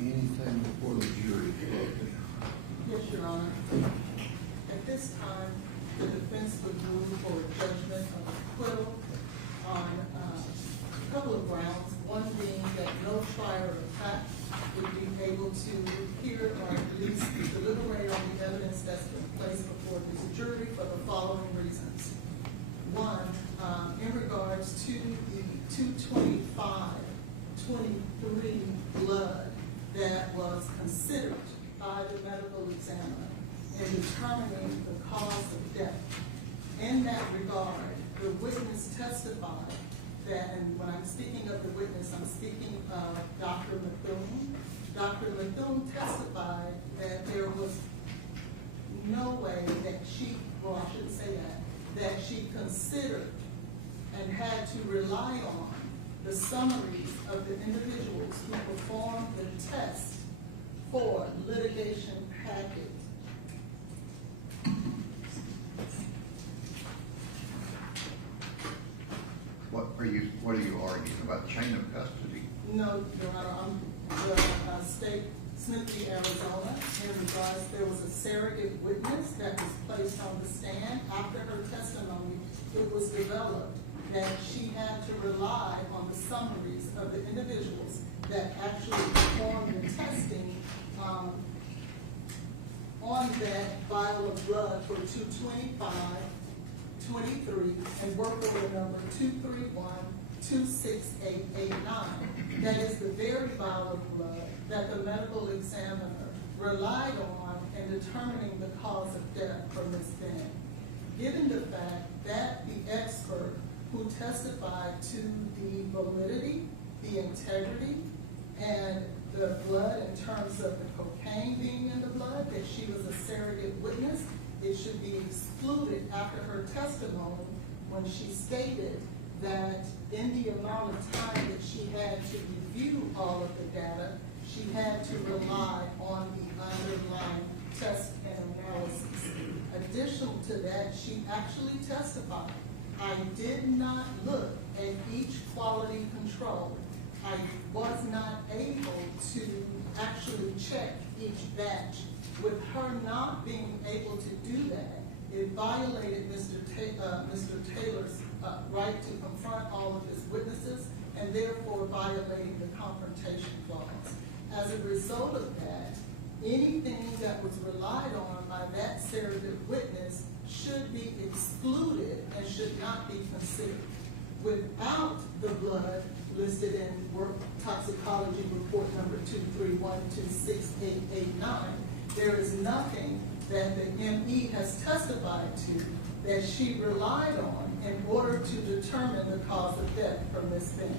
anything before the jury? Yes, Your Honor. At this time, the defense would move for a judgment of acquittal on a couple of grounds. One being that no trier of fact would be able to hear or at least deliberate on the evidence that's been placed before this jury for the following reasons. One, in regards to the 225-23 blood that was considered by the medical examiner in determining the cause of death. In that regard, the witness testified that, and when I'm speaking of the witness, I'm speaking of Dr. Bethune. Dr. Bethune testified that there was no way that she, well, I shouldn't say that she considered and had to rely on the summaries of the individuals who performed the test for litigation packet. What are you arguing about? Chain of custody? No, Your Honor, the state, Smith v. Arizona, in regards, there was a surrogate witness that was placed on the stand. After her testimony, it was developed that she had to rely on the summaries of the individuals that actually performed the testing on that vial of blood for 225-23 and work order number 231-26889. That is the very vial of blood that the medical examiner relied on in determining the cause of death for Ms. Benning. Given the fact that the expert who testified to the validity, the integrity, and the blood in terms of the cocaine being in the blood, that she was a surrogate witness, it should be excluded after her testimony when she stated that in the amount of time that she had to review all of the data, she had to rely on the underlying test and analysis. Additional to that, she actually testified, I did not look at each quality control. I was not able to actually check each batch. With her not being able to do that, it violated Mr. Taylor's right to confront all of his witnesses and therefore violating the confrontation clause. As a result of that, anything that was relied on by that surrogate witness should be excluded and should not be considered. Without the blood listed in work toxicology report number 231-26889, there is nothing that the ME has testified to that she relied on in order to determine the cause of death for Ms. Benning.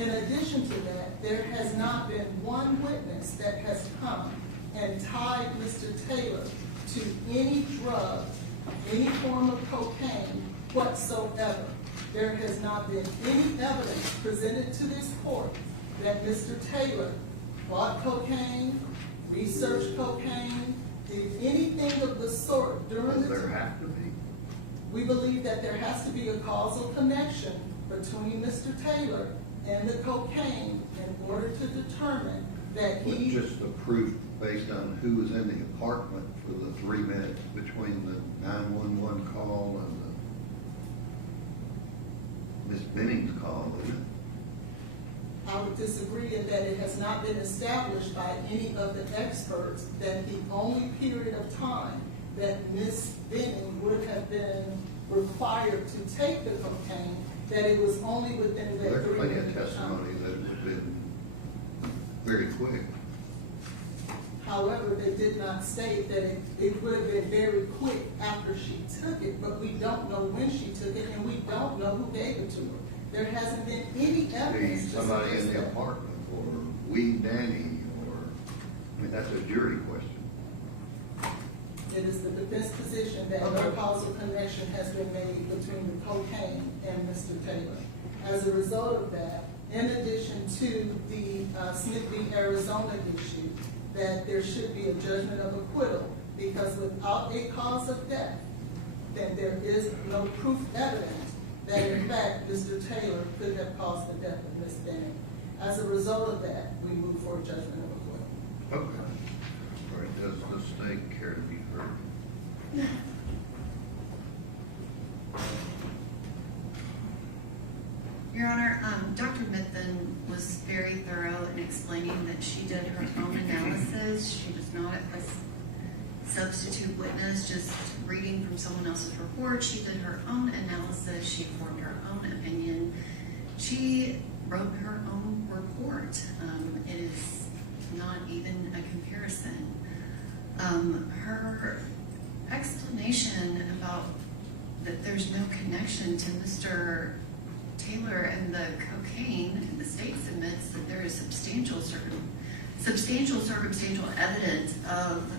In addition to that, there has not been one witness that has come and tied Mr. Taylor to any drug, any form of cocaine whatsoever. There has not been any evidence presented to this court that Mr. Taylor bought cocaine, researched cocaine, did anything of the sort during the time. Does there have to be? We believe that there has to be a causal connection between Mr. Taylor and the cocaine in order to determine that he... Just the proof based on who was in the apartment for the 3 minutes between the 911 call and the Ms. Benning's call, isn't it? I would disagree in that it has not been established by any of the experts that the only period of time that Ms. Benning would have been required to take the cocaine, that it was only within that 3 minutes. There's plenty of testimony that it would have been very quick. However, they did not state that it would have been very quick after she took it, but we don't know when she took it, and we don't know who gave it to her. There hasn't been any evidence to Somebody in the that. apartment, or we Danny, or, I mean, that's a jury question. It is the defense position that no causal connection has been made between the cocaine and Mr. Taylor. As a result of that, in addition to the Smith v. Arizona issue, that there should be a judgment of acquittal, because without a cause of death, then there is no proof evidence that in fact Mr. Taylor could have caused the death of Ms. Benning. As a result of that, we move for for judgment of acquittal. Okay. All right, does the state care to be heard? Your Honor, Dr. Mithun was very thorough in explaining that she did her own analysis. She was not a substitute witness, just reading from someone else's report. She did her own analysis. She formed her own opinion. She wrote her own report. It is not even a comparison. Her explanation about that there's no connection to Mr. Taylor and the cocaine, the state submits that there is substantial circumstantial evidence of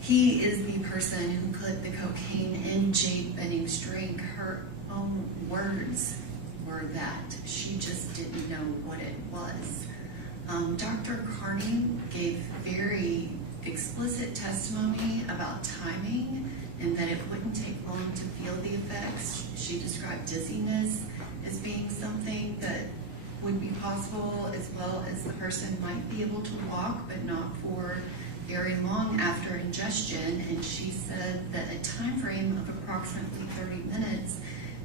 he is the person who put the cocaine in Jade Benning's drink. Her own words were that she just didn't know what it was. Dr. Carney gave very explicit testimony about timing and that it wouldn't take long to feel the effects. She described dizziness as being something that would be possible, as well as the person might be able to walk, but not for very long after ingestion. And she said that a time frame of approximately 30 minutes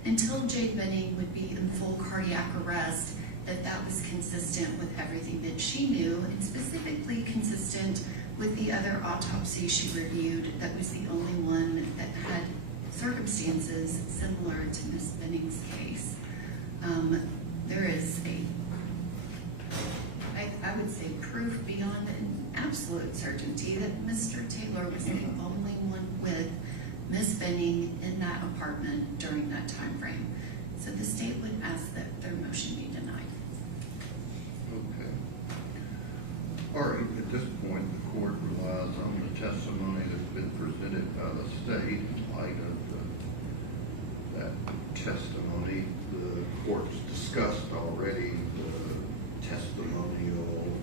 until Jade Benning would be in full cardiac arrest, that was consistent with everything that she knew, and specifically consistent with the other autopsy she reviewed. That was the only one that had circumstances similar to Miss Benning's case. There is I would say proof beyond an absolute certainty that Mr. Taylor was the only one with Miss Benning in that apartment during that time frame. So the state would ask that their motion be denied. Okay. All right, at this point, the court relies on the testimony that's been presented by the state. In light of that testimony, the court's discussed already the testimonial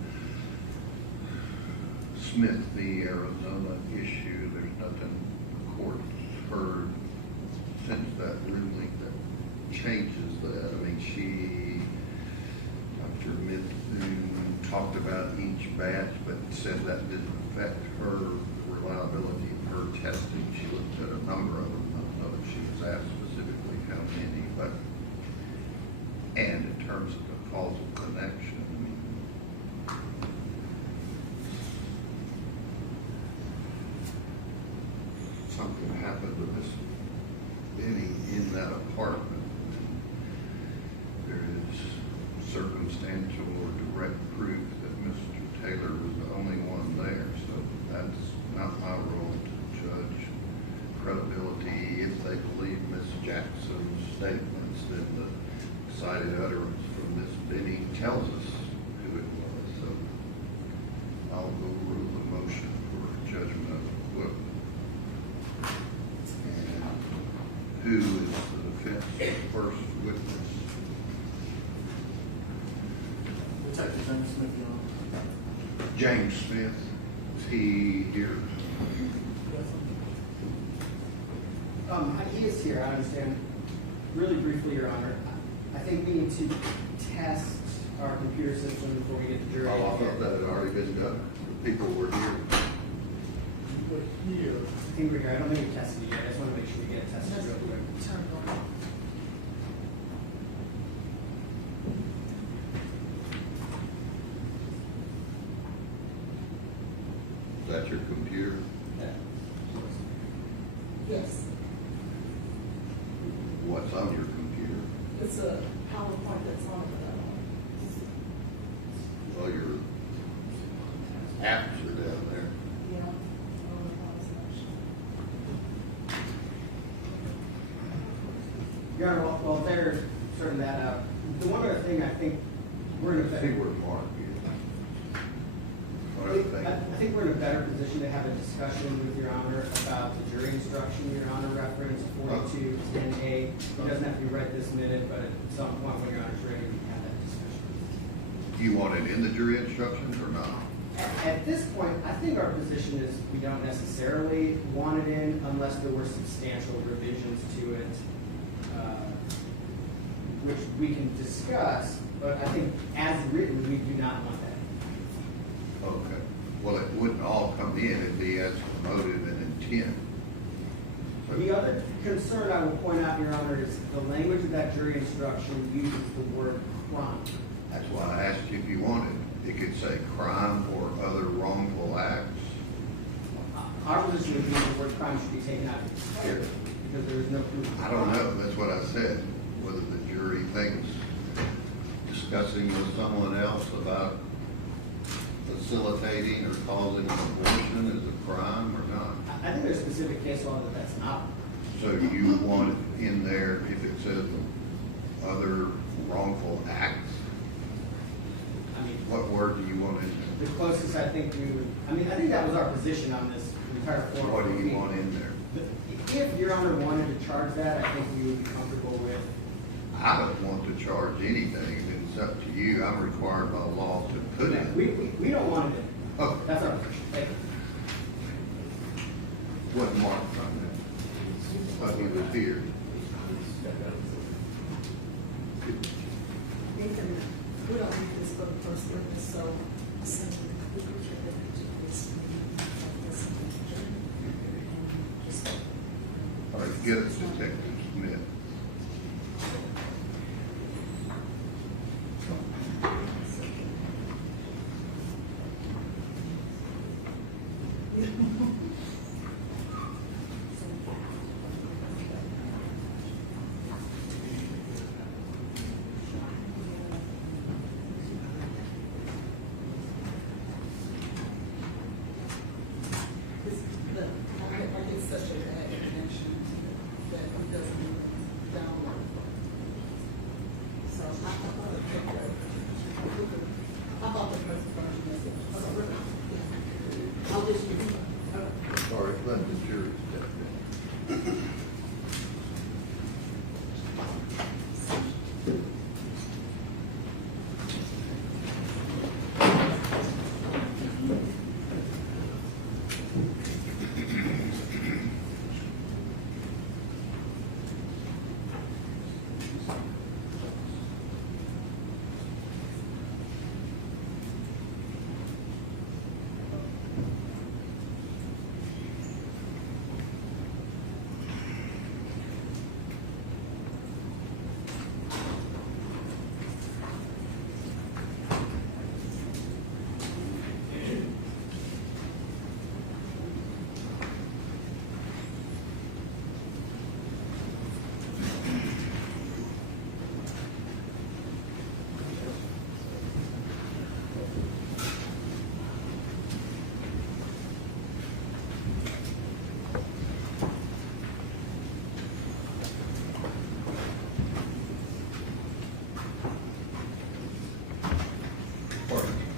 Smith v. Arizona issue. There's nothing the court's heard since that ruling that changes that. I mean, Dr. Mithun talked about each batch, but said that didn't affect her reliability of her testing. She looked at a number of them. I don't know if she was asked specifically how many, but and in terms of the causal connection, I mean, something happened to Miss Benning in that apartment. There is circumstantial or direct proof that Mr. Taylor was the only one there, so that's not my role to judge credibility. If they believe Miss Jackson's statements, then the cited utterance from Miss Benning tells us who it was. So I'll overrule the motion for judgment of acquittal. And who is the defense first witness? Detective James Smith, Your Honor. James Smith, is he here? He is here, I understand. Really briefly, Your Honor, I think we need to test our computer system before we get the jury. Oh, I thought that had already been done. The people were here. But here, I think we're here. I don't think we tested it yet. I just want to make sure we get it tested real quick. Turn it on. Is that your computer? Yes, What's on your computer? it's a PowerPoint that's on Well, your apps are down there. yeah. Your Honor, while they're sorting that out, the one other thing I think we're in a I better, think we're marked. I think we're in a better position to have a discussion with Your Honor about the jury instruction. Your Honor referenced 4210A. It doesn't have to be read this minute, but at some point when Your Honor's ready, we can have that discussion. Do you want it in the jury instructions or not? At this point, I think our position is we don't necessarily want it in unless there were substantial revisions to it, which we can discuss, but I think as written, we do not want that. in if he has motive and intent. So- The other concern I will point out, Your Honor, is the language of that jury instruction uses the word crime. That's why I asked you if you wanted. It could say crime or other wrongful acts. Our position would be the word crime should be taken out entirely, because there is no proof. I don't know, that's what I said, whether the jury thinks discussing with someone else about facilitating or causing an abortion is a crime or not. I think there's specific case law that that's not. So you want it in there if it says other wrongful acts? I mean, What word do you want in there? the closest I think we would, I mean, I think that was our position on this entire form. What do you want in there? If Your Honor wanted to charge that, I think we would be comfortable with. I don't want to charge anything, it's up to you. I'm required by law to put it. We don't want it. Oh. That's our position. Thank you. What Mark from it? But he was here. Nathan, we don't need this for the first witness, so we could keep it to this. All right, get it, Detective Smith. I get such a bad connection that he doesn't even download. So I thought it took that. I thought the first version was it. I'll just use it. All right, let the jury step in.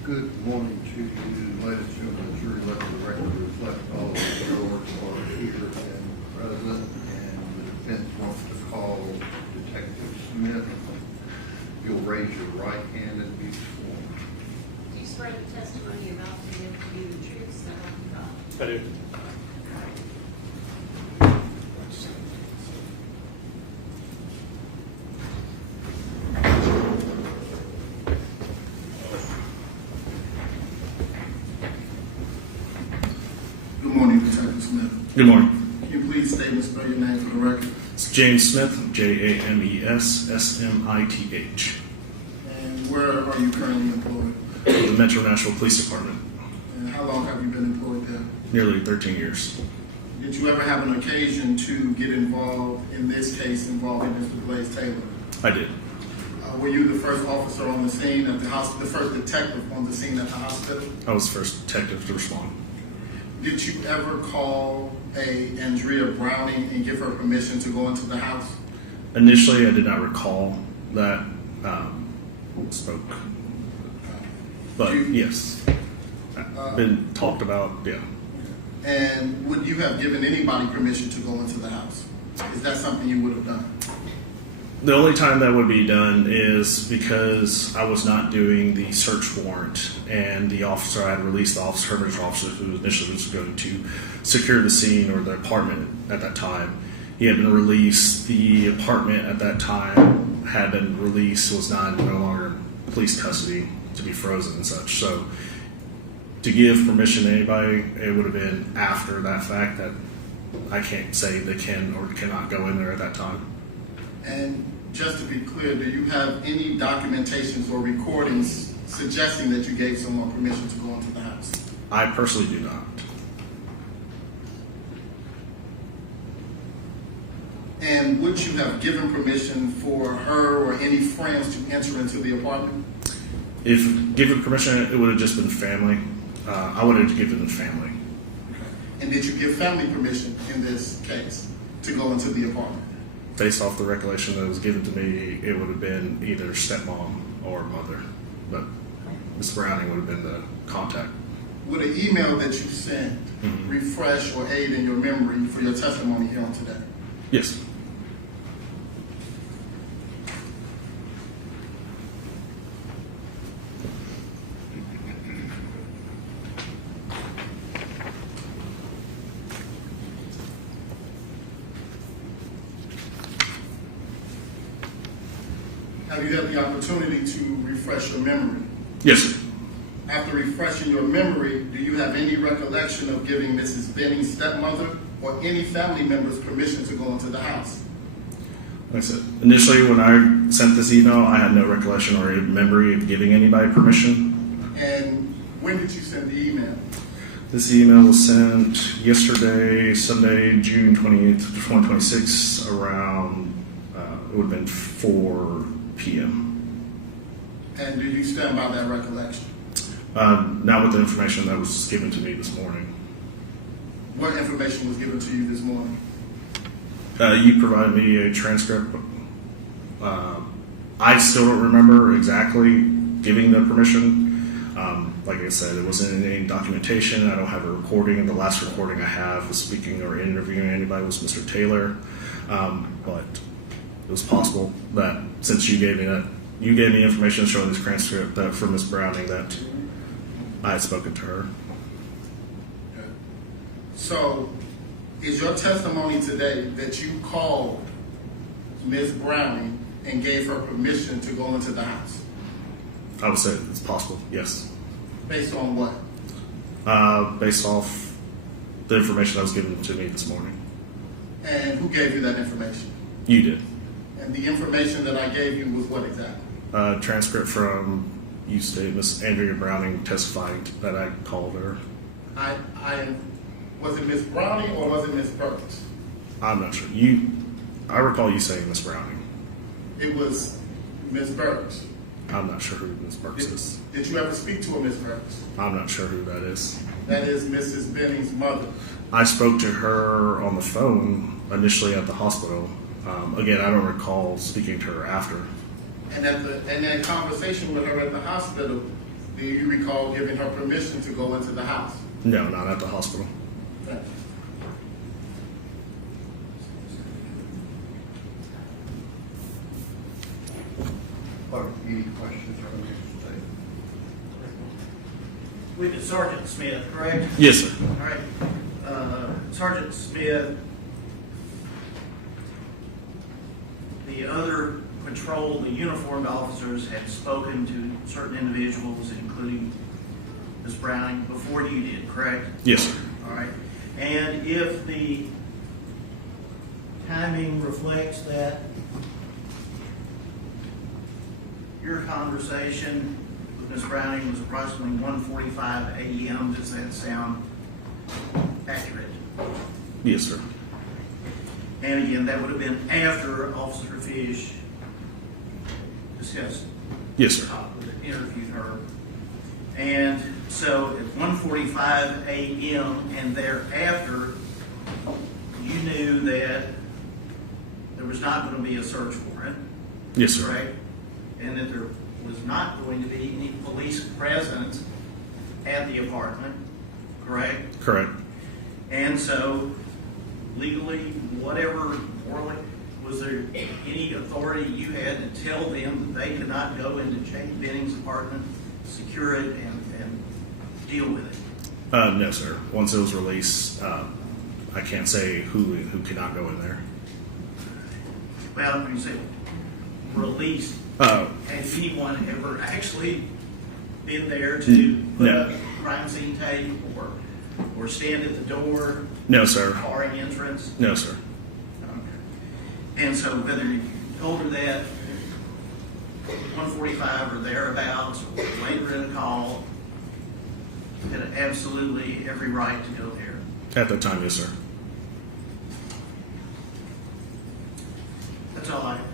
Good morning to you, ladies and gentlemen. The jury let the record reflect all of the jurors are here and present, and the defense wants to call Detective Smith. You'll raise your right hand and be sworn. Do you swear the testimony you're about to give to be the truth, so help you God? I do. Good morning, Detective Smith. Good morning. Can you please state and spell your name for the record? It's James Smith, James Smith. And where are you currently employed? The Metro Nashville Police Department. And how long have you been employed there? Nearly 13 years. Did you ever have an occasion to get involved in this case involving Mr. Blaise Taylor? I did. Were you the first officer on the scene at the hospital, the first detective on the scene at the hospital? I was the first detective to respond. Did you ever call Andrea Browning and give her permission to go into the house? Initially, I did not recall that spoke. But yes, been talked about, yeah. And would you have given anybody permission to go into the house? Is that something you would have done? The only time that would be done is because I was not doing the search warrant, and the officer I had released, the officer, who initially was going to secure the scene or the apartment at that time, he had been released. The apartment at that time had been released, was no longer in police custody to be frozen and such. So to give permission to anybody, it would have been after that fact that I can't say they can or cannot go in there at that time. And just to be clear, do you have any documentations or recordings suggesting that you gave someone permission to go into the house? I personally do not. And would you have given permission for her or any friends to enter into the apartment? If given permission, it would have just been family. I would have given family. And did you give family permission in this case to go into the apartment? Based off the recollection that was given to me, it would have been either stepmom or mother. But Ms. Browning would have been the contact. Would an email that you sent refresh or aid in your memory for your testimony here on today? Yes. Have you had the opportunity to refresh your memory? Yes, sir. After refreshing your memory, do you have any recollection of giving Mrs. Benning's stepmother or any family members permission to go into the house? Like I said, initially when I sent this email, I had no recollection or memory of giving anybody permission. And when did you send the email? This email was sent yesterday, Sunday, June 28th, 2026, around, it would have been 4 p.m. And do you stand by that recollection? Not with the information that was given to me this morning. What information was given to you this morning? You provided me a transcript. I still don't remember exactly giving the permission. Like I said, it wasn't in any documentation. I don't have a recording. The last recording I have was speaking or interviewing anybody was Mr. Taylor. But it was possible that since you gave me information showing this transcript that from Ms. Browning that I had spoken to her. Okay. So, is your testimony today that you called Ms. Browning and gave her permission to go into the house? I would say it's possible, yes. Based on what? Based off the information that was given to me this morning. And who gave you that information? You did. And the information that I gave you was what exactly? Transcript from you state Miss Andrea Browning testifying that I called her. Was it Miss Browning or was it Miss Perkins? I'm not sure. I recall you saying Miss Browning. It was Miss Burks. I'm not sure who Miss Burks is. Did you ever speak to a Miss Burks? I'm not sure who that is. That is Mrs. Benning's mother. I spoke to her on the phone initially at the hospital. Again, I don't recall speaking to her after. And that conversation with her at the hospital, do you recall giving her permission to go into the house? No, not at the hospital. Okay. Clerk, any questions from Mr. Taylor? With Sergeant Smith, correct? Yes, sir. All right. Sergeant Smith, the other patrol, the uniformed officers had spoken to certain individuals, including Ms. Browning, before you did, correct? Yes, sir. All right. And if the timing reflects that your conversation with Ms. Browning was approximately 1:45 a.m., does that sound accurate? Yes, sir. And again, that would have been after Officer Fish discussed, Yes, sir. interviewed her. And so at 1:45 a.m. and thereafter, you knew that there was not going to be a search warrant, Yes, sir. correct? And that there was not going to be any police presence at the apartment, correct? Correct. And so legally, whatever, morally, was there any authority you had to tell them that they could not go into Jade Benning's apartment, secure it, and deal with it? No, sir. Once it was released, I can't say who cannot go in there. Well, when you say released, has anyone ever actually been there to put no. up, right? crime scene tape or stand at the door No, sir. barring entrance? No, sir. Okay. And so whether you told her that 1:45 or thereabouts, or later in a call, you had absolutely every right to go there. At the time, yes, sir. That's all I have.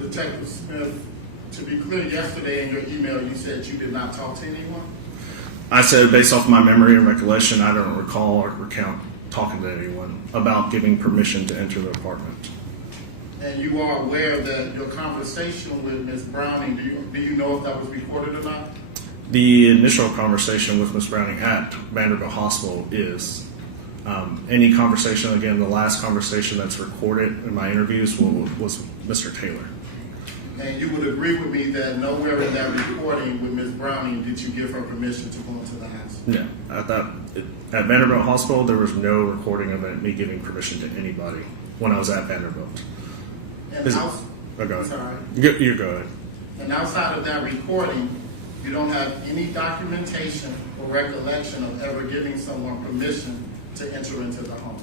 Detective Smith, to be clear, yesterday in your email, you said you did not talk to anyone? I said, based off my memory and recollection, I don't recall or recount talking to anyone about giving permission to enter the apartment. And you are aware that your conversation with Ms. Browning, do you know if that was recorded or not? The initial conversation with Ms. Browning at Vanderbilt Hospital is. Any conversation, again, the last conversation that's recorded in my interviews was Mr. Taylor. And you would agree with me that nowhere in that recording with Ms. Browning did you give her permission to go into the house? No. At Vanderbilt Hospital, there was no recording of me giving permission to anybody when I was at Vanderbilt. And Oh, go ahead. sorry. You go ahead. And outside of that recording, you don't have any documentation or recollection of ever giving someone permission to enter into the home?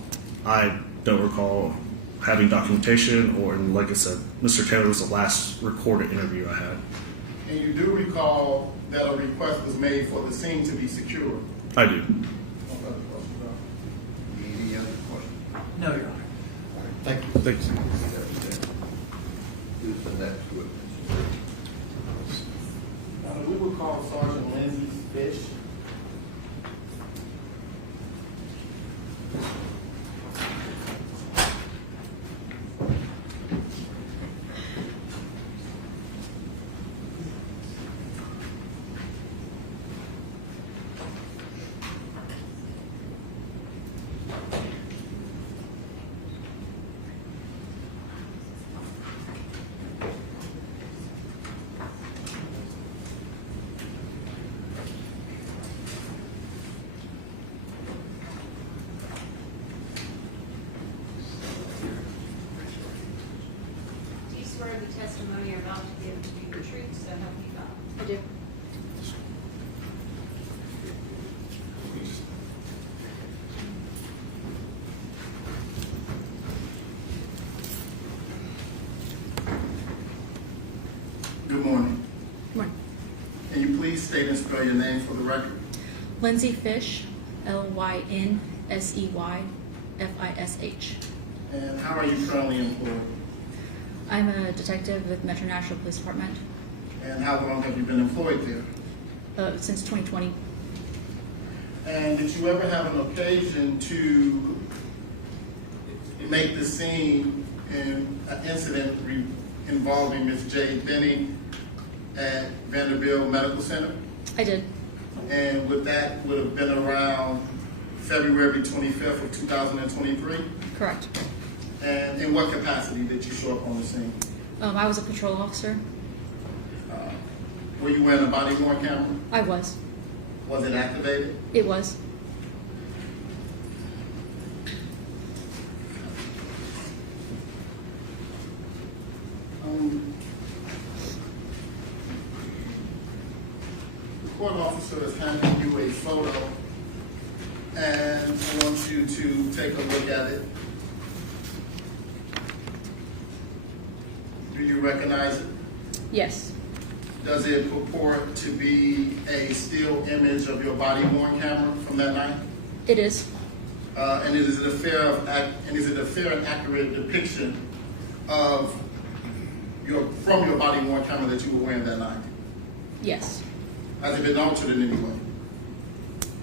I don't recall having documentation, or, like I said, Mr. Taylor was the last recorded interview I had. And you do recall that a request was made for the scene to be secured? I do. Any other questions? No, Your Honor. All right, thank you. Thanks. Who's the next witness? We will call Sergeant Lindsay Fish. Do you swear the testimony you're about to give to be the truth, so help you God? I do. Good morning. Good morning. Can you please state and spell your name for the record? Lindsay Fish, Lynseyfish. And how are you currently employed? I'm a detective with Metro Nashville Police Department And how long have you been employed there? since 2020. And did you ever have an occasion to make the scene in an incident involving Ms. Jade Benning at Vanderbilt Medical Center? I did. And would have been around February 25th of 2023? Correct. And in what capacity did you show up on the scene? I was a patrol officer. Were you wearing a body worn camera? I was. Was it activated? It was. The court officer is handing you a photo, and I want you to take a look at it. Do you recognize it? Yes. Does it purport to be a still image of your body worn camera from that night? It is. And is it a fair and accurate depiction of your body worn camera that you were wearing that night? Yes. Has it been altered in any way?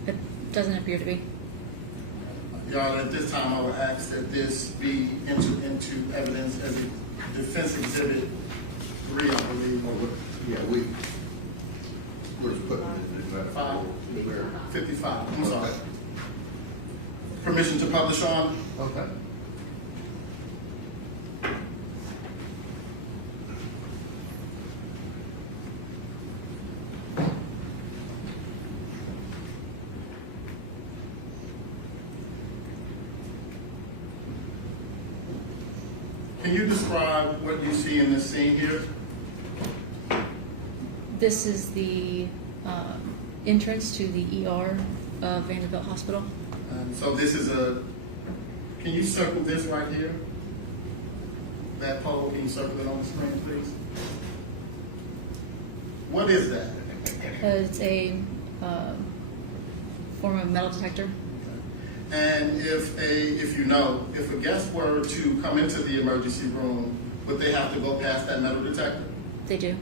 It doesn't appear to be. Your Honor, at this time, I would ask that this be entered into evidence as a defense exhibit 3, I believe. Yeah, we're just putting it in that. 55, I'm sorry. Okay. Permission to publish on? Okay. Can you describe what you see in this scene here? This is the entrance to the ER of Vanderbilt Hospital. So this is can you circle this right here? That pole, can you circle it on the screen, please? What is that? It's a form of metal detector. And if a guest were to come into the emergency room, would they have to go past that metal detector? They do.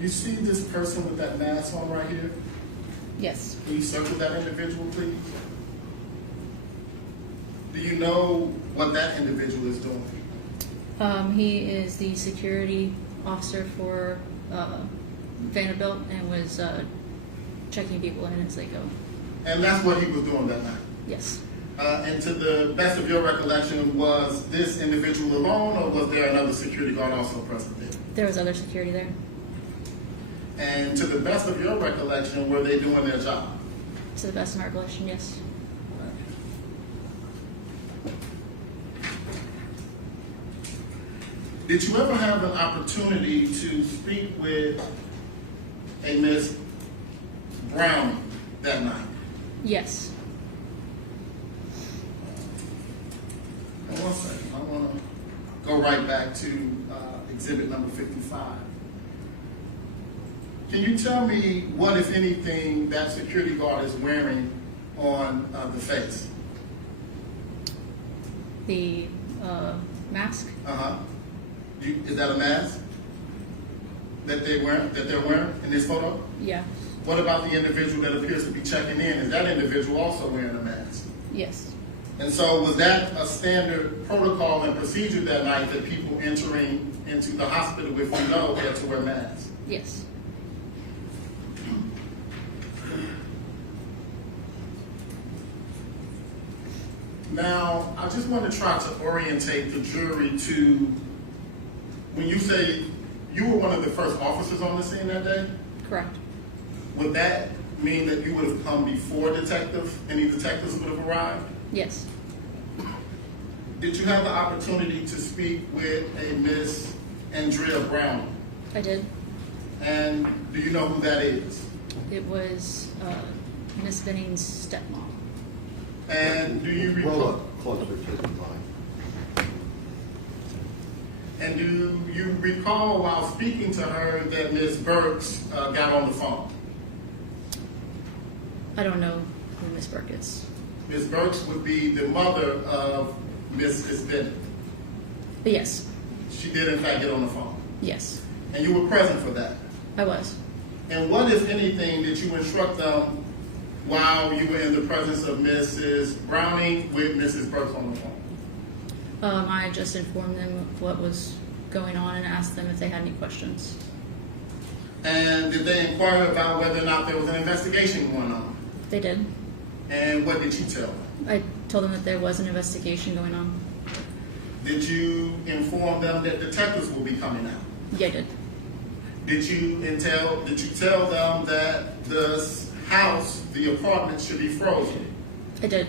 You see this person with that mask on right here? Yes. Can you circle that individual, please? Do you know what that individual is doing? He is the security officer for Vanderbilt and was checking people in as they go. And that's what he was doing that night? Yes. And to the best of your recollection, was this individual alone, or was there another security guard also present there? There was other security there. And to the best of your recollection, were they doing their job? To the best of my recollection, yes. Did you ever have an opportunity to speak with a Miss Brown that night? Yes. One second, I want to go right back to exhibit number 55. Can you tell me what, if anything, that security guard is wearing on the face? The mask? Uh-huh. Is that a mask that they're wearing in this photo? Yeah. What about the individual that appears to be checking in? Is that individual also wearing a mask? Yes. And so was that a standard protocol and procedure that night that people entering into the hospital with had to wear masks? Yes. Now, I just want to try to orientate the jury to, when you say you were one of the first officers on the scene that day, Correct. would that mean that you would have come before any detectives would have arrived? Yes. Did you have the opportunity to speak with a Miss Andrea Brown? I did. And do you know who that is? It was Miss Benning's stepmom. And do you Roll recall? up closer to the mic. And do you recall while speaking to her that Miss Burks got on the phone? I don't know who Miss Burke is. Miss Burks would be the mother of Mrs. Benning. But yes. She did in fact get on the phone. Yes. And you were present for that. I was. And what, if anything, did you instruct them while you were in the presence of Mrs. Browning with Mrs. Burks on the phone? I just informed them of what was going on and asked them if they had any questions. And did they inquire about whether or not there was an investigation going on? They did. And what did you tell them? I told them that there was an investigation going on. Did you inform them that detectives will be coming out? Yeah, I did. Did you tell them that the house, the apartment, should be frozen? I did.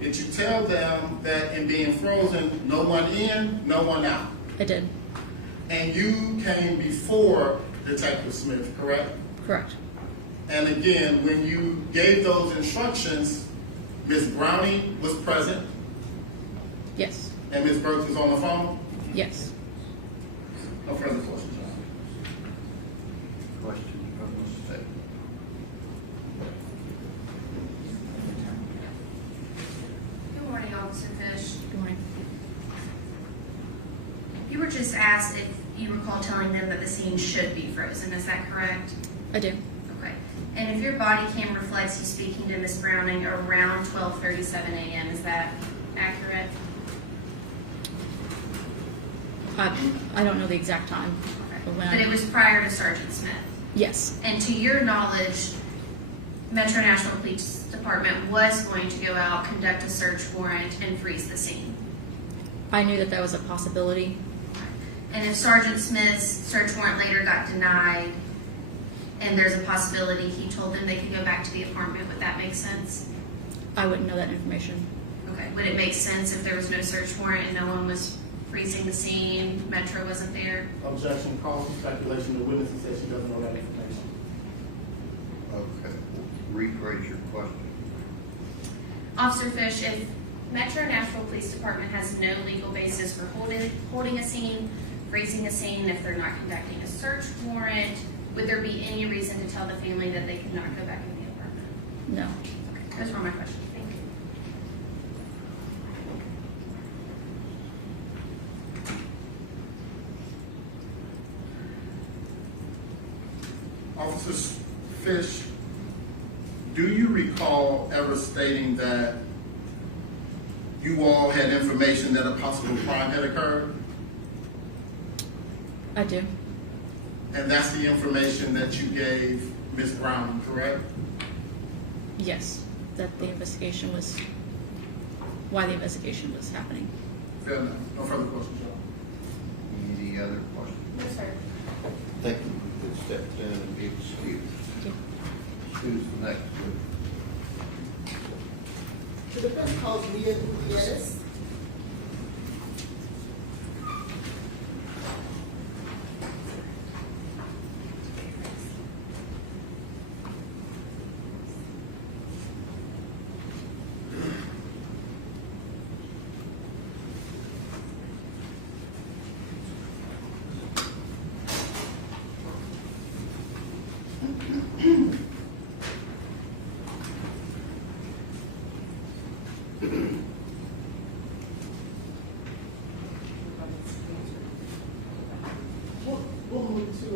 Did you tell them that in being frozen, no one in, no one out? I did. And you came before Detective Smith, correct? Correct. And again, when you gave those instructions, Ms. Browning was present Yes. and Ms. Burks was on the phone? Yes. No further questions, Your Honor. Questions from the state? Good morning, Officer Fish. Good morning. You were just asked if you recall telling them that the scene should be frozen. Is that correct? I do. Okay. And if your body cam reflects you speaking to Miss Browning around 12:37 a.m., is that accurate? I don't know the exact time. But it was prior to Sergeant Smith. Yes. And to your knowledge, Metro Nashville Police Department was going to go out, conduct a search warrant, and freeze the scene. I knew that that was a possibility. And if Sergeant Smith's search warrant later got denied, and there's a possibility he told them they could go back to the apartment, would that make sense? I wouldn't know that information. Okay. Would it make sense if there was no search warrant and no one was freezing the scene, Metro wasn't there. Objection, call for speculation. The witness says she doesn't know that information. Okay, rephrase your question. Officer Fish, if Metro Nashville Police Department has no legal basis for holding a scene, freezing a scene, if they're not conducting a search warrant, would there be any reason to tell the family that they could not go back in the apartment? No. Okay, those were my questions. Thank you. Officer Fish, do you recall ever stating that you all had information that a possible crime had occurred? I do. And that's the information that you gave Ms. Brown, correct? Yes. That the investigation was, why the investigation was happening. Fair enough. No further questions, Your Honor. Any other questions? Yes, sir. Thank you. You could step down and be excused. Thank you. Who's the next one? The defense calls Leah Gutierrez. We'll move to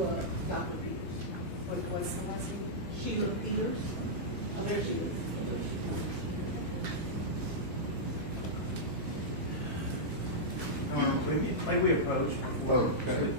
Dr. Peters. What's the last name? Sheila Peters. Oh, there she is. May we approach before? Okay.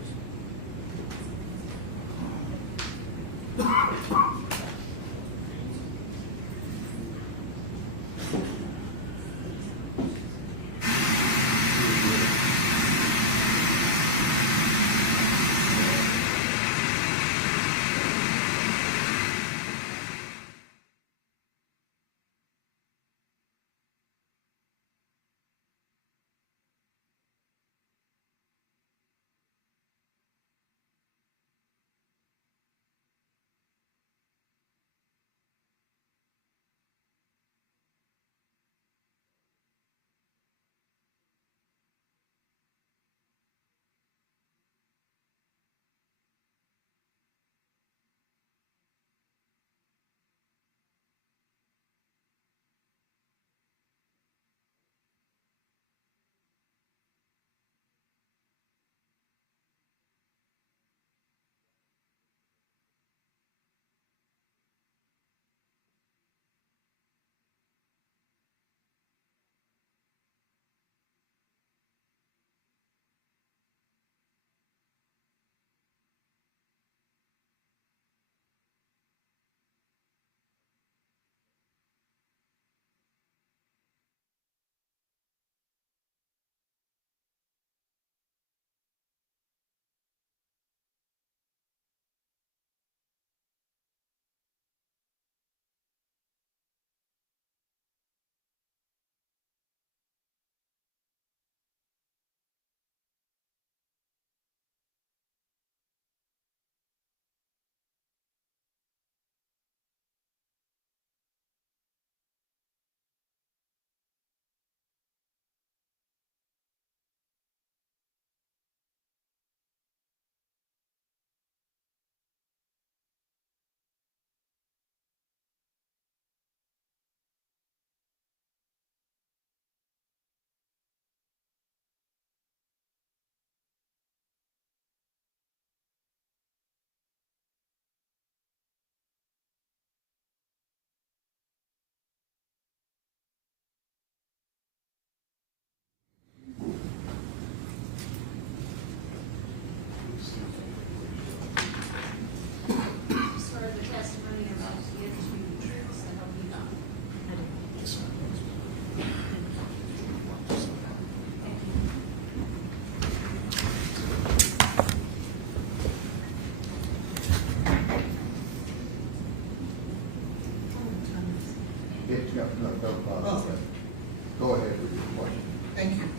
Go ahead with your question. Thank you.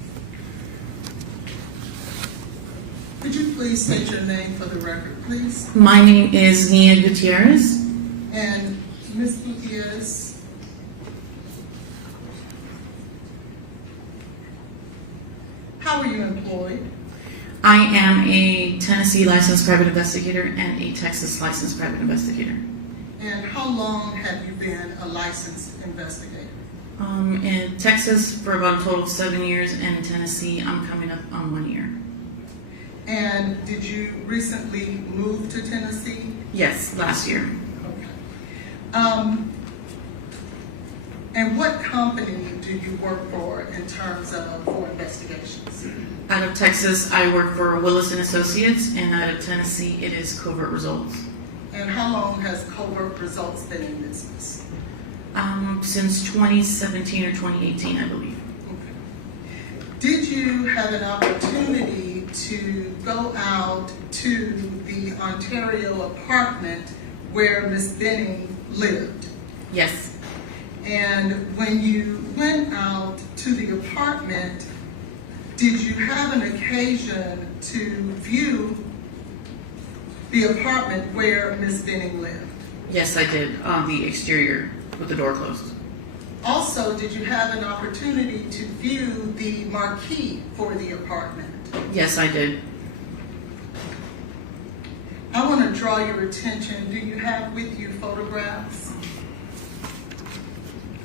please state your name for the record, please? My name is Nia Gutierrez. And Ms. Gutierrez, how are you employed? I am a Tennessee licensed private investigator and a Texas licensed private investigator. And how long have you been a licensed investigator? In Texas for about a total of 7 years, and in Tennessee, I'm coming up on 1 year. And did you recently move to Tennessee? Yes, last year. Okay. And what company do you work for in terms of for investigations? Out of Texas, I work for Willis and Associates, and out of Tennessee, it is Covert Results. And how long has Covert Results been in business? Since 2017 or 2018, I believe. Okay. Did you have an opportunity to go out to the Ontario apartment where Ms. Benning lived? Yes. And when you went out to the apartment, did you have an occasion to view the apartment where Ms. Benning lived? Yes, I did, on the exterior with the door closed. Also, did you have an opportunity to view the marquee for the apartment? Yes, I did. I want to draw your attention. Do you have with you photographs?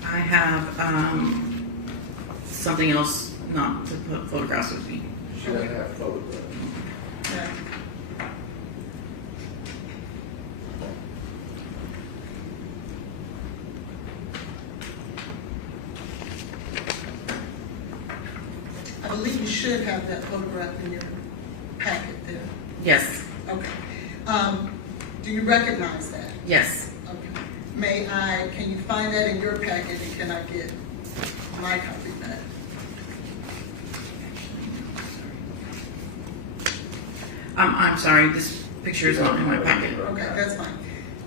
I have something else not to put photographs with me. Should I have photographs? Yeah. I believe you should have that photograph in your packet there. Yes. Okay. Do you recognize that? Yes. Okay. Can you find that in your packet, and can I get my copy back? I'm sorry, this picture is not in my packet. Okay, that's fine.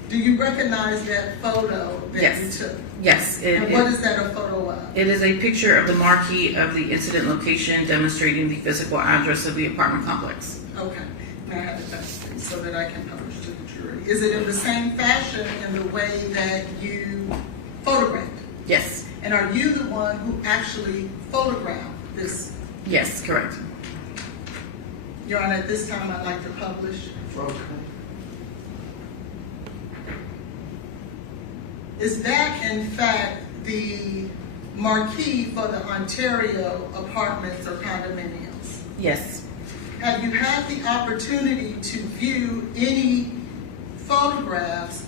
Do you recognize that photo that Yes. you took? Yes. And what is that a photo of? It is a picture of the marquee of the incident location demonstrating the physical address of the apartment complex. Okay, may I have it back, please, so that I can publish to the jury? Is it in the same fashion in the way that you photographed? Yes. And are you the one who actually photographed this? Yes, correct. Your Honor, at this time, I'd like to publish. Okay. Is that in fact the marquee for the Ontario apartments or condominiums? Yes. Have you had the opportunity to view any photographs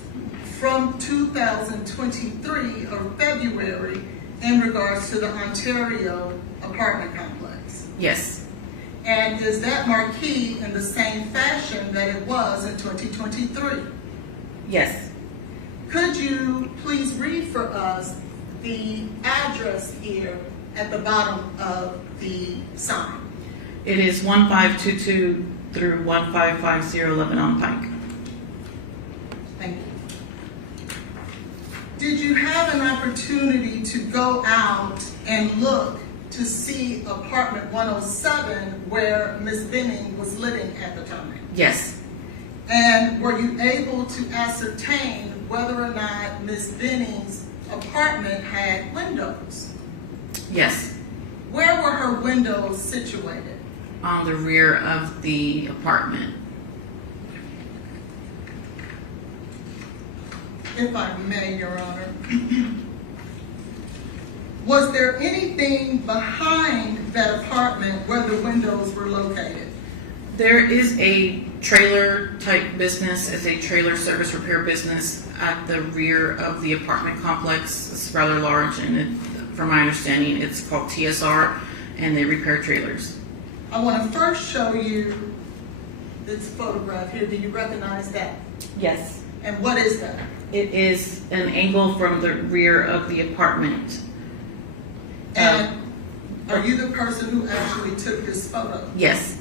from 2023 or February in regards to the Ontario apartment complex? Yes. And is that marquee in the same fashion that it was in 2023? Yes. Could you please read for us the address here at the bottom of the sign? It is 1522 through 1550 Lebanon Pike. Thank you. Did you have an opportunity to go out and look to see apartment 107 where Ms. Benning was living at the time? Yes. And were you able to ascertain whether or not Ms. Benning's apartment had windows? Yes. Where were her windows situated? On the rear of the apartment. If I may, Your Honor. Was there anything behind that apartment where the windows were located? There is a trailer type business. It's a trailer service repair business at the rear of the apartment complex. It's rather large, and from my understanding, it's called TSR, and they repair trailers. I want to first show you this photograph here. Do you recognize that? Yes. And what is that? It is an angle from the rear of the apartment. And are you the person who actually took this photo? Yes.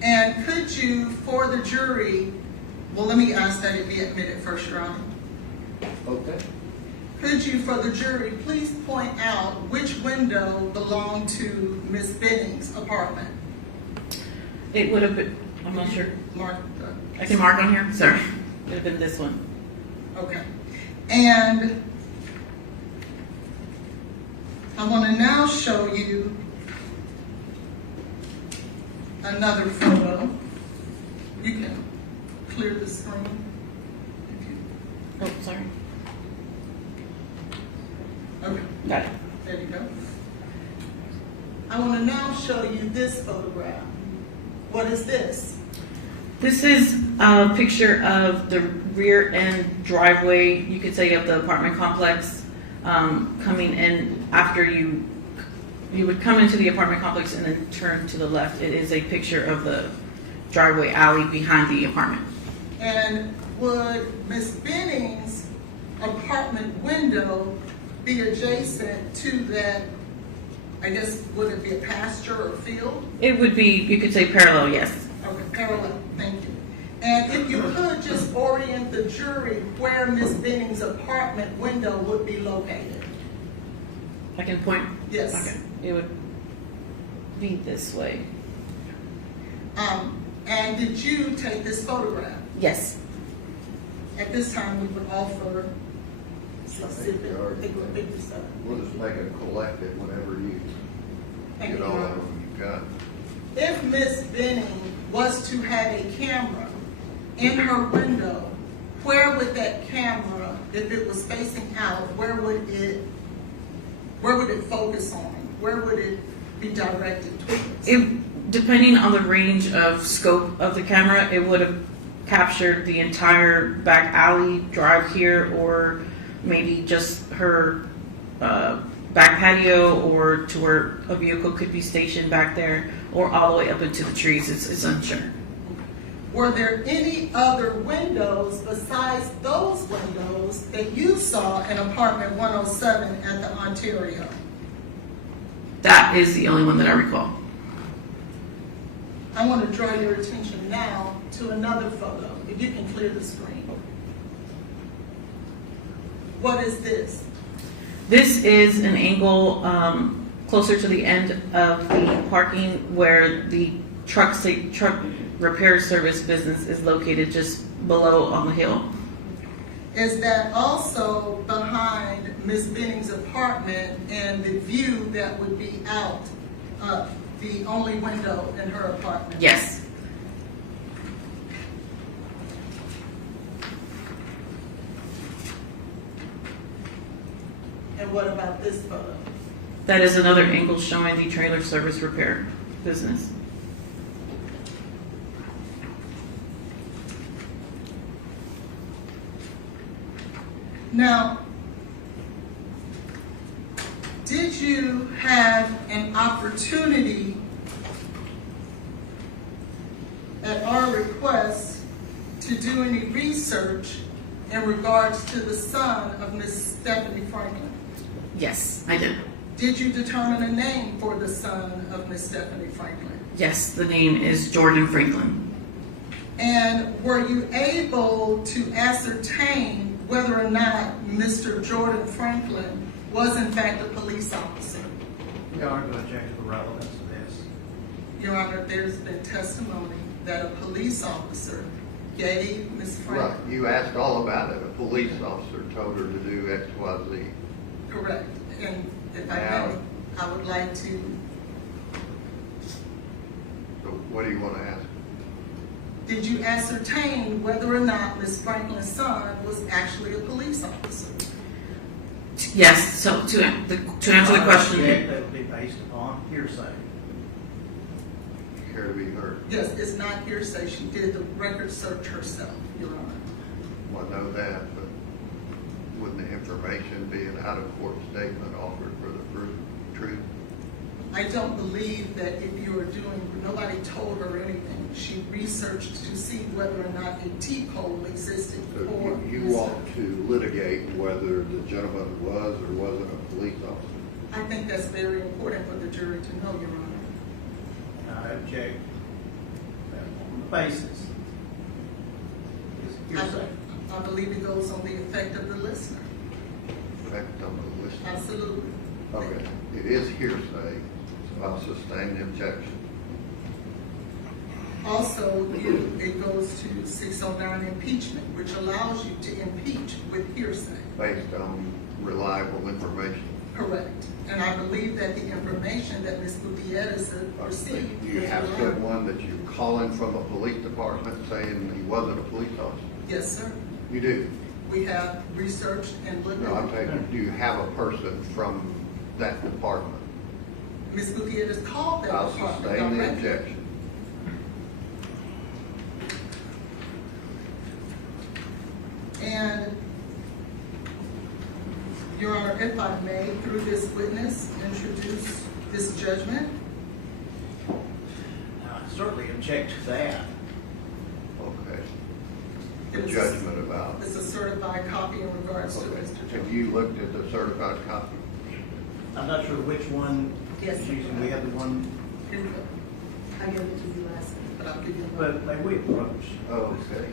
And could you, for the jury, well, let me ask that it be admitted first, Your Honor. Okay. Could you, for the jury, please point out which window belonged to Ms. Benning's apartment? It would have been, I'm not sure. Mark, I can mark on here? Sorry. It would have been this one. okay. And I want to now show you another photo. You can clear the screen. If you, Oh, sorry. okay. Got it. There you go. I want to now show you this photograph. What is this? This is a picture of the rear end driveway, you could say, of the apartment complex. Coming in after you would come into the apartment complex and then turn to the left. It is a picture of the driveway alley behind the apartment. And would Miss Benning's apartment window be adjacent to that? I guess, would it be a pasture or field? It would be, you could say, parallel, yes. Okay, parallel, thank you. And if you could just orient the jury where Miss Benning's apartment window would be located. I can point? Yes. Okay. It would be this way. And did you take this photograph? Yes. At this time, we would offer specific, We'll just make it collective whenever you Thank get you, all Your of Honor. them you got. If Miss Benning was to have a camera in her window, where would that camera, if it was facing out, where would it focus on? Where would it be directed towards? Depending on the range of scope of the camera, it would have captured the entire back alley drive here, or maybe just her back patio, or to where a vehicle could be stationed back there, or all the way up into the trees. It's unsure. Were there any other windows besides those windows that you saw in apartment 107 at the Ontario? That is the only one that I recall. I want to draw your attention now to another photo, if you can clear the screen. What is this? This is an angle closer to the end of the parking where the truck repair service business is located, just below on the hill. Is that also behind Miss Benning's apartment and the view that would be out the only window in her apartment? Yes. And what about this photo? That is another angle showing the trailer service repair business. Now, did you have an opportunity at our request to do any research in regards to the son of Miss Stephanie Franklin? Yes, I did. Did you determine a name for the son of Miss Stephanie Franklin? Yes, the name is Jordan Franklin. And were you able to ascertain whether or not Mr. Jordan Franklin was in fact a police officer? Your Honor, to object to the relevance of this. Your Honor, there's been testimony that a police officer gave Ms. Franklin. Right, you asked all about it. A police officer told her to do X, Y, Z. Correct. And if I Now- may, I would like to, So what do you want to ask? did you ascertain whether or not Ms. Franklin's son was actually a police officer? Yes, so to answer the question. Object, that would be based upon hearsay. Care to be heard? Yes, it's not hearsay. She did the record search herself, Your Honor. Well, I know that, but wouldn't the information be an out-of-court statement offered for the truth? I don't believe that if you were doing, nobody told her anything. She researched to see whether or not a T-code existed So for you Ms. want to litigate whether the gentleman was or wasn't a police officer? I think that's very important for the jury to know, Your Honor. And I object on the basis is hearsay. I believe it goes on the effect of the listener. Effect on the listener? Absolutely. Okay, it is hearsay, so I'll sustain the objection. Also, it goes to 609 impeachment, which allows you to impeach with hearsay. Based on reliable information. Correct. And I believe that the information that Ms. Gutierrez received. Do you was have reliable. someone that you're calling from a police department saying he wasn't a police officer? Yes, sir. You do? We have researched and looked No, I'm at. saying, do you have a person from that department? Ms. Gutierrez called that I'll department sustain the directly. objection. And, Your Honor, if I may, through this witness, introduce this judgment. I certainly object to that. Okay. It The was- judgment about. It's a certified copy in regards to Okay. Mr. Have Jones. you looked at the certified copy? I'm not sure which one Yes, is sir. using. We have the one, Here you go. I gave it to you last week, but I'll give you one. but like we approach. Oh, okay.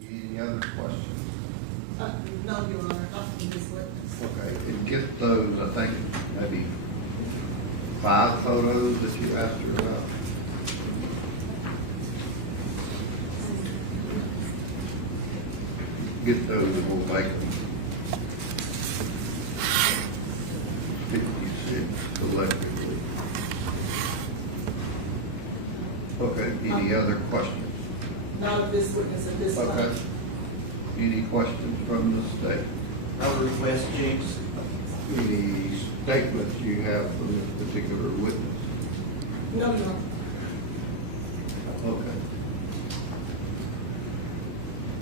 Any other questions? No, Your Honor, not from this witness. Okay, and get those, I think, maybe 5 photos that you asked her about. Get those and we'll make them 56 collectively. Okay, any other questions? Not of this witness at this Okay. time. Any questions from the state? I would request, James, Any statements you have from this particular witness? No, Your Honor. Okay.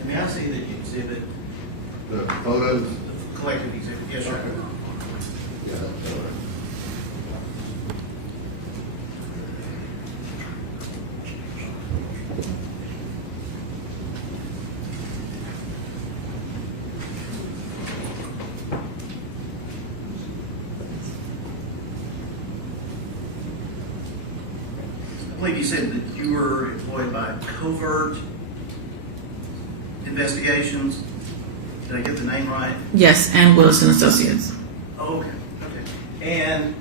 and may I see that you exhibit, The photos? the collective exhibit? Yes, sir. Okay. Yeah, that's all right. I believe you said that you were employed by covert investigations. Did I get the name right? Yes, and Willis and Associates. Oh, okay, okay. And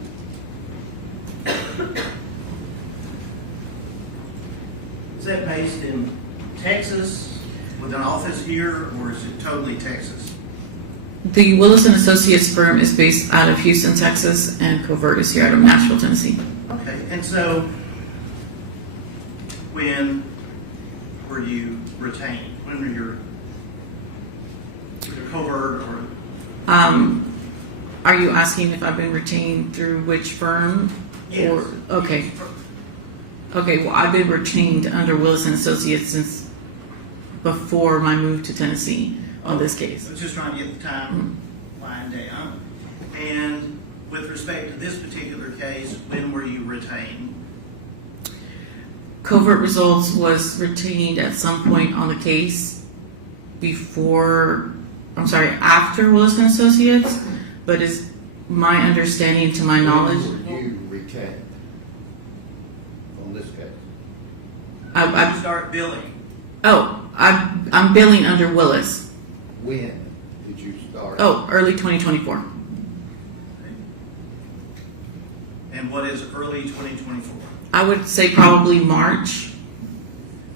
is that based in Texas with an office here, or is it totally Texas? The Willis and Associates firm is based out of Houston, Texas, and Covert is here out of Nashville, Tennessee. Okay, and so when were you retained? When were your covert or? Are you asking if I've been retained through which firm? Yes. Or, okay. Okay, well, I've been retained under Willis and Associates since before my move to Tennessee on this case. I was just trying to get the time line down. And with respect to this particular case, when were you retained? Covert Results was retained at some point on the case after Willis and Associates, but is my understanding, to my knowledge, When were you retained on this case? You start billing. I'm billing under Willis. When did you start? Early 2024. And what is early 2024? I would say probably March.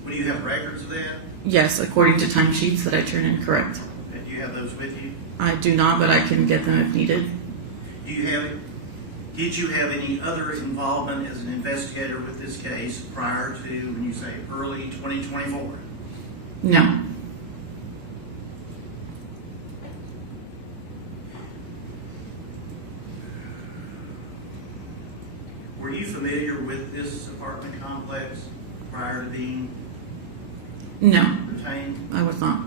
Do you have records of that? Yes, according to timesheets that I turn in, correct. And do you have those with you? I do not, but I can get them if needed. Did you have any other involvement as an investigator with this case prior to, when you say early 2024? No. Were you familiar with this apartment complex prior to being No, retained? I was not.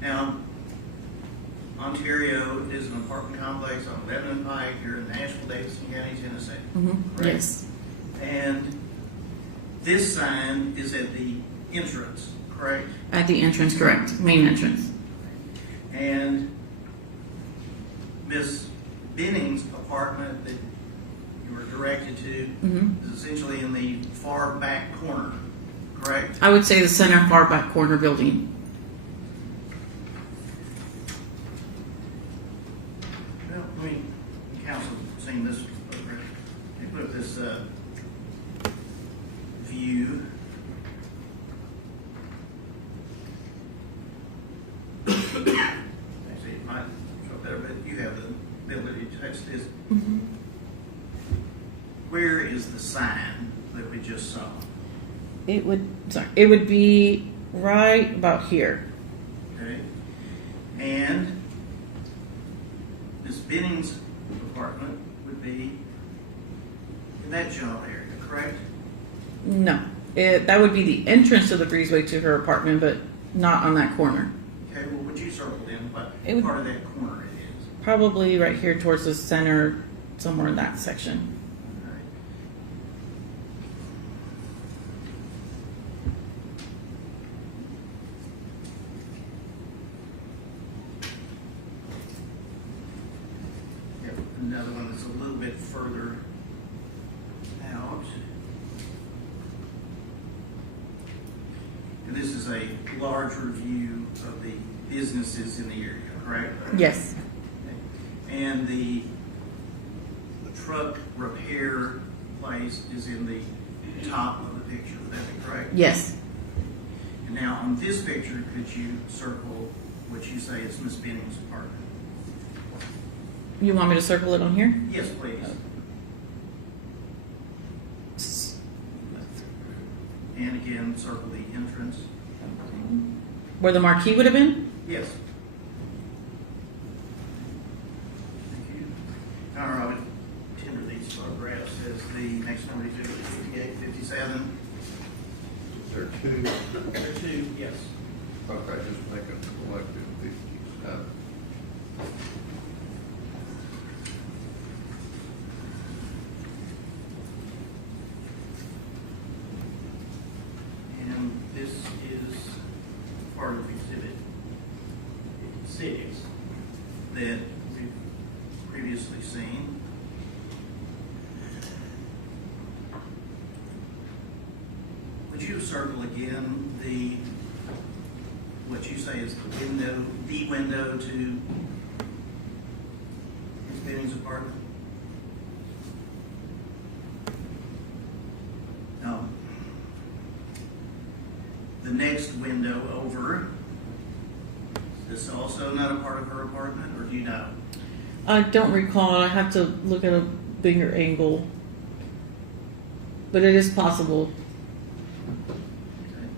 Now, Ontario is an apartment complex on Lebanon Pike here in Nashville, Davidson County, Tennessee. Correct? Yes. And this sign is at the entrance, correct? At the entrance, correct. Main entrance. And Miss Benning's apartment that you were directed to is essentially in the far back corner, correct? I would say the center far back corner building. Well, I mean, council's seen this photograph. They put up this view. Actually, it might show better, but you have the ability to touch this. Where is the sign that we just saw? It would be right about here. Okay. And Miss Benning's apartment would be in that general area, correct? No. That would be the entrance to the breezeway to her apartment, but not on that corner. Okay, well, would you circle in what It would- part of that corner it is? Probably right here towards the center, somewhere in that section. All right. Yep, another one that's a little bit further out. And this is a larger view of the businesses in the area, correct? Yes. And the truck repair place is in the top of the picture, would that be correct? Yes. And now on this picture, could you circle what you say is Miss Benning's apartment? You want me to circle it on here? Yes, please. And again, circle the entrance. Where the marquee would have been? Yes. Thank you. All right, I would tender these photographs as the next one would be 58, 57. Is there two? There are two, yes. Okay, just make a collective 57. And this is part of Exhibit 56 that we've previously seen. Would you circle again the, what what you say is the window to Ms. Benning's apartment? No. The next window over, is this also not a part of her apartment, or do you know? I don't recall. I have to look at a bigger angle, but it is possible. Okay.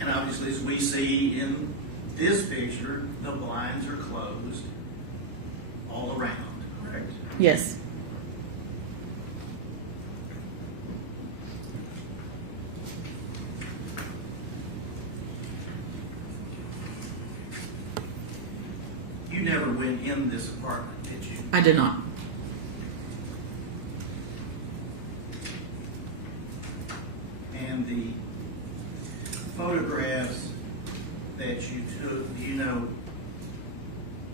And obviously, as we see in this picture, the blinds are closed all around, correct? Yes. You never went in this apartment, did you? I did not. And the photographs that you took, do you know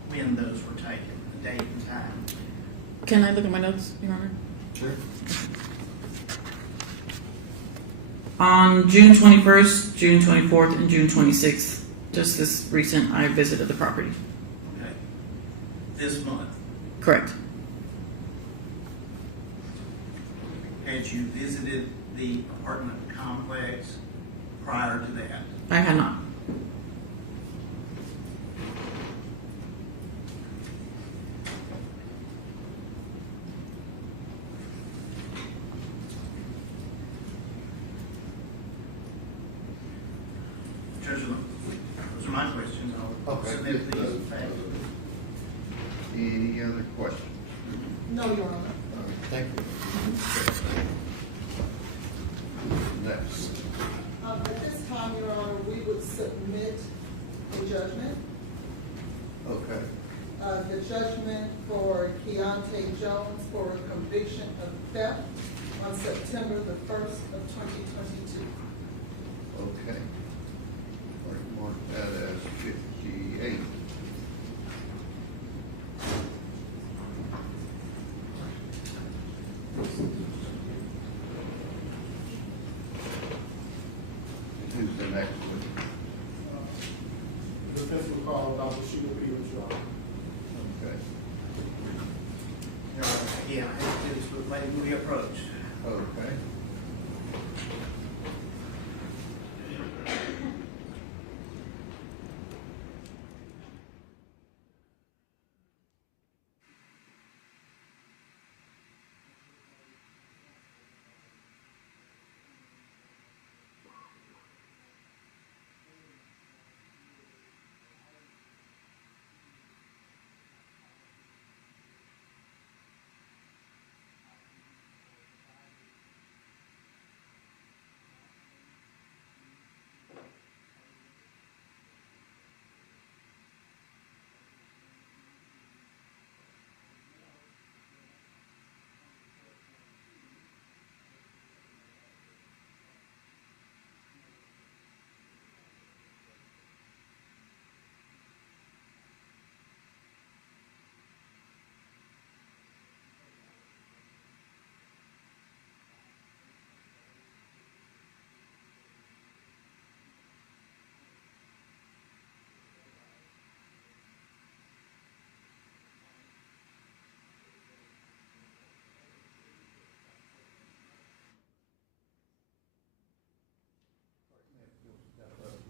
when those were taken, the date and time? Can I look at my notes, Your Honor? Sure. On June 21st, June 24th, and June 26th, just this recent, I visited the property. Okay. This month, Correct. had you visited the apartment complex prior to that? I had not. Judge, those are my questions. I'll Okay. submit these in fact. Any other questions? No, Your Honor. All right, thank you. Next. At this time, Your Honor, we would submit a judgment. Okay. The judgment for Keontae Jones for a conviction of theft on September the 1st of 2022. Okay. Mark that as 58. Who's the next one? The defense will call Dr. Sheila Peters, Your Honor. Okay. Your Honor, again, I have to do this with lady we approach. Okay.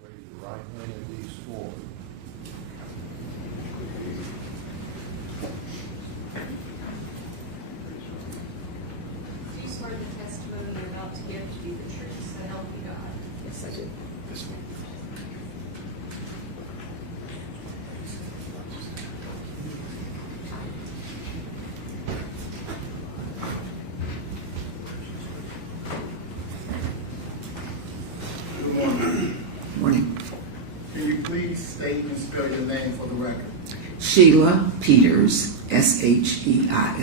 Raise your right hand and be sworn. Do you swear the testimony you're about to give to be the truth, so help you God? Yes, I do. Good morning. Morning. Can you please state and spell your name for the record? Sheila Peters, Sheila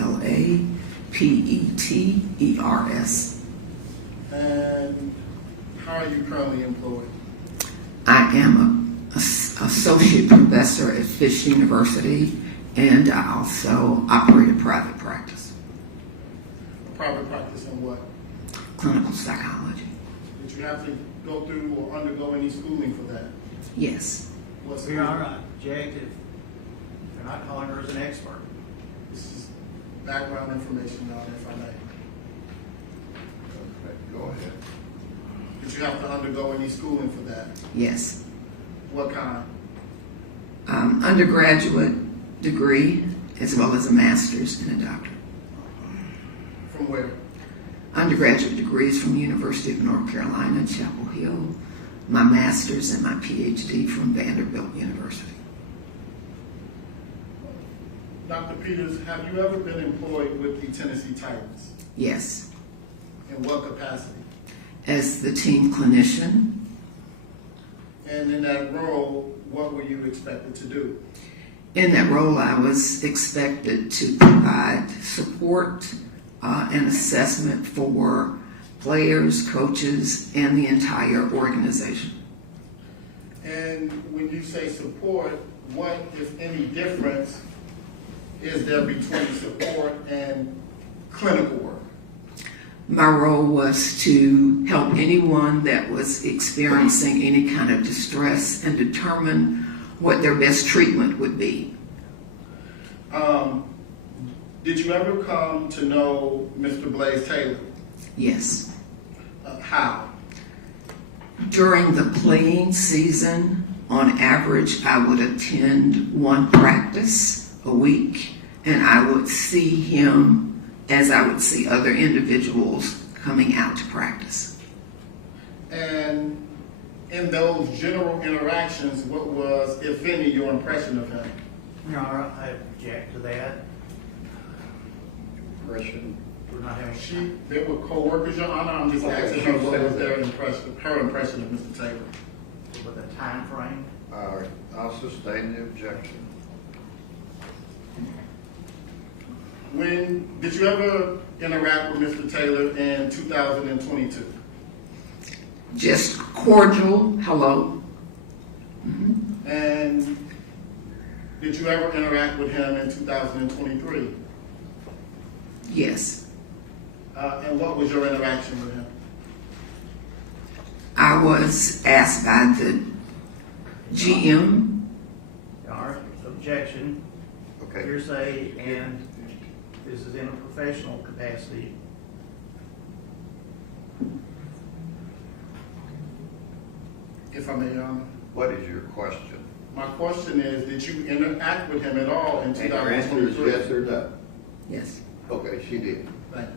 Peters. And how are you currently employed? I am an associate professor at Fish University, and I also operate a private practice, A private practice in what? clinical psychology. Did you have to go through or undergo any schooling for that? Yes. What Your school? Honor, I object if you're not calling her as an expert. This is background information, Your Honor, if I may. Okay, go ahead. Did you have to undergo any schooling for that? Yes. What kind? Undergraduate degree as well as a master's and a doctorate. From where? Undergraduate degrees from University of North Carolina, Chapel Hill. My master's and my PhD from Vanderbilt University. Dr. Peters, have you ever been employed with the Tennessee Titans? Yes. In what capacity? As the team clinician, And in that role, what were you expected to do? in that role, I was expected to provide support and assessment for players, coaches, and the entire organization. And when you say support, what, if any, difference is there between support and clinical work? My role was to help anyone that was experiencing any kind of distress and determine what their best treatment would be. Did you ever come to know Mr. Blaise Taylor? Yes. How? During the playing season, on average, I would attend one practice a week, and I would see him as I would see other individuals coming out to practice. And in those general interactions, what was, if any, your impression of him? Your Honor, I object to that. Impression. We're not having. They were co-workers, Your Honor. I'm just Okay, asking she her what said was that. her impression of Mr. Taylor. With a time frame. All right, I'll sustain the objection. When did you ever interact with Mr. Taylor in 2022? Just cordial hello. And did you ever interact with him in 2023? Yes. And what was your interaction with him? I was asked by the GM. Your Honor, objection. Okay. Hearsay, and this is in a professional capacity. If I may, Your Honor. What is your question? My question is, did you interact with him at all in And your answer is 2023? yes or no? Yes. Okay, she did. Thank you.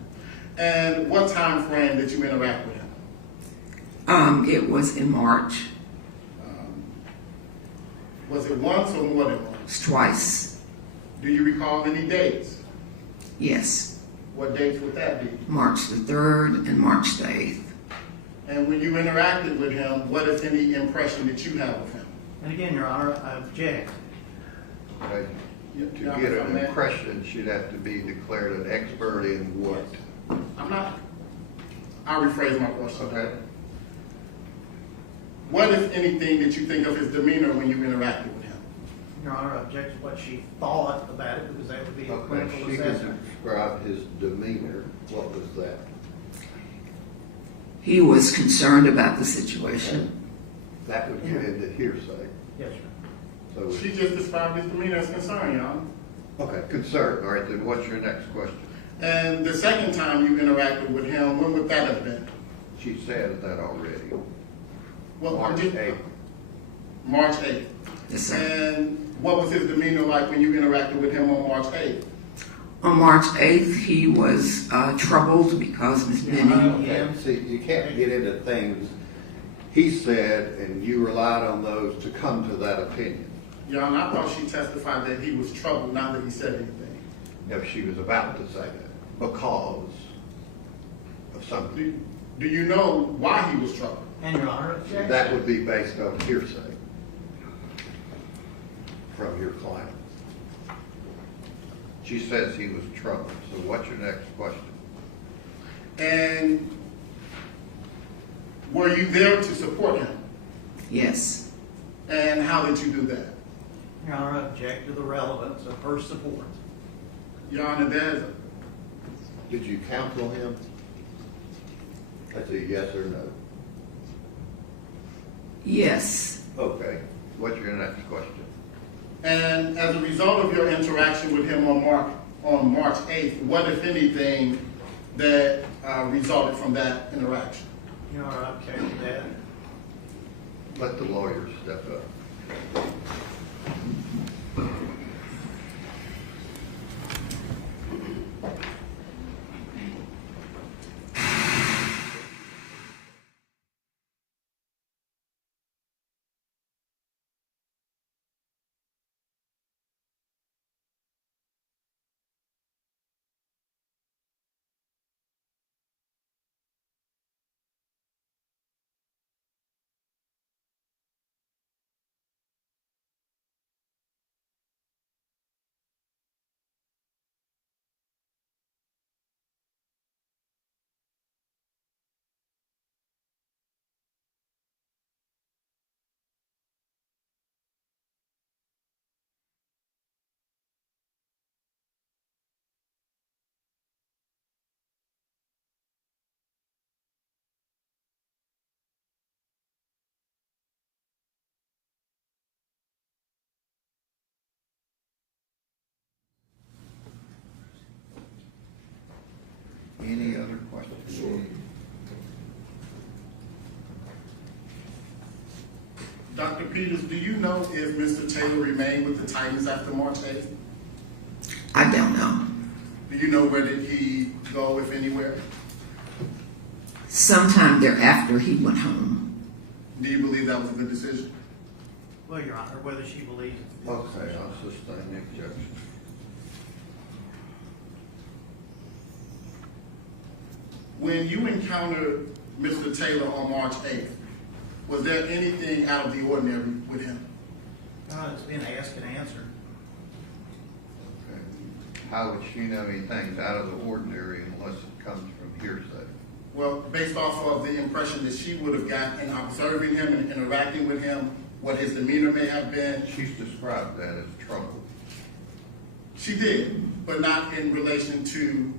And what time frame did you interact with him? It was in March. Was it once or more than once? It's twice. Do you recall any dates? Yes. What dates would that be? March the 3rd and March the 8th. And when you interacted with him, what, if any, impression did you have of him? And again, Your Honor, I object. Okay. To Your get Honor, if I an may. impression, she'd have to be declared an expert in what? I'm not. I'll rephrase my question. Okay. What, if anything, did you think of his demeanor when you interacted with him? Your Honor, I object to what she thought about it, because that would be a Okay, clinical she assessment. can describe his demeanor. What was that? He was concerned about the situation. That would get into hearsay. Yes, sir. So, She just described his demeanor as concern, Your Honor. okay, concern. All right, then what's your next question? And the second time you interacted with him, when would that have been? She said that already. What, March did- 8th. March 8th. Yes, sir. And what was his demeanor like when you interacted with him on March 8th? On March 8th, he was troubled because Ms. Benning. Okay, see, you can't get into things he said, and you relied on those to come to that opinion. Your Honor, I thought she testified that he was troubled, not that he said anything. If she was about to say that, because of something. Do you know why he was troubled? And Your Honor, objection. That would be based on hearsay from your client. She says he was troubled, so what's your next question? And were you there to support him? Yes. And how did you do that? Your Honor, I object to the relevance of her support. Your Honor, Did you counsel him? That's a yes or no. Yes. Okay, what's your next question? And as a result of your interaction with him on March 8th, what, if anything, that resulted from that interaction? Your Honor, I'm okay with that. Let the lawyer step up. Any other questions? Dr. Peters, do you know if Mr. Taylor remained with the Titans after March 8th? I don't know. Do you know where did he go, if anywhere? Sometime thereafter, he went home. Do you believe that was a good decision? Well, Your Honor, whether she believes it. Okay, I'll sustain the objection. When you encountered Mr. Taylor on March 8th, was there anything out of the ordinary with him? It's been asked and answered. Okay. How would she know anything's out of the ordinary unless it comes from hearsay? Well, based off of the impression that she would have gotten in observing him and interacting with him, what his demeanor may have been. She's described that as trouble. She did, but not in relation to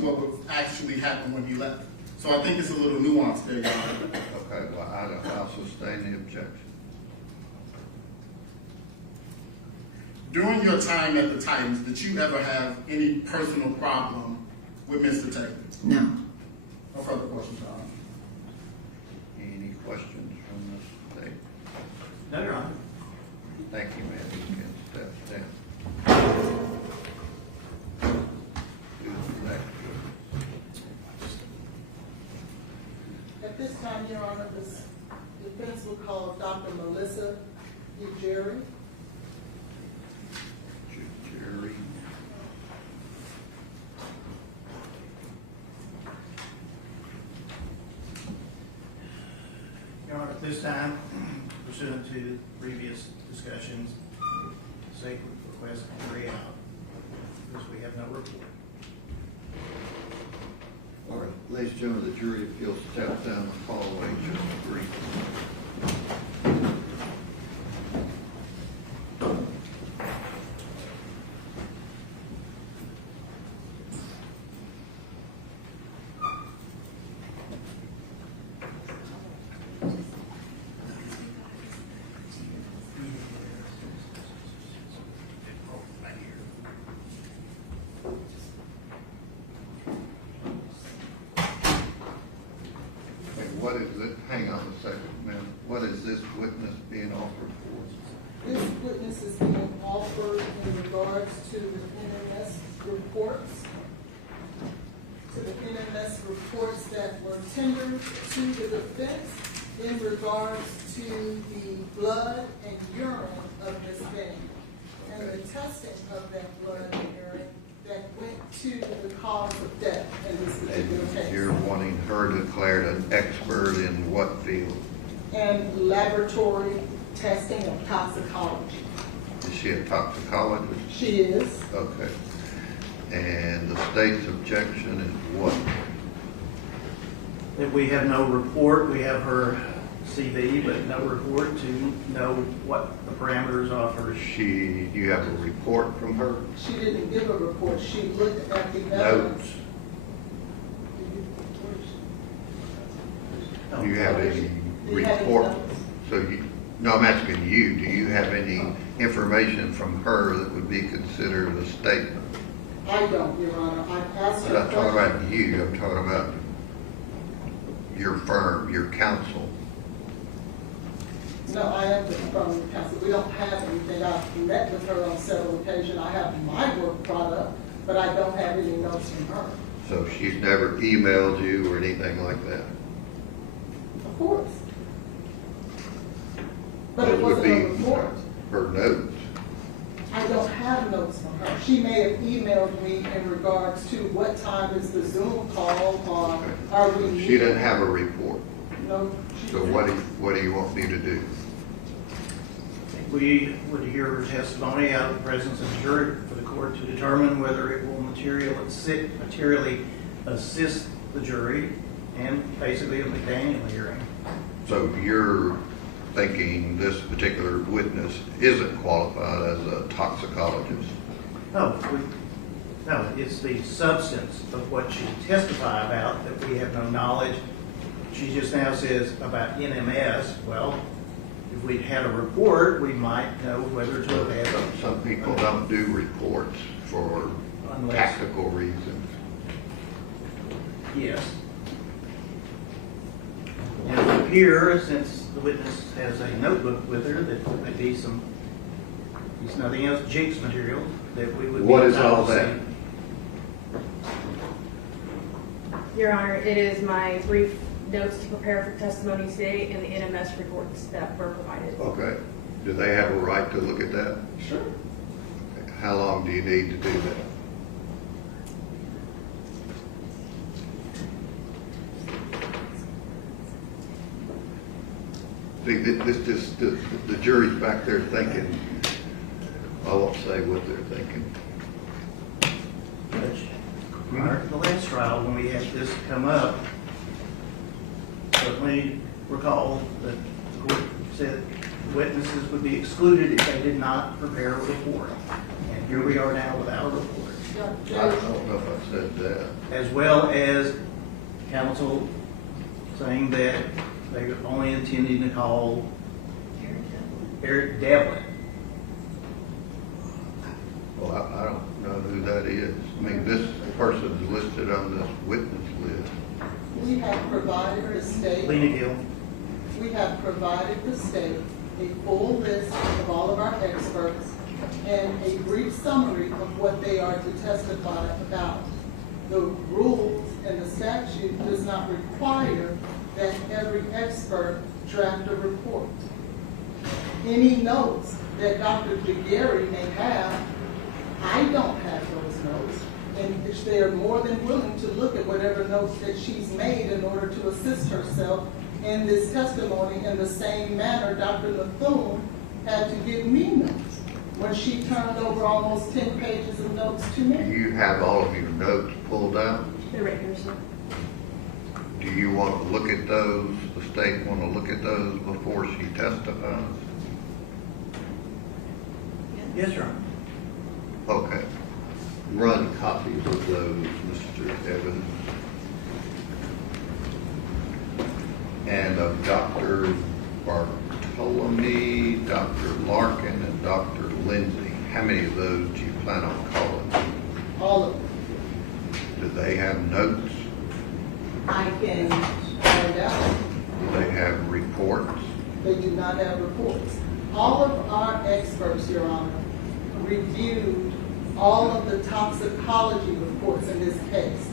what would actually happen when he left. So I think it's a little nuanced there, Your Honor. Okay, well, I'll sustain the objection. During your time at the Titans, did you ever have any personal problem with Mr. Taylor? No. No further questions, Your Honor. Any questions from the state? No, Your Honor. Thank you, ma'am. You can step down. Who's next? At this time, Your Honor, this defense will call Dr. Melissa Ujiri. Jerry. Your Honor, at this time, pursuant to previous discussions, state request to carry out, because we have no report. All right, ladies and gentlemen, the jury appeals step down the hallway just briefly. What is it? Hang on a second, ma'am. What is this witness being offered for? This witness is being offered in regards to the NMS reports, that were tendered to the defense in regards to the blood and urine of Ms. Benning, and the testing of that blood and urine that went to the cause of death in this particular case. And you're wanting her declared an expert in what field? And laboratory testing of toxicology. Is she a toxicologist? She is. Okay. And the state's objection is what? That we have no report, we have her CV, but no report to know what the parameters of her. You have a report from her? She didn't give a report. She looked at the Notes? evidence. Do you have any Do you have any report? notes? So no, I'm asking you, do you have any information from her that would be considered a statement? I don't, Your Honor. I've asked I'm her not talking questions. about you, I'm talking about your firm, your counsel. No, I am the firm counsel. We don't have anything. I've met with her on several occasions. I have my work product, but I don't have any notes from her. So she's never emailed you or anything like that? Of course. But Those it would wasn't a be report. her notes. I don't have notes from her. She may have emailed me in regards to what time is the Zoom call or are we... She doesn't have a report. No. she So didn't. what do you want me to do? We would hear her testimony out of the presence of the jury for the court to determine whether it will materially assist the jury and basically a McDaniel hearing. So you're thinking this particular witness isn't qualified as a toxicologist? No, it's the substance of what she testified about that we have no knowledge. She just now says about NMS. Well, if we'd had a report, we might know whether to have. Some people don't do reports for Unless- tactical reasons. Yes. And it would appear, since the witness has a notebook with her, that there may be some, if nothing else, jinx material that we would be What is all entitled to that? see. Your Honor, it is my brief notes to prepare for testimony today and the NMS reports that were provided. Okay. Do they have a right to look at that? Sure. How long do you need to do that? See, the jury's back there thinking, I won't say what they're thinking. Judge, prior to the last trial, when we had this come up, certainly recall that the court said witnesses would be excluded if they did not prepare a report. And here we are now without a report. I don't know if I said that. As well as counsel saying that they were only intending to call Eric Devlin. Well, I don't know who that is. I mean, this person is listed on this witness list. We have provided the state... Lena Gill. We have provided the state a full list of all of our experts and a brief summary of what they are to testify about. The rules and the statute does not require that every expert draft a report. Any notes that Dr. DeGarry may have, I don't have those notes. And they are more than willing to look at whatever notes that she's made in order to assist herself in this testimony in the same manner Dr. Laffoon had to give me notes when she turned over almost 10 pages of notes to Do me. you have all of your notes pulled out? They're right here, sir. Do you want to look at those, the state want to look at those before she testifies? Yes, Your Honor. Okay. Run copies of those, Mr. Evans. And of Dr. Bartolome, Dr. Larkin, and Dr. Lindsay. How many of those do you plan on calling? All of them. Do they have notes? I can find out. Do they have reports? They do not have reports. All of our experts, Your Honor, reviewed all of the toxicology reports in this case.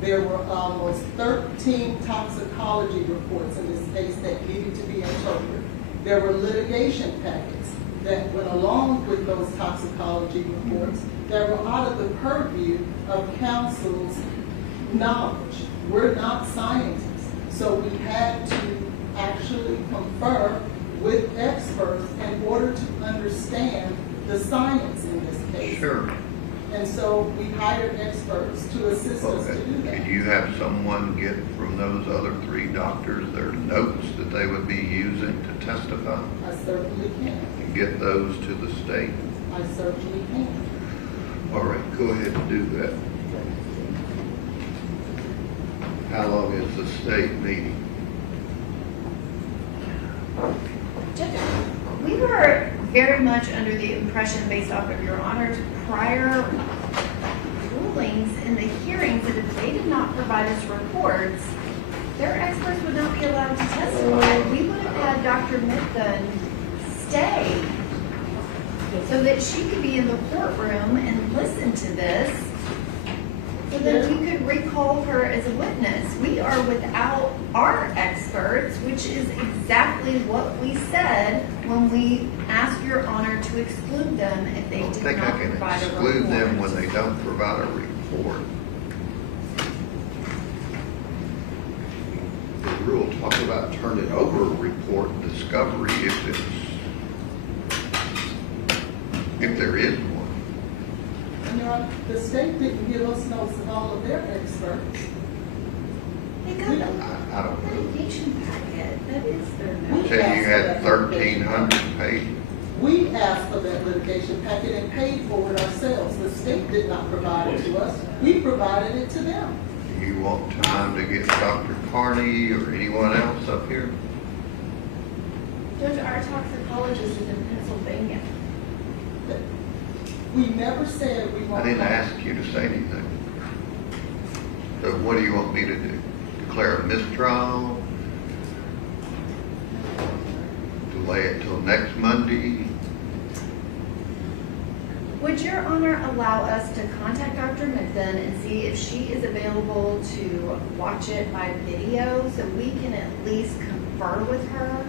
There were almost 13 toxicology reports in this case that needed to be interpreted. There were litigation packets that went along with those toxicology reports that were out of the purview of counsel's knowledge. We're not scientists, so we had to actually confer with experts in order to understand the science in this case. Sure. And so we hired experts to assist us to do that. Could you have someone get from those other 3 doctors their notes that they would be using to testify? I certainly can. And get those to the state? I certainly can. All right, go ahead and do that. How long is the state meeting? Judge, we were very much under the impression, based off of Your Honor's prior rulings in the hearings, that if they did not provide us reports, their experts would not be allowed to testify. We would have had Dr. Mithun stay so that she could be in the courtroom and listen to this, so that we could recall her as a witness. We are without our experts, which is exactly what we said when we asked Your Honor to exclude them if they I don't did think I not can provide a report. exclude them when they don't provide a report. The rule talks about turning over a report discovery if there is one. And Your Honor, the state didn't give us notes of all of their experts. They got a I don't know. litigation packet. That is their note. Said you had 1,300 pages. We asked for that litigation packet and paid for it ourselves. The state did not provide it to us. We provided it to them. Do you want time to get Dr. Carney or anyone else up here? Judge, our toxicologist is in Pennsylvania. We never said we I want. didn't ask you to say anything. So what do you want me to do? Declare a mistrial? Delay it till next Monday? Would Your Honor allow us to contact Dr. Mithun and see if she is available to watch it by video so we can at least confer with her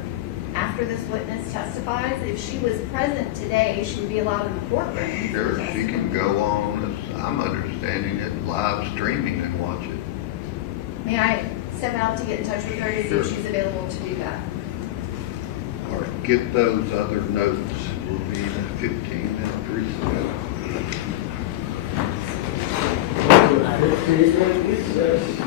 after this witness testifies? If she was present today, she would be allowed in the courtroom. Sure, she can go on, as I'm understanding it, live streaming and watch it. May I step out to get in touch with her to see Sure. if she's available to do that? All right, get those other notes. We'll be in a 15-minute recess. 15 minutes.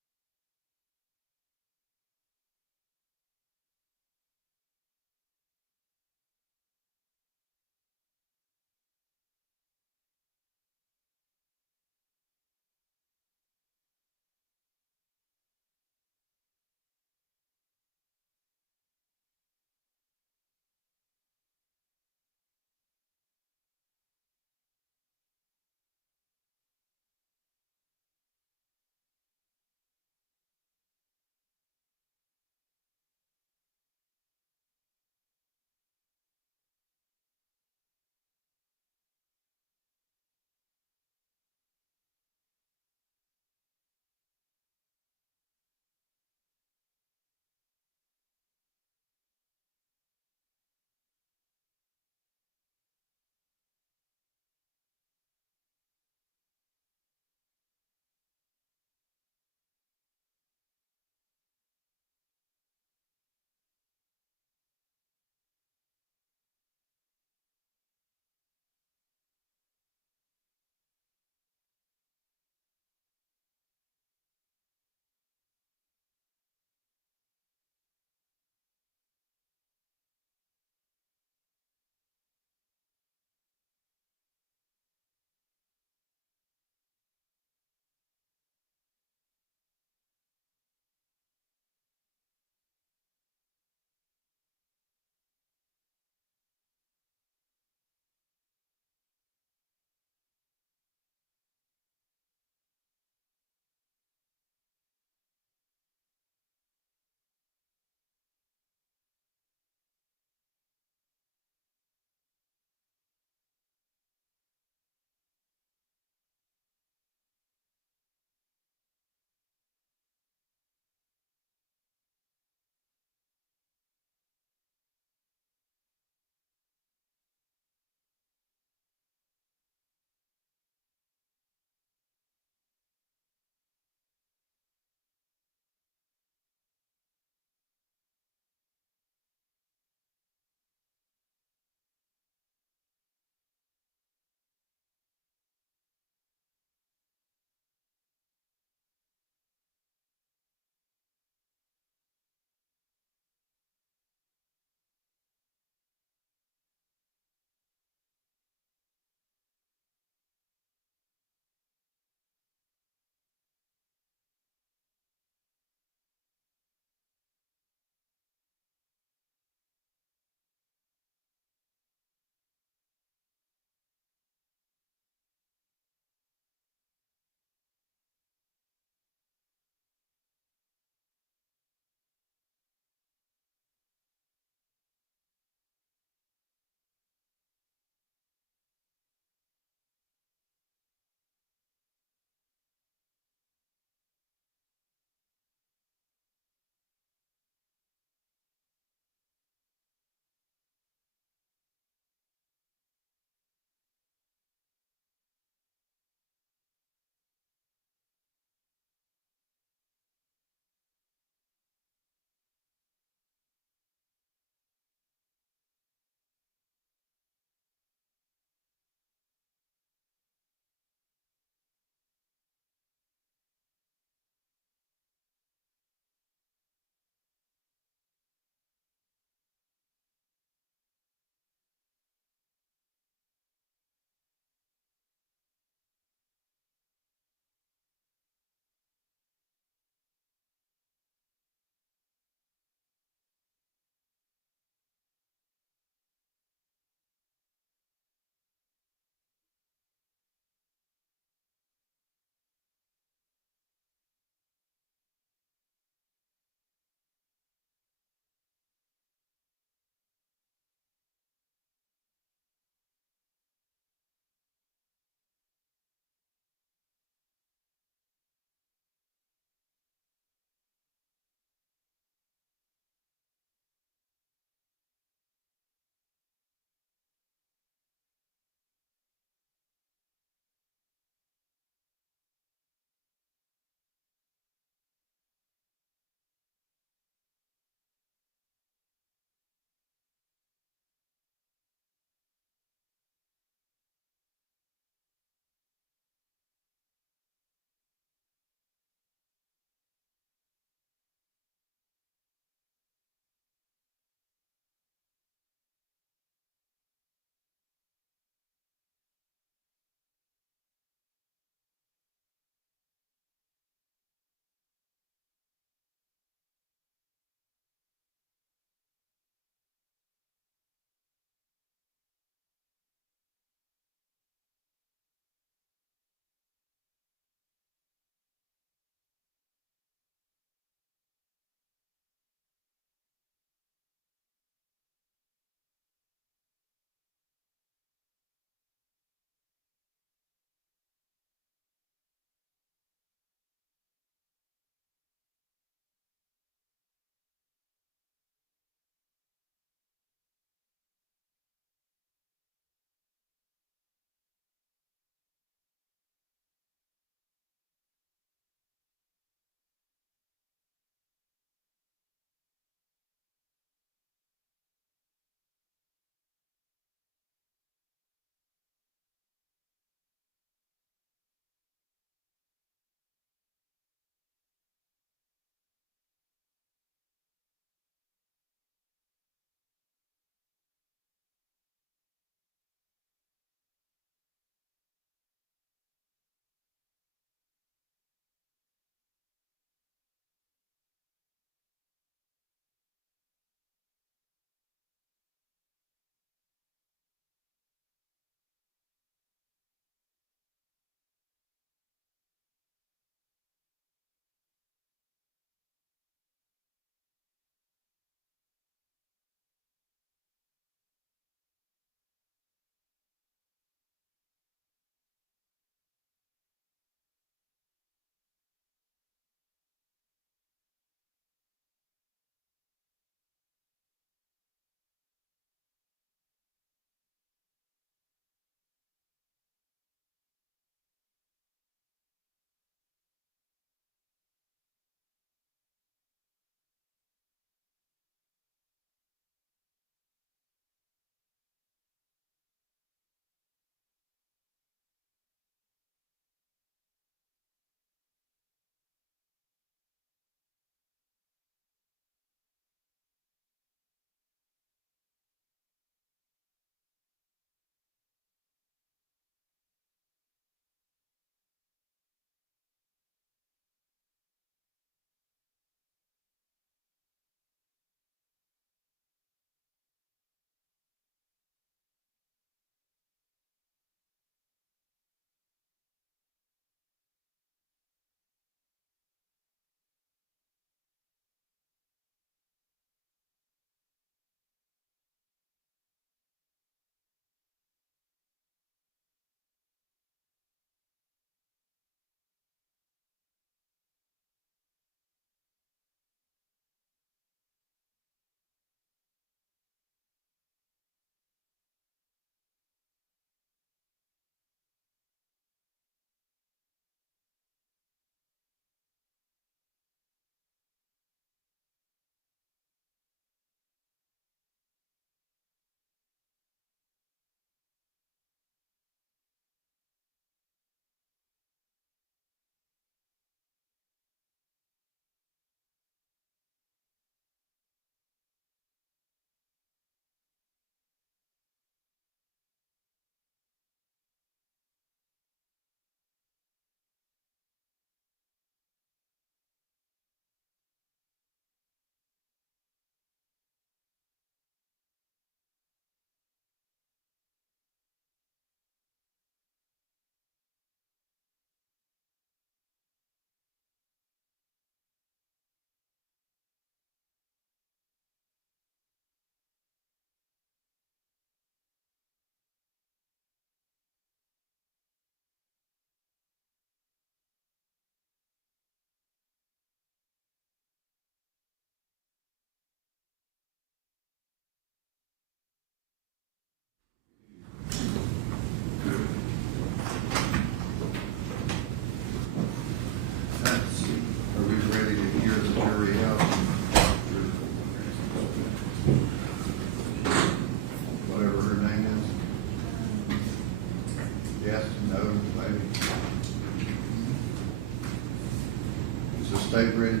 say, Brittany?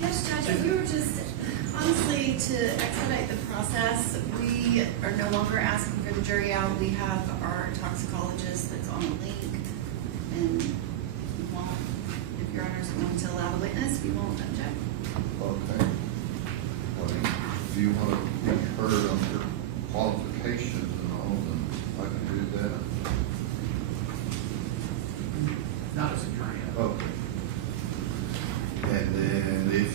Yes, Judge, we were just, honestly, to expedite the process, we are no longer asking for the jury out. We have our toxicologist that's on the link, and we won't, if your honors are going to allow the witness, we won't object. Okay. Well, do you want to be heard on your qualifications and all, then I can do that. Not as a attorney. Okay. And then if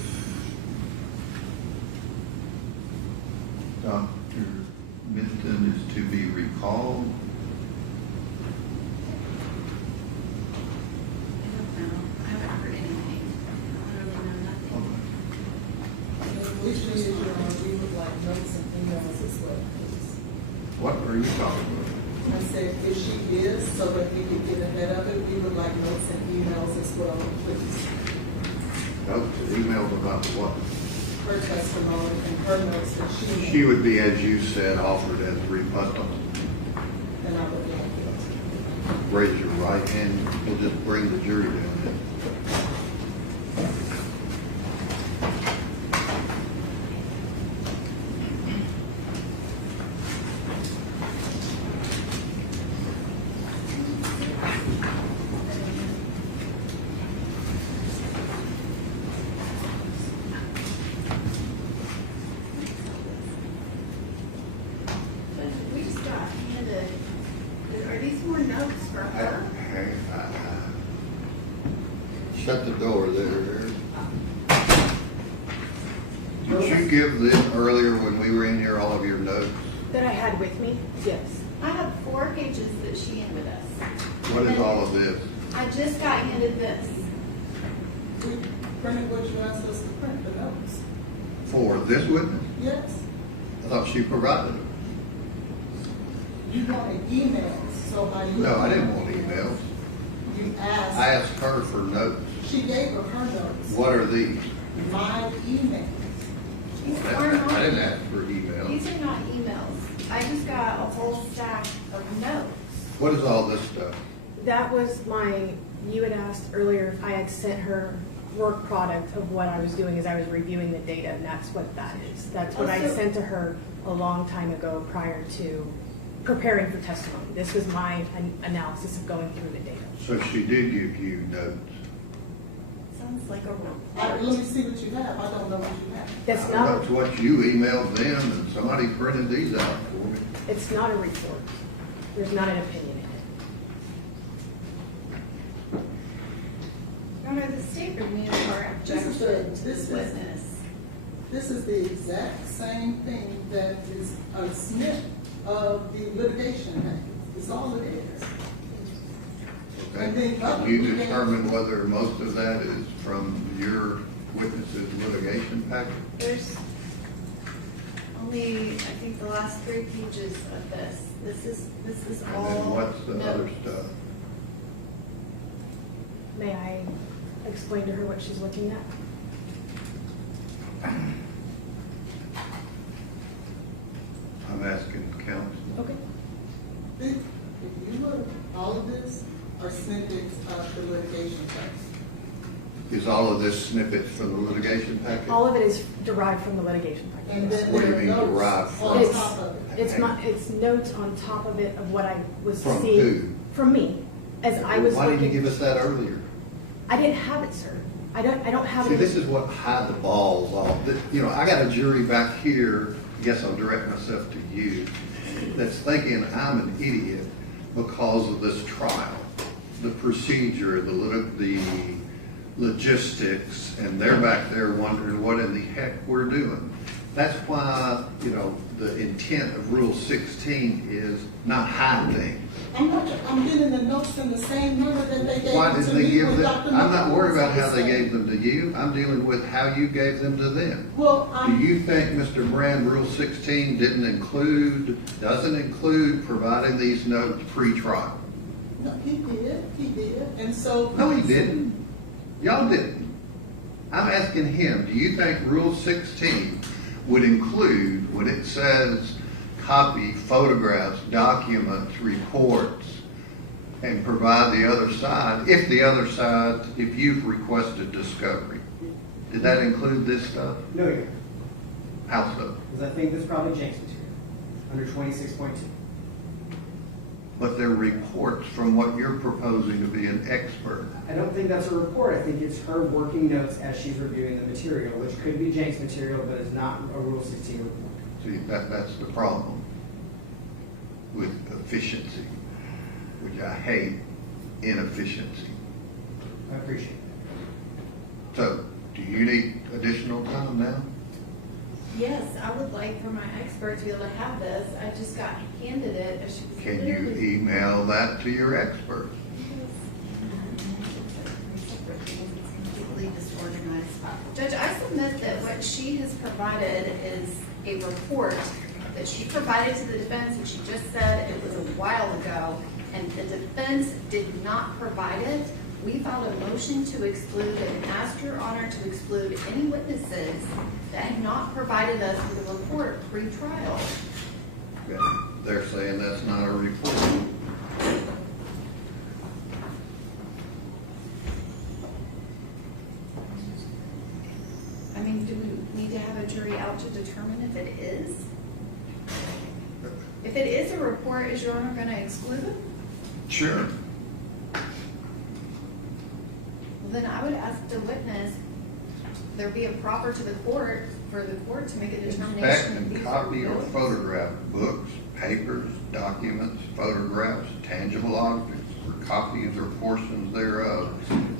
Dr. Minton is to be recalled, I don't know. I haven't heard anything. I don't really know nothing. Which means, Your Honor, we would like notes and emails as well, please. what are you talking about? I said, if she is, so that we can get ahead of it, we would like notes and emails as well, please. Notes, emails about what? Her testimony and her notes that she made. She would be, as you said, offered as rebuttal. And I would like it. Raise your right hand, we'll just bring the jury down there. We just got handed, are these more notes for her? Shut the door there. Did you give them earlier when we were in here all of your notes? That I had with me? Yes. I have 4 pages that she handed us. What is all of this? I just got handed this. We printed what you asked us to print, the notes. For this witness? Yes. I thought she provided them. You wanted emails, so I. No, I didn't want emails. You asked. I asked her for notes. She gave her notes. What are these? My email. These are not, I didn't ask for emails. these are not emails. I just got a whole stack of notes. What is all this stuff? That was you had asked earlier if I had sent her work product of what I was doing as I was reviewing the data, and that's what that is. That's what I sent to her a long time ago prior to preparing for testimony. This was my analysis of going through the data. So she did give you notes. Sounds like a Let me see what you have. I don't know what you have. That's I don't know, not, it's what you emailed them and somebody printed these out for me. it's not a report. There's not an opinion in it. Your Honor, the state removed our objection to this witness. This is the exact same thing that is a snip of the litigation package. It's all it is. And Okay. then Can you determine whether most of that is from your witness's litigation package? There's only, I think, the last 3 pages of this. This is And all then what's the other notes. stuff? May I explain to her what she's looking at? I'm asking counsel. Okay. If you look, all of this are snippets of the litigation package. Is all of this snippets from the litigation package? All of it is derived from the litigation package. And then What do you there are mean notes derived from? on top of it. It's notes on top of it of what I was From seeing. who? From me, as I was Why didn't you looking. give us that earlier? I didn't have it, sir. I don't have See, it. this is what hide the balls off. You know, I got a jury back here, I guess I'll direct myself to you, that's thinking I'm an idiot because of this trial. The procedure, the logistics, and they're back there wondering what in the heck we're doing. That's why, you know, the intent of Rule 16 is not hide things. I'm getting the notes in the same number that they gave Why to did they me give when them? Dr. I'm not worried about how they Nichols gave them to you. I'm dealing with how you gave them to them. Well, Do you think, Mr. Brand, Rule 16 doesn't include providing these notes pre-trial? No, he did, and so. No, he didn't. Y'all didn't. I'm asking him, do you think Rule 16 would include, when it says copy photographs, documents, reports, and provide the other side, if you've requested discovery? Did that include this stuff? No, Your Honor, How so? because I think this is probably Jake's material, under 26.2. But they're reports from what you're proposing to be an expert. I don't think that's a report. I think it's her working notes as she's reviewing the material, which could be Jake's material, but is not a Rule 16 report. See, that's the problem with efficiency, which I hate inefficiency. I appreciate that. So, do you need additional time now? Yes, I would like for my expert to be able to have this. I just got handed it as she was. Can you email that to your expert? Completely disorganized. Judge, I submit that what she has provided is a report that she provided to the defense, and she just said it was a while ago, and the defense did not provide it. We filed a motion to exclude and asked Your Honor to exclude any witnesses that had not provided us with a report pre-trial. Okay. They're saying that's not a report. I mean, do we need to have a jury out to determine if it is? If it is a report, is Your Honor going to exclude it? Sure. Then I would ask the witness, there be a proper to the court, for the court to make a Inspect determination. and copy or photograph books, papers, documents, photographs, tangible objects, or copies or portions thereof,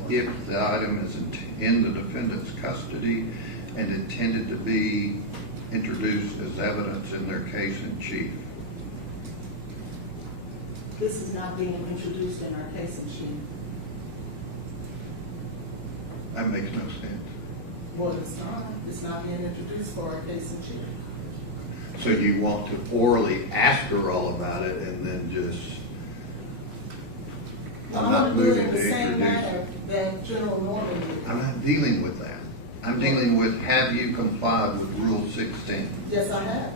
if the item is in the defendant's custody and intended to be introduced as evidence in their case in chief. This is not being introduced in our case in chief. That makes no sense. Well, it's not being introduced for our case in chief. So you want to orally ask her all about it and then just, I'm not do it moving in to the same introduce manner it. that General Norman did. I'm not dealing with that. I'm dealing with, have you complied with Rule 16? Yes, I have.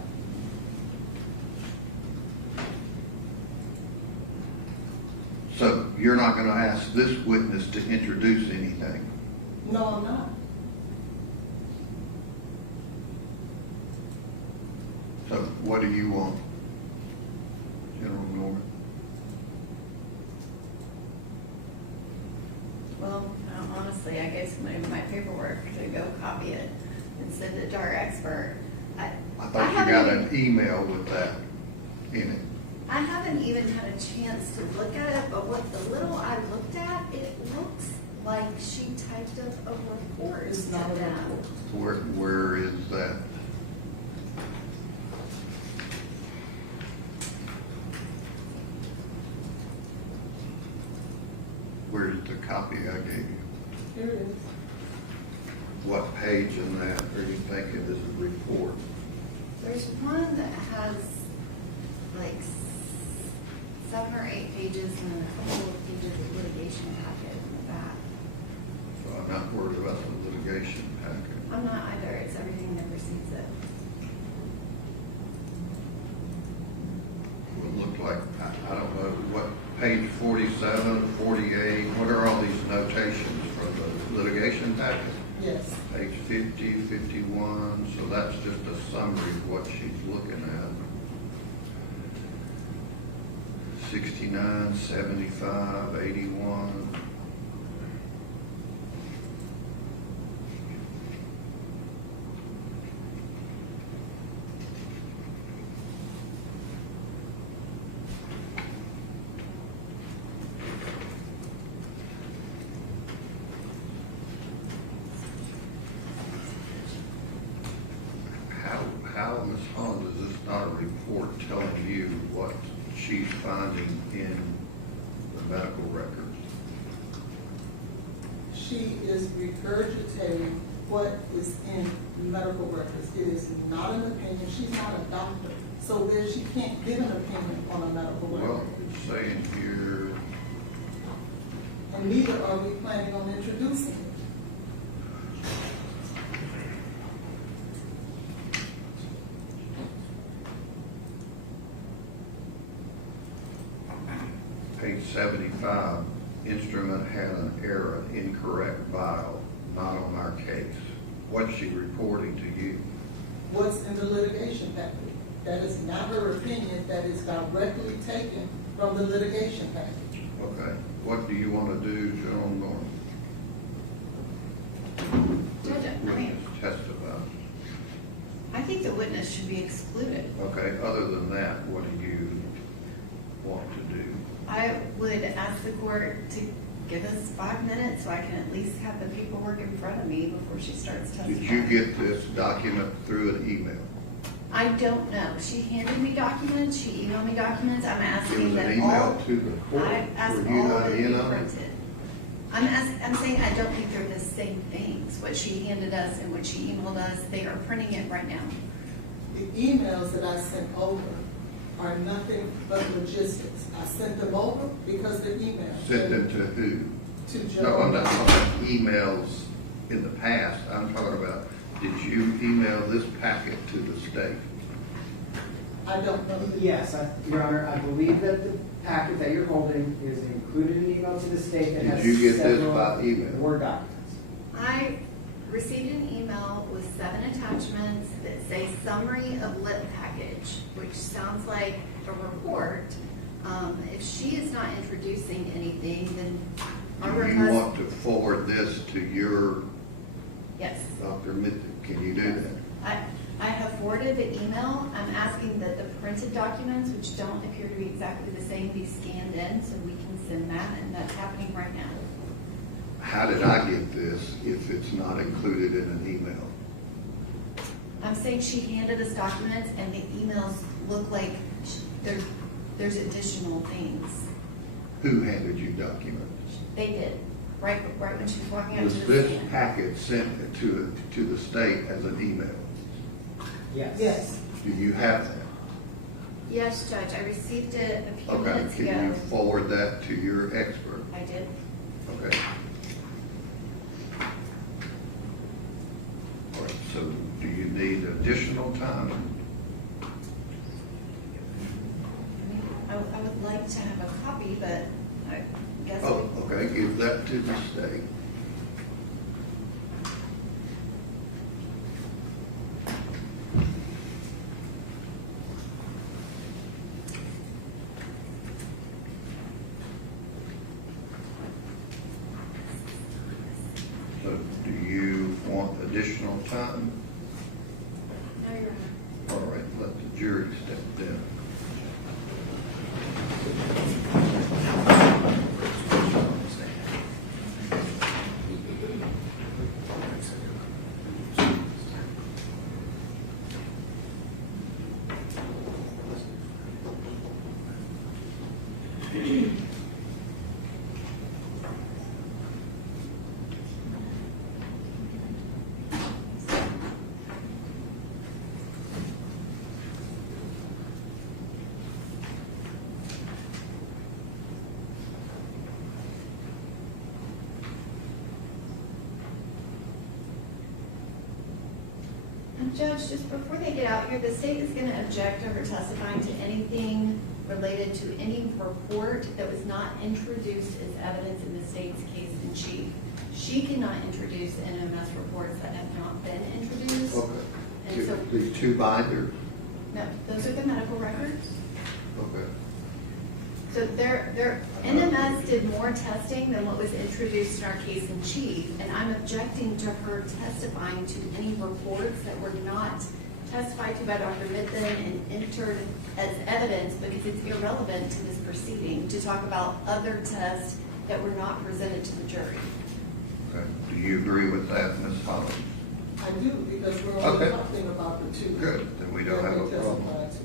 So you're not going to ask this witness to introduce anything? No, I'm not. So what do you want, General Norman? Well, honestly, I gave somebody my paperwork to go copy it and send it to our expert. I thought you got an email with that in it. I haven't even had a chance to look at it, but what the little I looked at, it looks like she typed up a report It's to not a them. report. Where is that? Where's the copy I gave you? Here it is. What page in that are you thinking is a report? There's one that has like 7 or 8 pages and then a couple of pages of litigation packet in the back. So I'm not worried about the litigation packet. I'm not either, it's everything that precedes it. It would look like, I don't know, what, page 47, 48, what are all these notations from the litigation packet? Yes. Page 50, 51, so that's just a summary of what she's looking at. 69, 75, 81. How, Ms. Holland, is this not a report telling you what she's finding in the medical records? She is regurgitating what is in medical records. It is not an opinion. She's not a doctor. So then she can't give an opinion on a medical record. Well, it's saying here, And neither are we planning on introducing it. page 75, instrument had an error, incorrect vial, not on our case. What's she reporting to you? What's in the litigation package? That is not her opinion, that is directly taken from the litigation package. Okay. What do you want to do, Joan Norton? Judge, I mean, Witness testify. I think the witness should be excluded. Okay, other than that, what do you want to do? I would ask the court to give us 5 minutes so I can at least have the paperwork in front of me before she starts testifying. Did you get this document through an email? I don't know. She handed me documents, she emailed me documents. I'm It asking was that an all. email to the court. I asked Were you all not of it to in be on it? printed. I'm saying I don't think they're the same things. What she handed us and what she emailed us, they are printing it right now. The emails that I sent over are nothing but logistics. I sent them over because they're emails. Sent them to who? To Joe. No, I'm not talking about emails in the past. I'm talking about, did you email this packet to the state? I don't know. Yes, Your Honor, I believe that the packet that you're holding is included in the email to the state that Did has you get this several by email? Word documents. I received an email with 7 attachments that say summary of lit package, which sounds like a report. If she is not introducing anything, then our Do you request. want to forward this to your Yes. Dr. Mitchell? Can you do that? I have forwarded the email. I'm asking that the printed documents, which don't appear to be exactly the same, be scanned in so we can send that, and that's happening right now. How did I get this if it's not included in an email? I'm saying she handed us documents and the emails look like there's additional things. Who handed you documents? They did, right when she was walking out to Was the this stand. packet sent to the state as an email? Yes. Yes. Do you have that? Yes, Judge, I received it a few Okay, minutes ago. can you forward that to your expert? I did. Okay. All right, so do you need additional time? I would like to have a copy, but I guess. Oh, okay, give that to the state. So do you want additional time? No, Your Honor. All right, let the jury step down. Judge, just before they get out here, the state is going to object to her testifying to anything related to any report that was not introduced as evidence in the state's case in chief. She cannot introduce NMS reports that have not been introduced. Okay. And so, These two binders? no, those are the medical records. Okay. So NMS did more testing than what was introduced in our case in chief, and I'm objecting to her testifying to any reports that were not testified to by Dr. Mitten and entered as evidence because it's irrelevant to this proceeding to talk about other tests that were not presented to the jury. Okay. Do you agree with that, Ms. Holland? I do, because we're only Okay. talking about the two. Good, then we don't that have a we problem. testified to.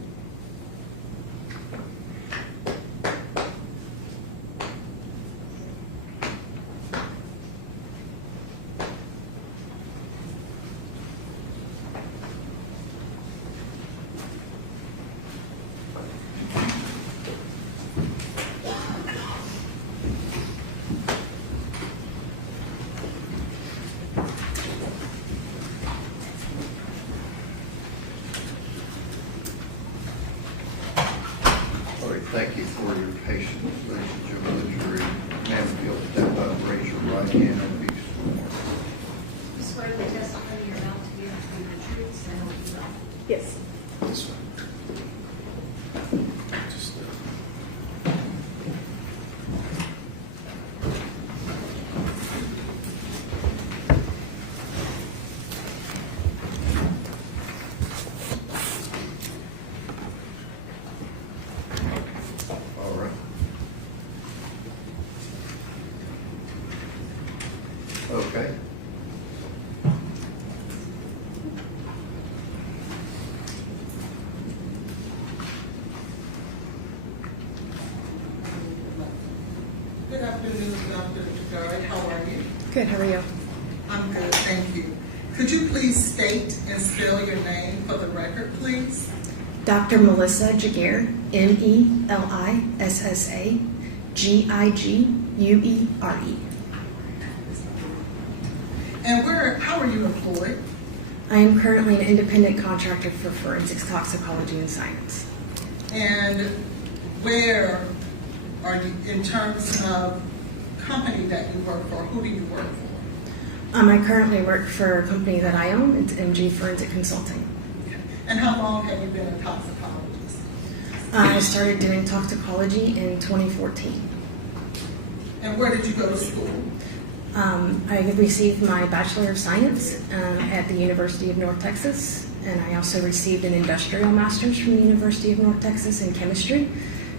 All right, thank you for your patience, ladies and gentlemen of the jury. Ma'am, if you'll step up, raise your right hand and be sworn. You swear the testimony you're about Yes. This way. Just, All right. Okay. Good afternoon, Dr. Jagari. How are you? Good, how are you? I'm good, thank you. Could you please state and spell your name for the record, please? Dr. Melissa Jagger, Melissa Giguere. And how are you employed? I am currently an independent contractor for forensics, toxicology, and science. And where are you in terms of company that you work for? Who do you work for? I currently work for a company that I own. It's MG Forensic Consulting. And how long have you been a toxicologist? I started doing toxicology in 2014. And where did you go to school? I received my Bachelor of Science at the University of North Texas, and I also received an Industrial Master's from the University of North Texas in chemistry.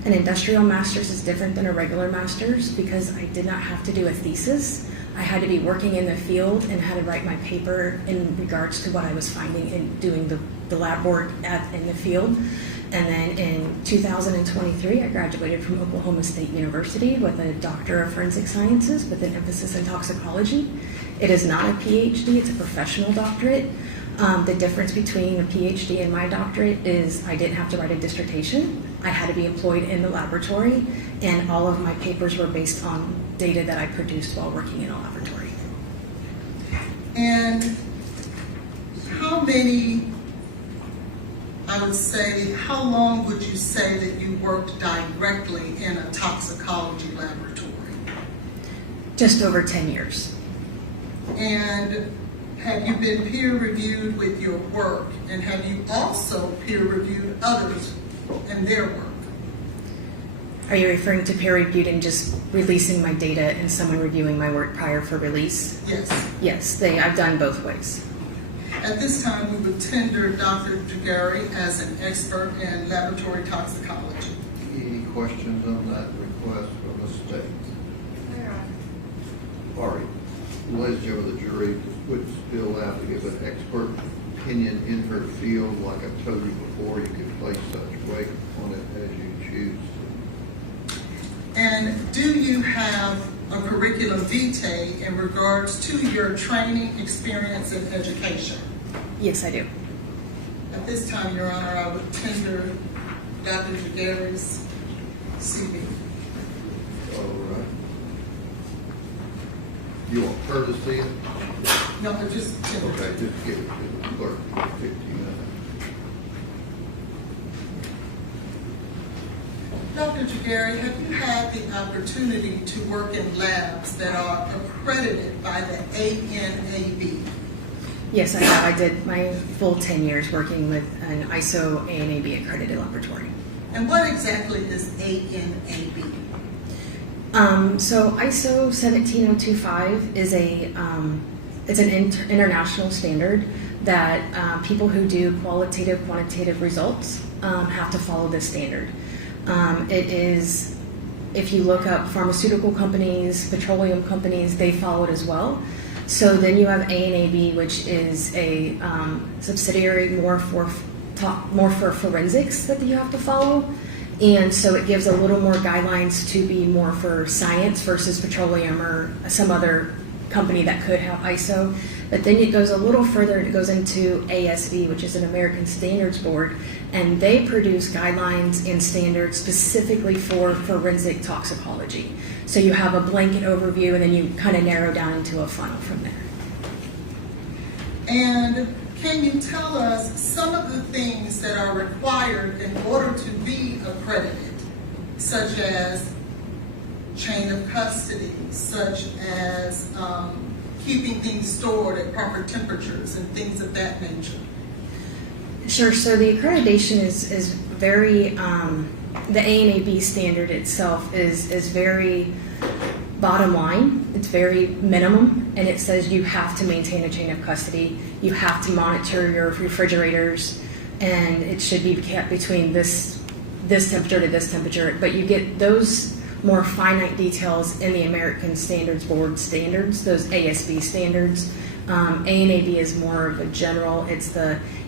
An Industrial Master's is different than a regular Master's because I did not have to do a thesis. I had to be working in the field and had to write my paper in regards to what I was finding and doing the lab work in the field. And then in 2023, I graduated from Oklahoma State University with a Doctor of Forensic Sciences with an emphasis in toxicology. It is not a PhD, it's a professional doctorate. The difference between a PhD and my doctorate is I didn't have to write a dissertation. I had to be employed in the laboratory, and all of my papers were based on data that I produced while working in a laboratory. And how long would you say that you worked directly in a toxicology laboratory? Just over 10 years. And have you been peer reviewed with your work? And have you also peer reviewed others and their work? Are you referring to peer reviewed and just releasing my data and someone reviewing my work prior for release? Yes. Yes, I've done both ways. At this time, we would tender Dr. Jagari as an expert in laboratory toxicology. Any questions on that request from the state? All right. Liz, of the jury would still have to give an expert opinion in her field. Like I told you before, you could place such weight on it as you choose. And do you have a curriculum vitae in regards to your training, experience, and education? Yes, I do. At this time, Your Honor, I would tender Dr. Jagari's CV. All right. You want her to see it? No, I just tender. Okay, just give it to the clerk for 15 minutes. Dr. Jagari, have you had the opportunity to work in labs that are accredited by the ANAB? Yes, I have. I did my full 10 years working with an ISO ANAB accredited laboratory. And what exactly is ANAB? So ISO 17025 is it's an international standard that people who do qualitative, quantitative results have to follow this standard. It is, if you look up pharmaceutical companies, petroleum companies, they follow it as well. So then you have ANAB, which is a subsidiary more for forensics that you have to follow. And so it gives a little more guidelines to be more for science versus petroleum or some other company that could have ISO. But then it goes a little further and it goes into ASV, which is an American Standards Board, and they produce guidelines and standards specifically for forensic toxicology. So you have a blanket overview and then you kind of narrow down into a funnel from there. And can you tell us some of the things that are required in order to be accredited, such as chain of custody, such as keeping things stored at proper temperatures and things of that nature? Sure. So the accreditation is very, the ANAB standard itself is very bottom line. It's very minimum, and it says you have to maintain a chain of custody. You have to monitor your refrigerators, and it should be kept between this temperature to this temperature. But you get those more finite details in the American Standards Board standards, those ASB standards. ANAB is more of a general. It's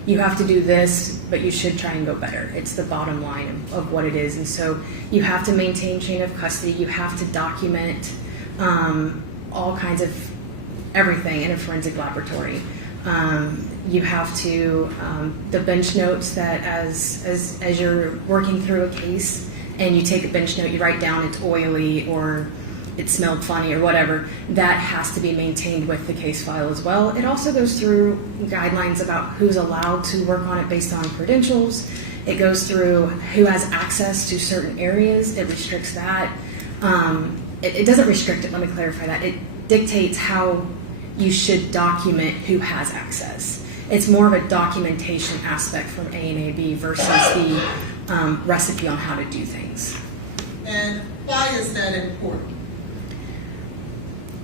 you have to do this, but you should try and go better. It's the bottom line of what it is. And so you have to maintain chain of custody. You have to document all kinds of everything in a forensic laboratory. You have to, the bench notes that as you're working through a case and you take a bench note, you write down it's oily or it smelled funny or whatever, that has to be maintained with the case file as well. It also goes through guidelines about who's allowed to work on it based on credentials. It goes through who has access to certain areas. It restricts that. It doesn't restrict it, let me clarify that. It dictates how you should document who has access. It's more of a documentation aspect from ANAB versus the recipe on how to do things. And why is that important?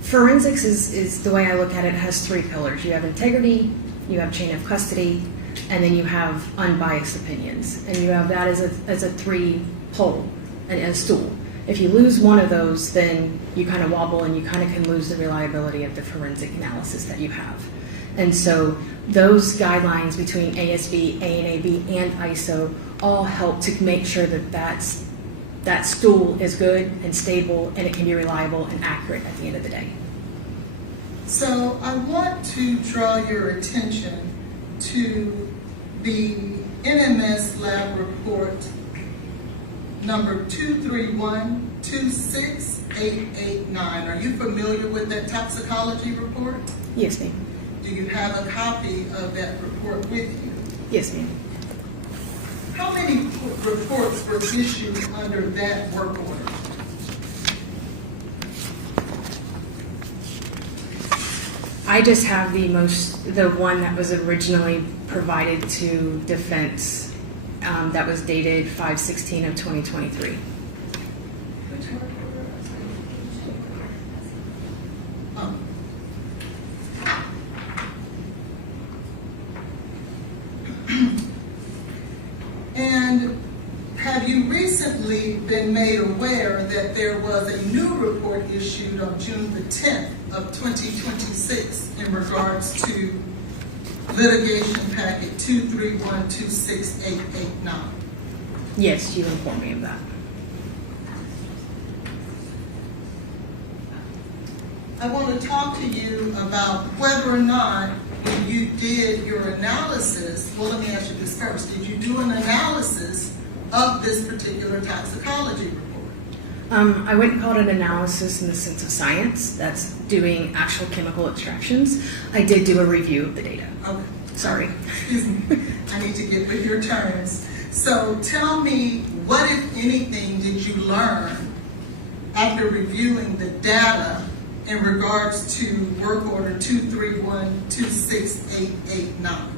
Forensics is the way I look at it, has three pillars. You have integrity, you have chain of custody, and then you have unbiased opinions. And you have that as a three pole and a stool. If you lose one of those, then you kind of wobble and you kind of can lose the reliability of the forensic analysis that you have. And so those guidelines between ASB, ANAB, and ISO all help to make sure that stool is good and stable and it can be reliable and accurate at the end of the day. So I want to draw your attention to the NMS lab report number 231-26889. Are you familiar with that toxicology report? Yes, ma'am. Do you have a copy of that report with you? Yes, ma'am. How many reports were issued under that work order? I just have the one that was originally provided to defense that was dated 5/16 of 2023. And have you recently been made aware that there was a new report issued on June the 10th of 2026 in regards to litigation packet 231-26889? Yes, you informed me of that. I want to talk to you about whether or not when you did your analysis, well, let me ask you this first. Did you do an analysis of this particular toxicology report? I wouldn't call it an analysis in the sense of science. That's doing actual chemical extractions. I did do a review of the data. Okay. Sorry. Excuse me. I need to get with your terms. So tell me, what, if anything, did you learn after reviewing the data in regards to work order 231-26889?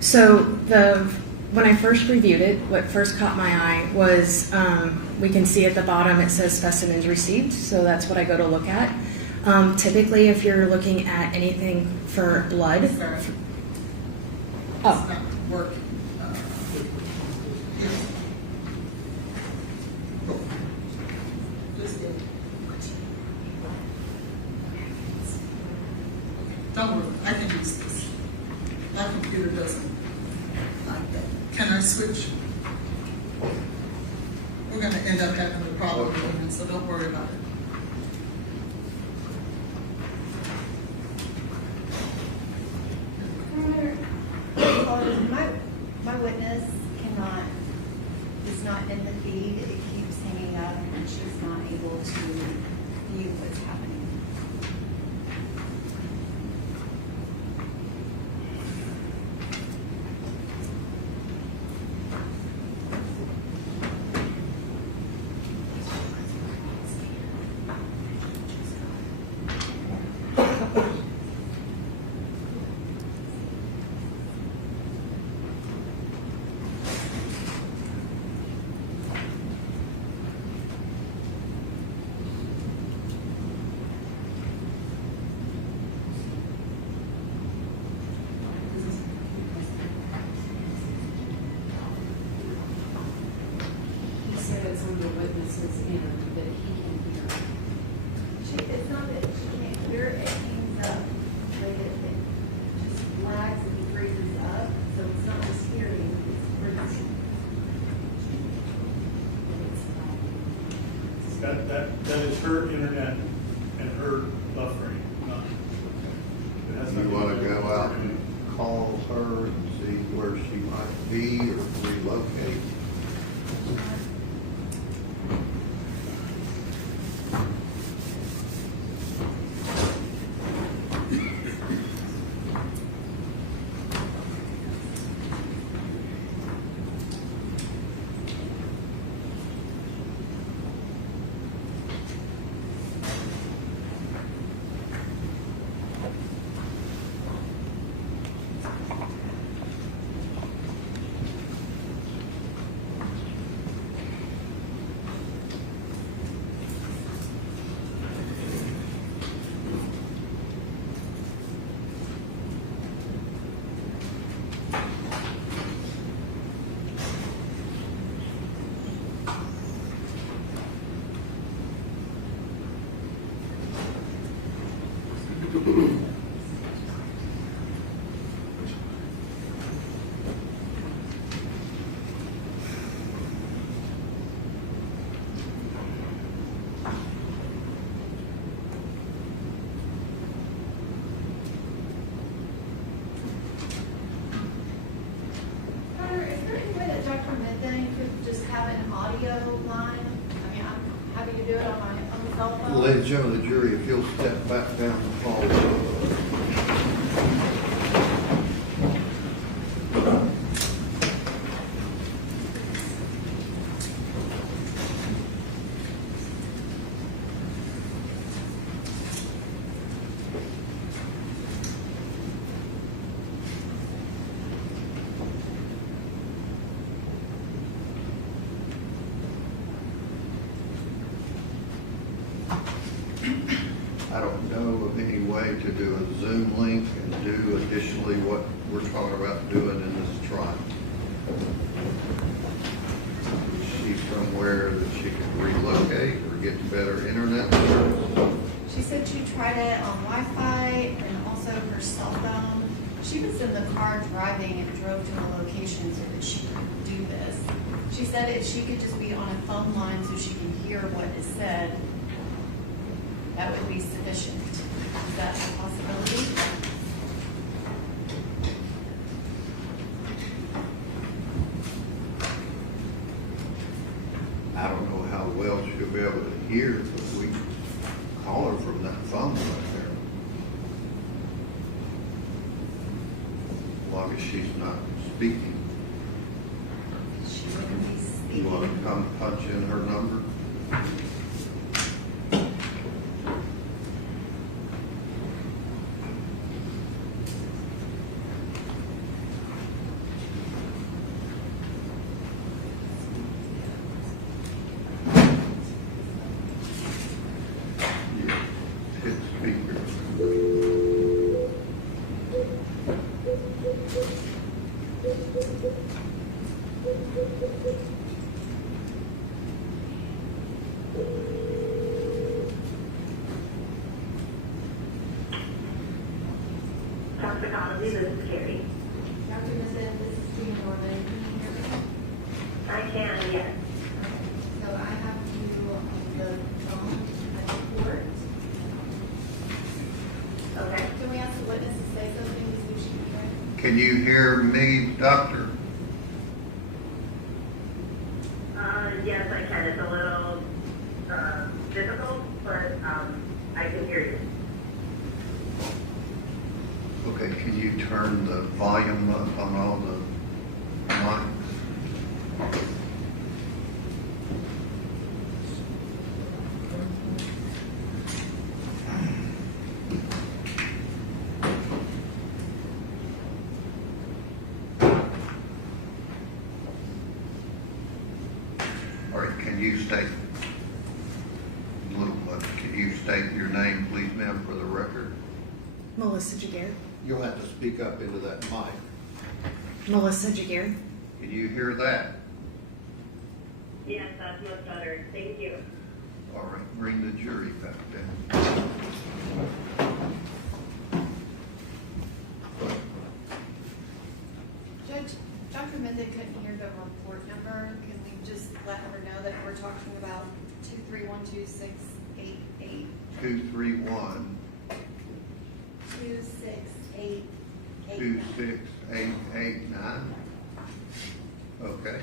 So when I first reviewed it, what first caught my eye was we can see at the bottom it says specimens received, so that's what I go to look at. Typically, if you're looking at anything for blood, Sorry. oh, It's not working. Don't worry, I can use this. My computer doesn't like that. Can I switch? We're going to end up having a problem with it, so don't worry about it. My witness is not in the feed. It keeps hanging up and she's not able to view what's happening. some of the witnesses in that he can hear. It's not that she can't hear it, it hangs up, like it just lags and freezes up, so it's not just hearing, it's freezing. That is her internet and her buffering, not. It has You nothing want do to with go out her and call her and see where she might be or relocate? Connor, is there any way that Dr. Benning could just have an audio line? I mean, I'm happy to do it on my own cell phone. Ladies and gentlemen of the jury, if you'll step back down the hall. I don't know of any way to do a Zoom link and do additionally what we're talking about doing in this trial. Is she somewhere that she could relocate or get better internet service? She said she tried it on Wi-Fi and also her cell phone. She was in the car driving and drove to a location so that she could do this. She said if she could just be on a phone line so she can hear what is said, that would be sufficient. Is that a possibility? I don't know how well she'll be able to hear, but we call her from that phone right there. As long as she's not speaking. She wouldn't be You speaking. want to come punch in her number? Yeah, hit speaker. Dr. Connolly, this is Carrie. Dr. Mazin, this is Jean Norman. Can you hear me? I can, yes. So I have you on the phone at the court. Okay. Can we ask the witness to say something to see if she can hear? Can you hear me, doctor? Yes, I can. It's a little difficult, but I can hear you. Okay, can you turn the volume up on all the mics? All right, can you state, can you state your name, please, ma'am, for the record? Melissa Jaguar. You'll have to speak up into that mic. Melissa Jaguar. Can you hear that? Yes, that's much better. Thank you. All right, bring the jury back then. Judge, Dr. Mendon couldn't hear the report number. Can we just let her know that we're talking about 2312688? 231 26889. 26889. Okay.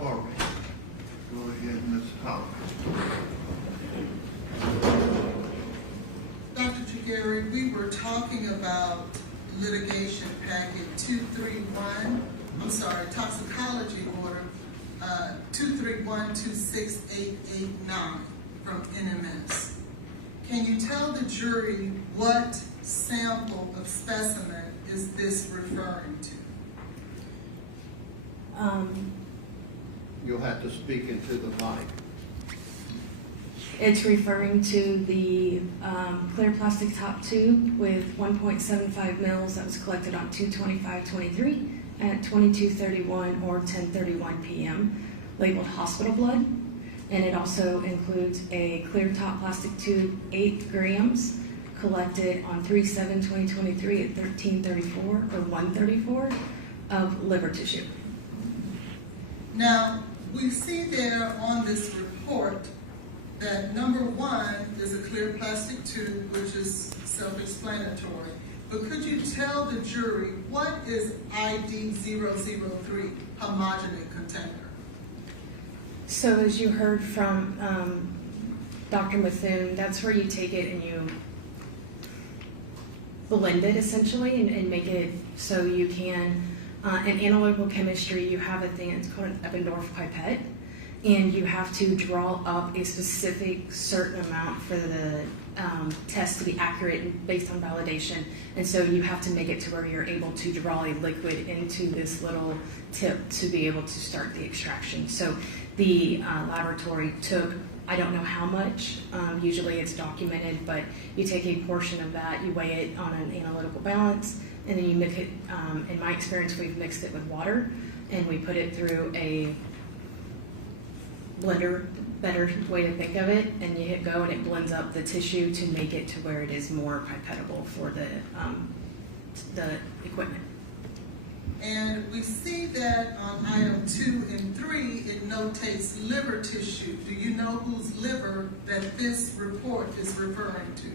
All right. Go ahead, Ms. Hopkins. Dr. Jageri, we were talking about litigation packet toxicology order 231-26889 from NMS. Can you tell the jury what sample of specimen is this referring to? You'll have to speak into the mic. It's referring to the clear plastic top tube with 1.75 mils that was collected on 2/25/23 at 22:31 or 10:31 p.m. labeled hospital blood. And it also includes a clear top plastic tube, 8 grams, collected on 3/7/2023 at 13:34 or 1:34 of liver tissue. Now, we see there on this report that number 1 is a clear plastic tube, which is self-explanatory. But could you tell the jury what is ID 003, homogeneous container? So as you heard from Dr. Methune, that's where you take it and you blend it essentially and make it so you can, in analytical chemistry, you have a thing, it's called an Eppendorf pipette, and you have to draw up a specific certain amount for the test to be accurate and based on validation. And so you have to make it to where you're able to draw a liquid into this little tip to be able to start the extraction. So the laboratory took, I don't know how much, usually it's documented, but you take a portion of that, you weigh it on an analytical balance, and then you mix it, in my experience, we've mixed it with water, and we put it through a blender, better way to think of it, and you hit go and it blends up the tissue to make it to where it is more pipettable for the equipment. And we see that on item 2 and 3, it notates liver tissue. Do you know whose liver that this report is referring to?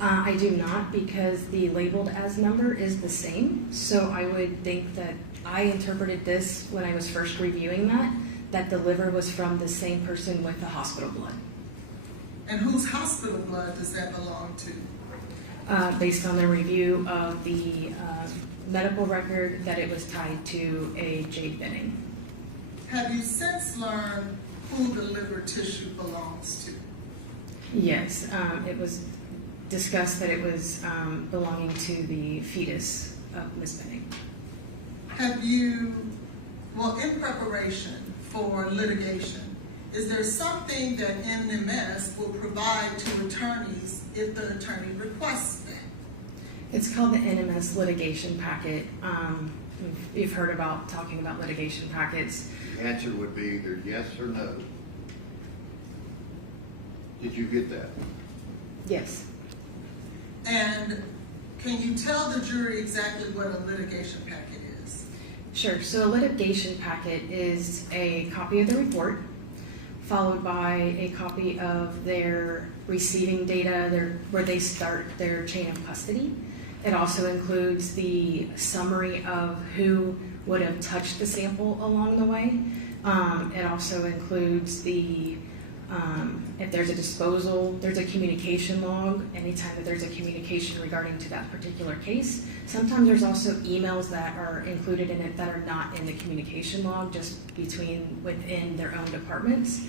I do not, because the labeled as number is the same. So I would think that I interpreted this when I was first reviewing that the liver was from the same person with the hospital blood. And whose hospital blood does that belong to? Based on the review of the medical record, that it was tied to a Jade Benning. Have you since learned who the liver tissue belongs to? Yes, it was discussed that it was belonging to the fetus of Ms. Benning. Have you, well, in preparation for litigation, is there something that NMS will provide to attorneys if the attorney requests that? It's called the NMS litigation packet. You've heard about talking about litigation packets. The answer would be either yes or no. Did you get that? Yes. And can you tell the jury exactly what a litigation packet is? Sure. So a litigation packet is a copy of the report, followed by a copy of their receiving data, where they start their chain of custody. It also includes the summary of who would have touched the sample along the way. It also includes the if there's a disposal, there's a communication log, anytime that there's a communication regarding to that particular case. Sometimes there's also emails that are included in it that are not in the communication log, just within their own departments.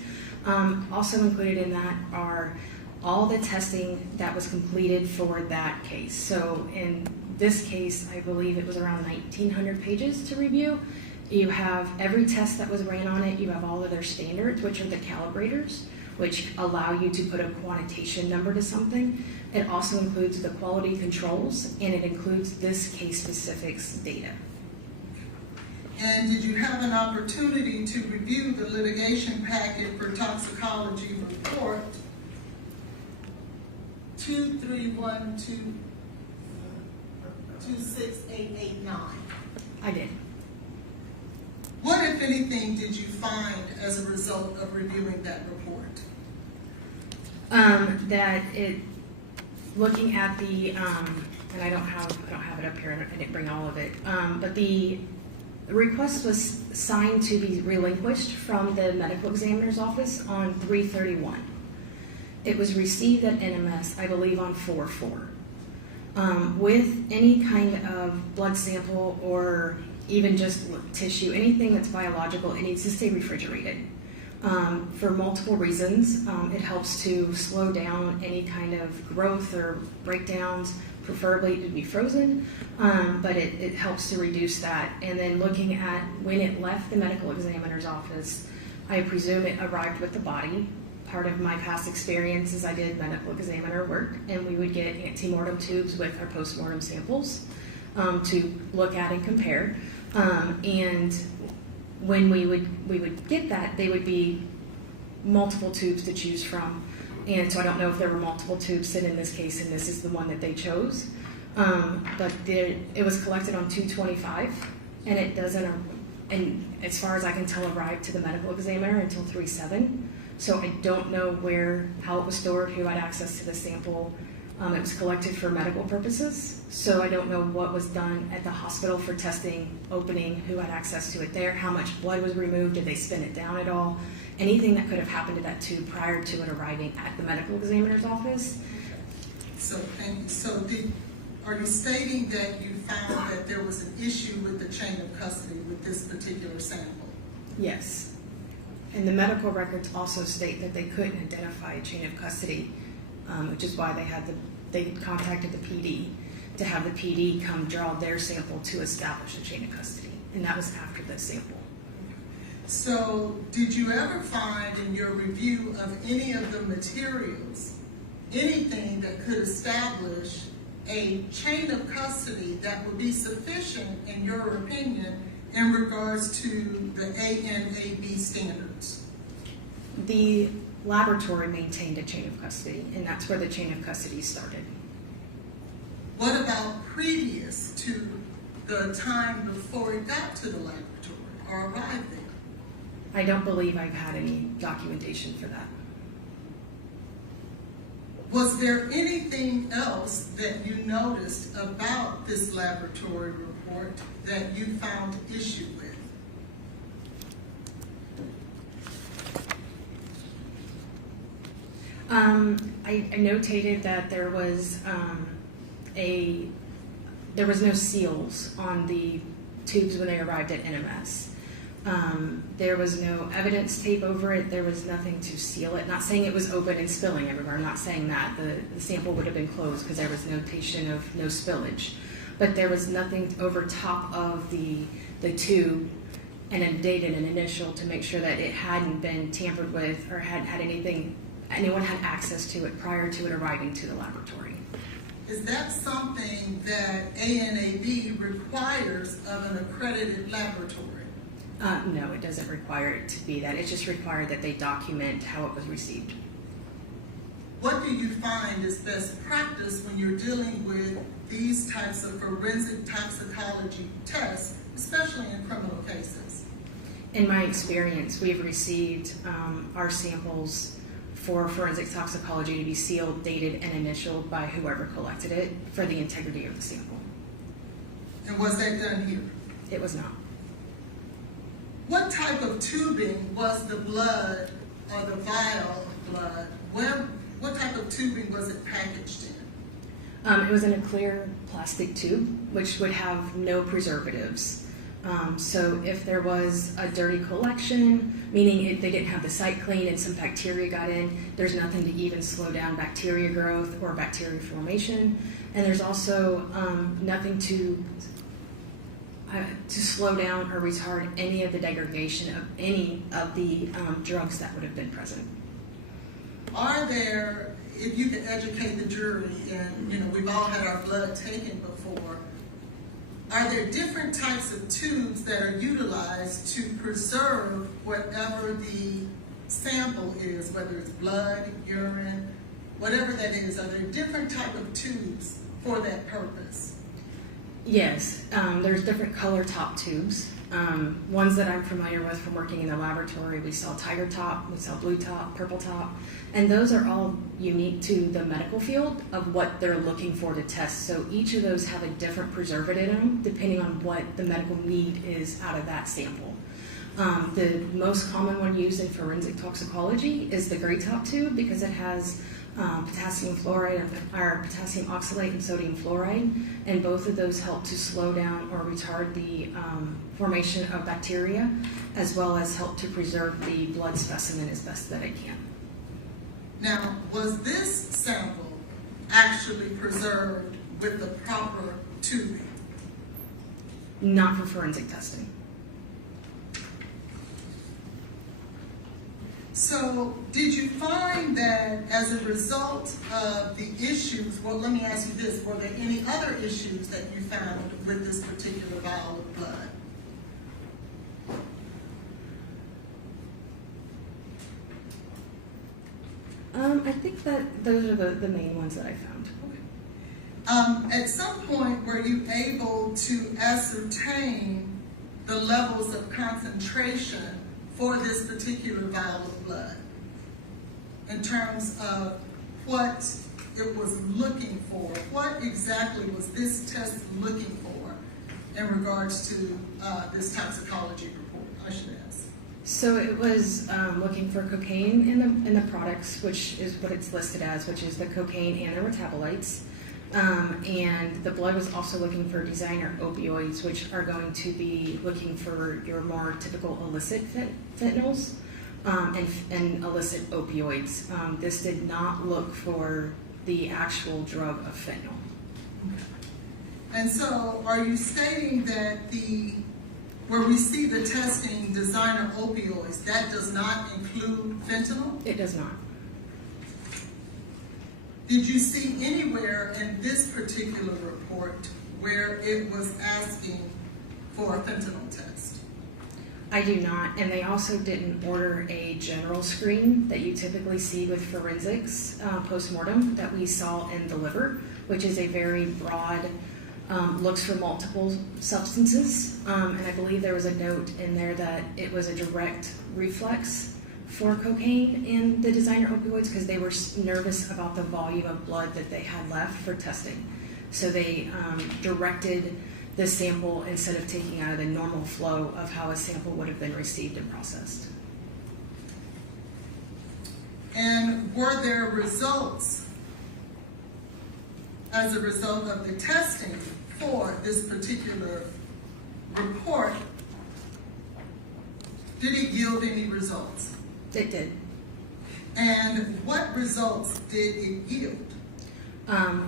Also included in that are all the testing that was completed for that case. So in this case, I believe it was around 1,900 pages to review. You have every test that was ran on it. You have all of their standards, which are the calibrators, which allow you to put a quantitation number to something. It also includes the quality controls, and it includes this case specifics data. And did you have an opportunity to review the litigation packet for toxicology report 231226889? I did. What, if anything, did you find as a result of reviewing that report? Looking at the, and I don't have it up here, I didn't bring all of it, but the request was signed to be relinquished from the medical examiner's office on 3/31. It was received at NMS, I believe, on 4/4. With any kind of blood sample or even just tissue, anything that's biological, it needs to stay refrigerated. For multiple reasons. It helps to slow down any kind of growth or breakdowns, preferably to be frozen, but it helps to reduce that. And then looking at when it left the medical examiner's office, I presume it arrived with the body. Part of my past experience is I did medical examiner work, and we would get antemortem tubes with our postmortem samples to look at and compare. And when we would get that, they would be multiple tubes to choose from. And so I don't know if there were multiple tubes in this case, and this is the one that they chose. But it was collected on 2/25, and it doesn't, and as far as I can tell, arrived to the medical examiner until 3/7. So I don't know how it was stored, who had access to the sample. It was collected for medical purposes, so I don't know what was done at the hospital for testing, opening, who had access to it there, how much blood was removed, did they spin it down at all, anything that could have happened to that tube prior to it arriving at the medical examiner's office. So thank you. So are you stating that you found that there was an issue with the chain of custody with this particular sample? Yes. And the medical records also state that they couldn't identify a chain of custody, which is why they contacted the PD to have the PD come draw their sample to establish a chain of custody. And that was after the sample. So did you ever find in your review of any of the materials anything that could establish a chain of custody that would be sufficient, in your opinion, in regards to the ANAB standards? The laboratory maintained a chain of custody, and that's where the chain of custody started. What about previous to the time before it got to the laboratory or arrived there? I don't believe I've had any documentation for that. Was there anything else that you noticed about this laboratory report that you found issue with? I notated that there was no seals on the tubes when they arrived at NMS. There was no evidence tape over it. There was nothing to seal it. Not saying it was open and spilling everywhere. I'm not saying that. The sample would have been closed because there was notation of no spillage. But there was nothing over top of the tube and a date and an initial to make sure that it hadn't been tampered with or anyone had access to it prior to it arriving to the laboratory. Is that something that ANAB requires of an accredited laboratory? No, it doesn't require it to be that. It's just required that they document how it was received. what do you find is best practice when you're dealing with these types of forensic toxicology tests, especially in criminal cases? In my experience, we've received our samples for forensic toxicology to be sealed, dated, and initialed by whoever collected it for the integrity of the sample. And was that done here? It was not. What type of tubing was the blood or the vial of blood? What type of tubing was it packaged in? It was in a clear plastic tube, which would have no preservatives. So if there was a dirty collection, meaning they didn't have the site clean and some bacteria got in, there's nothing to even slow down bacteria growth or bacteria formation. And there's also nothing to slow down or retard any of the degradation of any of the drugs that would have been present. Are there, if you could educate the jury, and we've all had our blood taken before, are there different types of tubes that are utilized to preserve whatever the sample is, whether it's blood, urine, whatever that is? Are there different type of tubes for that purpose? Yes, there's different color top tubes. Ones that I'm familiar with from working in the laboratory, we saw tiger top, we saw blue top, purple top, and those are all unique to the medical field of what they're looking for to test. So each of those have a different preservative in them depending on what the medical need is out of that sample. The most common one used in forensic toxicology is the gray top tube because it has potassium fluoride or potassium oxalate and sodium fluoride, and both of those help to slow down or retard the formation of bacteria, as well as help to preserve the blood specimen as best that it can. Now, was this sample actually preserved with the proper tubing? Not for forensic testing. So, did you find that as a result of the issues, well, let me ask you this, were there any other issues that you found with this particular vial of blood? I think that those are the main ones that I found. At some point, were you able to ascertain the levels of concentration for this particular vial of blood in terms of what it was looking for? What exactly was this test looking for in regards to this toxicology report, I should ask? So it was looking for cocaine in the products, which is what it's listed as, which is the cocaine and the metabolites. And the blood was also looking for designer opioids, which are going to be looking for your more typical illicit fentanyls and illicit opioids. This did not look for the actual drug of fentanyl. And so are you stating that where we see the testing designer opioids, that does not include fentanyl? It does not. Did you see anywhere in this particular report where it was asking for a fentanyl test? I do not, and they also didn't order a general screen that you typically see with forensics post-mortem that we saw in the liver, which is a very broad, looks for multiple substances, and I believe there was a note in there that it was a direct reflex for cocaine and the designer opioids because they were nervous about the volume of blood that they had left for testing. So they directed the sample instead of taking out of the normal flow of how a sample would have been received and processed. And were there results as a result of the testing for this particular report? Did it yield any results? It did. And what results did it yield?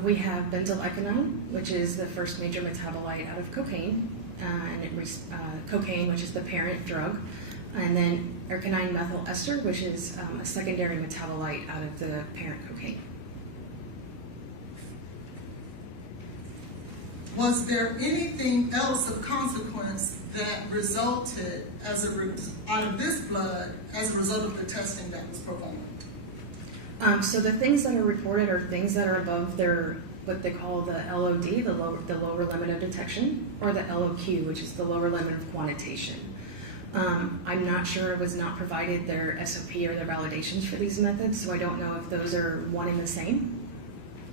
We have benzylecanone, which is the first major metabolite out of cocaine, and cocaine, which is the parent drug, and then ercanine methyl ester, which is a secondary metabolite out of the parent cocaine. Was there anything else of consequence that resulted out of this blood as a result of the testing that was performed? So the things that are reported are things that are above their, what they call the LOD, the lower limit of detection, or the LOQ, which is the lower limit of quantitation. I'm not sure, it was not provided their SOP or their validations for these methods, so I don't know if those are one and the same.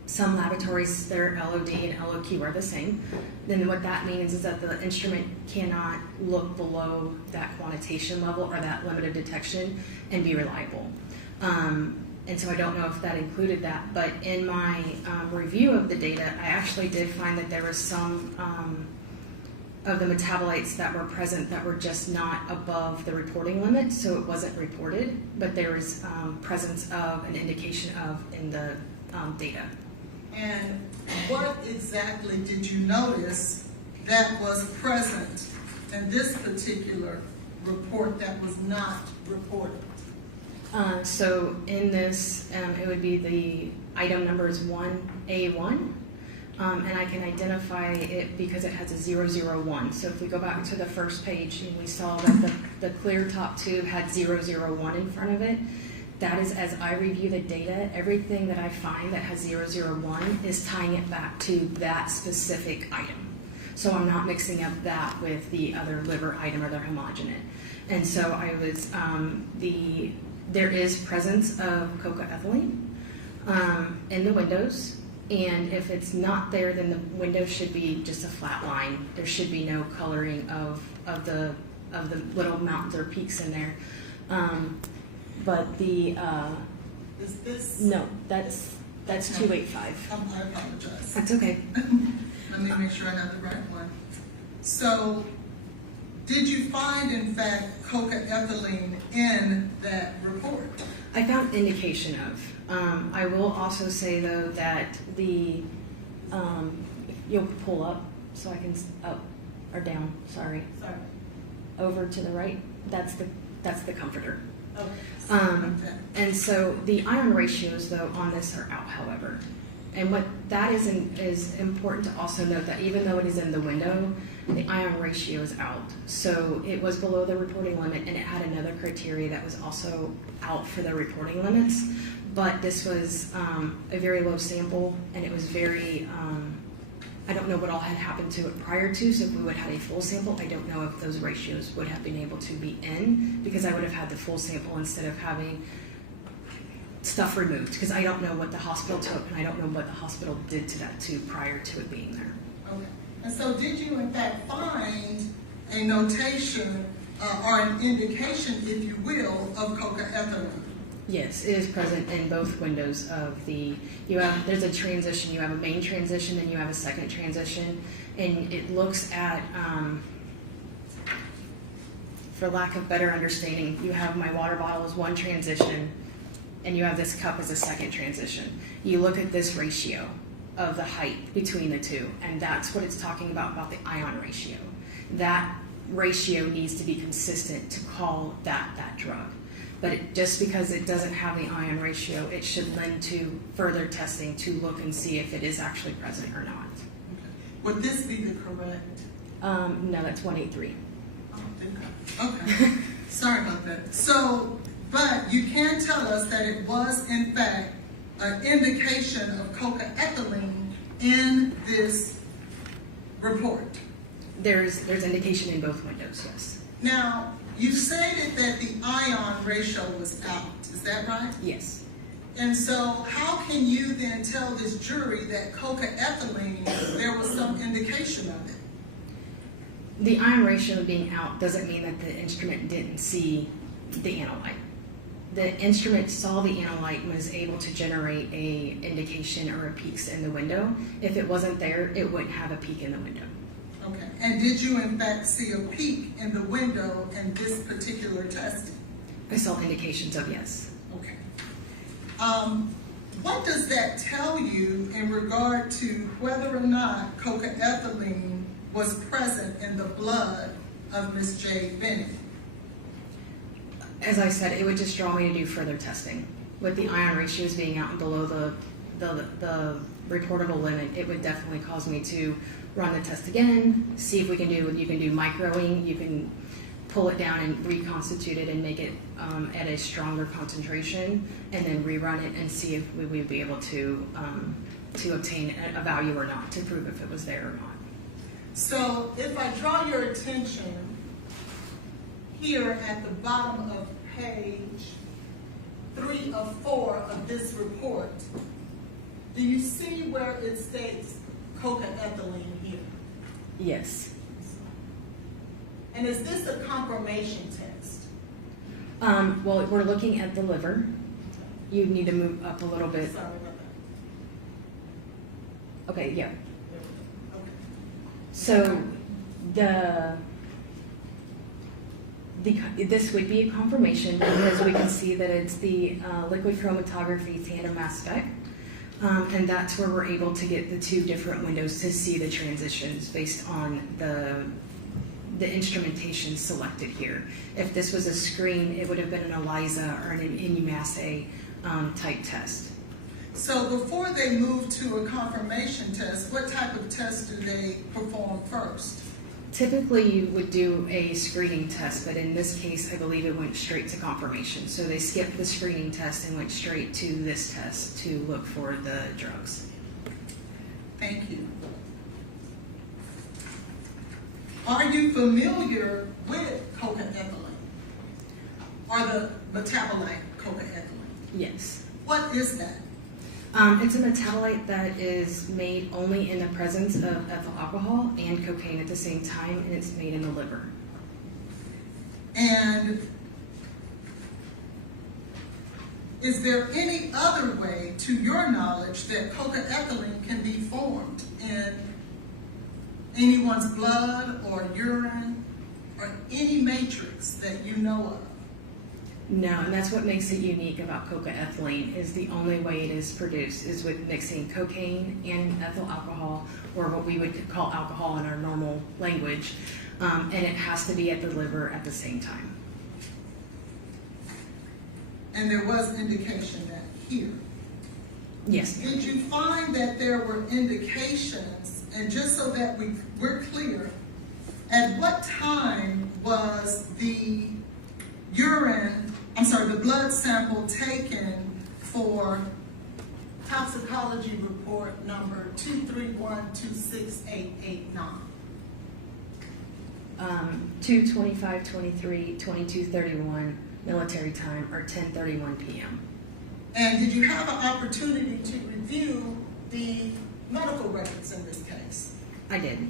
Some laboratories, their LOD and LOQ are the same. Then what that means is that the instrument cannot look below that quantitation level or that limit of detection and be reliable. And so I don't know if that included that, but in my review of the data, I actually did find that there was some of the metabolites that were present that were just not above the reporting limit, so it wasn't reported, but there was presence of an indication of in the data. And what exactly did you notice that was present in this particular report that was not reported? So in this, it would be the item number is 1A1, and I can identify it because it has a 001. So if we go back to the first page and we saw that the clear top tube had 001 in front of it, that is, as I review the data, everything that I find that has 001 is tying it back to that specific item. So I'm not mixing up that with the other liver item or they're homogenate. And so I was, there is presence of coca-ethylene in the windows, and if it's not there, then the window should be just a flat line. There should be no coloring of the little mountains or peaks in there. But the is this? No, that's 285. I apologize. That's okay. Let me make sure I have the right one. So, did you find, in fact, coca-ethylene in that report? I found indication of. I will also say, though, that the, you'll pull up so I can, up or down, sorry. Sorry. Over to the right, that's the comforter. Okay. And so the ion ratios, though, on this are out, however. And what that is important to also note that even though it is in the window, the ion ratio is out. So it was below the reporting limit, and it had another criteria that was also out for the reporting limits. But this was a very low sample, and it was very, I don't know what all had happened to it prior to, so if we would have had a full sample, I don't know if those ratios would have been able to be in, because I would have had the full sample instead of having stuff removed, because I don't know what the hospital took, and I don't know what the hospital did to that tube prior to it being there. Okay. And so did you in fact find a notation or an indication, if you will, of coca-ethylene? Yes, it is present in both windows of the, there's a transition, you have a main transition, and you have a second transition, and it looks at, for lack of better understanding, you have my water bottle as one transition, and you have this cup as a second transition. You look at this ratio of the height between the two, and that's what it's talking about the ion ratio. That ratio needs to be consistent to call that drug. But just because it doesn't have the ion ratio, it should lend to further testing to look and see if it is actually present or not. Okay. Would this be the correct? No, that's 183. Oh, okay. Sorry about that. So, but you can tell us that it was in fact an indication of coca-ethylene in this report. There's indication in both windows, yes. Now, you stated that the ion ratio was out, is that right? Yes. And so how can you then tell this jury that coca-ethylene, there was some indication of it? The ion ratio being out doesn't mean that the instrument didn't see the analyte. The instrument saw the analyte and was able to generate a indication or a peaks in the window. If it wasn't there, it wouldn't have a peak in the window. Okay. And did you in fact see a peak in the window in this particular testing? I saw indications of yes. Okay. What does that tell you in regard to whether or not coca-ethylene was present in the blood of Ms. Jade Benning? As I said, it would just draw me to do further testing. With the ion ratios being out and below the reportable limit, it would definitely cause me to run the test again, see if you can do microing, you can pull it down and reconstitute it and make it at a stronger concentration, and then rerun it and see if we would be able to obtain a value or not, to prove if it was there or not. So if I draw your attention here at the bottom of page 3 of 4 of this report, do you see where it states cocaethylene here? Yes. And is this a confirmation test? Well, we're looking at the liver. You need to move up a little bit. Sorry about that. Okay, yeah. Okay. So this would be a confirmation because we can see that it's the liquid chromatography tandem mass spec, and that's where we're able to get the 2 different windows to see the transitions based on the instrumentation selected here. If this was a screen, it would have been an ELISA or an immunoassay type test. So before they move to a confirmation test, what type of test do they perform first? Typically, you would do a screening test, but in this case, I believe it went straight to confirmation. So they skipped the screening test and went straight to this test to look for the drugs. Thank you. Are you familiar with cocaethylene or the metabolite cocaethylene? Yes. What is that? It's a metabolite that is made only in the presence of ethyl alcohol and cocaine at the same time, and it's made in the liver. And is there any other way, to your knowledge, that cocaethylene can be formed in anyone's blood or urine or any matrix that you know of? No, and that's what makes it unique about cocaethylene, is the only way it is produced is with mixing cocaine and ethyl alcohol, or what we would call alcohol in our normal language, and it has to be at the liver at the same time. And there was indication that here. Yes. Did you find that there were indications, and just so that we're clear, at what time was the blood sample taken for toxicology report number 231-26889? 2/25/23/22:31 military time, or 10:31 p.m. And did you have an opportunity to review the medical records in this case? I did.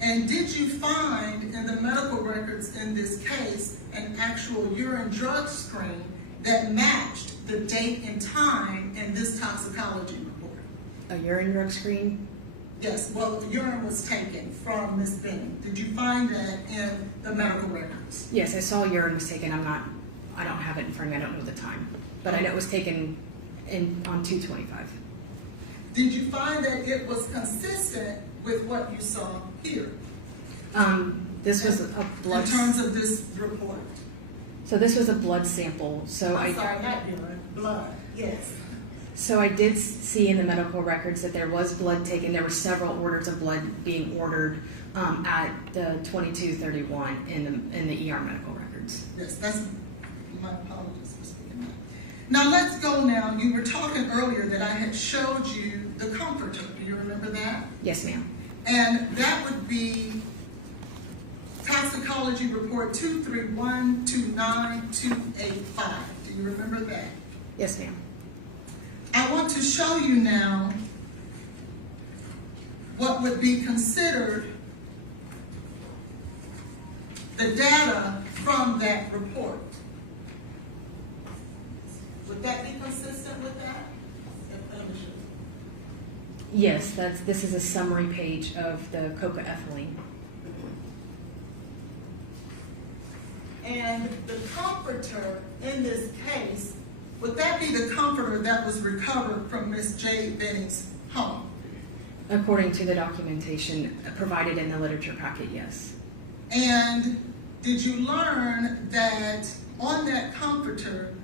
And did you find in the medical records in this case an actual urine drug screen that matched the date and time in this toxicology report? A urine drug screen? Yes, well, urine was taken from Ms. Benning. Did you find that in the medical records? Yes, I saw urine was taken. I don't have it in front of me. I don't know the time, but I know it was taken on 2/25. Did you find that it was consistent with what you saw here? This was a blood. In terms of this report? So this was a blood sample. I'm sorry, not urine, blood, yes. So I did see in the medical records that there was blood taken. There were several orders of blood being ordered at the 22:31 in the ER medical records. Yes, that's my apologies for speaking that. Now let's go now. You were talking earlier that I had showed you the comforter. Do you remember that? Yes, ma'am. And that would be toxicology report 231-29285. Do you remember that? Yes, ma'am. I want to show you now what would be considered the data from that report. Would that be consistent with that? Let me show you. Yes, this is a summary page of the cocaethylene. And the comforter in this case, would that be the comforter that was recovered from Miss Jade Benning's home? According to the documentation provided in the literature packet, yes. And did you learn that on that comforter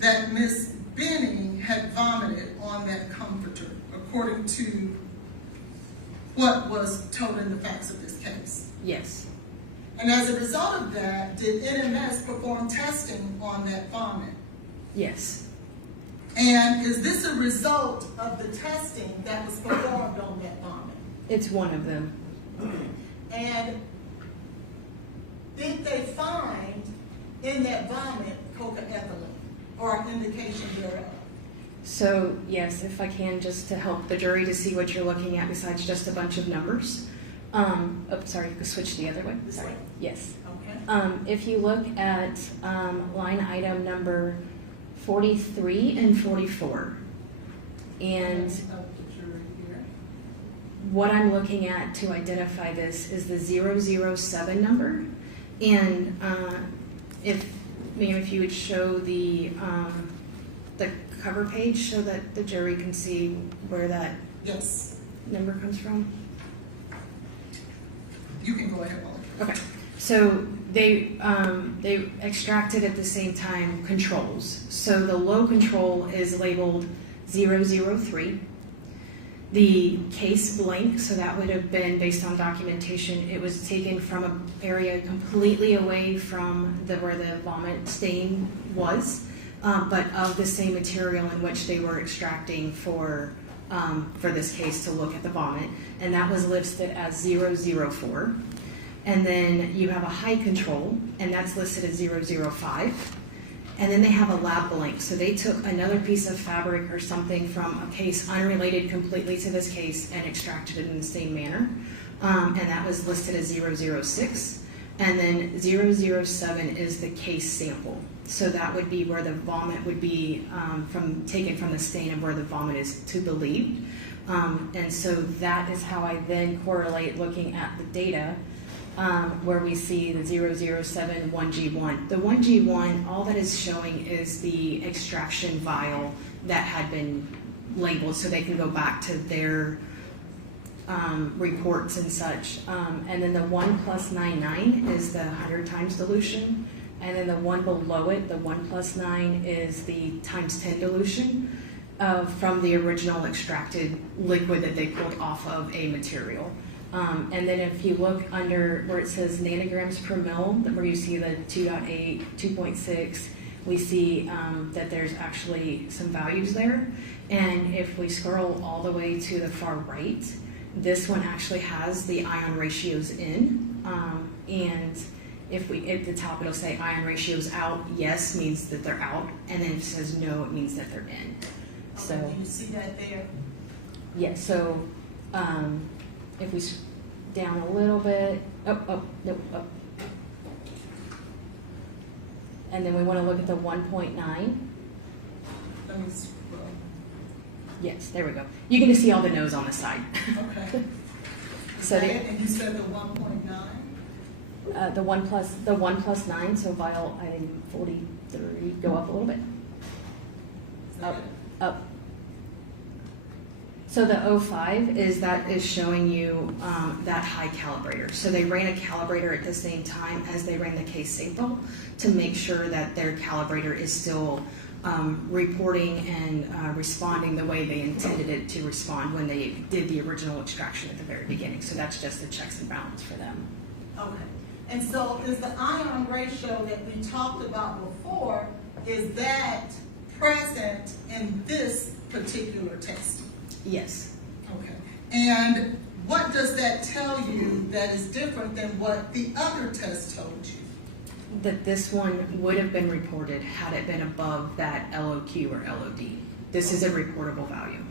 that Miss Benning had vomited on that comforter, according to what was told in the facts of this case? Yes. And as a result of that, did NMS perform testing on that vomit? Yes. And is this a result of the testing that was performed on that vomit? It's one of them. And did they find in that vomit cocaethylene or an indication thereof? So yes, if I can, just to help the jury to see what you're looking at besides just a bunch of numbers. Sorry, you could switch the other way. This Sorry. way? Yes. Okay. If you look at line item number 43 and 44, and Of the jury here. what I'm looking at to identify this is the 007 number. And if you would show the cover page so that the jury can see where that Yes. number comes from. You can go ahead, Molly. Okay, so they extracted at the same time controls. So the low control is labeled 003. The case blank, so that would have been based on documentation. It was taken from an area completely away from where the vomit stain was, but of the same material in which they were extracting for this case to look at the vomit, and that was listed as 004. And then you have a high control, and that's listed as 005. And then they have a lab blank. So they took another piece of fabric or something from a case unrelated completely to this case and extracted it in the same manner. And that was listed as 006. And then 007 is the case sample. So that would be where the vomit would be taken from the stain of where the vomit is to believed. And so that is how I then correlate looking at the data where we see the 007 1G1. The 1G1, all that is showing is the extraction vial that had been labeled so they can go back to their reports and such. And then the 1+99 is the 100 times dilution. And then the one below it, the 1+9, is the ×10 dilution from the original extracted liquid that they pulled off of a material. And then if you look under where it says nanograms per mil, where you see the 2.8, 2.6, we see that there's actually some values there. And if we scroll all the way to the far right, this one actually has the ion ratios in. And if we at the top, it'll say ion ratios out. Yes means that they're out, and then if it says no, it means that they're in. So do you see that there? yes. So if we down a little bit, up. And then we want to look at the 1.9. Let me scroll. Yes, there we go. You can just see all the no's on the side. Okay. So And you said the 1.9? the 1+9, so vial item 43, go up a little bit. Up. So the 05 is showing you that high calibrator. So they ran a calibrator at the same time as they ran the case sample to make sure that their calibrator is still reporting and responding the way they intended it to respond when they did the original extraction at the very beginning. So that's just the checks and balance for them. Okay. And so is the ion ratio that we talked about before, is that present in this particular test? Yes. Okay. And what does that tell you that is different than what the other test told you? That this one would have been reported had it been above that LOQ or LOD. This is a reportable value.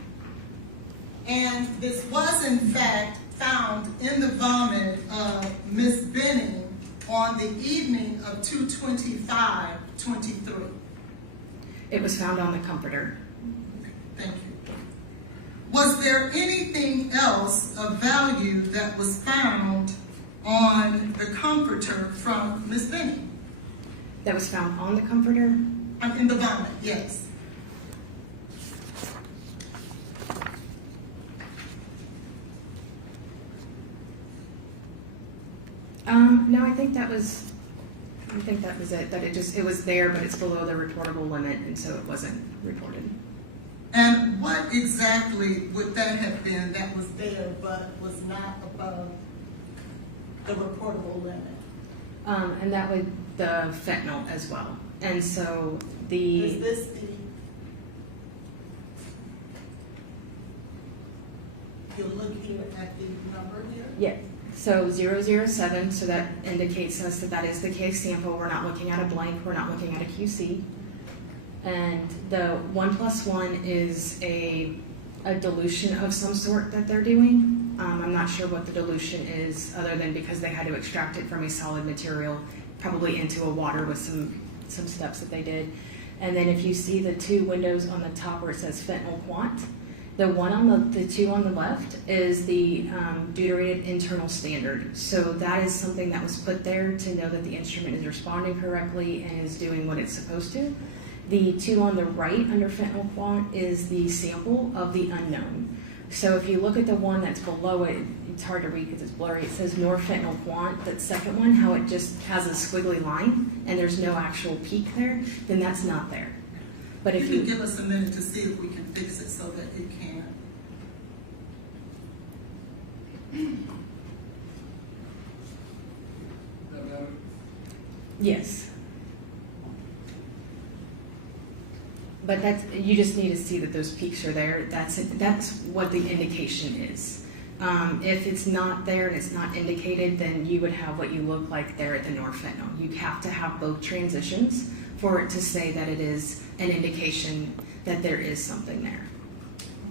And this was in fact found in the vomit of Miss Benning on the evening of 2/25/23. It was found on the comforter. Thank you. Was there anything else of value that was found on the comforter from Miss Benning? That was found on the comforter? In the vomit, yes. No, I think that was it. That it was there, but it's below the reportable limit, and so it wasn't reported. And what exactly would that have been that was there but was not above the reportable limit? And that would the fentanyl as well. And so Is the this the, you're looking at the number here? yeah. So 007, so that indicates us that that is the case sample. We're not looking at a blank. We're not looking at a QC. And the 1+1 is a dilution of some sort that they're doing. I'm not sure what the dilution is, other than because they had to extract it from a solid material, probably into a water with some steps that they did. And then if you see the two windows on the top where it says fentanyl quant, the one on the two on the left is the deuterated internal standard. So that is something that was put there to know that the instrument is responding correctly and is doing what it's supposed to. The two on the right under fentanyl quant is the sample of the unknown. So if you look at the one that's below it, it's hard to read because it's blurry. It says norfentanyl quant. That second one, how it just has a squiggly line and there's no actual peak there, then that's not there. But if you can give us a minute to see if we can fix it so that it can. Yes. But that's, you just need to see that those peaks are there. That's what the indication is. If it's not there and it's not indicated, then you would have what you look like there at the norfentanyl. You have to have both transitions for it to say that it is an indication that there is something there.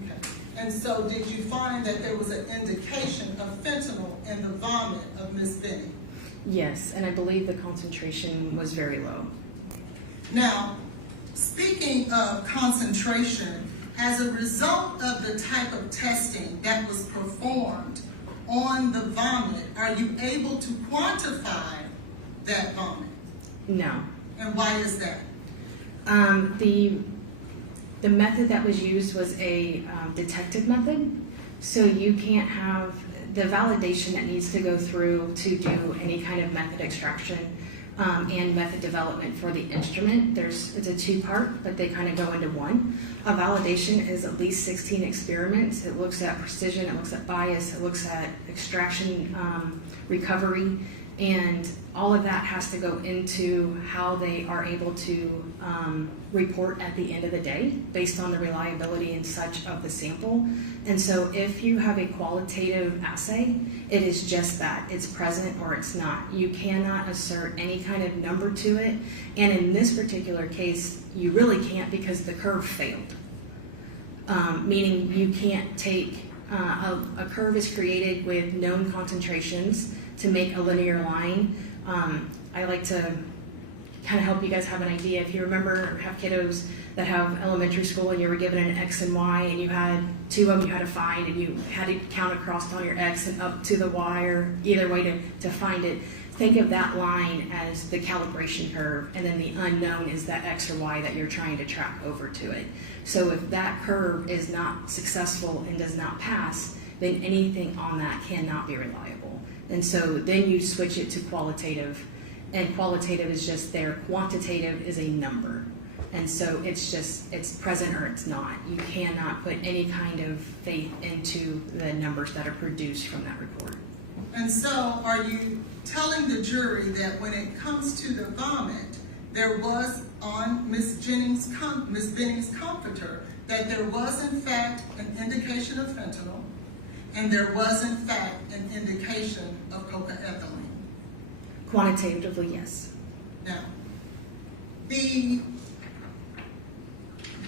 Okay. And so did you find that there was an indication of fentanyl in the vomit of Ms. Benning? Yes, and I believe the concentration was very low. Now, speaking of concentration, as a result of the type of testing that was performed on the vomit, are you able to quantify that vomit? No. And why is that? The method that was used was a detective method, so you can't have the validation that needs to go through to do any kind of method extraction and method development for the instrument. It's a two-part, but they kind of go into one. A validation is at least 16 experiments. It looks at precision, it looks at bias, it looks at extraction recovery, and all of that has to go into how they are able to report at the end of the day based on the reliability and such of the sample. And so if you have a qualitative assay, it is just that. It's present or it's not. You cannot assert any kind of number to it. And in this particular case, you really can't because the curve failed. Meaning you can't take, a curve is created with known concentrations to make a linear line. I like to kind of help you guys have an idea. If you remember, have kiddos that have elementary school and you were given an X and Y and you had two of them you had to find and you had to count across on your X and up to the Y or either way to find it. Think of that line as the calibration curve, and then the unknown is that X or Y that you're trying to track over to it. So if that curve is not successful and does not pass, then anything on that cannot be reliable. And so then you switch it to qualitative, and qualitative is just there. Quantitative is a number. And so it's present or it's not. You cannot put any kind of faith into the numbers that are produced from that report. And so are you telling the jury that when it comes to the vomit, there was on Ms. Benning's comforter, that there was in fact an indication of fentanyl, and there was in fact an indication of cocaethylene? Quantitatively, yes. Now, the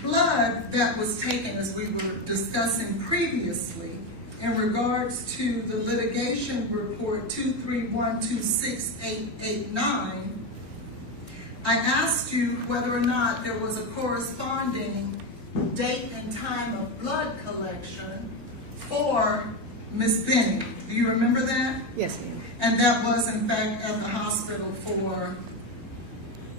blood that was taken, as we were discussing previously, in regards to the litigation report 231268889, I asked you whether or not there was a corresponding date and time of blood collection for Ms. Benning. Do you remember that? Yes, ma'am. And that was in fact at the hospital for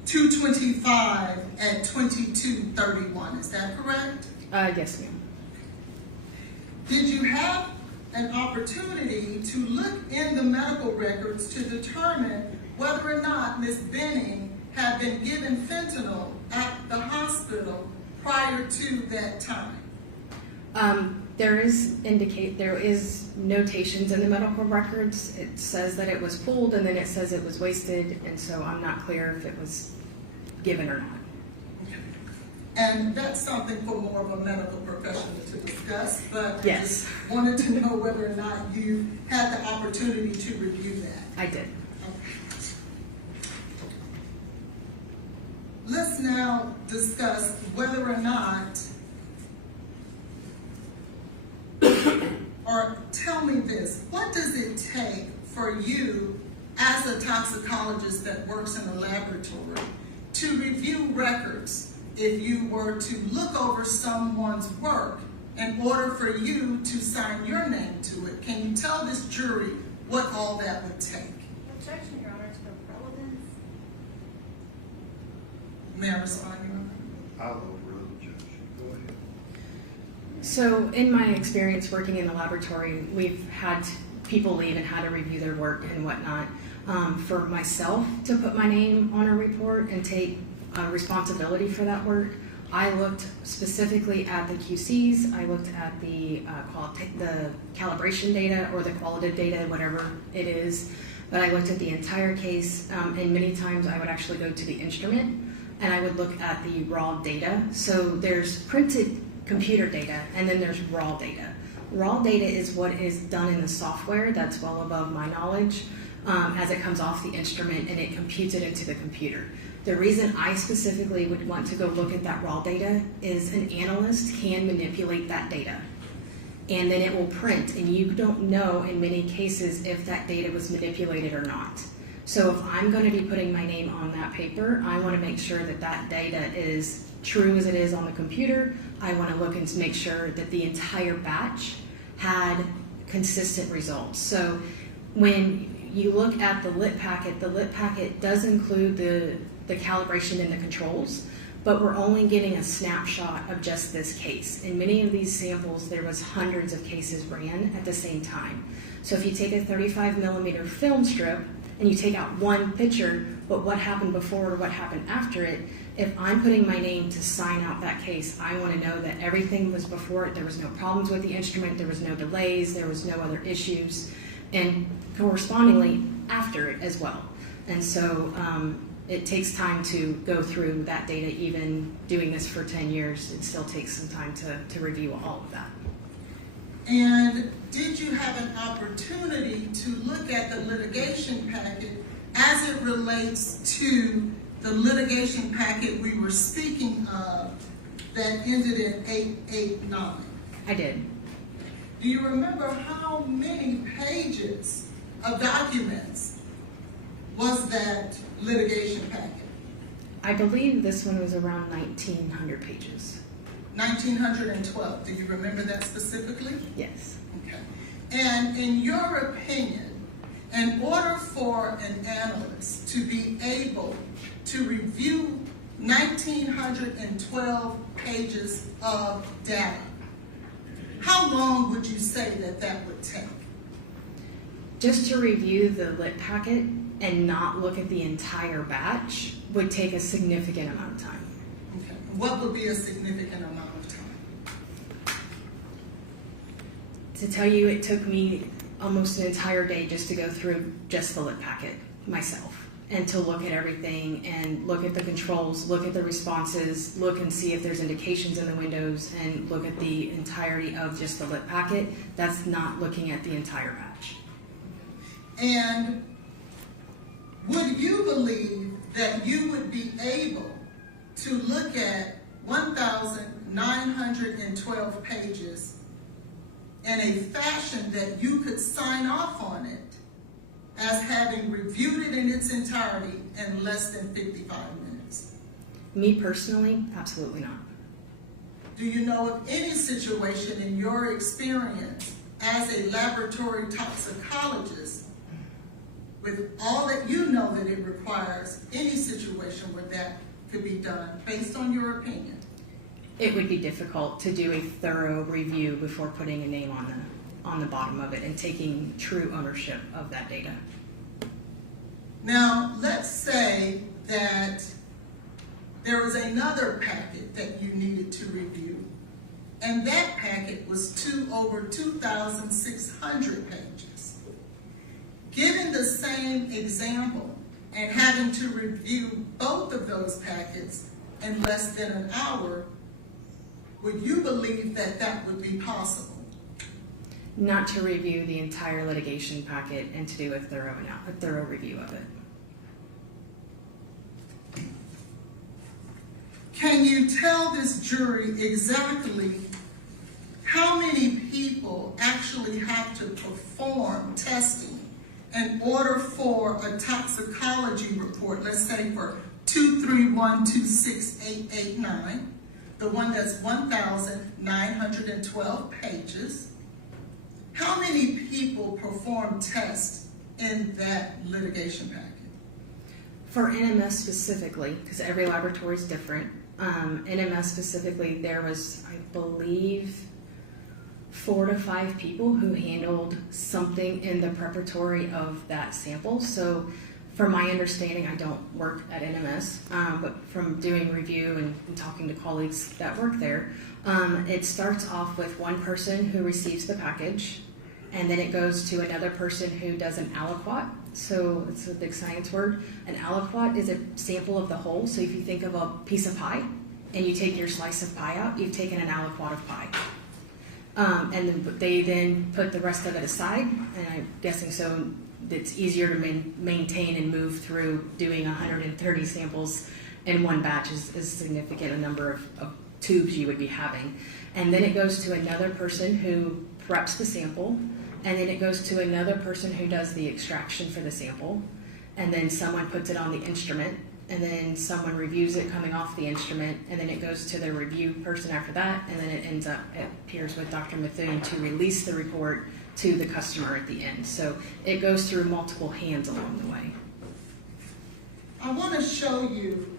225 at 2231. Is that correct? Yes, ma'am. Did you have an opportunity to look in the medical records to determine whether or not Ms. Benning had been given fentanyl at the hospital prior to that time? There is notations in the medical records. It says that it was pulled, and then it says it was wasted, and so I'm not clear if it was given or not. And that's something for more of a medical professional to discuss, but Yes. I just wanted to know whether or not you had the opportunity to review that. I did. Let's now discuss whether or not, or tell me this, what does it take for you as a toxicologist that works in a laboratory to review records if you were to look over someone's work in order for you to sign your name to it? Can you tell this jury what all that would take? Objection, Your Honor, to the relevance. May I respond, Your Honor? I'll overrule the judge. Go ahead. So in my experience working in the laboratory, we've had people leave and had to review their work and whatnot. For myself to put my name on a report and take responsibility for that work, I looked specifically at the QCs. I looked at the calibration data or the qualitative data, whatever it is. But I looked at the entire case, and many times I would actually go to the instrument and I would look at the raw data. So there's printed computer data, and then there's raw data. Raw data is what is done in the software. That's well above my knowledge as it comes off the instrument and it computes it into the computer. The reason I specifically would want to go look at that raw data is an analyst can manipulate that data, and then it will print, and you don't know in many cases if that data was manipulated or not. So if I'm going to be putting my name on that paper, I want to make sure that that data is true as it is on the computer. I want to look and make sure that the entire batch had consistent results. So when you look at the lit packet does include the calibration and the controls, but we're only getting a snapshot of just this case. In many of these samples, there was hundreds of cases ran at the same time. So if you take a 35 millimeter film strip and you take out one picture, but what happened before or what happened after it, if I'm putting my name to sign out that case, I want to know that everything was before it, there was no problems with the instrument, there was no delays, there was no other issues, and correspondingly after it as well. And so it takes time to go through that data. Even doing this for 10 years, it still takes some time to review all of that. And did you have an opportunity to look at the litigation packet as it relates to the litigation packet we were speaking of that ended in 889? I did. Do you remember how many pages of documents was that litigation packet? I believe this one was around 1,900 pages. 1,912. Do you remember that specifically? Yes. Okay. And in your opinion, in order for an analyst to be able to review 1,912 pages of data, how long would you say that would take? Just to review the lit packet and not look at the entire batch would take a significant amount of time. Okay. What would be a significant amount of time? To tell you, it took me almost an entire day just to go through just the lit packet myself and to look at everything and look at the controls, look at the responses, look and see if there's indications in the windows, and look at the entirety of just the lit packet. That's not looking at the entire batch. And would you believe that you would be able to look at 1,912 pages in a fashion that you could sign off on it as having reviewed it in its entirety in less than 55 minutes? Me personally, absolutely not. Do you know of any situation in your experience as a laboratory toxicologist, with all that you know that it requires, any situation where that could be done based on your opinion? It would be difficult to do a thorough review before putting a name on the bottom of it and taking true ownership of that data. Now, let's say that there was another packet that you needed to review, and that packet was over 2,600 pages. Given the same example and having to review both of those packets in less than an hour, would you believe that that would be possible? Not to review the entire litigation packet and to do a thorough review of it. Can you tell this jury exactly how many people actually have to perform testing in order for a toxicology report, let's say for 231-26889, the one that's 1,912 pages, how many people perform tests in that litigation packet? For NMS specifically, because every laboratory is different, NMS specifically, there was, I believe, 4 to 5 people who handled something in the preparatory of that sample. So from my understanding, I don't work at NMS, but from doing review and talking to colleagues that work there, it starts off with one person who receives the package, and then it goes to another person who does an aliquot. So it's a big science word. An aliquot is a sample of the whole. So if you think of a piece of pie and you take your slice of pie out, you've taken an aliquot of pie. And then they then put the rest of it aside, and I'm guessing so it's easier to maintain and move through. Doing 130 samples in one batch is significant, a number of tubes you would be having. And then it goes to another person who preps the sample, and then it goes to another person who does the extraction for the sample, and then someone puts it on the instrument, and then someone reviews it coming off the instrument, and then it goes to the review person after that, and then it appears with Dr. Methune to release the report to the customer at the end. So it goes through multiple hands along the way. I want to show you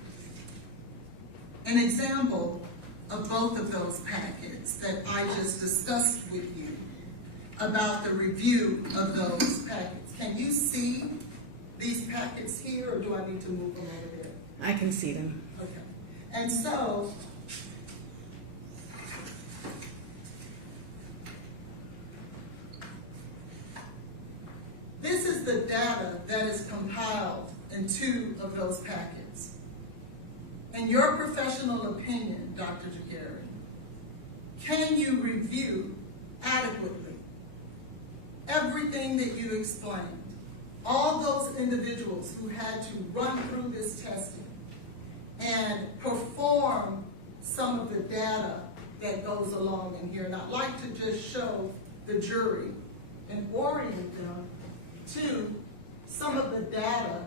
an example of both of those packets that I just discussed with you about the review of those packets. Can you see these packets here, or do I need to move them over there? I can see them. Okay. And so, this is the data that is compiled in 2 of those packets. In your professional opinion, Dr. Jagari, can you review adequately everything that you explained? All those individuals who had to run through this testing and perform some of the data that goes along in here. And I'd like to just show the jury and orient them to some of the data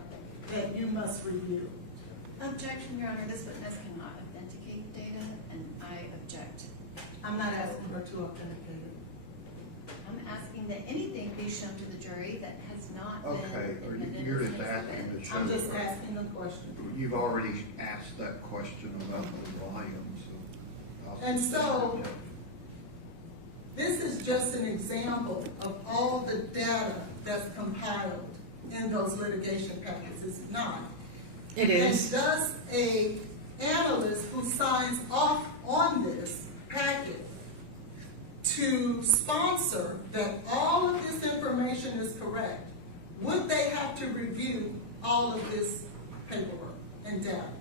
that you must review. Objection, Your Honor. This witness cannot authenticate data, and I object. I'm not asking her to authenticate it. I'm asking that anything be shown to the jury that has not Okay, been admitted. you're just asking to show. I'm just asking a question. You've already asked that question about the volume, so. And so, this is just an example of all the data that's compiled in those litigation packets, is it not? It is. And does a analyst who signs off on this packet to sponsor that all of this information is correct, would they have to review all of this paperwork and data?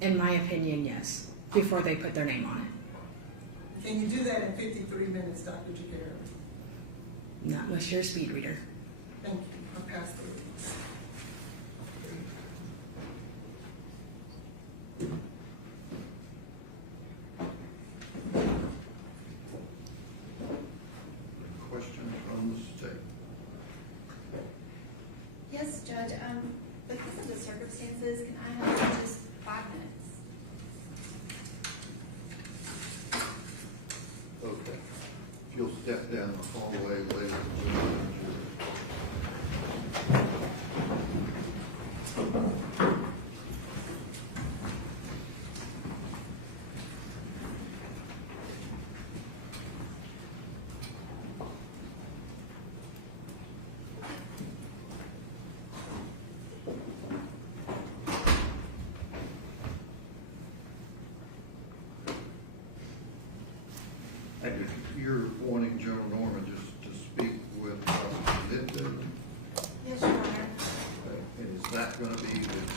In my opinion, yes, before they put their name on it. Can you do that in 53 minutes, Dr. Jagari? Not unless you're a speed reader. Thank you. I'll pass the release. Questions from the state? Yes, Judge, because of the circumstances, can I have just 5 minutes? Okay. If you'll step down the hallway, ladies and gentlemen.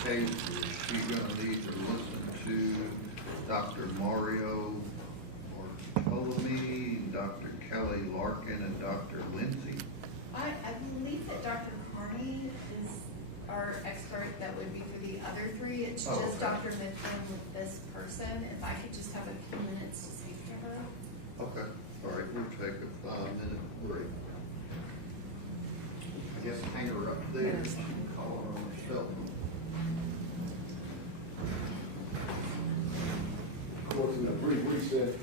case, is she gonna need to listen to Dr. Mario Bartolome, Dr. Kelly Larkin, and Dr. Lindsay? I believe that Dr. Carney is our expert that would be for the other three. It's Oh, just okay. Dr. Mifflin with this person. If I could just have a few minutes to speak to her. Okay, all right, we'll take a 5-minute break. I guess hang her up there, call her on her cell phone. Court's in a brief recess.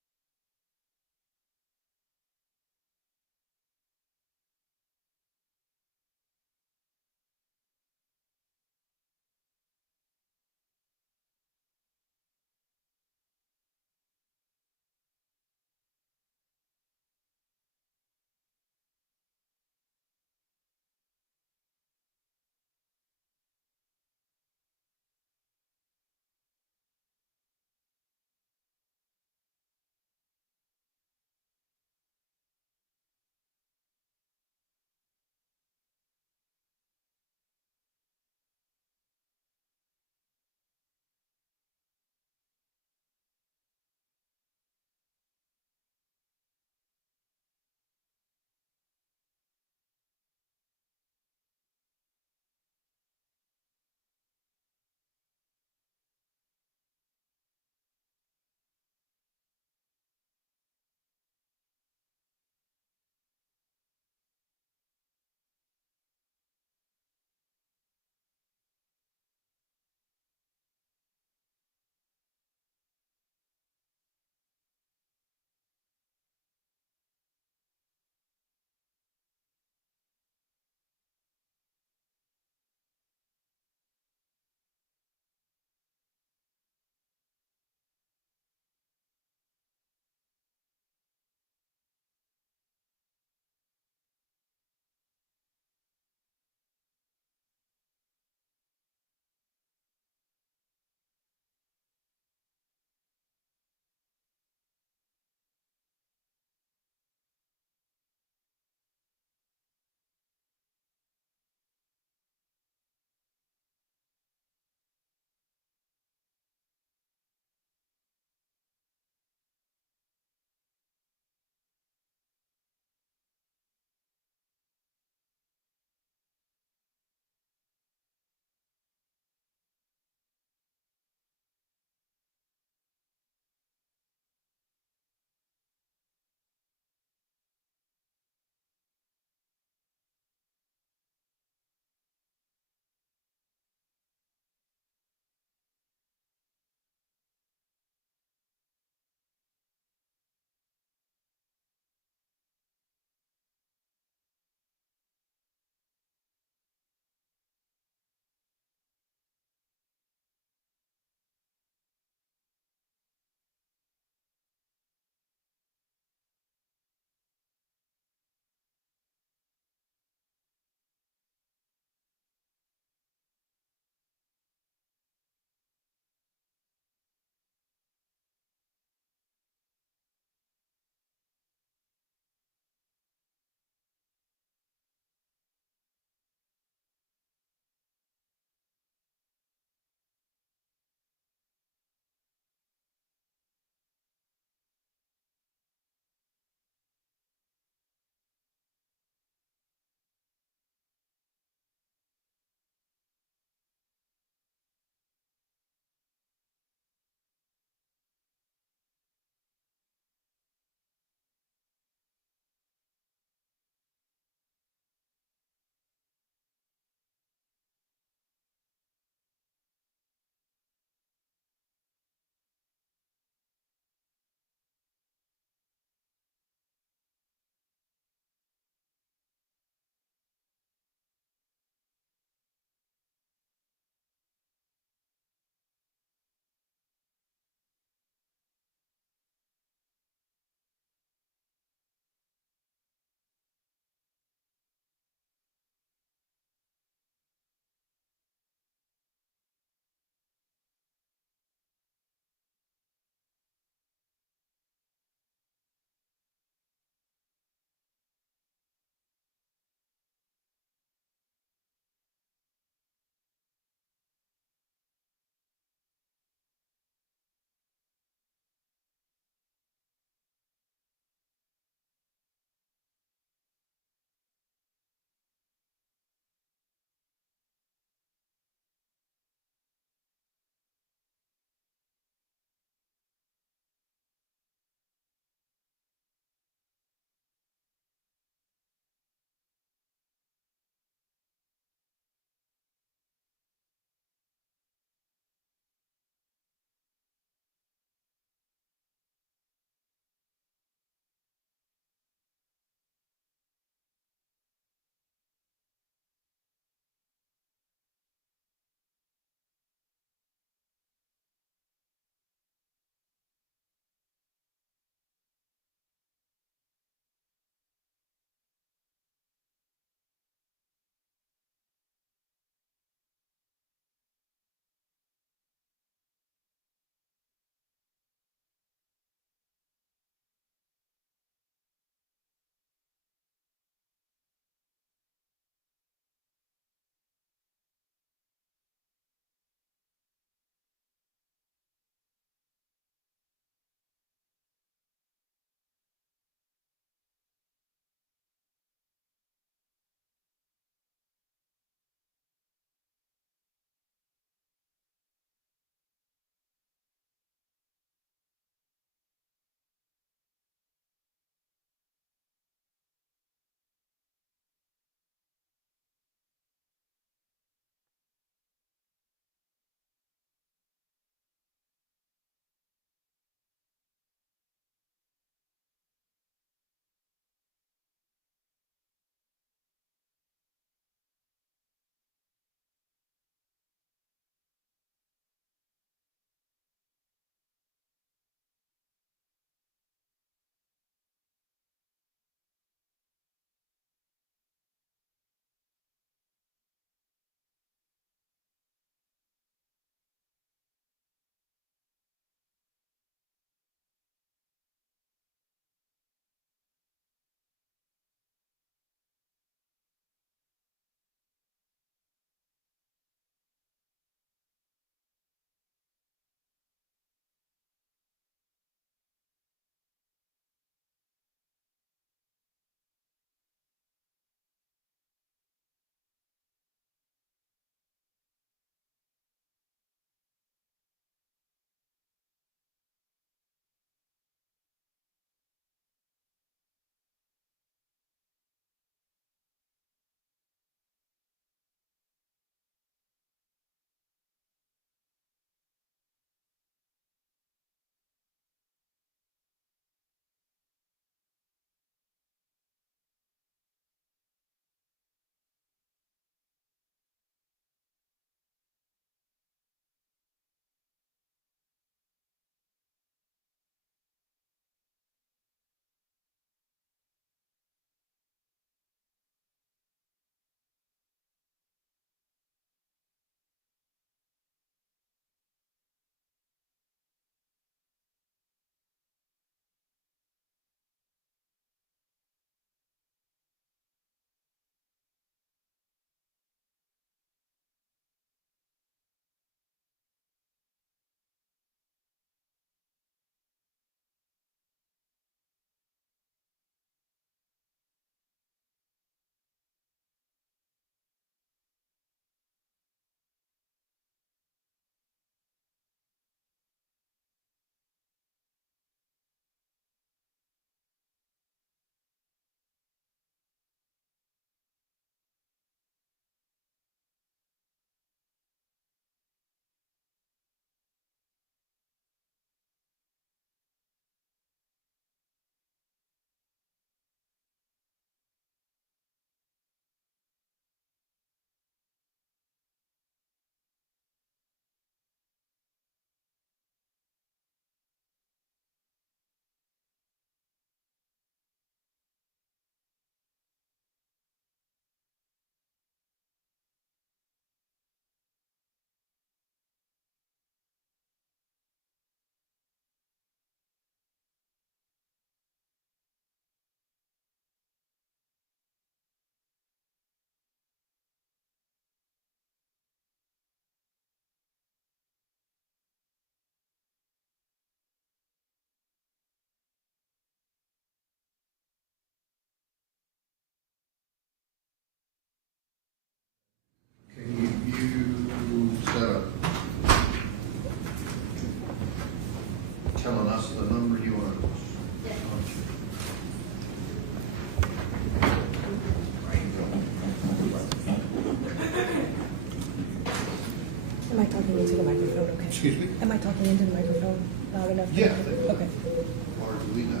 into the microphone, okay? Excuse me? Am I talking into the microphone loud enough? Yeah. Okay, As far as we know.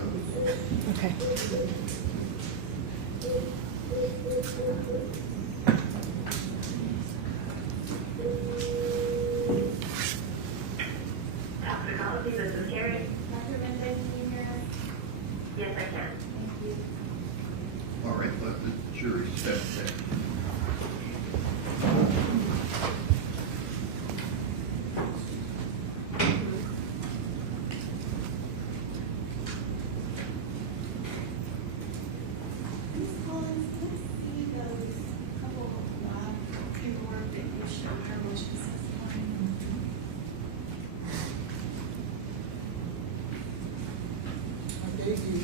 okay. Toxicology, this is Carrie. Dr. Mendez, can you hear us? Yes, I can. Thank you. All right, let the jury step back. Ms. Collins, let's see those couple of lab paperwork that you showed her when she was testifying. I gave you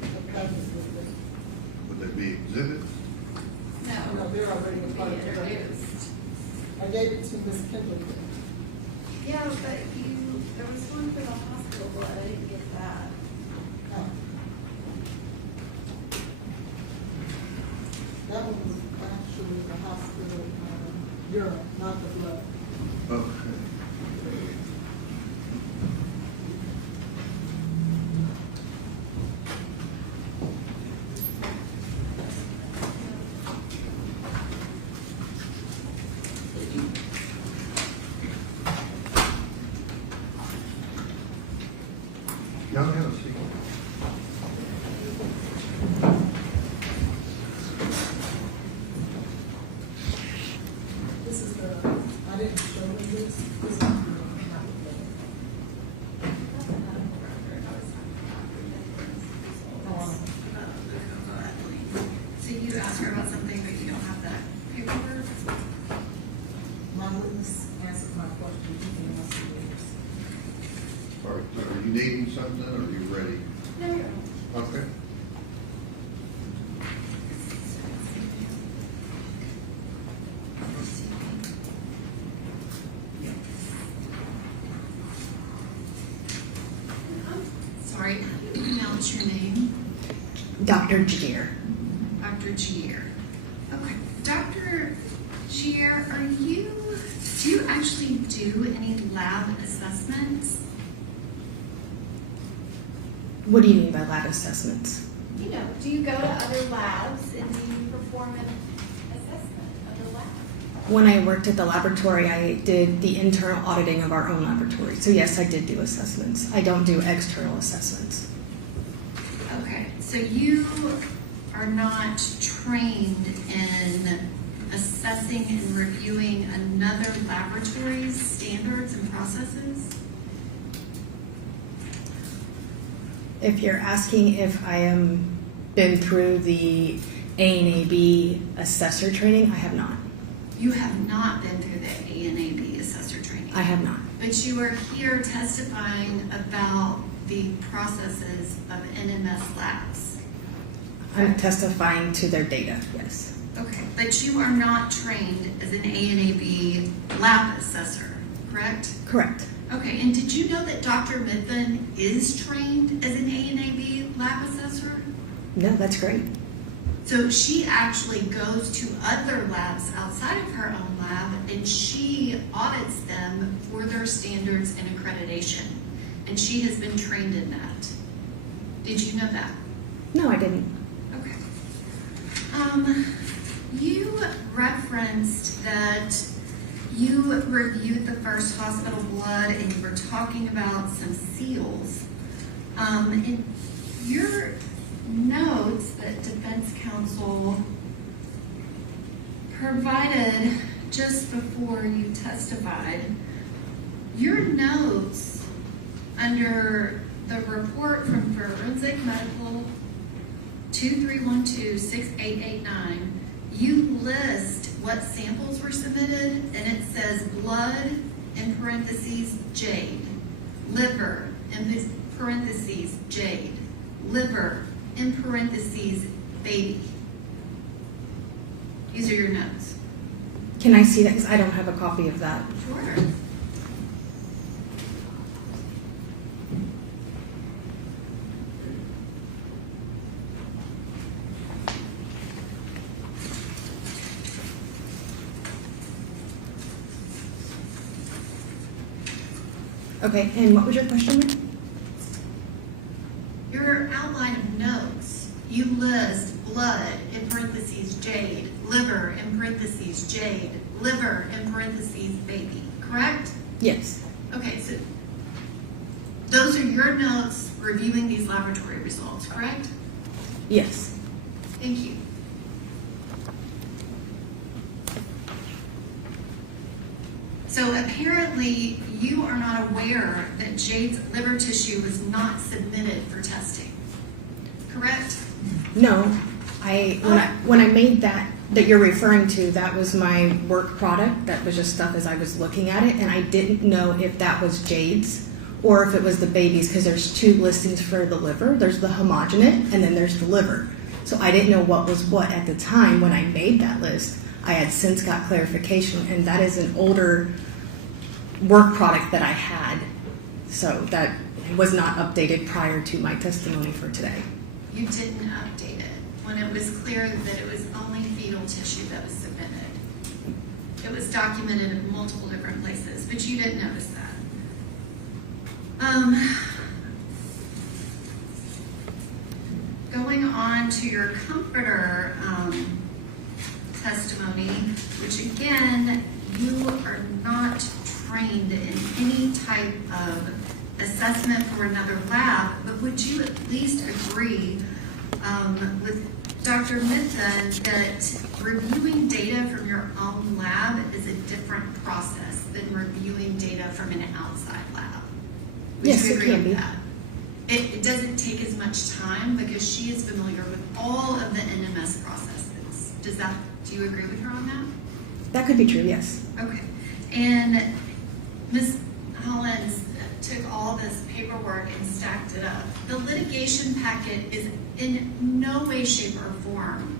the copies of this. Would they be exhibits? No, they're already a part of the record. Introduced. I gave it to Ms. Pendleton. Yeah, but there was one for the hospital blood, I didn't get that. That one was actually the hospital urine, not the blood. Okay. Y'all have a seat. This is the, I didn't show them this. This is the So you asked her about something, but you don't have that paperwork? My witness answered my question. You can ask me yours. All right, are you needing something, or are you ready? No, you're Okay. Sorry, how do you pronounce your name? Dr. Gier. Dr. Gier. Okay, Dr. Gier, do you actually do any lab assessments? What do you mean by lab assessments? You know, do you go to other labs and do you perform an assessment of the lab? When I worked at the laboratory, I did the internal auditing of our own laboratory. So yes, I did do assessments. I don't do external assessments. Okay, so you are not trained in assessing and reviewing another laboratory's standards and processes? If you're asking if I am been through the ANAB assessor training, I have not. You have not been through the ANAB assessor training. I have not. But you are here testifying about the processes of NMS labs. I'm testifying to their data, yes. Okay, but you are not trained as an ANAB lab assessor, correct? Correct. Okay, and did you know that Dr. Mithun is trained as an ANAB lab assessor? No, that's great. So she actually goes to other labs outside of her own lab and she audits them for their standards and accreditation. And she has been trained in that. Did you know that? No, I didn't. Okay. You referenced that you reviewed the first hospital blood and you were talking about some seals. In your notes that defense counsel provided just before you testified, your notes under the report from Forensic Medical 2312-6889, you list what samples were submitted, and it says blood, in parentheses, Jade, liver, in parentheses, Jade, liver, in parentheses, baby. These are your notes. Can I see that? Because I don't have a copy of that. Sure. Okay, and what was your question, ma'am? Your outline of notes, you list blood in parentheses Jade, liver in parentheses Jade, liver in parentheses baby, correct? Yes. Okay, so those are your notes reviewing these laboratory results, correct? Yes. Thank you. So apparently you are not aware that Jade's liver tissue was not submitted for testing, correct? No, when I made that you're referring to, that was my work product. That was just stuff as I was looking at it, and I didn't know if that was Jade's or if it was the baby's, because there's two listings for the liver. There's the homogenate, and then there's the liver. So I didn't know what was what at the time when I made that list. I had since got clarification, and that is an older work product that I had, so that was not updated prior to my testimony for today. You didn't update it when it was clear that it was only fetal tissue that was submitted. It was documented in multiple different places, but you didn't notice that. Going on to your comforter testimony, which again, you are not trained in any type of assessment for another lab, but would you at least agree with Dr. Mithun that reviewing data from your own lab is a different process than reviewing data from an outside lab? Would Yes, you it agree can with be. that? It doesn't take as much time because she is familiar with all of the NMS processes. Do you agree with her on that? That could be true, yes. Okay. And Ms. Hollins took all this paperwork and stacked it up. The litigation packet is in no way, shape, or form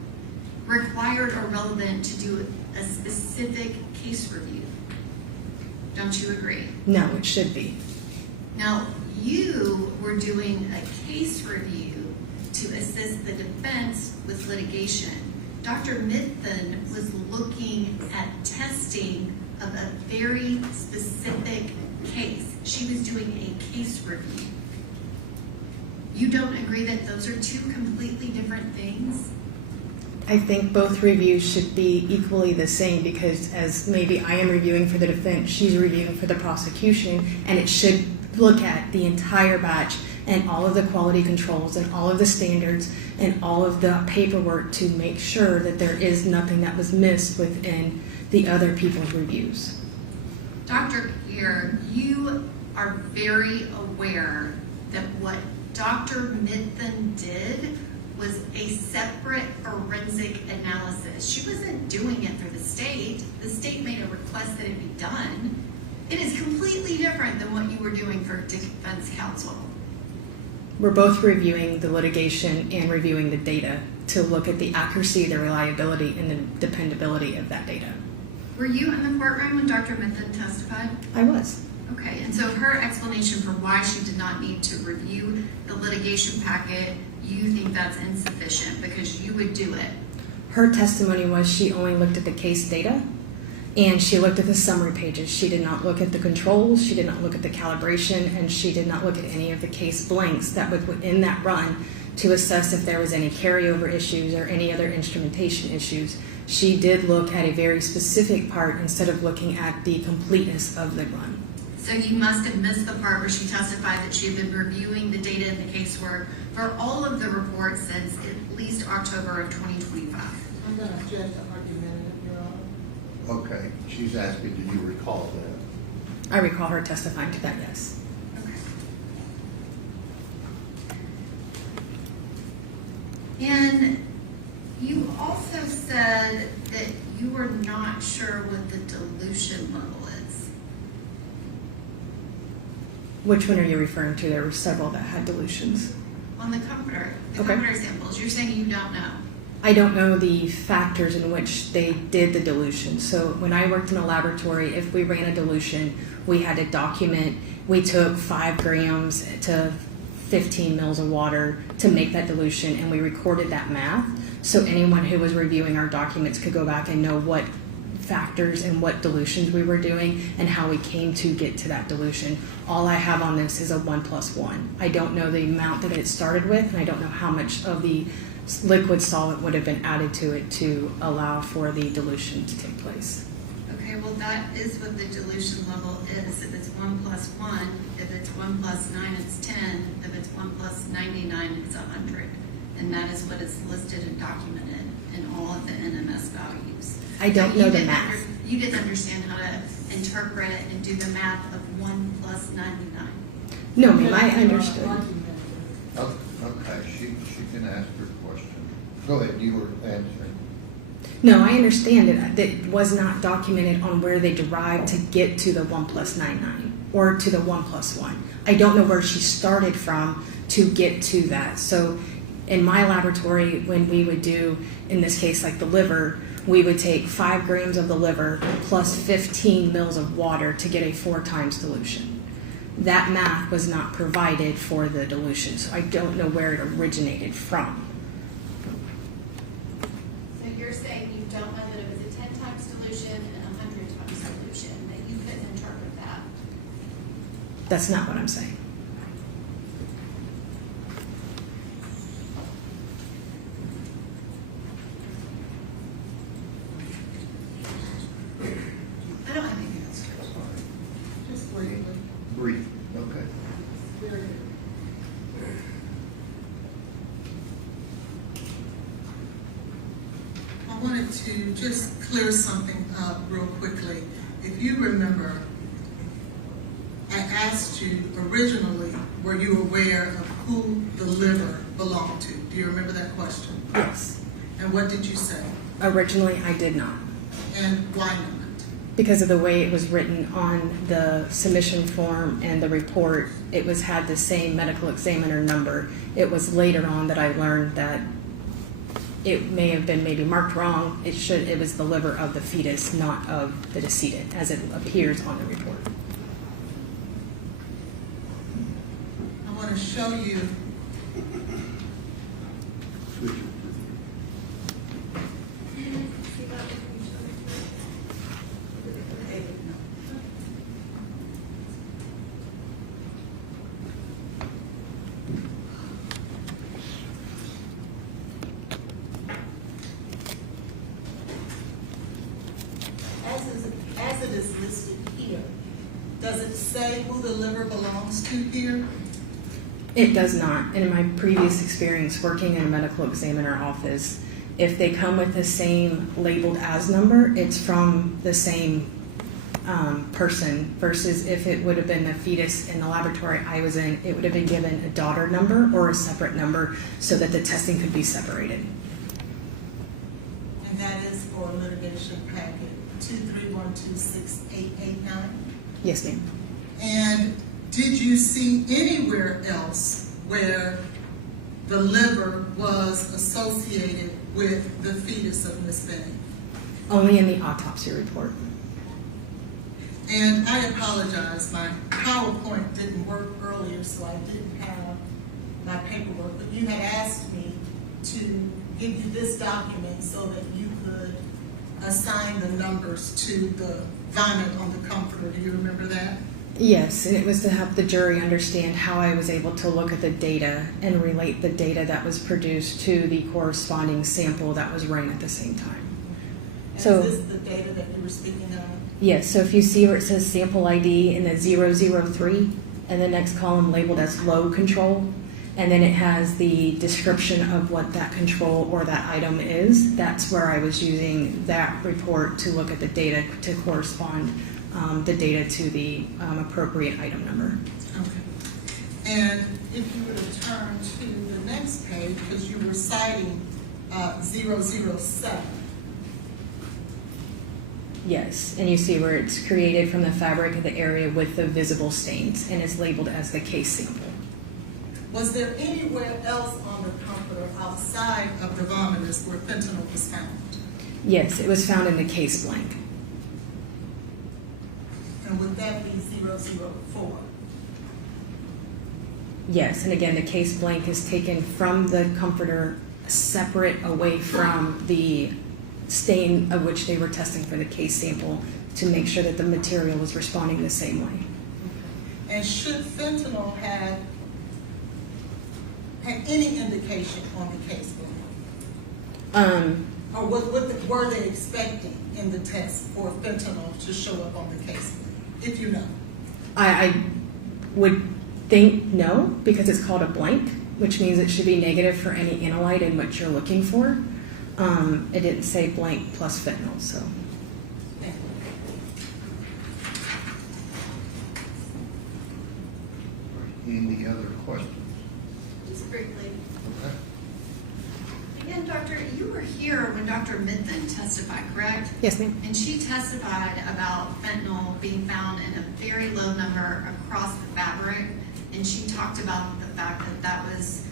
required or relevant to do a specific case review. Don't you agree? No, it should be. Now, you were doing a case review to assist the defense with litigation. Dr. Mithun was looking at testing of a very specific case. She was doing a case review. You don't agree that those are two completely different things? I think both reviews should be equally the same, because as maybe I am reviewing for the defense, she's reviewing for the prosecution, and it should look at the entire batch and all of the quality controls and all of the standards and all of the paperwork to make sure that there is nothing that was missed within the other people's reviews. Dr. Gear, you are very aware that what Dr. Mithun did was a separate forensic analysis. She wasn't doing it for the state. The state made a request that it be done. It is completely different than what you were doing for defense counsel. We're both reviewing the litigation and reviewing the data to look at the accuracy, the reliability, and the dependability of that data. Were you in the courtroom when Dr. Mithun testified? I was. Okay, and so her explanation for why she did not need to review the litigation packet, you think that's insufficient because you would do it? Her testimony was she only looked at the case data and she looked at the summary pages. She did not look at the controls, she did not look at the calibration, and she did not look at any of the case blanks that was within that run to assess if there was any carryover issues or any other instrumentation issues. She did look at a very specific part instead of looking at the completeness of the run. So you must have missed the part where she testified that she had been reviewing the data in the casework for all of the reports since at least October of 2025. I'm going to judge the argument, Your Honor. Okay, she's asking, do you recall that? I recall her testifying to that, yes. And you also said that you were not sure what the dilution level is. Which one are you referring to? There were several that had dilutions. On the comforter, Okay. comforter samples, you're saying you don't know. I don't know the factors in which they did the dilution. So when I worked in a laboratory, if we ran a dilution, we had to document, we took 5 grams to 15 mils of water to make that dilution, and we recorded that math. So anyone who was reviewing our documents could go back and know what factors and what dilutions we were doing and how we came to get to that dilution. All I have on this is a 1+1. I don't know the amount that it started with, and I don't know how much of the liquid solvent would have been added to it to allow for the dilution to take place. Okay, well, that is what the dilution level is. If it's 1+1, if it's 1+9, it's 10. If it's 1+99, it's 100. And that is what is listed and documented in all of the NMS values. I don't So know you the didn't math. You didn't understand how to interpret and do the math of 1+99. No, ma'am, I understood. Okay, she can ask her question. Go ahead, you were answering. No, I understand that it was not documented on where they derived to get to the 1+99 or to the 1+1. I don't know where she started from to get to that. So in my laboratory, when we would do, in this case, like the liver, we would take 5 grams of the liver plus 15 mils of water to get a 4 times dilution. That math was not provided for the dilution, so I don't know where it originated from. So you're saying you don't know that it was a 10 times dilution and a 100 times dilution, that you couldn't interpret that? That's not what I'm saying. I don't have anything else. Just briefly. Brief, okay. Very good. I wanted to just clear something up real quickly. If you remember, I asked you originally, were you aware of who the liver belonged to? Do you remember that question? Yes. And what did you say? Originally, I did not. And why not? Because of the way it was written on the submission form and the report, it was had the same medical examiner number. It was later on that I learned that it may have been maybe marked wrong. It was the liver of the fetus, not of the decedent, as it appears on the report. I want to show you as it is listed here. Does it say who the liver belongs to here? It does not. In my previous experience working in a medical examiner office, if they come with the same labeled as number, it's from the same person, versus if it would have been a fetus in the laboratory I was in, it would have been given a daughter number or a separate number so that the testing could be separated. And that is for litigation packet 231268889. Yes, ma'am. And did you see anywhere else where the liver was associated with the fetus of Miss Benning? Only in the autopsy report. And I apologize, my PowerPoint didn't work earlier, so I didn't have my paperwork, but you had asked me to give you this document so that you could assign the numbers to the vomit on the comforter. Do you remember that? Yes, and it was to help the jury understand how I was able to look at the data and relate the data that was produced to the corresponding sample that was run at the same time. And So, is this the data that you were speaking of? yes, so if you see where it says sample ID in the 003, and the next column labeled as low control, and then it has the description of what that control or that item is, that's where I was using that report to look at the data to correspond the data to the appropriate item number. Okay. And if you were to turn to the next page, because you were citing 007. Yes, and you see where it's created from the fabric of the area with the visible stains, and it's labeled as the case sample. Was there anywhere else on the comforter outside of the vomiters where fentanyl was found? Yes, it was found in the case blank. And would that be 004? Yes, and again, the case blank is taken from the comforter, separate away from the stain of which they were testing for the case sample to make sure that the material was responding the same way. And should fentanyl have any indication on the case book? Or were they expecting in the test for fentanyl to show up on the case book, if you know? I would think no, because it's called a blank, which means it should be negative for any analyte in what you're looking for. It didn't say blank plus fentanyl, so. Any other questions? Just briefly. Okay. Again, Doctor, you were here when Dr. Midthen testified, correct? Yes, ma'am. And she testified about fentanyl being found in a very low number across the fabric, and she talked about the fact that that was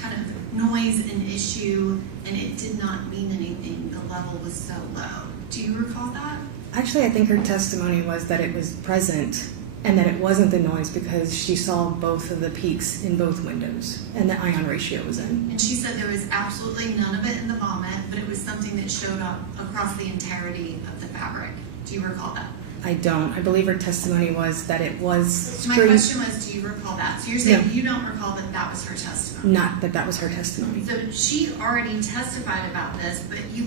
kind of noise an issue, and it did not mean anything. The level was so low. Do you recall that? Actually, I think her testimony was that it was present and that it wasn't the noise because she saw both of the peaks in both windows and the ion ratio was in. And she said there was absolutely none of it in the vomit, but it was something that showed up across the entirety of the fabric. Do you recall that? I don't. I believe her testimony was that it was My question was, do you recall that? So you're saying No. you don't recall that that was her testimony? Not that that was her testimony. So she already testified about this, but you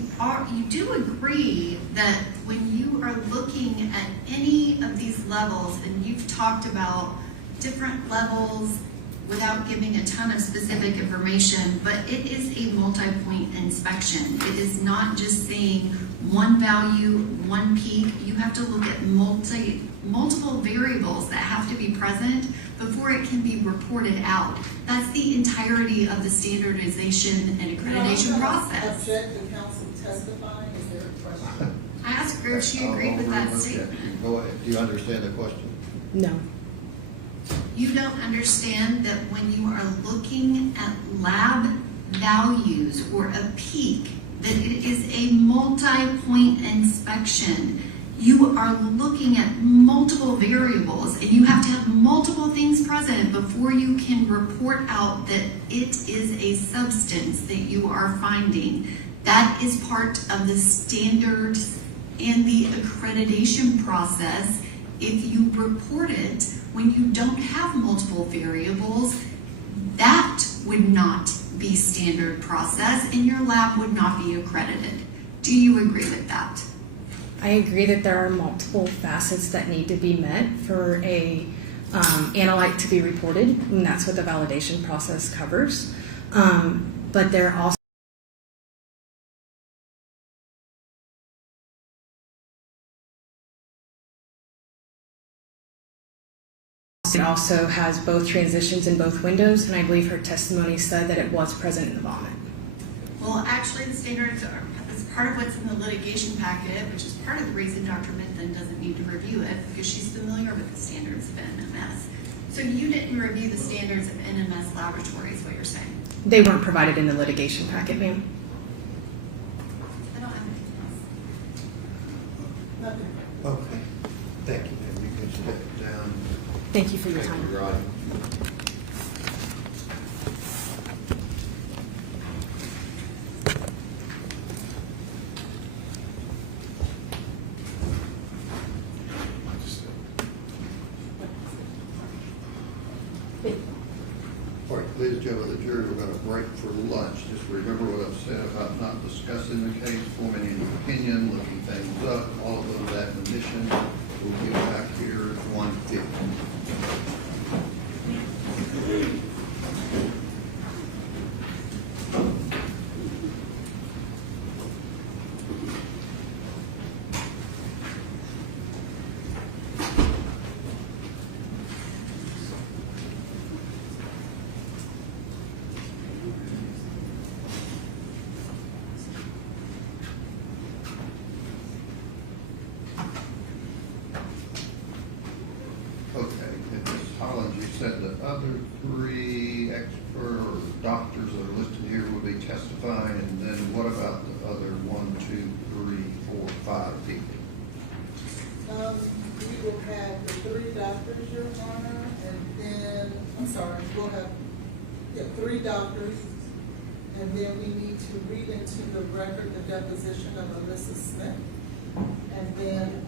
do agree that when you are looking at any of these levels, and you've talked about different levels without giving a ton of specific information, but it is a multi-point inspection. It is not just saying one value, one peak. You have to look at multiple variables that have to be present before it can be reported out. That's the entirety of the standardization and accreditation process. Object to counsel testifying, is there a question? I asked her if she agreed with that statement. Go ahead. Do you understand the question? No. You don't understand that when you are looking at lab values or a peak, that it is a multi-point inspection. You are looking at multiple variables and you have to have multiple things present before you can report out that it is a substance that you are finding. That is part of the standards and the accreditation process. If you report it when you don't have multiple variables, that would not be standard process and your lab would not be accredited. Do you agree with that? I agree that there are multiple facets that need to be met for a analyte to be reported, and that's what the validation process covers. But there are also it also has both transitions in both windows, and I believe her testimony said that it was present in the vomit. Well, actually, the standards is part of what's in the litigation packet, which is part of the reason Dr. Midthen doesn't need to review it, because she's familiar with the standards of NMS. So you didn't review the standards of NMS laboratories, what you're saying? They weren't provided in the litigation packet, ma'am. I don't have anything else. Nothing. Okay. Thank you, ma'am. You can step down. Thank you for your Thank time. you, Roddy. All right, ladies and gentlemen of the jury, we're going to break for lunch. Just remember what I've said about not discussing the case, forming any opinion, looking things up, all of those admonitions. We'll get back here at 1:50. Okay, and Ms. Holland, you said the other three expert or doctors that are listed here will be testifying, and then what about the other 1, 2, 3, 4, 5 people? We will have the 3 doctors, Your Honor, and then, I'm sorry, we'll have, 3 doctors, And then we need to read into the record the deposition of Alyssa Smith. And then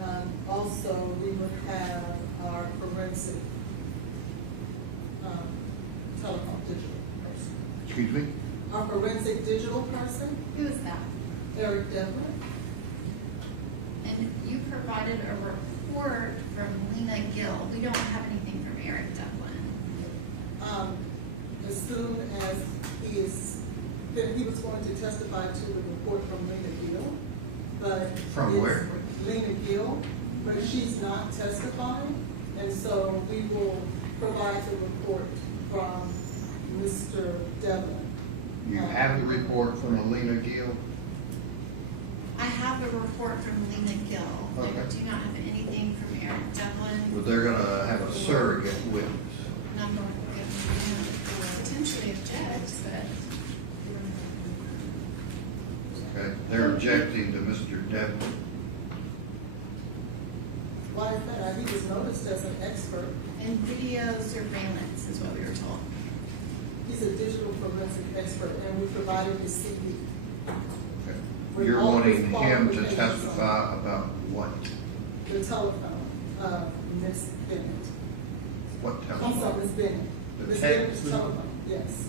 also we would have our forensic telephone digital person. Excuse me? Our forensic digital person, Who is that? Eric Devlin. And you provided a report from Lena Gill. We don't have anything from Eric Devlin. As soon as he was going to testify to the report from Lena Gill, but. From where? Lena Gill, but she's not testifying, and so we will provide the report from Mr. Devlin. You have the report from Alina Gill? I have a report from Lena Gill. Okay. I do not have anything from Eric Devlin. Well, they're gonna have a surrogate witness. And I'm going to potentially object, but Okay, they're objecting to Mr. Devlin. Why is that? He was noticed as an expert. in video surveillance is what we were told. He's a digital forensic expert, and we provided his CV. With You're all his wanting him to qualifications testify about what? The telephone, Ms. Bennett. What I'm telephone? sorry, Ms. Bennett. The Ms. text? Bennett's telephone, yes.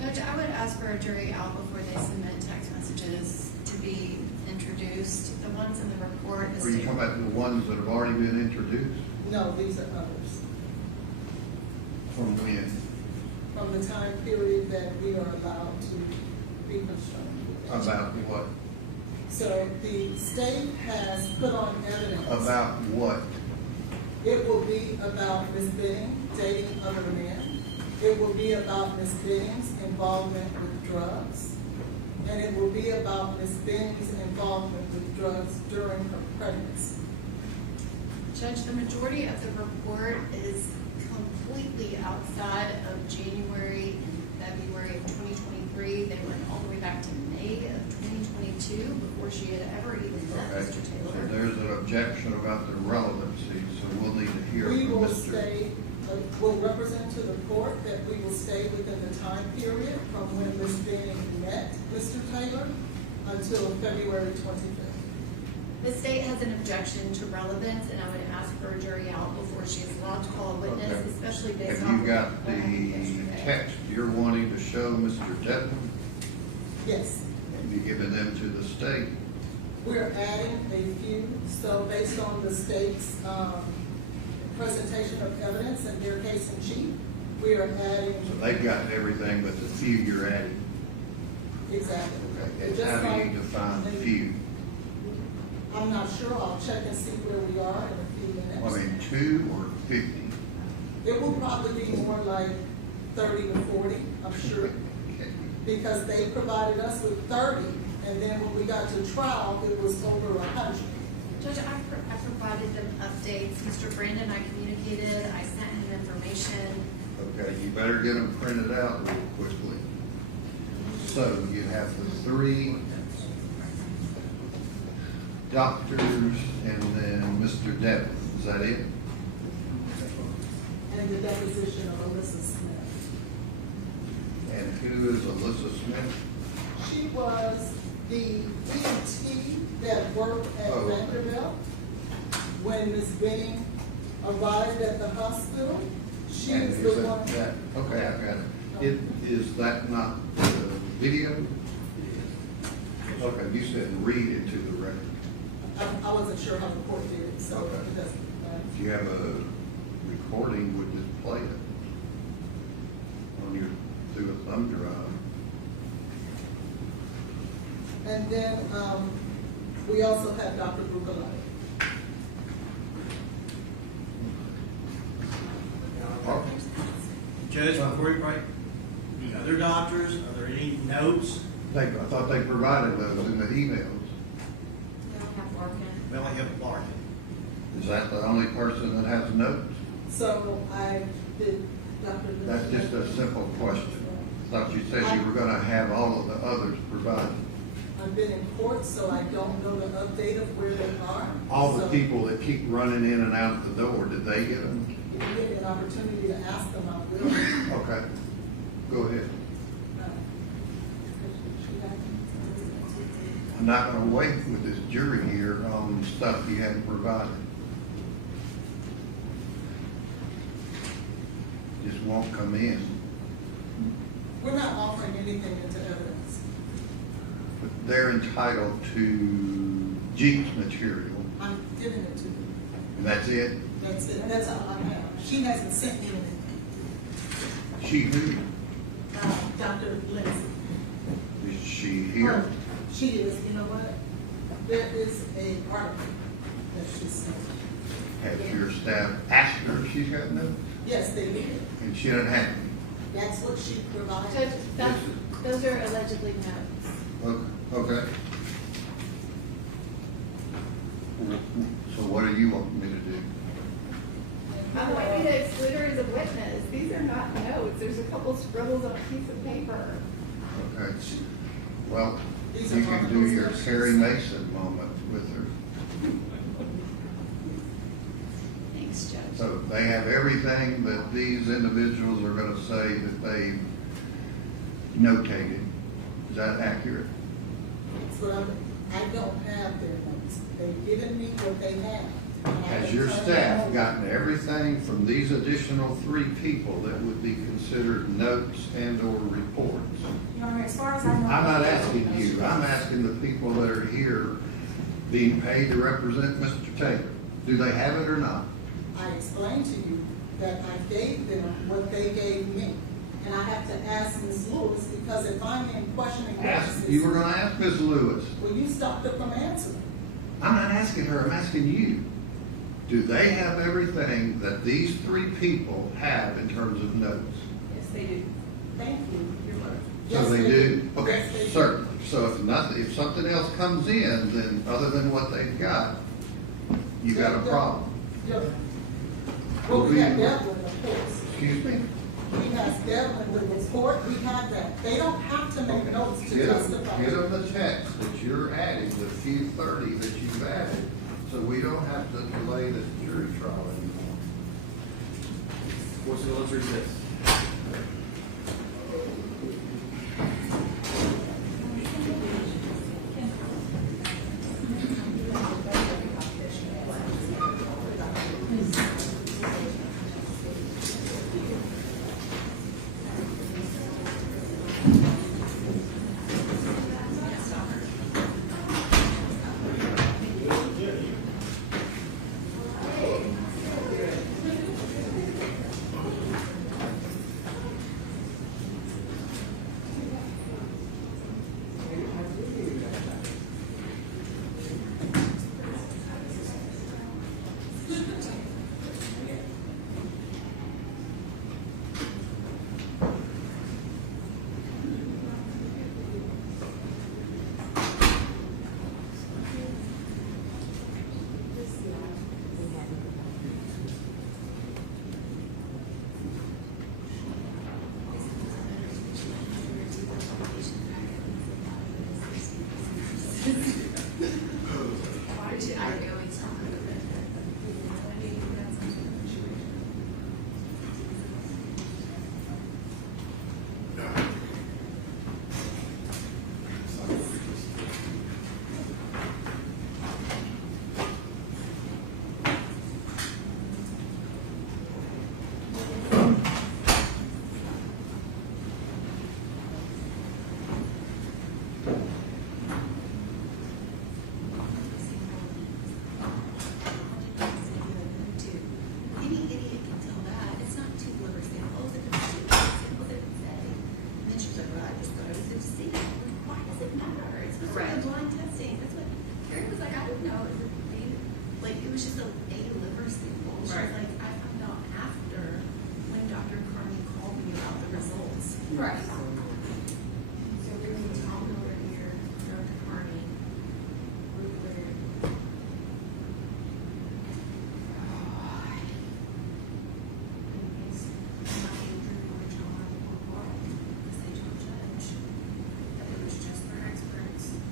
Judge, I would ask for a jury out before they submit text messages to be introduced. The ones in the report. Are you talking about the ones that have already been introduced? No, these are others. From when? From the time period that we are allowed to be concerned with. About what? So the state has put on evidence. About what? It will be about Ms. Benning dating other men. It will be about Ms. Benning's involvement with drugs. And it will be about Ms. Benning's involvement with drugs during her pregnancy. Judge, the majority of the report is completely outside of January and February of 2023. They went all the way back to May of 2022 before she had ever even met Okay, Mr. so Taylor. there's an objection about the relevancy, so we'll need to hear We from will Mr. stay, will represent to the court that we will stay within the time period from when Ms. Benning met Mr. Taylor until February 25th. The state has an objection to relevance, and I would ask for a jury out before she is allowed to call a witness, Okay. especially based Have on you got what happened the yesterday. text you're wanting to show Mr. Devlin? Yes. Have you given them to the state? We're adding a few, so based on the state's presentation of evidence and their case in chief, we are adding. So they've got everything but the few you're adding. Exactly. Okay, Just and how do like- you define few? I'm not sure, I'll check and see where we are in a few minutes. I mean, 2 or 50? It will probably be more like 30 to 40, I'm sure, because they provided us with 30, and then when we got to trial, it was over 100. Judge, I provided them updates. Mr. Brandon, I communicated, I sent him information. Okay, you better get them printed out real quickly. So you have the 3 doctors and then Mr. Devlin, is that it? And the deposition of Alyssa Smith. And who is Alyssa Smith? She was the EMT that worked at Oh. Vanderbilt when Ms. Benning arrived at the hospital. She And is is the that- one. Okay, I got it. Is that not the video? Okay, you said read it to the record. I wasn't sure how the court did it, so Okay. it doesn't. If you have a recording, would just play it on your, through a thumb drive. And then, we also have Dr. Brugalati. Judge, before you break, the other doctors, are there any notes? I thought they provided those in the emails. They don't have Larkin. We only have Larkin. Is that the only person that has notes? So I did, Dr. That's just a simple question. I thought you said you were gonna have all of the others provided. I've been in court, so I don't know the update of where they are. All the So people that keep running in and out the door, did they get them? if you give me an opportunity to ask them, I will. Okay, go ahead. not gonna wait with this jury here on stuff you hadn't provided. Just won't come in. We're not offering anything into evidence. But they're entitled to Jeep's material, I'm giving it to you. and that's it? That's it. That's all I have. She hasn't sent me anything. She who? Dr. Lindsay. Is she here? She is. You know what? There is a article that she sent. Has your staff asked her if she's got notes? Yes, they did. And she doesn't have any? That's what she provided. Judge, those are allegedly notes. Okay. So what do you want me to do? I'm likely to exclude her as a witness. These are not notes. There's a couple scribbles on a piece of paper. Okay. Well, you can do your Carrie Mason moment with her. Thanks, Judge. So they have everything that these individuals are gonna say that they notated. Is that accurate? Well, I don't have their notes. They've given me what they have. Has your staff gotten everything from these additional 3 people that would be considered notes and or reports? Your Honor, as far as I know. I'm not asking you, I'm asking the people that are here being paid to represent Mr. Taylor. Do they have it or not? I explained to you that I gave them what they gave me. And I have to ask Ms. Lewis, because if I'm in questioning witnesses. You were gonna ask Ms. Lewis. Well, you stopped her from answering. I'm not asking her, I'm asking you. Do they have everything that these 3 people have in terms of notes? Yes, they do. Thank you. You're right. So they do? Okay, Yes, they do. certainly. So if something else comes in, then other than what they've got, you got a problem. Yeah. Well, we have Devlin, of course. Excuse me? We have Devlin, the report, we have that. They don't have to make notes to Get testify. them the text that you're adding, the few 30 that you've added, so we don't have to delay the jury trial anymore. Let's recess. Right. So we're going to talk over here, Dr. Carney.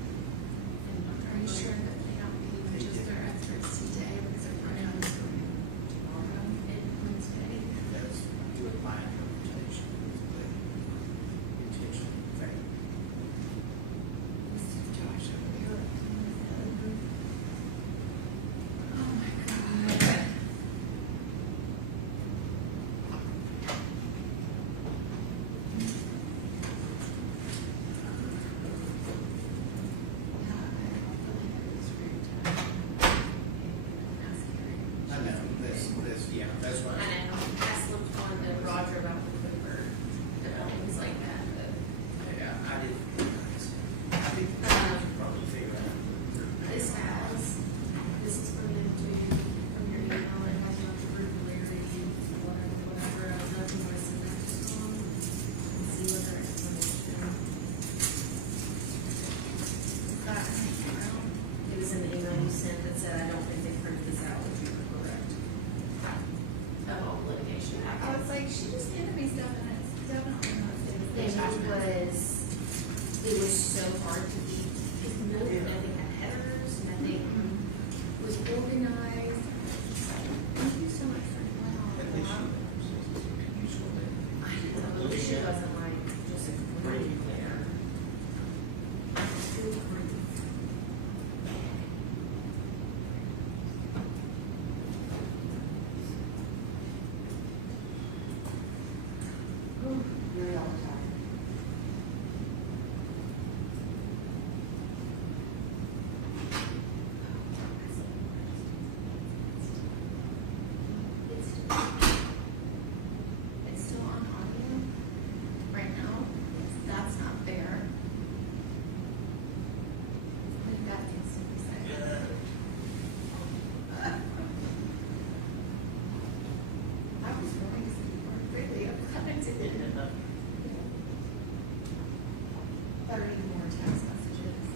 Are you sure that they don't need just their experts today because they're running on this tomorrow and Wednesday? That's with my interpretation. 30 more text messages.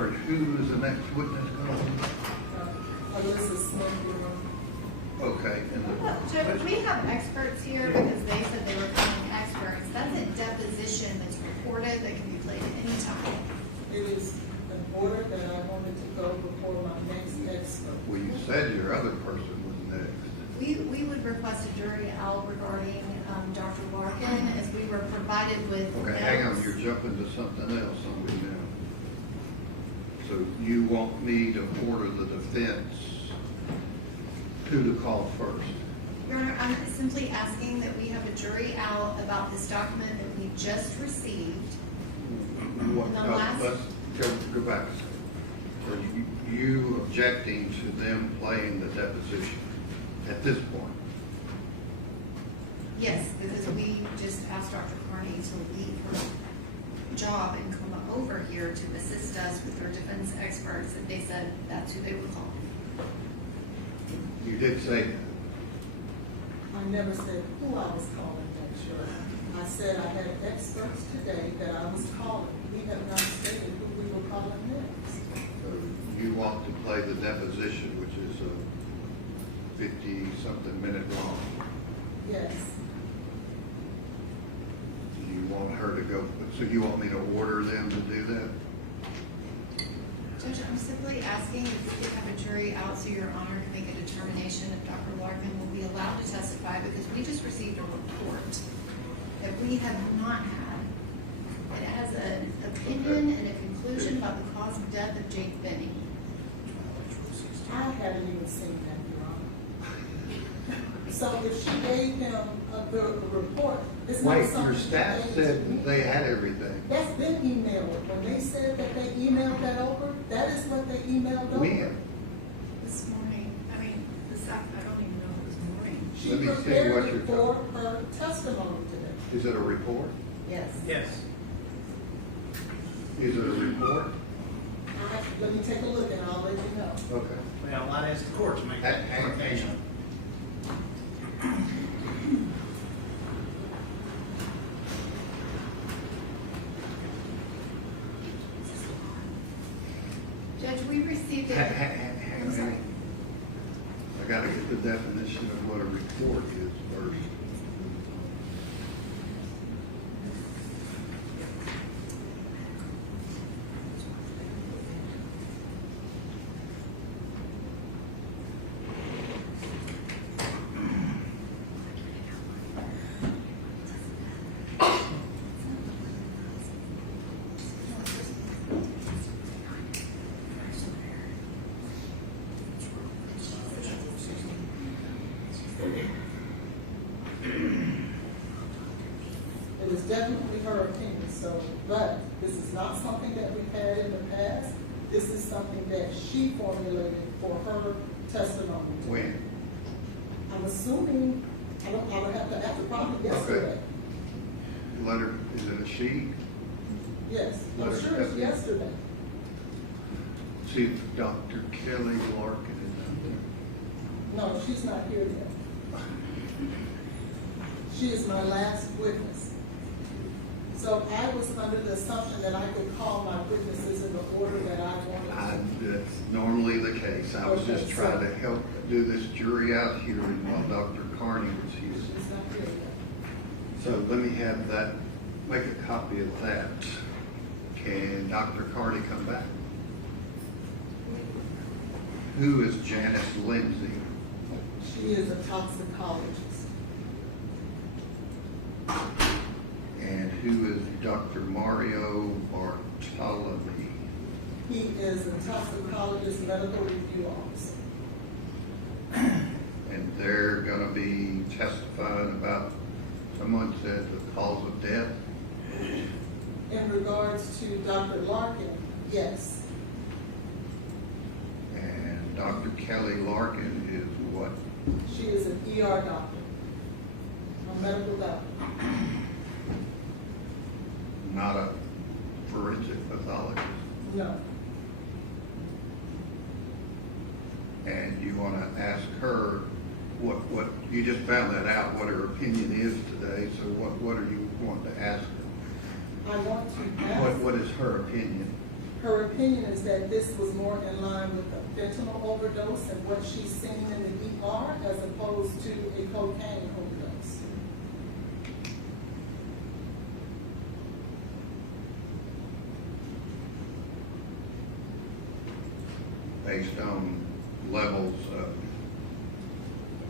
Or who is the next witness calling? Alyssa Smith. Okay, and Judge, we have experts here because they said they were calling experts. That's a deposition that's recorded that can be played at any time. It is an order that I wanted to go before my next expert. well, you said your other person was next. We would request a jury out regarding Dr. Larkin as we were provided with. Okay, hang on, notes. you're jumping to something else on me now. So you want me to order the defense who to call first? Your Honor, I'm simply asking that we have a jury out about this document that we just received. What, The last- let's go back a second. So you objecting to them playing the deposition at this point? Yes, because we just asked Dr. Carney to leave her job and come over here to assist us with their defense experts, and they said that's who they would call. You did say that. I never said who I was calling next, Your Honor. I said I had experts today that I was calling. We have not stated who we were calling next. So you want to play the deposition, which is a 50-something minute long. Yes. You want her to go, so you want me to order them to do that? Judge, I'm simply asking if we could have a jury out so Your Honor can make a determination if Dr. Larkin will be allowed to testify, because we just received a report that we have not had. It has an opinion and a conclusion about the cause of death of Jade Benning. I haven't even seen that, Your Honor. So if she gave him the report, it's not Wait, something. your staff she gave said to me. they had everything. That's been emailed. When they said that they emailed that over, that is what they emailed over. When? This morning, I mean, this afternoon, I don't even know if it was morning. She Let me see what prepared you're it for her testimony today. Is it a report? Yes. Yes. Is it a report? Let me take a look and I'll let you know. Okay. Well, I'd ask the court to make that determination. Judge, we received it. I'm sorry. I gotta get the definition of what a report is first. It is definitely her opinion, so, but this is not something that we've had in the past. This is something that she formulated for her testimony. When? I'm assuming, I would have to ask, probably yesterday. Letter, is it a sheet? Yes, I'm Letter sure it's to- yesterday. See if Dr. Kelly Larkin is out there. No, she's not here yet. She is my last witness. So I was under the assumption that I could call my witnesses in the order that I wanted to. That's normally the case. I was just Okay, trying so- to help do this jury out here while Dr. Carney was here. She's not here yet. So let me have that, make a copy of that. Can Dr. Carney come back? Who is Janice Lindsay? She is a toxicologist. And who is Dr. Mario Bartolome? He is a toxicologist medical review officer. And they're gonna be testifying about, someone said the cause of death? In regards to Dr. Larkin, yes. And Dr. Kelly Larkin is what? She is an ER doctor, a medical doctor. Not a forensic pathologist. No. And you wanna ask her what, you just found that out, what her opinion is today, so what are you wanting to ask her? I want to ask. What is her opinion? Her opinion is that this was more in line with a fentanyl overdose and what she's seen in the ER as opposed to a cocaine overdose. Based on levels of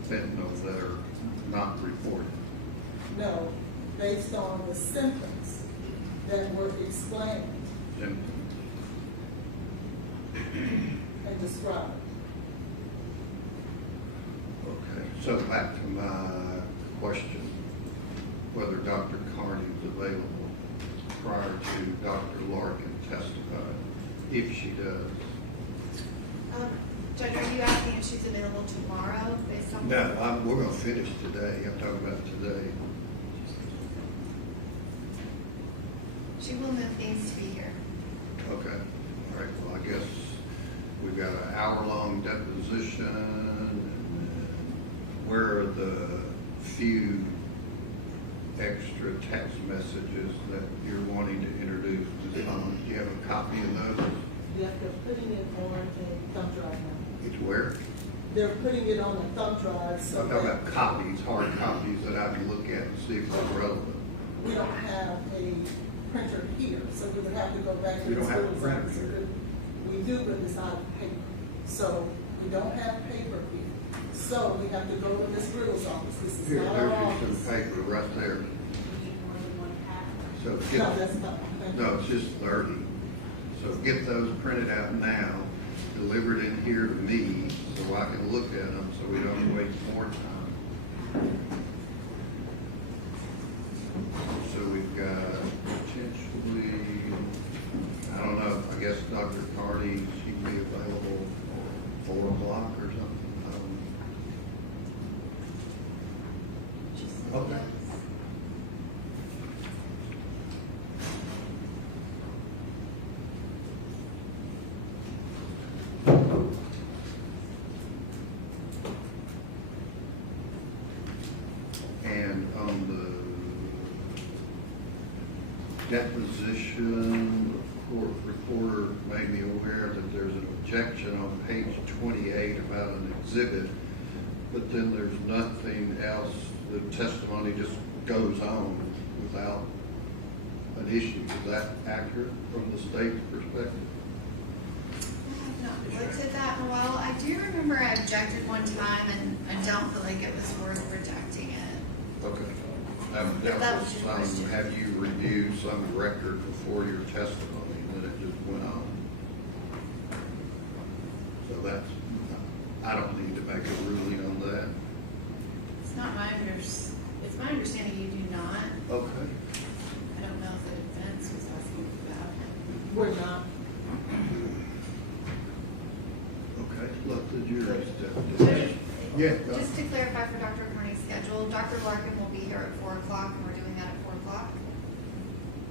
fentanyl that are not reported. No, based on the symptoms that were explained Symptoms. and described. Okay, so back to my question, whether Dr. Carney is available prior to Dr. Larkin testifying, if she does. Judge, are you asking if she's available tomorrow based on? No, we're gonna finish today. I'm talking about today. She will move things to be here. Okay, all right, well, I guess we've got an hour-long deposition, and where are the few extra text messages that you're wanting to introduce to the phone? Do you have a copy of those? They're putting it on a thumb drive now. It's where? They're putting it on a thumb drive so I'm talking about copies, hard copies that I can look at and see if they're relevant. we don't have a printer here, so we would have to go back to We the don't have a schools printer office. here. We do, but it's not paper. So we don't have paper here. So we have to go to Ms. Riddle's office. This is Here, not our there's office. just some paper right there. So No, get, that's not. no, it's just 30. So get those printed out now, delivered in here to me, so I can look at them, so we don't waste more time. So we've got potentially, I don't know, I guess Dr. Carney, she can be available for 4 o'clock or something. Okay. And on the deposition, the court reporter made me aware that there's an objection on page 28 about an exhibit, but then there's nothing else. The testimony just goes on without an issue. Is that accurate from the state's perspective? I've not looked at that in a while. I do remember I objected one time and I don't feel like it was worth rejecting it. Okay. That That was your was question. have you reviewed some record before your testimony, and it just went on? So that's, I don't need to make a ruling on that. It's not my it's my understanding you do not. Okay. I don't know if the defense was asking about it. We're not. Okay, let the jury step Judge, in. Yeah, go just to clarify for Dr. Carney's schedule, Dr. Larkin will be here at 4 o'clock and we're doing that at 4 o'clock.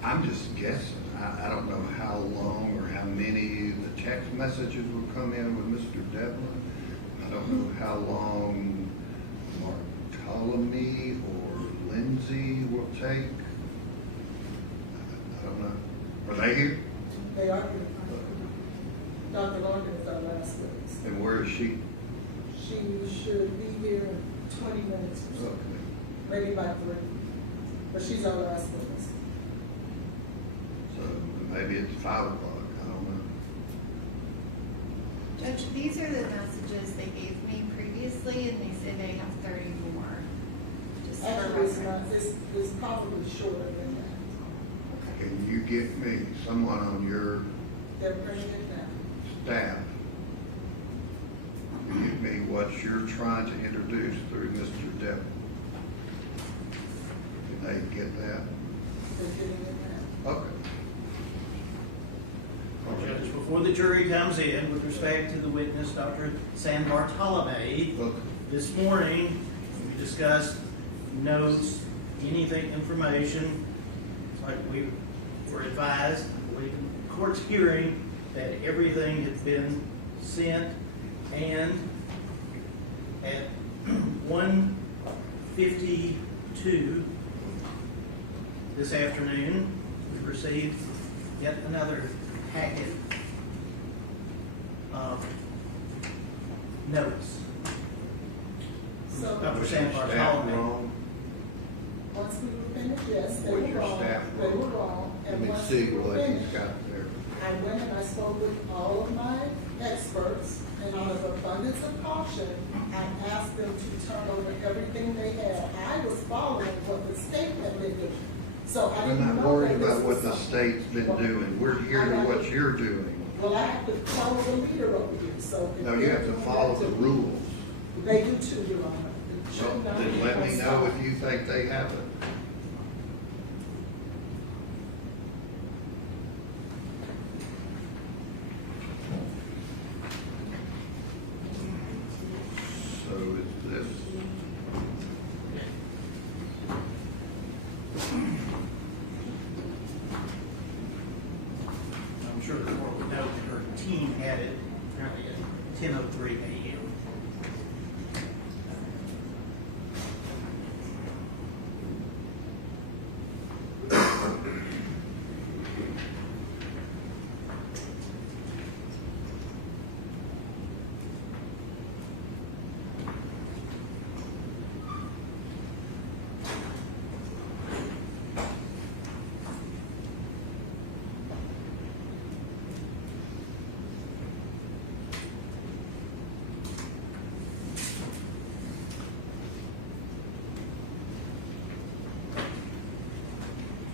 I'm just guessing. I don't know how long or how many the text messages will come in with Mr. Devlin. I don't know how long Bartholomew or Lindsay will take. I don't know. Are they here? They are here. Dr. Larkin is our last witness. And where is she? She should be here in 20 minutes or so, Okay. maybe by 3. But she's our last witness. So maybe it's 5 o'clock. I don't know. Judge, these are the messages they gave me previously and they say they have 30 more. Just for Actually, it's not, reference. it's probably shorter than that. Can you get me someone on your They're bringing it now. staff to give me what you're trying to introduce through Mr. Devlin? Can they get that? They're getting it now. Okay. Judge, before the jury comes in with respect to the witness, Dr. San Bartolome, this morning, we discussed notes, anything, information, like we were advised, I believe in the court's hearing, that everything had been sent, and at 1:52 this afternoon, we received yet another packet notice. So, Of San Staff Bartholomew. wrong? once we were finished, yes, they Was were your wrong, staff they were wrong? wrong. Let And me once see we were what he's finished, got there. I went and I spoke with all of my experts, and out of abundance of caution, I asked them to turn over everything they had. I was following what the state had been doing, so I We're didn't not know worried that this about what was the something. state's been doing. We're here to what you're doing. Well, I have to follow the leader over here, so. if No, you have to they're follow doing the that to- rules. They do too, Your Honor. It should Well, not then be let me know one-sided. if you think they haven't. So is this, I'm sure the court would know that her team had it apparently at 10:03 a.m.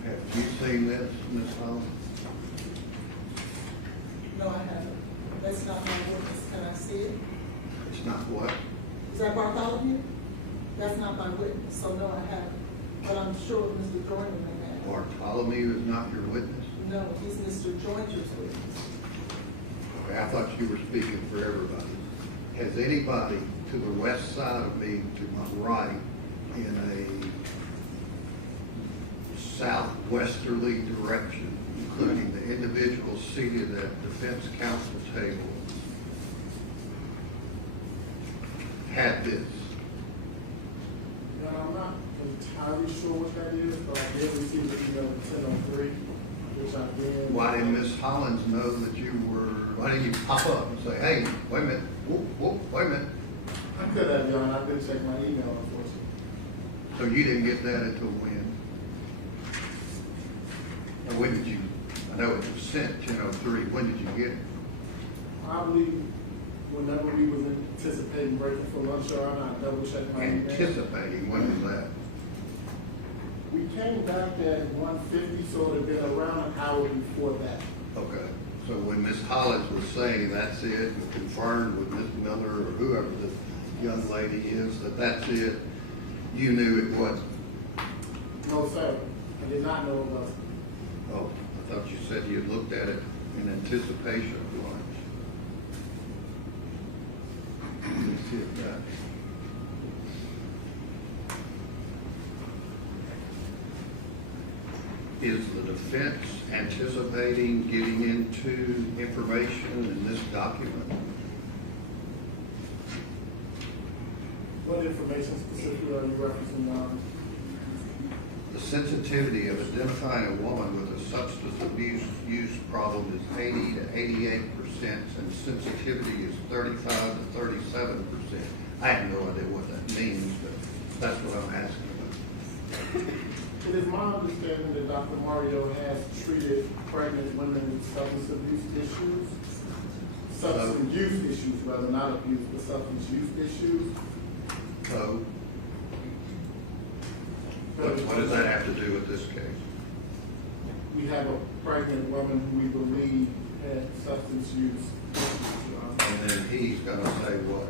have you seen this, Ms. Hall? No, I haven't. That's not my witness. Can I see it? It's not what? Is that Bartholomew? That's not my witness, so no, I haven't. But I'm sure Mr. Joyner may have. Bartholomew is not your witness? No, he's Mr. Joyner's witness. Okay, I thought you were speaking for everybody. Has anybody to the west side of me, to my right, in a southwesterly direction, including the individuals seated at defense counsel table, had this? No, I'm not entirely sure what that is, but I did receive the email at 10:03, which I did. Why didn't Ms. Hollins know that you were, why didn't you pop up and say, hey, wait a minute, whoop, whoop, wait a minute? I could have, Your Honor. I didn't check my email, unfortunately. So you didn't get that until when? Or when did you, I know it was sent 10:03, when did you get it? Probably whenever we was anticipating breaking for lunch, Your Honor, I double checked my email. Anticipating, when was that? We came back at 1:50, so it had been around an hour before that. Okay, so when Ms. Hollins was saying that's it, and confirmed with Ms. Miller or whoever the young lady is, that that's it, you knew it wasn't? No, sir. I did not know it was. Oh, I thought you said you had looked at it in anticipation of lunch. Let me see if that. Is the defense anticipating getting into information in this document? What information specifically are you referencing, Your Honor? The sensitivity of identifying a woman with a substance abuse use problem is 80 to 88%, and sensitivity is 35 to 37%. I have no idea what that means, but that's what I'm asking about. It is my understanding that Dr. Mario has treated pregnant women with substance abuse issues. Substance use issues, rather, not abuse, but substance use issues. So, what does that have to do with this case? We have a pregnant woman who we believe had substance use issues, Your Honor. And then he's gonna say what?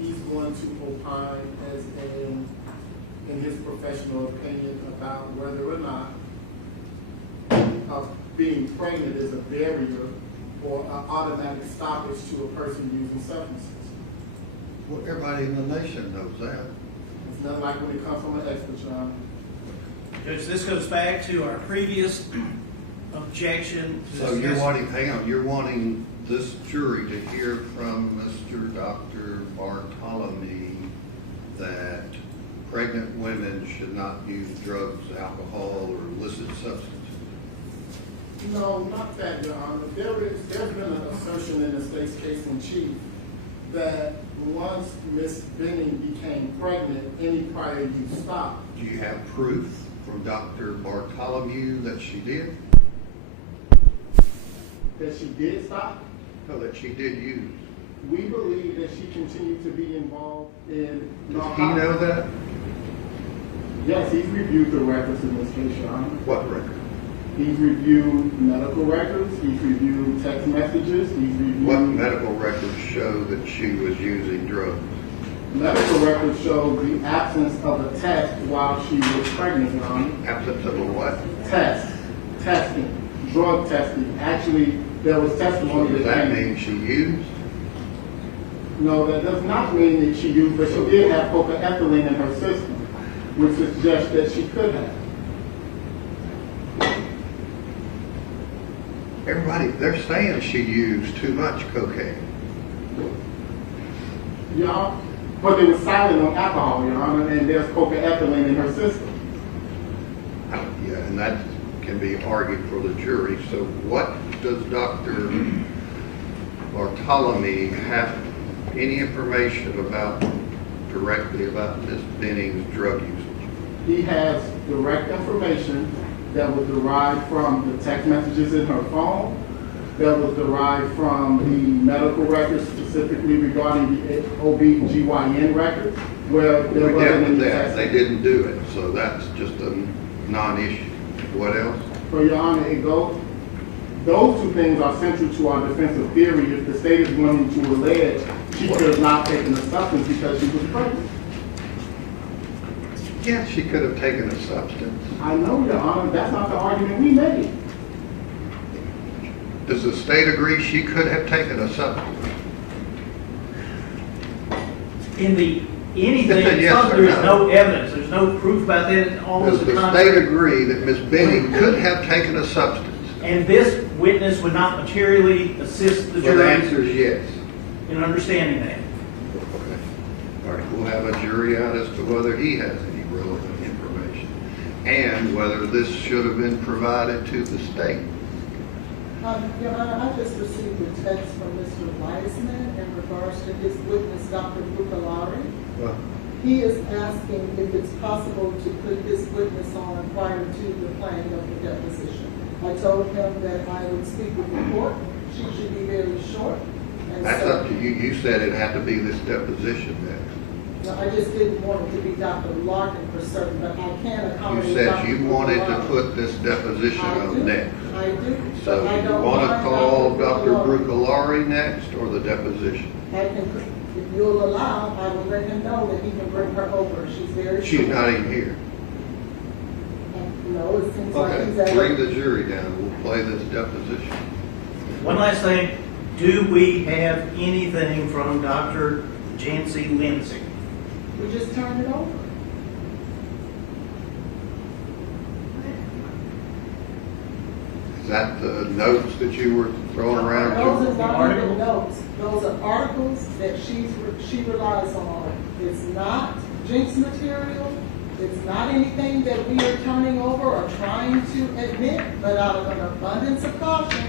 He's going to opine as in his professional opinion about whether or not being pregnant is a barrier or an automatic stoppage to a person using substances. Well, everybody in the nation knows that. It's not like when it comes from an expert, Your Honor. Judge, this goes back to our previous objection. to So you're discuss- wanting, hang on, you're wanting this jury to hear from Mr. Dr. Bartholomew that pregnant women should not use drugs, alcohol, or illicit substances. No, not that, Your Honor. There's been an assertion States case in chief that once Ms. Benning became pregnant, any prior use stopped. Do you have proof from Dr. Bartholomew that she did? That she did stop? No, that she did use. We believe that she continued to be involved in Does he know that? Yes, he's reviewed the records in this case, Your Honor. What record? He's reviewed medical records, he's reviewed text messages, he's reviewed... What medical records show that she was using drugs? Medical records show the absence of a test while she was pregnant, Your Honor. Absence of a what? Testing, drug testing. Actually, there was testimony So does that mean she used? No, that does not mean that she used, but she did have cocaethylene in her system, which suggests that she could have. Everybody, they're saying she used too much cocaine. Yeah, but they were silent on alcohol, Your Honor, and there's cocaethylene in her system. Yeah, and that can be argued for the jury. So what does Dr. Bartholomew have any information about directly about Ms. Benning's drug usage? He has direct information that was derived from the text messages in her phone, that was derived from the medical records, specifically regarding the OB/GYN records, where there wasn't any text. They didn't do it, so that's just a non-issue. What else? For Your Honor, those two things are central to our defensive theory. If the state is willing to allege she could have not taken the substance because she was pregnant. Yeah, she could have taken a substance. I know, Your Honor, that's not the argument we made. Does the state agree she could have taken a substance? In the anything, Yes or there's no? no evidence, there's no proof about that. All Does of the state agree that Ms. Benning could have taken a substance? And this witness would not materially assist the Well, the jury answer is yes. in understanding that. Okay. All right, we'll have a jury out as to whether he has any relevant information and whether this should have been provided to the state. Your Honor, I just received a text from Mr. Wiseman in regards to his witness, Dr. Bucalari. Well, He is asking if it's possible to put his witness on prior to the planning of the deposition. I told him that I would speak with the court. She should be very short. And that's so, up to you. You said it had to be this deposition next. no, I just didn't want it to be Dr. Larkin for certain, but I can accommodate You said Dr. you wanted to Bucalari. put this deposition on next. I do. So but I you don't want to mind call Dr. Bucalari. Brucolari next or the deposition? I can, if you'll allow, I will let him know that he can bring her over. She's very She's short. not even here. No, it seems like he's Okay, at. bring the jury down. We'll play this deposition. One last thing, do we have anything from Dr. Jancy Lindsay? We just turned it over. Is that the notes that you were throwing around? Those are not even notes. Those are articles that she relies on. It's not jinx material. It's not anything that we are turning over or trying to admit, but out of an abundance of caution,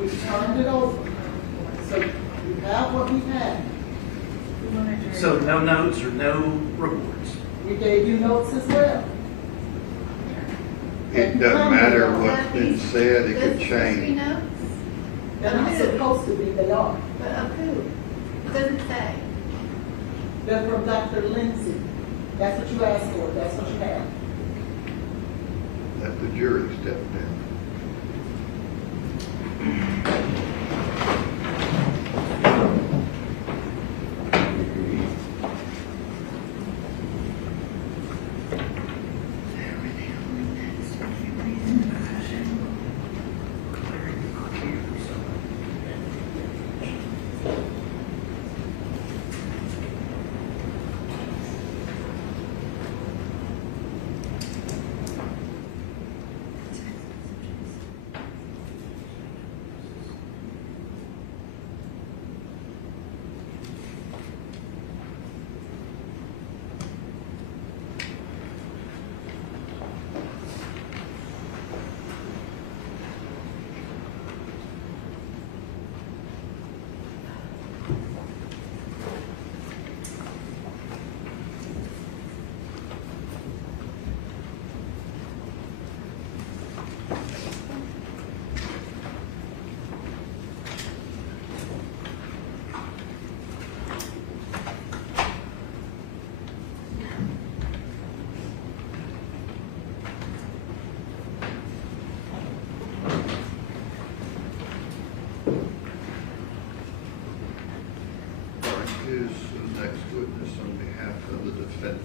we turned it over. So you have what we have. So no notes or no reports? We gave you notes as well. It doesn't matter what's been said, it could Be change. notes? They're not supposed to be, they are. But of who? It doesn't say. They're from Dr. Lindsay. That's what you asked for, that's what you have. Let the jury step down. next witness on behalf of the defendant.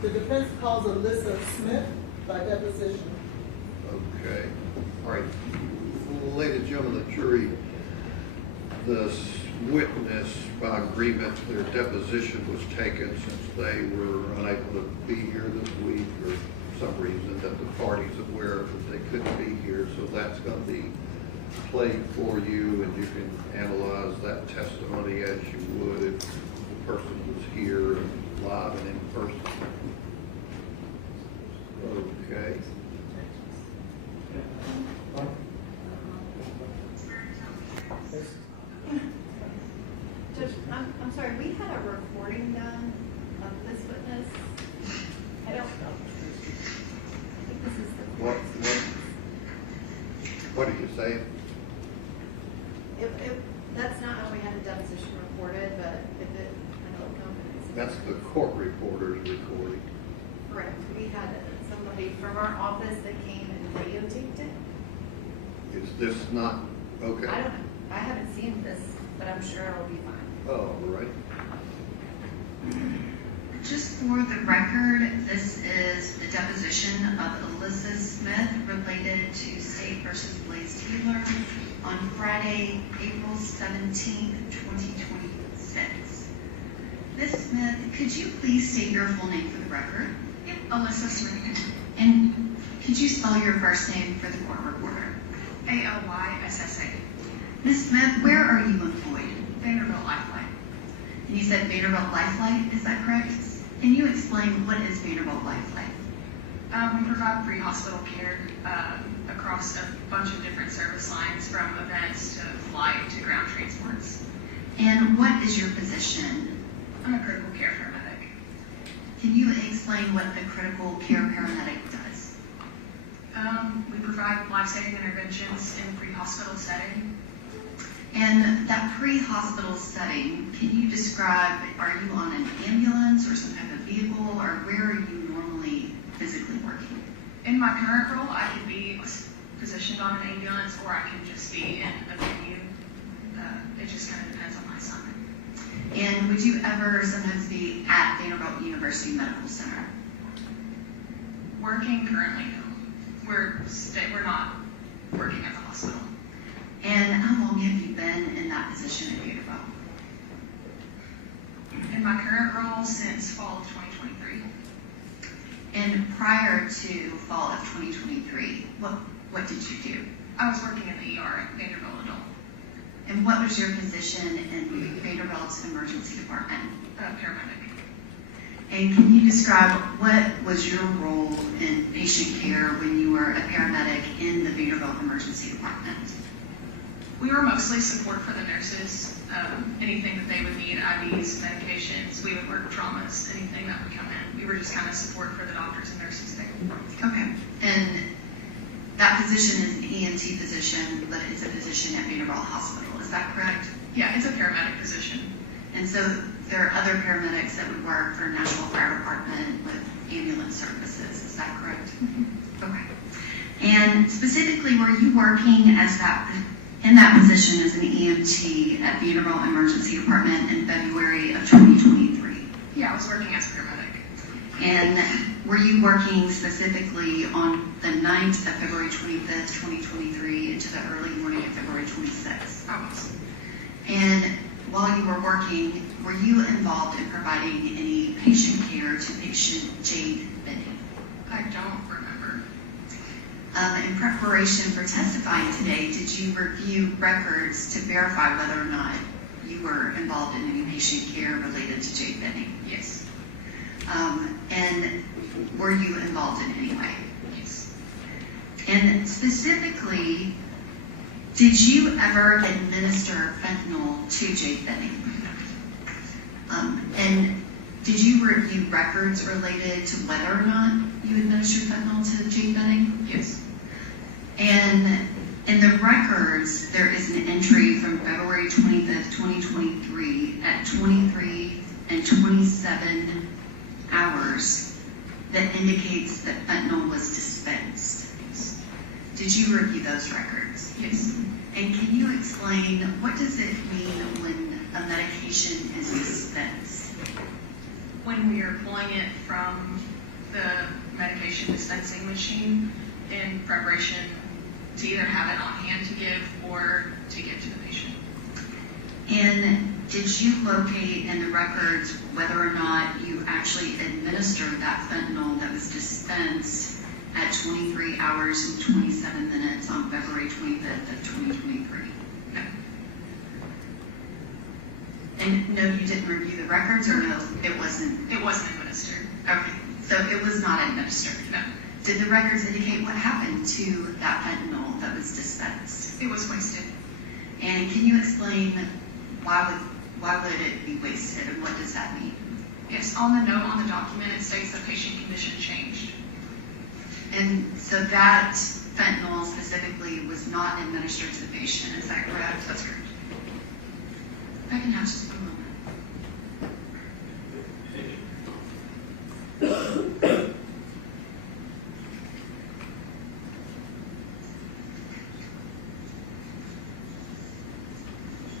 The defense calls Alyssa Smith by deposition. Okay. All right. Ladies and gentlemen of the jury, the witness, by agreement, their deposition was taken since they were unable to be here this week or some reason that the party's aware that they couldn't be here. So that's going to be played for you, and you can analyze that testimony as you would if the person was here and live and in person. Okay. Judge, I'm sorry, we had a recording done of this witness. I don't know. I think this is the What did you say? That's not how we had the deposition recorded, but if it, I don't know. That's the court reporter's recording. Correct. We had somebody from our office that came and videotaped it. Is this not, okay? I don't know. I haven't seen this, but I'm sure it'll be fine. Oh, right. Just for the record, this is the deposition of Alyssa Smith related to State versus Blaise Taylor on Friday, April 17th, 2026. Ms. Smith, could you please state your full name for the record? Yep, Alyssa Smith. And could you spell your first name for the court reporter? ALYSSA. Ms. Smith, where are you employed? Vanderbilt Lifeline. And you said Vanderbilt Lifeline, is that correct? Can you explain what is Vanderbilt Lifeline? We provide pre-hospital care across a bunch of different service lines, from events to flight to ground transports. And what is your position? I'm a critical care paramedic. Can you explain what the critical care paramedic does? We provide life-saving interventions in pre-hospital setting. And that pre-hospital setting, can you describe, are you on an ambulance or some type of vehicle, or where are you normally physically working? In my current role, I could be positioned on an ambulance, or I can just be in a venue. It just kind of depends on my assignment. And would you ever sometimes be at Vanderbilt University Medical Center? Working currently, no. We're not working at the hospital. And how long have you been in that position at Vanderbilt? In my current role since fall of 2023. And prior to fall of 2023, what did you do? I was working in the ER at Vanderbilt Adult. And what was your position in Vanderbilt's emergency department? Paramedic. And can you describe what was your role in patient care when you were a paramedic in the Vanderbilt emergency department? We were mostly support for the nurses. Anything that they would need, IVs, medications, we would work traumas, anything that would come in. We were just kind of support for the doctors and nurses there. Okay. And that position is an EMT position, but it's a position at Vanderbilt Hospital. Is that correct? Yeah, it's a paramedic position. And so there are other paramedics that would work for Nashville Fire Department with ambulance services. Is that correct? Mm-hmm. Okay. And specifically, were you working as in that position as an EMT at Vanderbilt Emergency Department in February of 2023? Yeah, I was working as a paramedic. And were you working specifically on the night of February 25th, 2023 into the early morning of February 26th? I was. And while you were working, were you involved in providing any patient care to patient Jade Benning? I don't remember. In preparation for testifying today, did you review records to verify whether or not you were involved in any patient care related to Jade Benning? Yes. And were you involved in any way? Yes. And specifically, did you ever administer fentanyl to Jade Benning? And did you review records related to whether or not you administered fentanyl to Jade Benning? Yes. And in the records, there is an entry from February 25th, 2023 at 23 and 27 hours that indicates that fentanyl was dispensed. Did you review those records? Yes. And can you explain explain, what does it mean when a medication is dispensed? When we are pulling it from the medication dispensing machine in preparation to either have it on hand to give or to give to the patient. And did you locate in the records whether or not you actually administered that fentanyl that was dispensed at 23 hours and 27 minutes on February 25th of 2023? No. And no, you didn't review the records, or no, it wasn't? It wasn't administered. Okay, so it was not administered? No. Did the records indicate what happened to that fentanyl that was dispensed? It was wasted. And can you explain why would it be wasted, and what does that mean? Yes, on the note on the document, it states the patient condition changed. And so that fentanyl specifically was not administered to the patient, is that correct? That's correct. If I can have just a moment.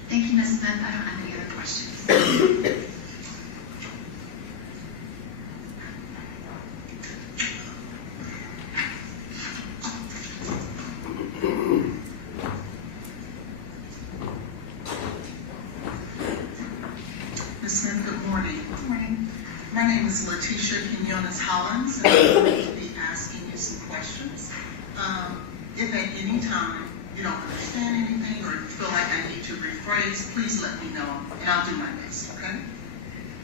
Thank you, Ms. Smith. I don't have any other questions. Ms. Smith, good morning. Good morning. My name is Letitia Quinones Hollins, and I'm going to be asking you some questions. If at any time you don't understand anything or feel like I need to rephrase, please let me know, and I'll do my best, okay?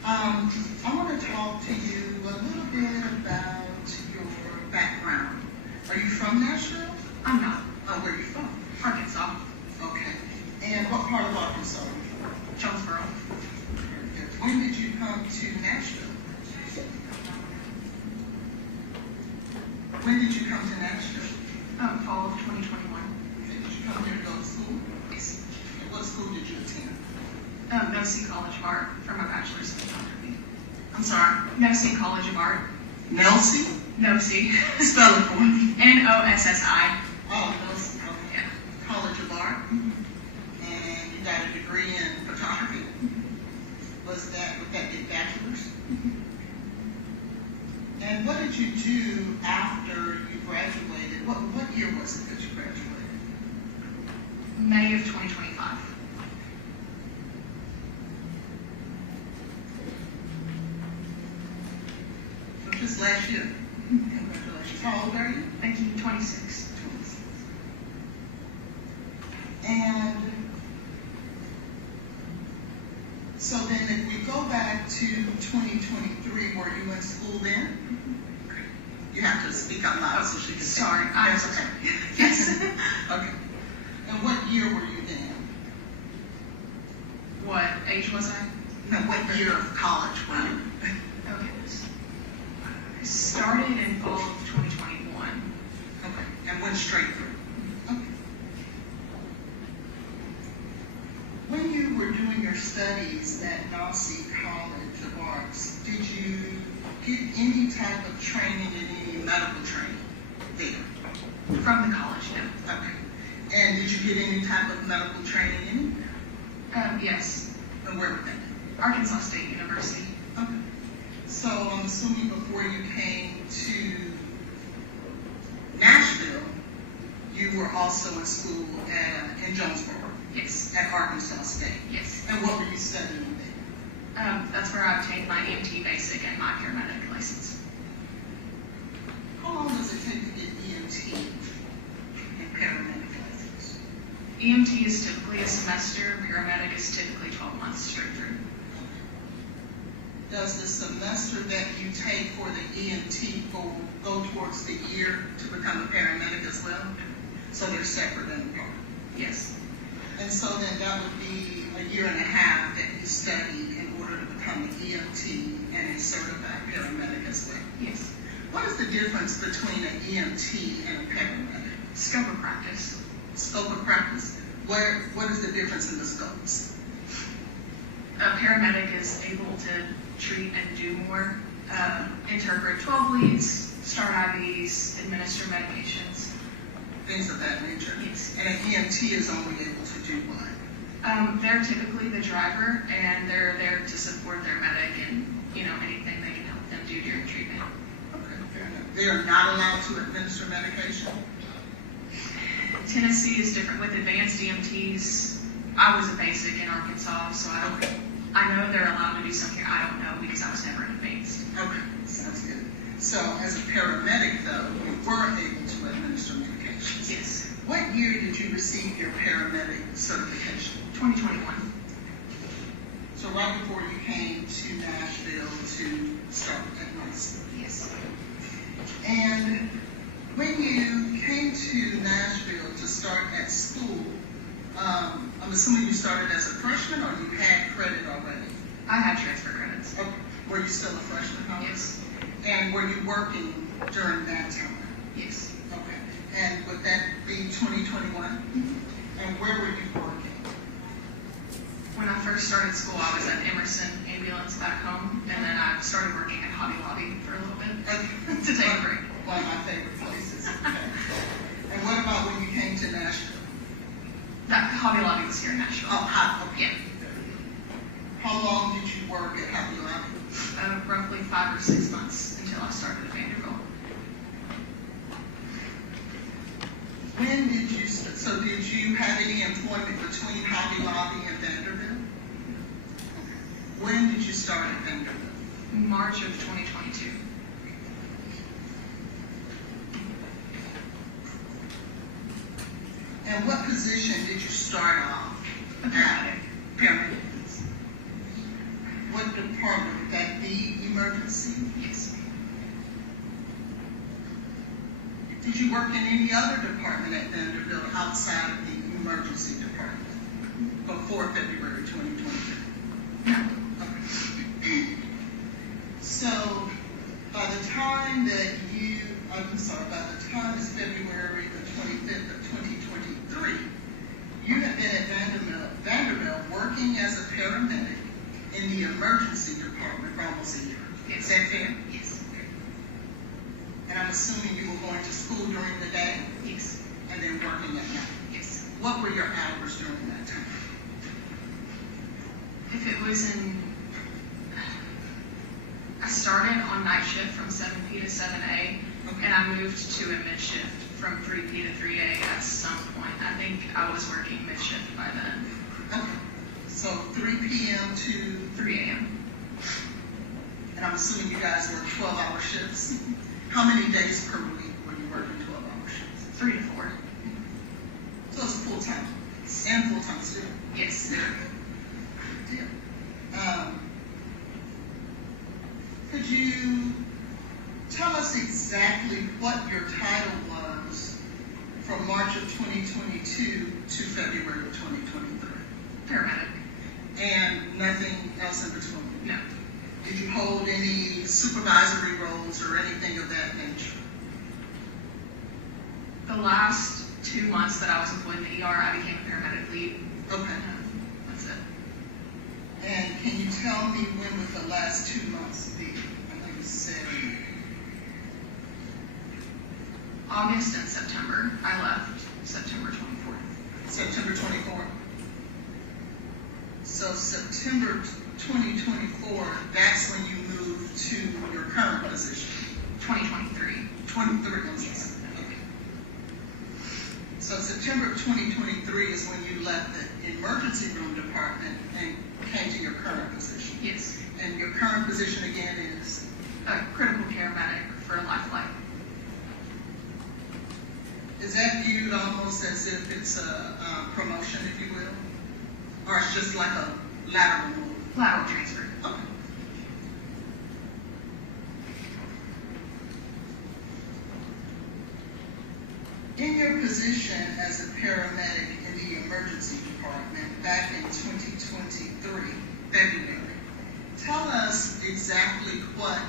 I want to talk to you a little bit about your background. Are you from Nashville? I'm not. Oh, where are you from? Arkansas. Okay. And what part of Arkansas are you from? Jonesboro. When did you come to Nashville? When did you come to Nashville? Fall of 2021. Okay, did you come here to go to school? Yes. And what school did you attend? Nosy College of Art for my bachelor's in photography. I'm sorry? Nosy College of Art. Nosy? Nosy. Spell it for me. N-O-S-S-I. Oh, Nosy, okay. Yeah. College of Art. And you got a degree in photography. Would that be bachelor's? And what did you do after you graduated? What year was it that you graduated? May of 2025. So just last year. Congratulations. How old are you? Thank you. 26. And so then if we go back to 2023, were you in school then? You have to speak out loud so she can see. Sorry. That's okay. Yes. Okay. And what year were you then? What age was I? No, what year of college were you? Okay. I started in fall of 2021. Okay. And went straight through. Okay. When you were doing your studies at Nosy College of Arts, did you get any type of training in any medical training there? From the college, no. Okay. And did you get any type of medical training anywhere? Yes. And where was that? Arkansas State University. Okay. So I'm assuming before you came to Nashville, you were also in school in Jonesboro. Yes. At Arkansas State. Yes. And what were you studying there? That's where I obtained my EMT basic and my paramedic license. How long does it take to get EMT and paramedic license? EMT is typically a semester, paramedic is typically 12 months straight through. Does the semester that you take for the EMT go towards the year to become a paramedic as well? So they're separate and apart? Yes. And so then that would be a year and a half that you studied in order to become an EMT and a certified paramedic as well? Yes. What is the difference between an EMT and a paramedic? Scope of practice. Scope of practice? What is the difference in the scopes? A paramedic is able to treat and do more, interpret 12 leads, start IVs, administer medications. things of that nature. Yes. And an EMT is only able to do what? They're typically the driver, and they're there to support their medic and, anything they can help them do during treatment. Okay, fair enough. They are not allowed to administer medication? Tennessee is different with advanced EMTs. I was a basic in Arkansas, so I know they're allowed to do some here. I don't know because I was never an advanced. Okay, sounds good. So as a paramedic, though, you were able to administer medications? Yes. What year did you receive your paramedic certification? 2021. So right before you came to Nashville to start at Nashville? Yes. And when you came to Nashville to start at school, I'm assuming you started as a freshman or you had credit already? I had transfer credits. Okay. Were you still a freshman? Yes. And were you working during that time? Yes. Okay. And would that be 2021? Mm-hmm. And where were you working? When I first started school, I was at Emerson Ambulance back home, and then I started working at Hobby Lobby for a little bit to take a break. One of my favorite places. Okay. And what about when you came to Nashville? That Hobby Lobby was here in Nashville. Oh, okay. Yeah. How long did you work at Hobby Lobby? Roughly 5 or 6 months until I started at Vanderbilt. When did you, so did you have any employment between Hobby Lobby and Vanderbilt? When did you start at Vanderbilt? March of 2022. And what position did you start off? A paramedic. Paramedic. What department? Would that be emergency? Yes. Did you work in any other department at Vanderbilt outside of the emergency department before February 2023? No. Okay. So, by the time that by the time it's February the 25th of 2023, you have been at Vanderbilt working as a paramedic in the emergency department for almost a year. Is that fair? Yes. And I'm assuming you were going to school during the day? Yes. And then working at night? Yes. What were your hours during that time? If it was I started on night shift from 7P to 7A, and I moved to a mid shift from 3P to 3A at some point. I think I was working mid shift by then. Okay. So 3 p.m. to 3 a.m. And I'm assuming you guys work 12-hour shifts. How many days per week were you working 12-hour shifts? 3 to 4. So it's full-time and full-time student. Yes. Good deal. Could you tell us exactly what your title was from March of 2022 to February of 2023? Paramedic. And nothing else in between? No. Did you hold any supervisory roles or anything of that nature? The last 2 months that I was employed in the ER, I became a paramedic lead. Okay. That's it. And can you tell me when would the last 2 months be? I know you said August and September. I left September 24th. September 24th. So September 2024, that's when you moved to your current position? 2023. 23, yes. Okay. So September of 2023 is when you left the emergency room department and came to your current position? Yes. And your current position again is? A critical care medic for Lifeline. Is that viewed almost as if it's a promotion, if you will? Or it's just like a lateral move? Lateral transfer. Okay. In your position as a paramedic in the emergency department back in 2023, February, tell us exactly what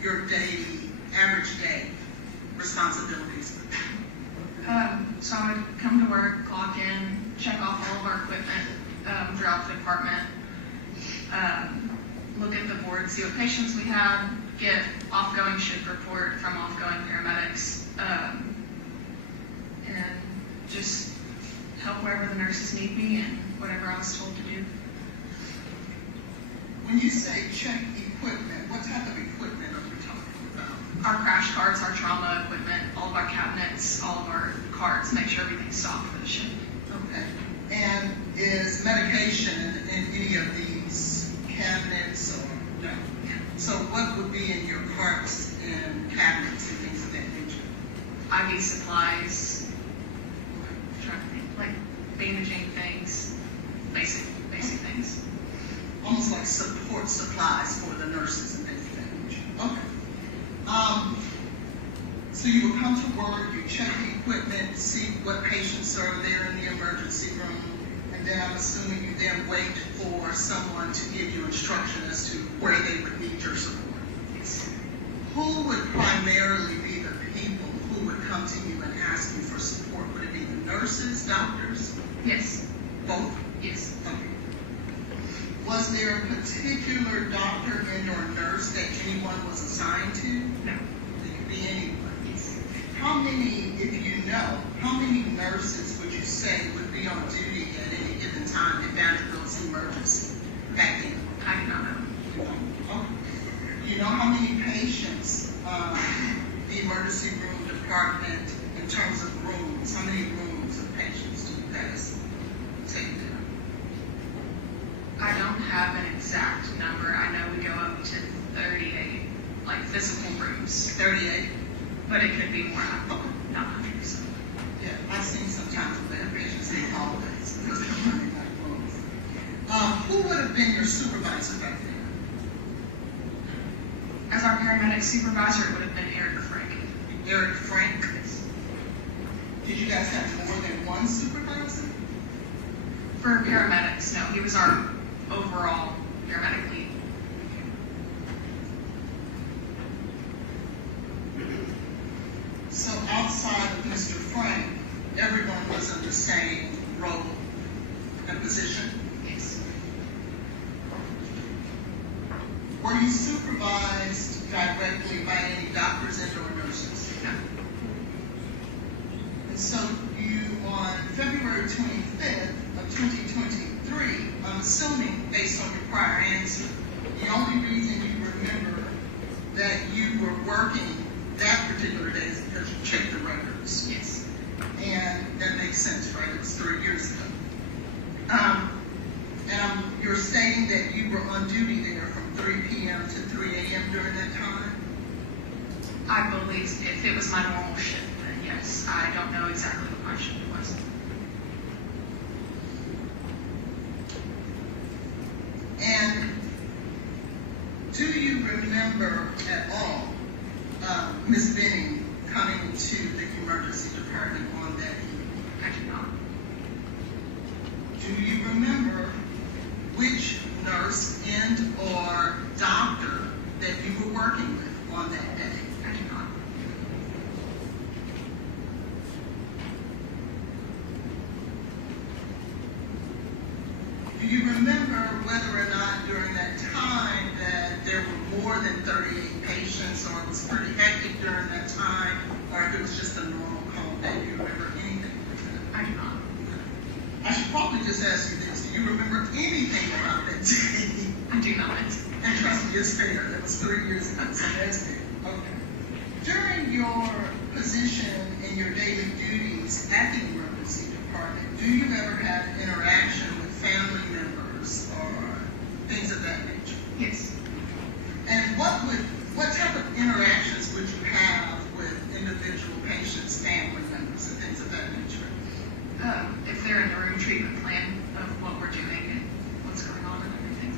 your daily, average day responsibilities would be. So I would come to work, clock in, check off all of our equipment throughout the department, look at the board, see what patients we had, get offgoing shift report from offgoing paramedics, and just help wherever the nurses need me and whatever I was told to do. When you say check equipment, what type of equipment are we talking about? Our crash carts, our trauma equipment, all of our cabinets, all of our carts, make sure everything's stocked for the ship. Okay. And is medication in any of these cabinets or no? So what would be in your carts and cabinets and things of that nature? IV supplies, I'm trying to think, like bandaging things, basic things. Almost like support supplies for the nurses and things of that nature. Okay. So you will come to work, you check the equipment, see what patients are there in the emergency room, and then I'm assuming you then wait for someone to give you instruction as to where they would need your support. Yes. Who would primarily be the people who would come to you and ask you for support? Would it be the nurses, doctors? Yes. Both? Yes. Okay. Was there a particular doctor and or nurse that anyone was assigned to? No. It could be anyone. Yes. How many, if you know, how many nurses would you say would be on duty at any given time at Vanderbilt's emergency back then? I do not know. You don't? Okay. Do you know how many patients the emergency room department, in terms of rooms, how many rooms of patients do you guys take there? I don't have an exact number. I know we go up to 38, like physical rooms. 38? But it could be more. Not 100%. Yeah, I've seen sometimes where they have patients in hallways because they're running like rooms. Who would have been your supervisor back then? As our paramedic supervisor, it would have been Eric Frank. Eric Frank? Yes. Did you guys have more than one supervisor? For paramedics, no. He was our overall paramedic lead. So outside of Mr. Frank, everyone was in the same role and position? Yes. Were you supervised directly by any doctors and or nurses? No. And so you, on February 25th of 2023, I'm assuming based on your prior answer, the only reason you remember that you were working that particular day is because you checked the records. Yes. And that makes sense, right? It was 3 years ago. You're stating that you were on duty there from 3 p.m. to 3 a.m. during that time? I believe if it was my normal shift, then yes. I don't know exactly what my shift was. And do you remember at all Ms. Benning coming to the emergency department on that evening? I do not. Do you remember which nurse and or doctor that you were working with on that day? I do not. Do you remember whether or not during that time that there were more than 38 patients, or it was pretty hectic during that time, or if it was just a normal call day? Do you remember anything like that? I do not. I should probably just ask you this. Do you remember anything about that day? I do not. And trust me, it's fair. That was 3 years ago, so that's fair. Okay. During your position and your daily duties at the emergency department, do you ever have interaction with family members or things of that nature? Yes. And what type of interactions would you have with individual patients, family members, and things of that nature? If they're in the room, treatment plan of what we're doing and what's going on and everything.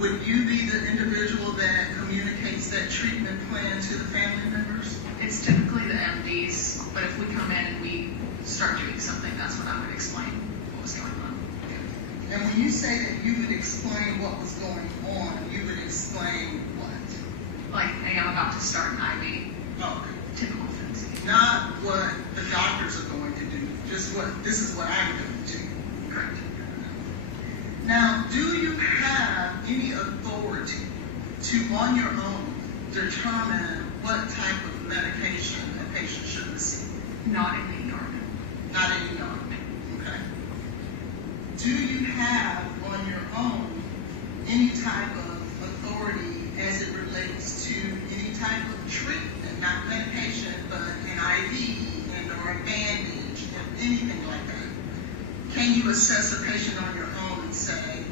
Would you be the individual that communicates that treatment plan to the family members? It's typically the MDs, but if we come in and we start doing something, that's when I would explain what was going on. And when you say that you would explain what was going on, you would explain what? Like, hey, I'm about to start an IV. Okay. Typical things. Not what the doctors are going to do, just this is what I'm going to do. Correct. Now, do you have any authority to, on your own, determine what type of medication a patient should receive? Not in the ER. not any yard, okay? Do you have on your own any type of authority as it relates to any type of treatment, not medication, but an IV and or a bandage, or anything like that? Can you assess a patient on your own and say,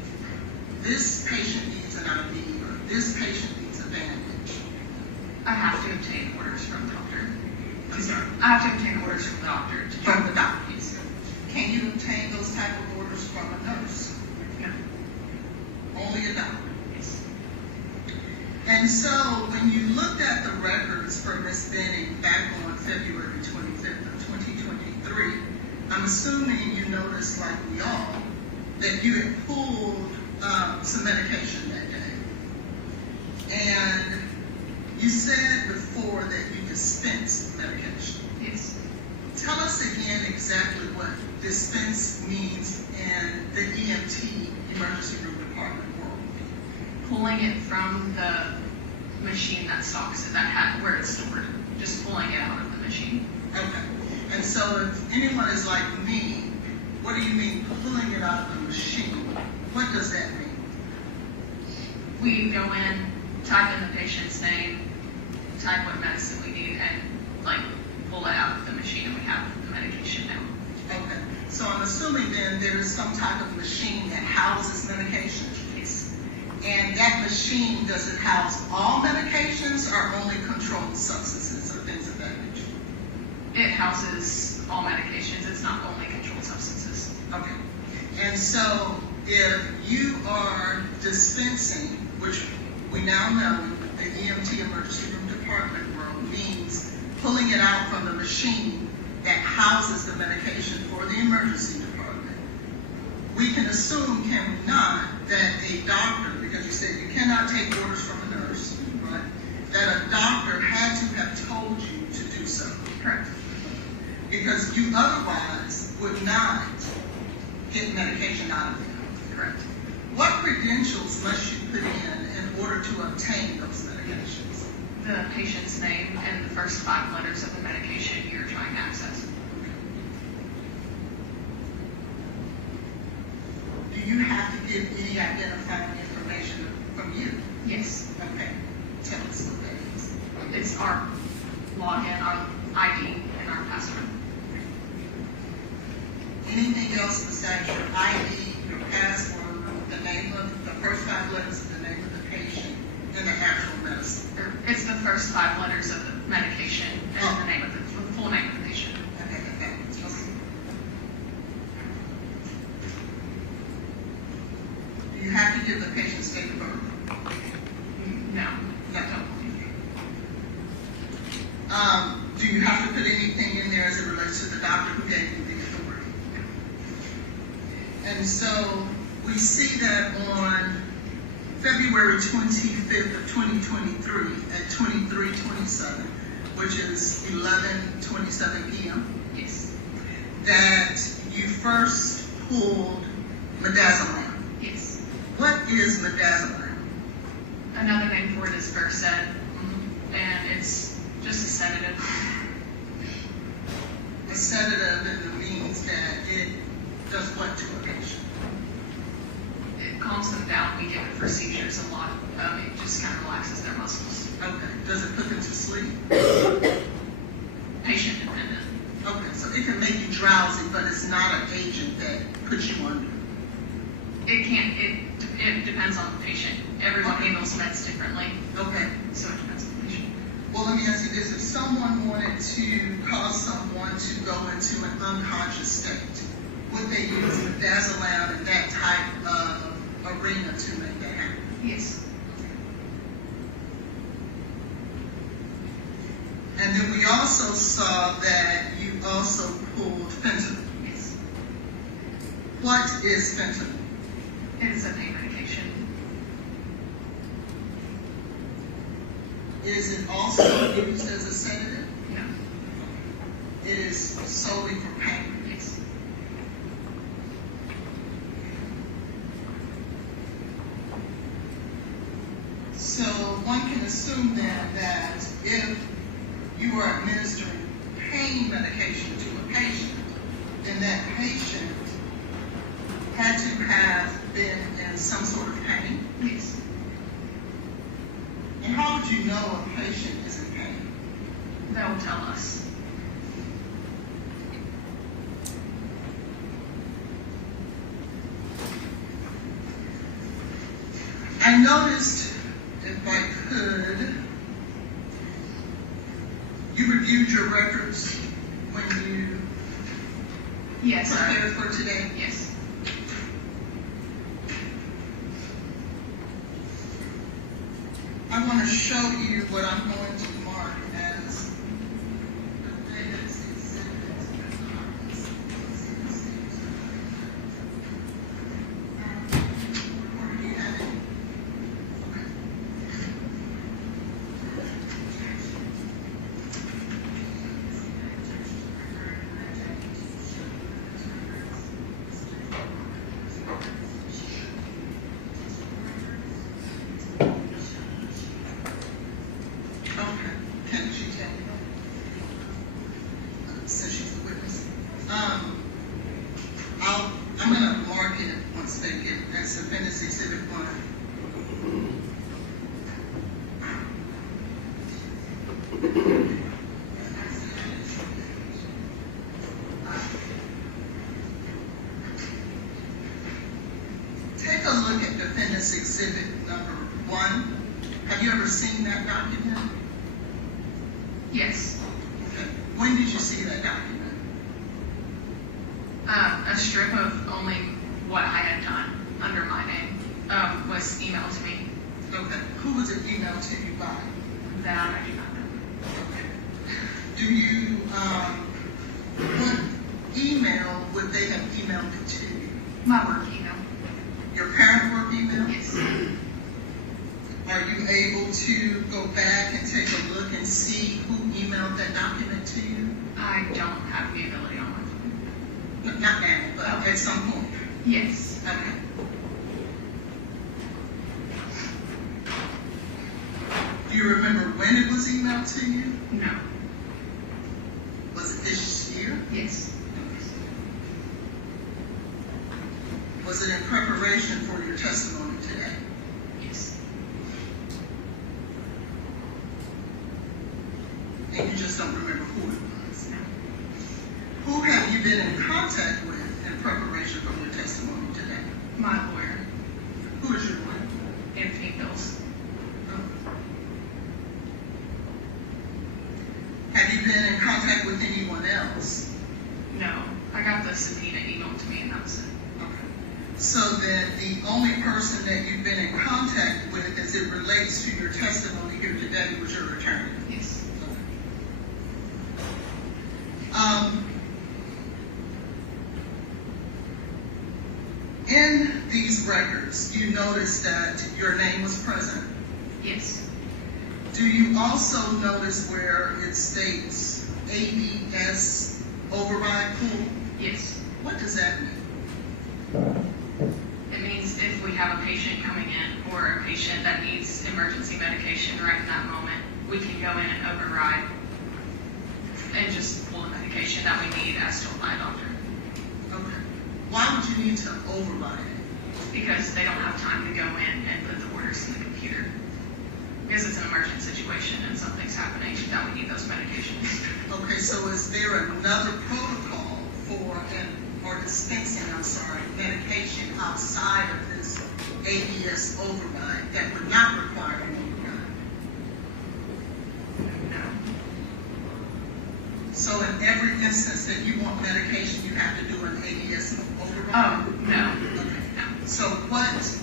this patient needs an IV or this patient needs a bandage? I have to obtain orders from the doctor. I'm sorry. I have to obtain orders from the doctor. From the doctor? Yes. Can you obtain those type of orders from a nurse? No. Only a doctor? Yes. And so when you looked at the records for Ms. Benning back on February 25th of 2023, I'm assuming you noticed, like we all, that you had pulled some medication that day. And you said before that you dispensed medication. Yes. Tell us again exactly what dispense means in the EMT, emergency room department world. Pulling it from the machine that stocks it, where it's stored. Just pulling it out of the machine. Okay. And so if anyone is like me, what do you mean pulling it out of the machine? What does that mean? We go in, type in the patient's name, type what medicine we need, and pull it out of the machine, and we have the medication now. Okay. So I'm assuming then there is some type of machine that houses medications. Yes. And that machine, does it house all medications or only controlled substances or things of that nature? It houses all medications. It's not only controlled substances. Okay. And so if you are dispensing, which we now know the EMT emergency room department world means pulling it out from the machine that houses the medication for the emergency department, we can assume, can we not, that a doctor, because you said you cannot take orders from a nurse, right, that a doctor had to have told you to do so. Correct. Because you otherwise would not get medication out of them. Correct. What credentials must you put in order to obtain those medications? The patient's name and the first 5 letters of the medication you're trying to access. Do you have to give any identifying information from you? Yes. Okay. Tell us what that is. It's our login, our ID, and our password. Anything else besides your ID, your password, the name of the first 5 letters of the name of the patient, and the actual medicine? It's the first 5 letters of the medication and the name of the full name of the patient. Okay. Do you have to give the patient's date of birth? No. Do you have to put anything in there as it relates to the doctor who gave you the authority? And so we see that on February 25th of 2023 at 23:27, which is 11:27 p.m. Yes. That you first pulled midazolam. Yes. What is midazolam? Another name for it is Versed, and it's just a sedative. A sedative, and it means that it does what to a patient? It calms them down. We give it for seizures a lot. It just kind of relaxes their muscles. Okay. Does it put them to sleep? Patient dependent. Okay, so it can make you drowsy, but it's not an agent that puts you under. It can't. It depends on the patient. Everyone handles meds differently. Okay. So it depends on the patient. Well, let me ask you this. If someone wanted to cause someone to go into an unconscious state, would they use midazolam in that type of arena to make that happen? Yes. And then we also saw that you also pulled fentanyl. Yes. What is fentanyl? It is a pain medication. Is it also used as a sedative? No. It is solely for pain. Yes. So one can assume then that if you are administering pain medication to a patient, then that patient had to have been in some sort of pain? Yes. And how would you know a patient is in pain? They'll tell us. I noticed, if I could, you reviewed your records when you Yes. prepared for today? Yes. I want to show you what I'm going to mark as the latest exhibit. Or do you have it? Okay. Okay, can she tell me? Since she's a witness. I'm gonna mark it once they get, that's appendix exhibit 1. Take a look at appendix exhibit number 1. Have you ever seen that document? Yes. Okay. When did you see that document? A strip of only what I had done under my name was emailed to me. Okay. Who was it emailed to you by? That I do not know. Okay. Do you, what email would they have emailed it to you? My work email. Your parent work email? Yes. Are you able to go back and take a look and see who emailed that document to you? I don't have the ability on my phone. Not now, but at some point. Yes. Okay. Do you remember when it was emailed to you? No. Was it this year? Yes. Was it in preparation for your testimony today? Yes. And you just don't remember who it was? No. Who have you been in contact with in preparation for your testimony today? My lawyer. Who is your lawyer? Anthony Bills. Have you been in contact with anyone else? No. I got the subpoena emailed to me and that was it. Okay. So then the only person that you've been in contact with as it relates to your testimony here today was your attorney? Yes. In these records, you notice that your name was present. Yes. Do you also notice where it states ABS override pool? Yes. What does that mean? It means if we have a patient coming in or a patient that needs emergency medication right in that moment, we can go in and override and just pull the medication that we need as told by a doctor. Okay. Why would you need to override it? Because they don't have time to go in and put the orders in the computer. Because it's an emergent situation and something's happening that we need those medications. Okay, so is there another protocol for or dispensing, medication outside of this ABS override that would not require an override? No. So in every instance that you want medication, you have to do an ABS override? Oh, no. Okay. So what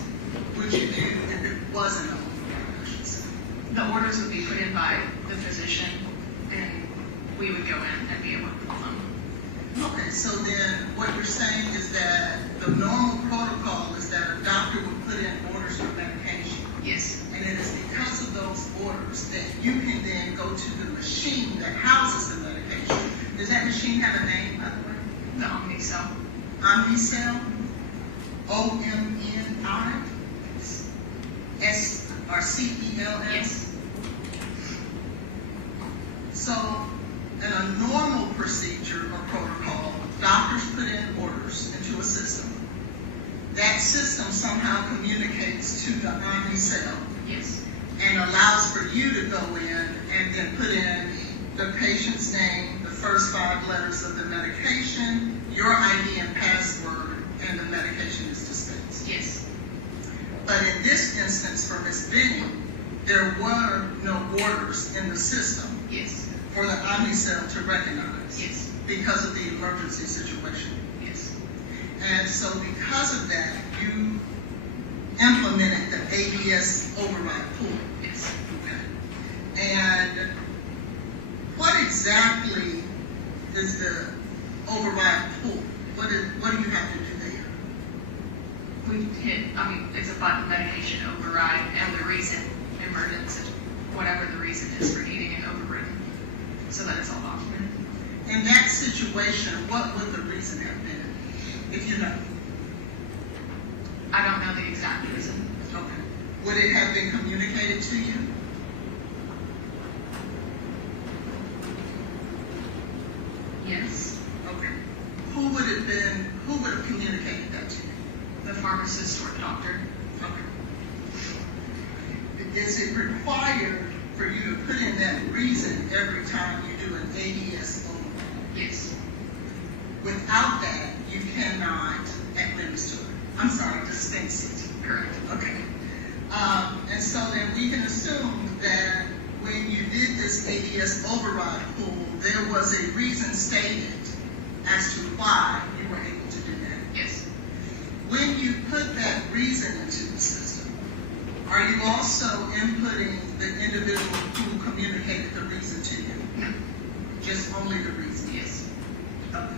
would you do if it wasn't an override, I should say? The orders would be put in by the physician and we would go in and be able to pull them. Okay, so then what you're saying is that the normal protocol is that a doctor would put in orders for medication. Yes. And it is because of those orders that you can then go to the machine that houses the medication. Does that machine have a name, by the way? The Omnicell. Omnicell? O-M-N-I? S or C-E-L-S? Yes. So in a normal procedure or protocol, doctors put in orders into a system. That system somehow communicates to the Omni cell. Yes. And allows for you to go in and then put in the patient's name, the first 5 letters of the medication, your ID and password, and the medication is dispensed. Yes. But in this instance for Ms. Benning, there were no orders in the system. Yes. For the Omnicell to recognize. Yes. Because of the emergency situation. Yes. And so because of that, you implemented the ABS override pool. Yes. Okay. And what exactly is the override pool? What do you have to do there? We hit, it's a button, medication override, and the reason, emergency, whatever the reason is for needing it overridden, so that it's all documented. In that situation, what would the reason have been, if you know? I don't know the exact reason. Okay. Would it have been communicated to you? Yes. Okay. Who would have communicated that to you? The pharmacist or the doctor. Okay. Is it required for you to put in that reason every time you do an ADS override? Yes. Without that, you cannot administer it. I'm sorry, dispense it. Correct. Okay. And so then we can assume that when you did this ADS override pool, there was a reason stated as to why you were able to do that. Yes. When you put that reason into the system, are you also inputting the individual who communicated the reason to you? No. Just only the reason? Yes. Okay.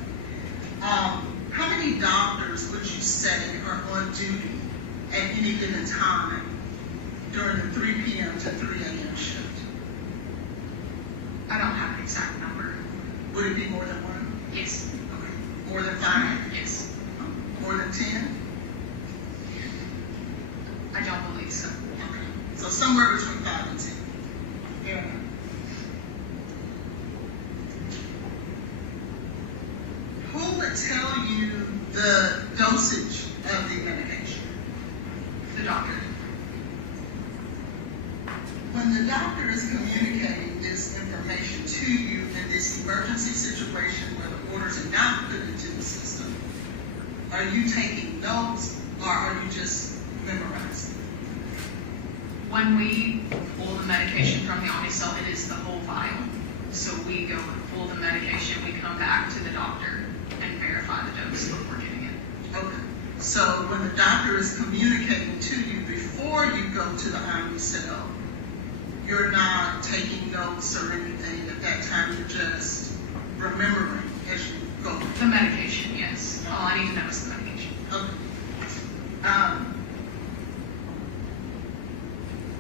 How many doctors would you say are on duty at any given time during the 3 p.m. to 3 a.m. shift? I don't have an exact number. Would it be more than 1? Yes. Okay. More than 5? Yes. More than 10? I don't believe so. Okay. So somewhere between 5 and 10. Fair enough. Who would tell you the dosage of the medication? The doctor. When the doctor is communicating this information to you in this emergency situation where the orders are not put into the system, are you taking notes or are you just memorizing? When we pull the medication from the Omnicell, it is the whole vial. So we go and pull the medication, we come back to the doctor and verify the dose before giving it. Okay. So when the doctor is communicating to you before you go to the Omnicell, you're not taking notes or anything at that time, you're just remembering as you go. The medication, yes. All I need to know is the medication. Okay.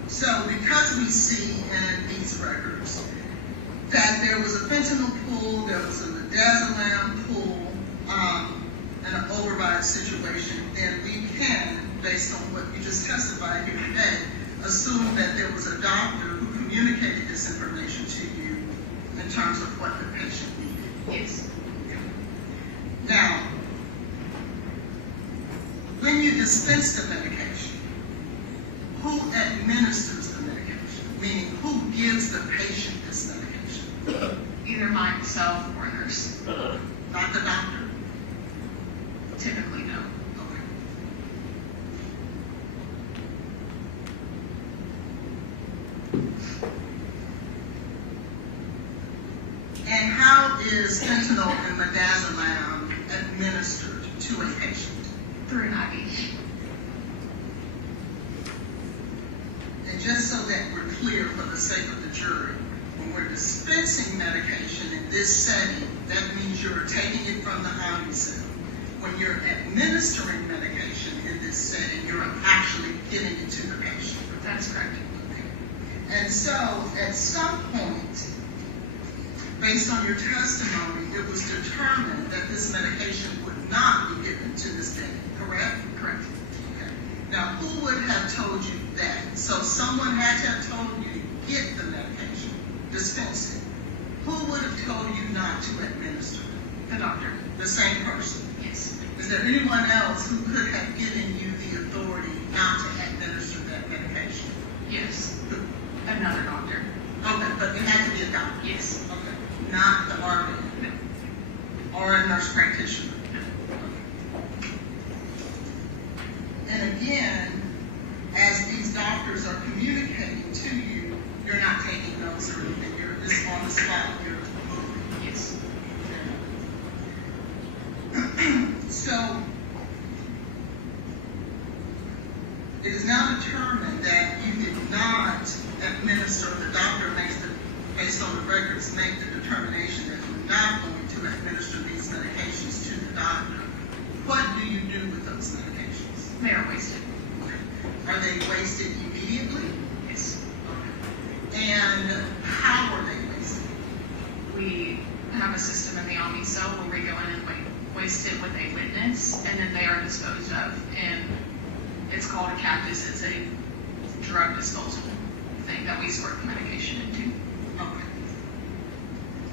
So because we see in these records that there was a fentanyl pool, there was a midazolam pool, and an override situation, then we can, based on what you just testified here today, assume that there was a doctor who communicated this information to you in terms of what the patient needed. Yes. Now, when you dispense the medication, who administers the medication? Meaning, who gives the patient this medication? Either myself or a nurse. Not the doctor? Typically, no. Okay. And how is fentanyl and midazolam administered to a patient? Through an IV. And just so that we're clear for the sake of the jury, when we're dispensing medication in this setting, that means you're taking it from the Omnicell. When you're administering medication in this setting, you're actually giving it to the patient. That's correct. Okay. And so, at some point, based on your testimony, it was determined that this medication would not be given to this patient, correct? Correct. Okay. Now, who would have told you that? So someone had to have told you to get the medication, dispense it. Who would have told you not to administer it? The doctor. The same person? Yes. Is there anyone else who could have given you the authority not to administer that medication? Yes. Another doctor. Okay, but it had to be a doctor? Yes. Okay. Not the RN? No. Or a nurse practitioner? No. And again, as these doctors are communicating to you, you're not taking notes or anything. You're just on the spot. You're moving. Yes. So, it is now determined that you did not administer, the doctor makes the, based on the records, make the determination that you're not going to administer these medications to the doctor. What do you do with those medications? They are wasted. Are they wasted immediately? Yes. And how are they wasted? We have a system in the Omni cell where we go in and waste it with a witness, and then they are disposed of. And it's called a cactus. It's a drug disposal thing that we squirt the medication into. Okay.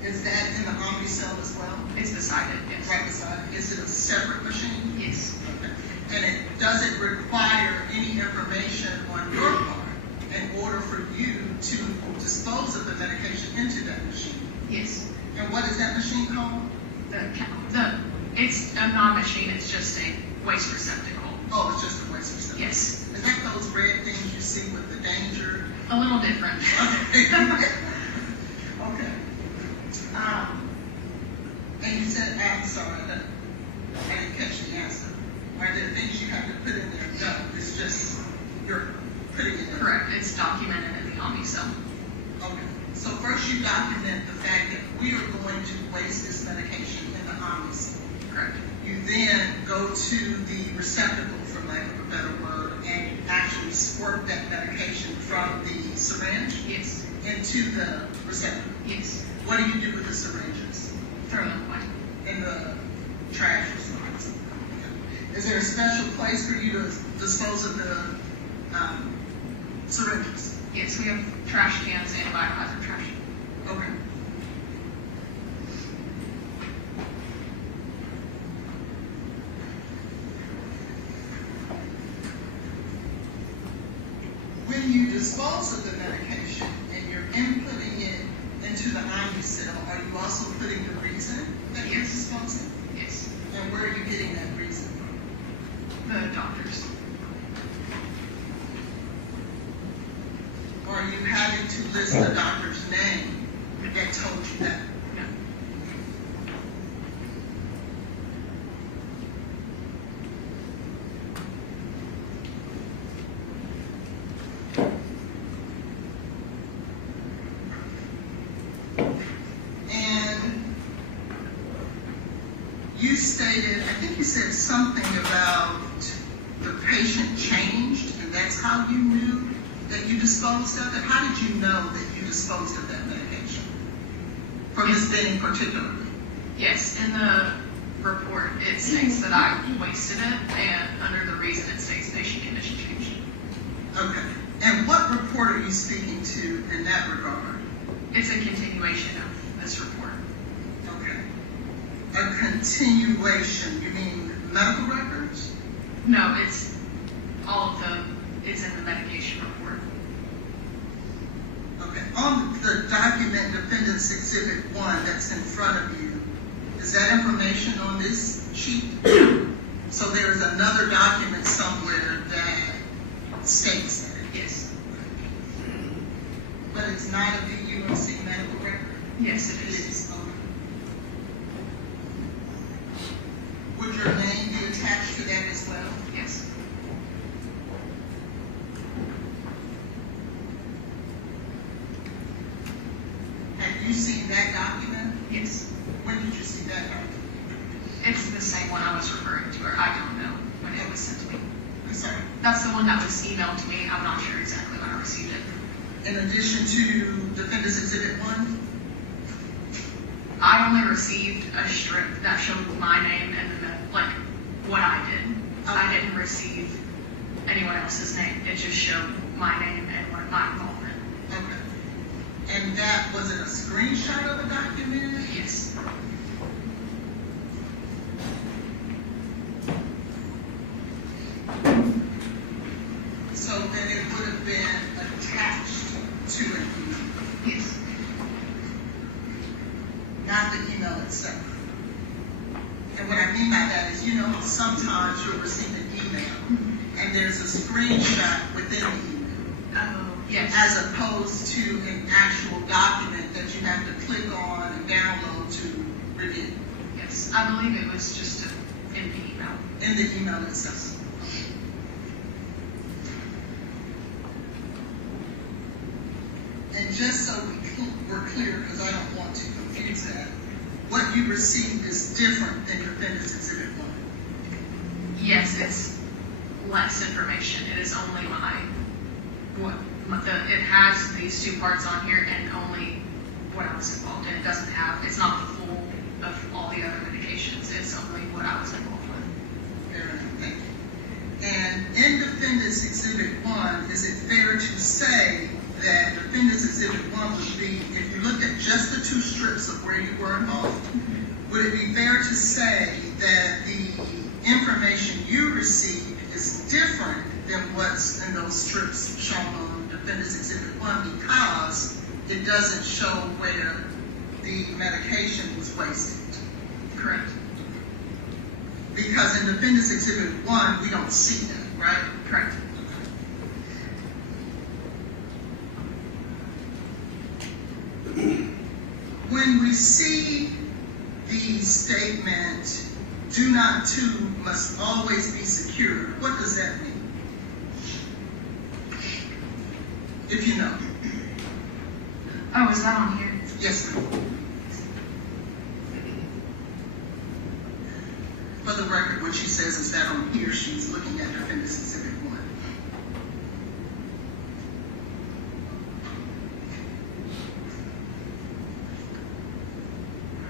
Is that in the Omni cell as well? It's beside it, yes. Right beside it. Is it a separate machine? Yes. Okay. And does it require any information on your part in order for you to dispose of the medication into that machine? Yes. And what is that machine called? It's a non-machine. It's just a waste receptacle. Oh, it's just a waste receptacle. Yes. Is that those red things you see with the danger? A little different. Okay. Okay. And you said, I'm sorry, I didn't catch the answer. Are there things you have to put in there? No, it's just, you're putting it in. Correct. It's documented in the Omni cell. Okay. So first you document the fact that we are going to waste this medication in the Omni cell. Correct. You then go to the receptacle, for lack of a better word, and you actually squirt that medication from the syringe into the receptacle. Yes. What do you do with the syringes? Throw them away. In the trash or something. Is there a special place for you to dispose of the syringes? Yes, we have trash cans and biohazard trash. Okay. When you dispose of the medication and you're inputting it into the Omni cell, are you also putting the reason that you're disposing? Yes. And where are you getting that reason from? The doctors. Are you having to list the doctor's name that told you that? No. And you stated, I think you said something about the patient changed, and that's how you knew that you disposed of it. How did you know that you disposed of that medication? For Ms. Benning particularly? Yes, in the report it states that I wasted it, and under the reason it states patient condition changed. Okay. And what report are you speaking to in that regard? It's a continuation of this report. Okay. A continuation, you mean medical records? No, it's all of it's in the medication report. Okay. On the document Defendant's Exhibit 1 that's in front of you, is that information on this sheet? So there's another document somewhere that states that? Yes. But it's not a UMC medical record? Yes, it is. Okay. Would your name be attached to that as well? Yes. Have you seen that document? Yes. When did you see that document? It's the same one I was referring to, or I don't know when it was sent to me. I'm sorry? That's the one that was emailed to me. I'm not sure exactly when I received it. In addition to Defendant's Exhibit 1? I only received a strip that showed my name and like what I did. I didn't receive anyone else's name. It just showed my name and what my involvement. Okay. And that, was it a screenshot of a document? Yes. So then it would have been attached to an email. Yes. Not the email itself. And what I mean by that is, you know, sometimes you'll receive an email and there's a screenshot within the email. Yes. As opposed to an actual document that you have to click on and download to review. Yes, I believe it was just in the email. In the email itself. And just so we're clear, because I don't want to confuse that, what you received is different than Defendant's Exhibit 1. Yes, it's less information. It is only it has these two parts on here and only what I was involved in. It doesn't have, it's not the full of all the other medications. It's only what I was involved with. Fair enough, thank you. And in Defendant's Exhibit 1, is it fair to say that Defendant's Exhibit 1 would be, if you look at just the two strips of where you were involved, would it be fair to say that the information you received is different than what's in those strips shown on Defendant's Exhibit 1 because it doesn't show where the medication was wasted? Correct. Because in Defendant's Exhibit 1, we don't see that, right? Correct. When we see the statement, "Do not to must always be secured," what does that mean? If you know. Oh, is that on here? Yes, ma'am. For the record, what she says is that on here, she's looking at Defendant's Exhibit 1.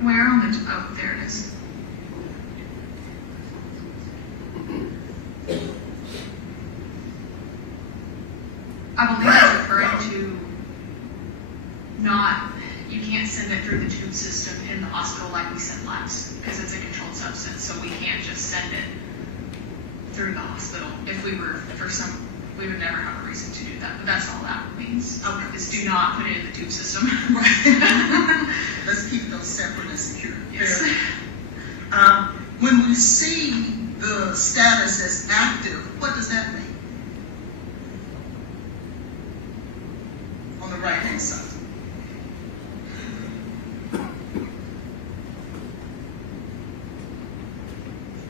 Where on the, oh, there it is. I believe it's referring to not, you can't send it through the tube system in the hospital like we send labs, because it's a controlled substance, so we can't just send it through the hospital. If we were, we would never have a reason to do that, but that's all that means. Okay. Is do not put it in the tube system. Right. Let's keep those separate and secure. Yes. When we see the status as active, what does that mean? On the right-hand side.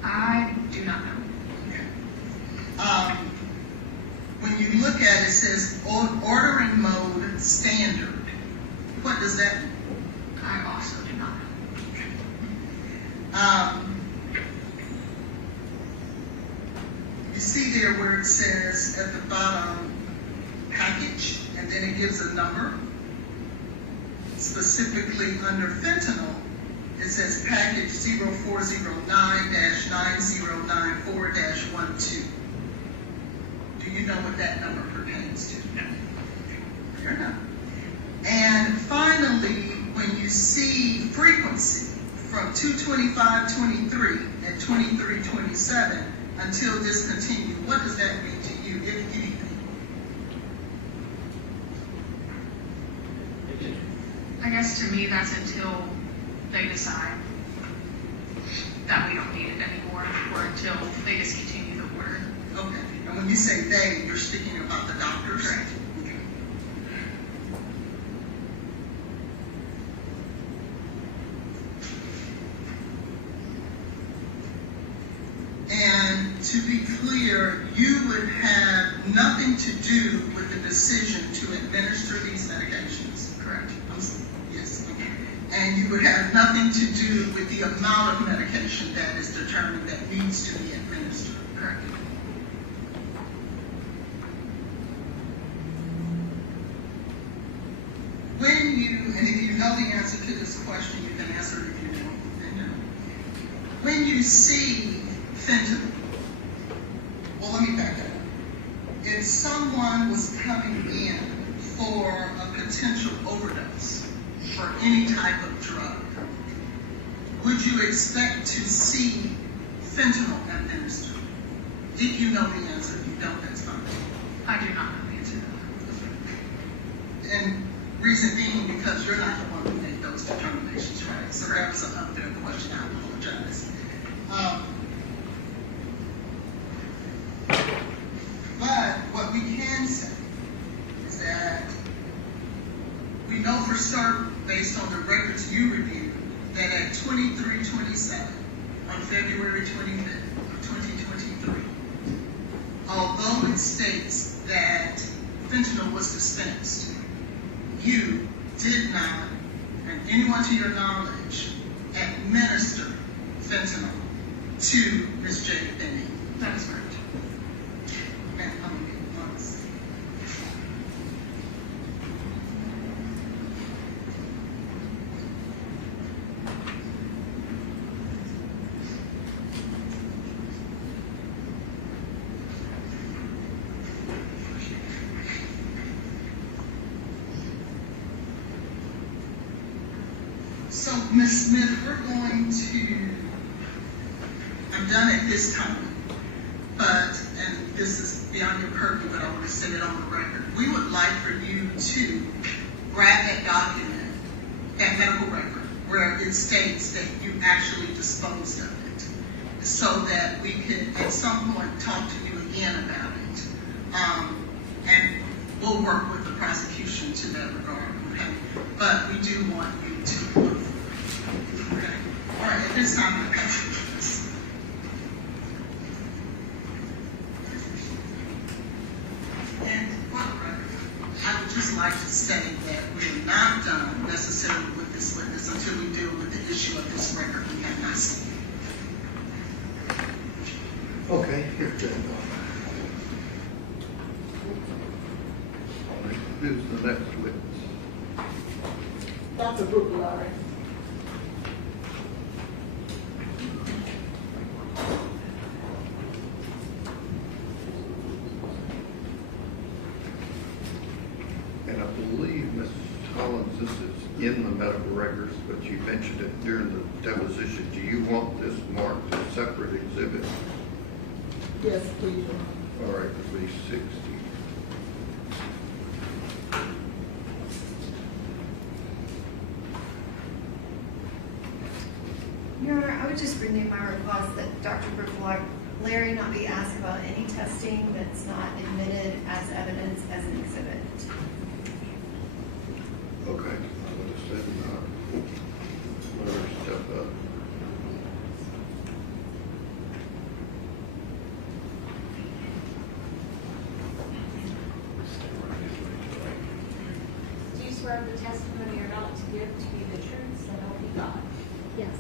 I do not know. Okay. When you look at it, it says ordering mode standard. What does that mean? I also do not know. You see there where it says at the bottom package, and then it gives a number. Specifically under fentanyl, it says package 0409-9094-12. Do you know what that number pertains to? No. Fair enough. And finally, when you see frequency from 225.23 and 23.27 until discontinued, what does that mean to you, if anything? I guess to me that's until they decide that we don't need it anymore, or until they discontinue the order. Okay. And when you say they, you're speaking about the doctors? Correct. Okay. And to be clear, you would have nothing to do with the decision to administer these medications? Correct. Yes. Okay. And you would have nothing to do with the amount of medication that is determined that needs to be administered? Correct. When you, and if you know the answer to this question, you can answer it if you don't. When you see fentanyl, well, let me back that up. If someone was coming in for a potential overdose for any type of drug, would you expect to see fentanyl administered? If you know the answer, if you don't, that's fine. I do not know the answer to that. And reason being, because you're not the one who made those determinations, right? So that was an unfair question, I apologize. But what we can say is that we know for certain, based on the records you reviewed, that at 23:27, on February 25th of 2023, although it states that fentanyl was dispensed, you did not, and anyone to your knowledge, administer fentanyl to Ms. Jade Benning. That is correct. Ma'am, I'm gonna be honest. So, Ms. Smith, we're going to, I'm done at this time, but, and this is beyond your purview, but I want to say it on the record. We would like for you to grab that document, that medical record, where it states that you actually disposed of it, so that we could at some point talk to you again about it. And we'll work with the prosecution to that regard, okay? But we do want you to look. Okay. All right, at this time, I'm passing this. And for the record, I would just like to say that we're not done necessarily with this witness until we deal with the issue of this record we have not seen. Okay, here's Jay. Who's the next witness? Dr. Bruckelari. And I believe, Ms. Collins, this is in the medical records, but you mentioned it during the deposition. Do you want this marked as a separate exhibit? Yes, please. All right, it'll be 60. Your Honor, I would just renew my request that Dr. Larry not be asked about any testing that's not admitted as evidence as an exhibit. Okay, I would have said not. Larry, step up. Do you swear the testimony you're about to give to be the truth, so help you God? Yes.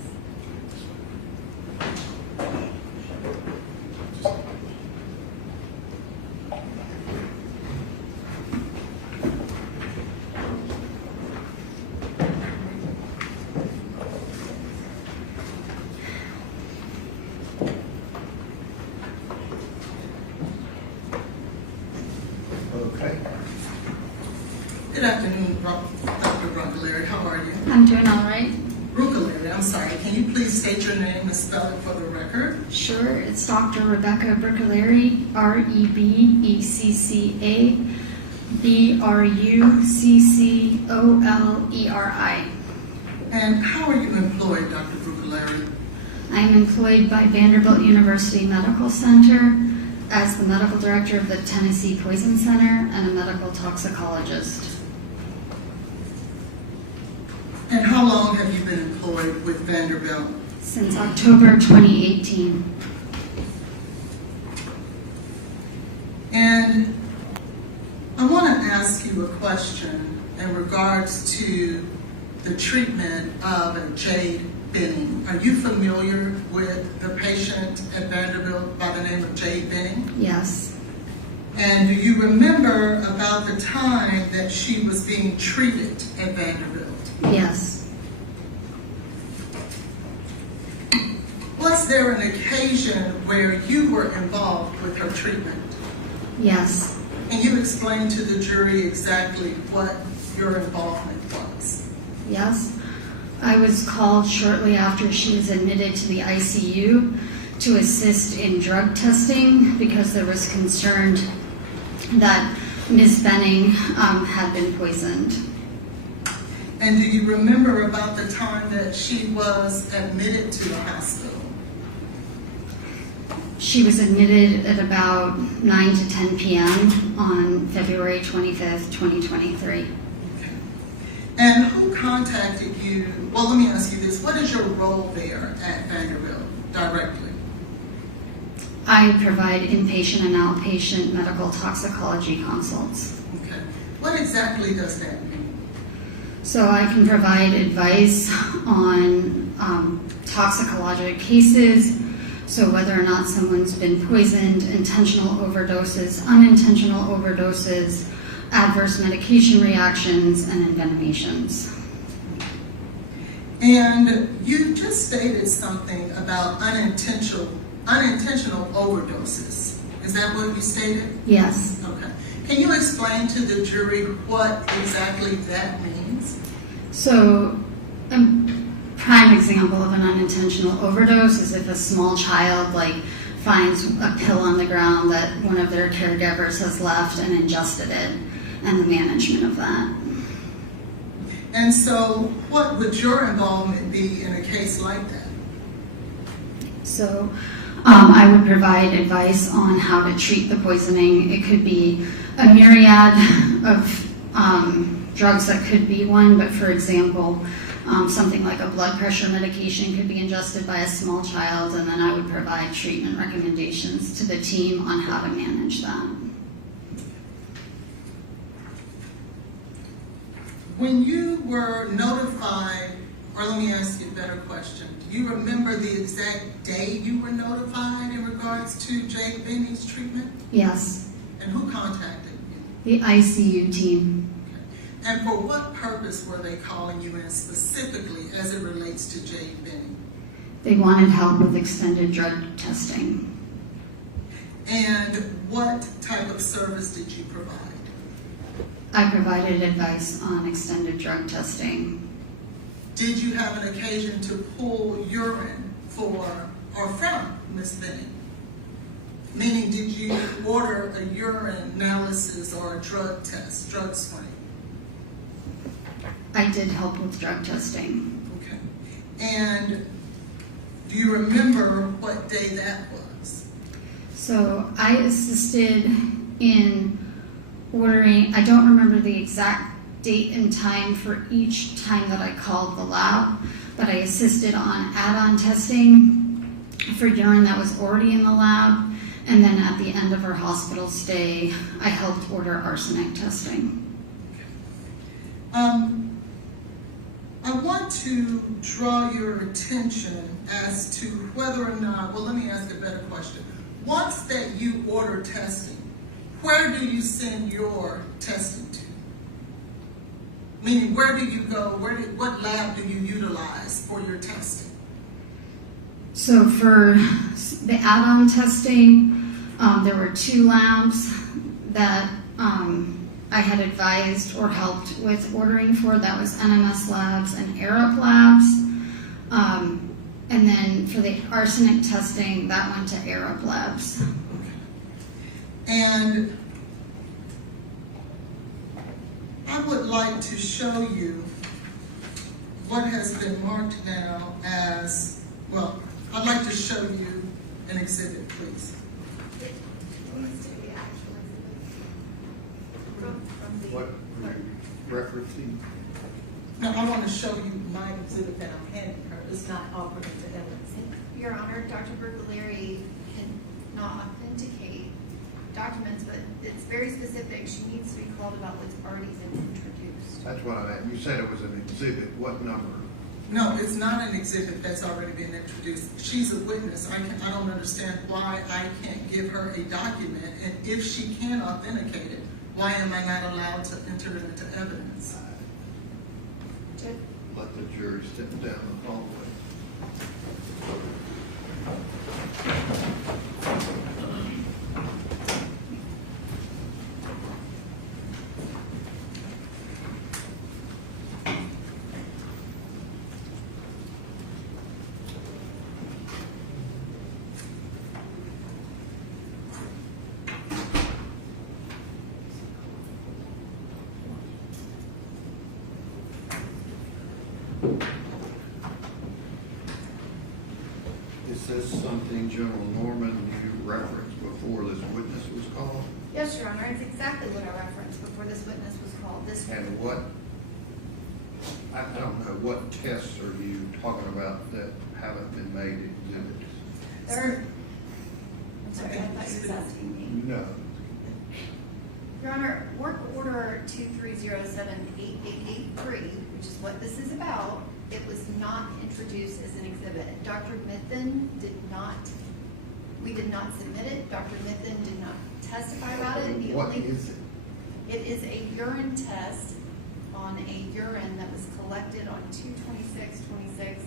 Okay. Good afternoon, Dr. Bruckelari. How are you? I'm doing all right. Bruckelari, I'm sorry. Can you please state your name and spell it for the record? Sure, it's Dr. Rebecca Bruckelari, REBECCA, BRUCCOLERI. And how are you employed, Dr. Bruckelari? I'm employed by Vanderbilt University Medical Center as the medical director of the Tennessee Poison Center and a medical toxicologist. And how long have you been employed with Vanderbilt? Since October 2018. And I want to ask you a question in regards to the treatment of Jade Benning. Are you familiar with the patient at Vanderbilt by the name of Jade Benning? Yes. And do you remember about the time that she was being treated at Vanderbilt? Yes. Was there an occasion where you were involved with her treatment? Yes. And you explained to the jury exactly what your involvement was? Yes. I was called shortly after she was admitted to the ICU to assist in drug testing because there was concern that Ms. Benning had been poisoned. And do you remember about the time that she was admitted to the hospital? She was admitted at about 9 to 10 p.m. on February 25th, 2023. And who contacted you? Well, let me ask you this. What is your role there at Vanderbilt directly? I provide inpatient and outpatient medical toxicology consults. Okay. What exactly does that mean? So I can provide advice on toxicologic cases, so whether or not someone's been poisoned, intentional overdoses, unintentional overdoses, adverse medication reactions, and envenomations. And you just stated something about unintentional overdoses. Is that what you stated? Yes. Okay. Can you explain to the jury what exactly that means? So a prime example of an unintentional overdose is if a small child finds a pill on the ground that one of their caregivers has left and ingested it, and the management of that. And so what would your involvement be in a case like that? So I would provide advice on how to treat the poisoning. It could be a myriad of drugs that could be one, but for example, something like a blood pressure medication could be ingested by a small child, and then I would provide treatment recommendations to the team on how to manage that. When you were notified, or let me ask you a better question, do you remember the exact day you were notified in regards to Jade Benning's treatment? Yes. And who contacted The you? ICU team. And for what purpose were they calling you in specifically as it relates to Jade Benning? They wanted help with extended drug testing. And what type of service did you provide? I provided advice on extended drug testing. Did you have an occasion to pull urine for or from Ms. Benning? Meaning, did you order a urine analysis or a drug test, drug screen? I did help with drug testing. Okay. And do you remember what day that was? So I assisted in ordering, I don't remember the exact date and time for each time that I called the lab, but I assisted on add-on testing for urine that was already in the lab, and then at the end of her hospital stay, I helped order arsenic testing. I want to draw your attention as to whether or not, well, let me ask a better question. Once that you order testing, where do you send your testing to? Meaning, where do you go? What lab do you utilize for your testing? So for the add-on testing, there were 2 labs that I had advised or helped with ordering for. That was NMS Labs and Arup Labs. And then for the arsenic testing, that went to Arup Labs. And I would like to show you what has been marked now as, well, I'd like to show you an exhibit, please. What are you referencing? No, I want to show you my exhibit that I'm handing her. It's not offered into evidence. Your Honor, Dr. Bergolieri cannot authenticate documents, but it's very specific. She needs to be called about what's already been introduced. That's what I meant. You said it was an exhibit. What number? No, it's not an exhibit that's already been introduced. She's a witness. I don't understand why I can't give her a document, and if she can authenticate it, why am I not allowed to enter it into evidence? Let the jury step down the hallway. something General Norman you referenced before this witness was called? Yes, Your Honor, it's exactly what I referenced before this witness was called. And what, I don't know, what tests are you talking about that haven't been made exhibits? I'm sorry, I thought you were asking me. No. Your Honor, work order 23078883, which is what this is about, it was not introduced as an exhibit. Dr. Mithen we did not submit it. Dr. Mithen did not testify about it. What is it? It is a urine test on a urine that was collected on 2/26/26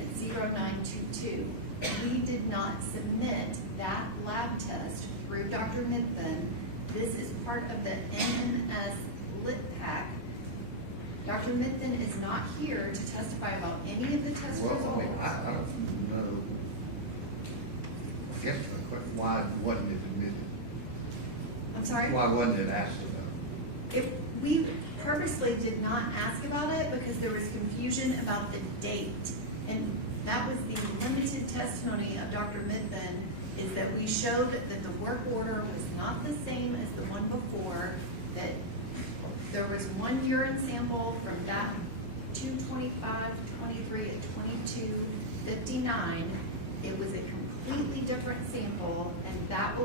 at 0922. We did not submit that lab test through Dr. Mithen. This is part of the NMS lit pack. Dr. Mithen is not here to testify about any of the test results. I don't know. I guess the question, why wasn't it admitted? I'm sorry? Why wasn't it asked about? We purposely did not ask about it because there was confusion about the date. And that was the limited testimony of Dr. Mithen, is that we showed that the work order was not the same as the one before, that there was one urine sample from that 2/25/23 at 22:59. It was a completely different sample, and that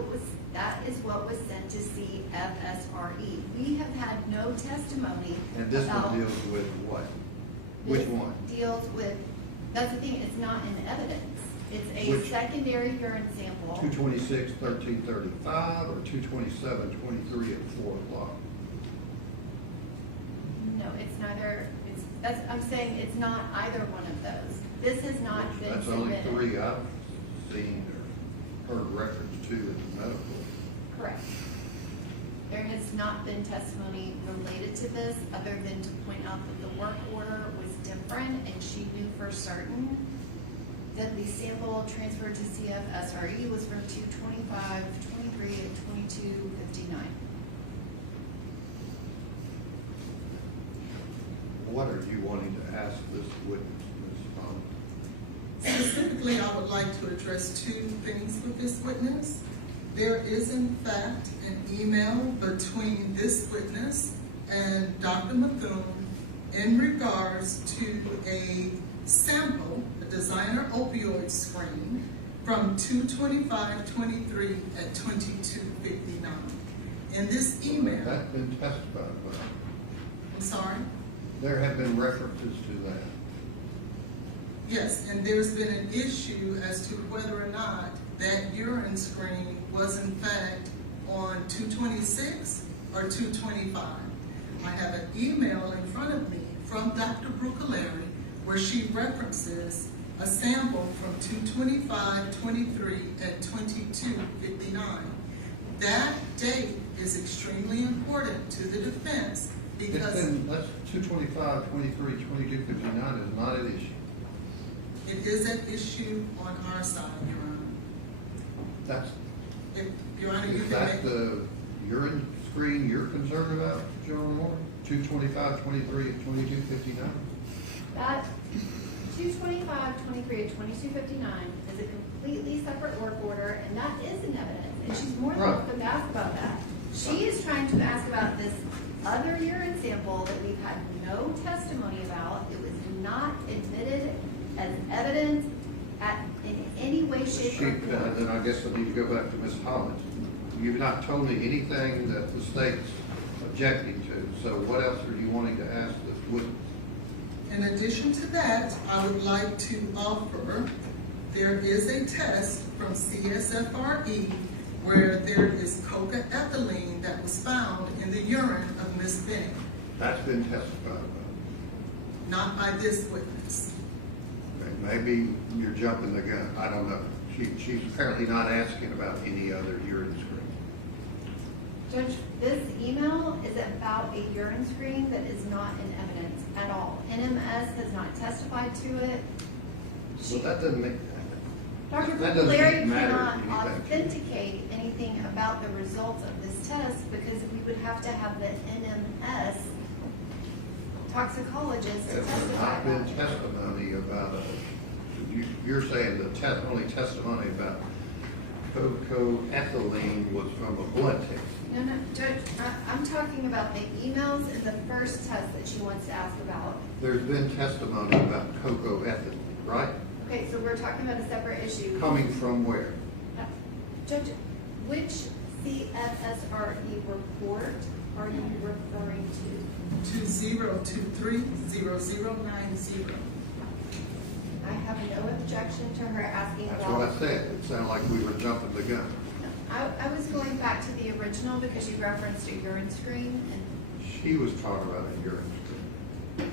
is what was sent to CFSRE. We have had no testimony And this about. one deals with what? Which one? Deals with, that's the thing, it's not in evidence. It's a Which? secondary urine sample. 2/26/1335 or 2/27/23 at 4 o'clock? No, it's neither, I'm saying it's not either one of those. This has not been That's only submitted. 3 I've seen or heard reference to in the medical. Correct. There has not been testimony related to this, other than to point out that the work order was different, and she knew for certain that the sample transferred to CFSRE was from 2/25/23 at 22:59. What are you wanting to ask this witness, Ms. Thomas? Specifically, I would like to address two things with this witness. There is in fact an email between this witness and Dr. Methune in regards to a sample, a designer opioid screen from 2/25/23 at 22:59. In this email. That's been testified about. I'm sorry? There have been references to that. Yes, and there's been an issue as to whether or not that urine screen was in fact on 2/26 or 2/25. I have an email in front of me from Dr. Brucaleri where she references a sample from 2/25/23 at 22:59. That date is extremely important to the defense because That's 2/25/23, 22:59 is not an issue. it is an issue on our side, Your Honor. That's, Your Honor, you is can that make. the urine screen you're concerned about, General Moore? 2/25/23 at 22:59? That 2/25/23 at 22:59 is a completely separate work order, and that is in evidence, and she's more than Right. welcome to ask about that. She is trying to ask about this other urine sample that we've had no testimony about. It was not admitted as evidence in any way, shape, or form. Then I guess I need to go back to Ms. Hollins. You've not told me anything that the state's objecting to, so what else are you wanting to ask this witness? In addition to that, I would like to offer, there is a test from CSFRE where there is coca-ethylene that was found in the urine of Ms. Benning, That's been testified about. not by this witness. Okay, maybe you're jumping the gun, I don't know. She's apparently not asking about any other urine screen. Judge, this email is about a urine screen that is not in evidence at all. NMS has not testified to it. So that doesn't make, Dr. that doesn't Blaise matter cannot anything. authenticate anything about the results of this test because we would have to have the NMS toxicologist to There's testify not been about it. testimony about a You're saying the only testimony about cocoethylene was from a blood test. No, Judge, I'm talking about the emails and the first test that she wants to ask about. There's been testimony about cocoethylene, right? Okay, so we're talking about a separate issue. Coming from where? Judge, which CFSRE report are you referring to? 2023-0090. I have no objection to her asking That's about. what I said. It sounded like we were jumping the gun. I was going back to the original because you referenced a urine screen, and She was talking about a urine screen.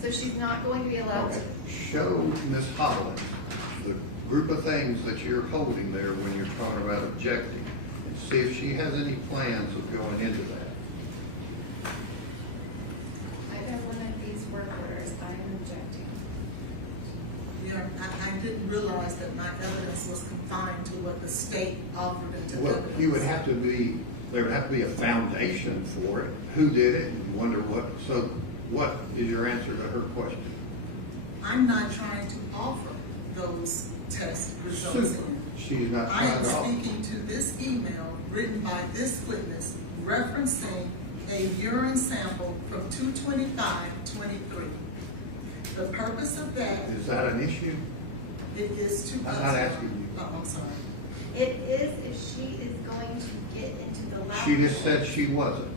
so she's not going to be allowed Okay. to. Show Ms. Holland the group of things that you're holding there when you're talking about objecting, and see if she has any plans of going into that. I have one of these work orders. I am objecting. Yeah, I didn't realize that my evidence was confined to what the state offered into Well, evidence. you would have to be, there would have to be a foundation for it. Who did it, and you wonder what, so what is your answer to her question? I'm not trying to offer those test results. Super. She's not I trying am to offer. speaking to this email written by this witness referencing a urine sample from 2/25/23. The purpose of that, Is that an issue? it is to. I'm not asking you. Oh, I'm sorry. It is if she is going to get into the lab. She just said she wasn't.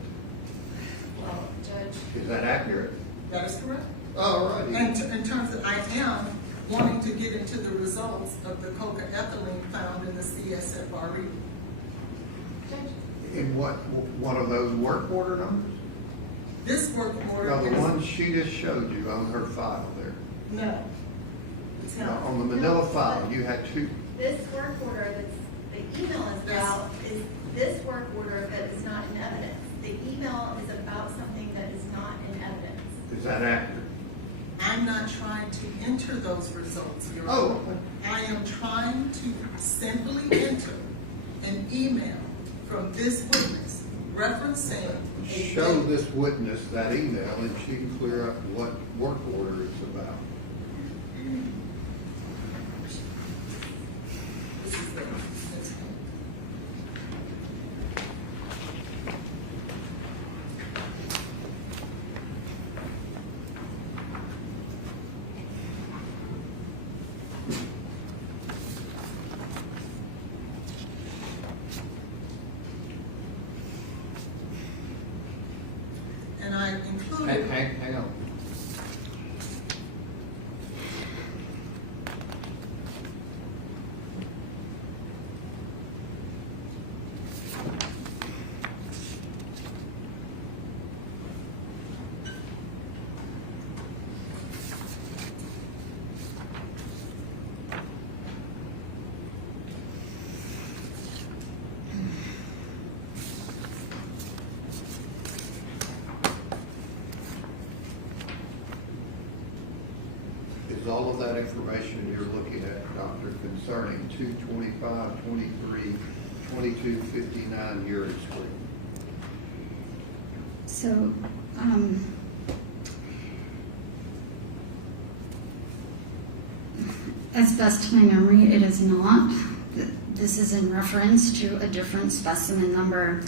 Well, Judge. Is that accurate? That is correct. All righty. And in terms of, I am wanting to get into the results of the cocoethylene found in the CSFRE. Judge. In what, one of those work order numbers? This work order No, the is. one she just showed you on her file there. No. It's No, not. on the manila file, you had two. This work order that's, the email is about, is this work order that is not in evidence. The email is about something that is not in evidence. Is that accurate? I'm not trying to enter those results, Your Oh, Honor. I am trying to simply enter an email from this witness referencing a Show this witness that email and she can clear up what work order it's about. This is the, this one. And I included. Hang on. Is all of that information you're looking at, Doctor, concerning 2/25/23/22/59 urine screen? So, as best to my memory, it is not. This is in reference to a different specimen number.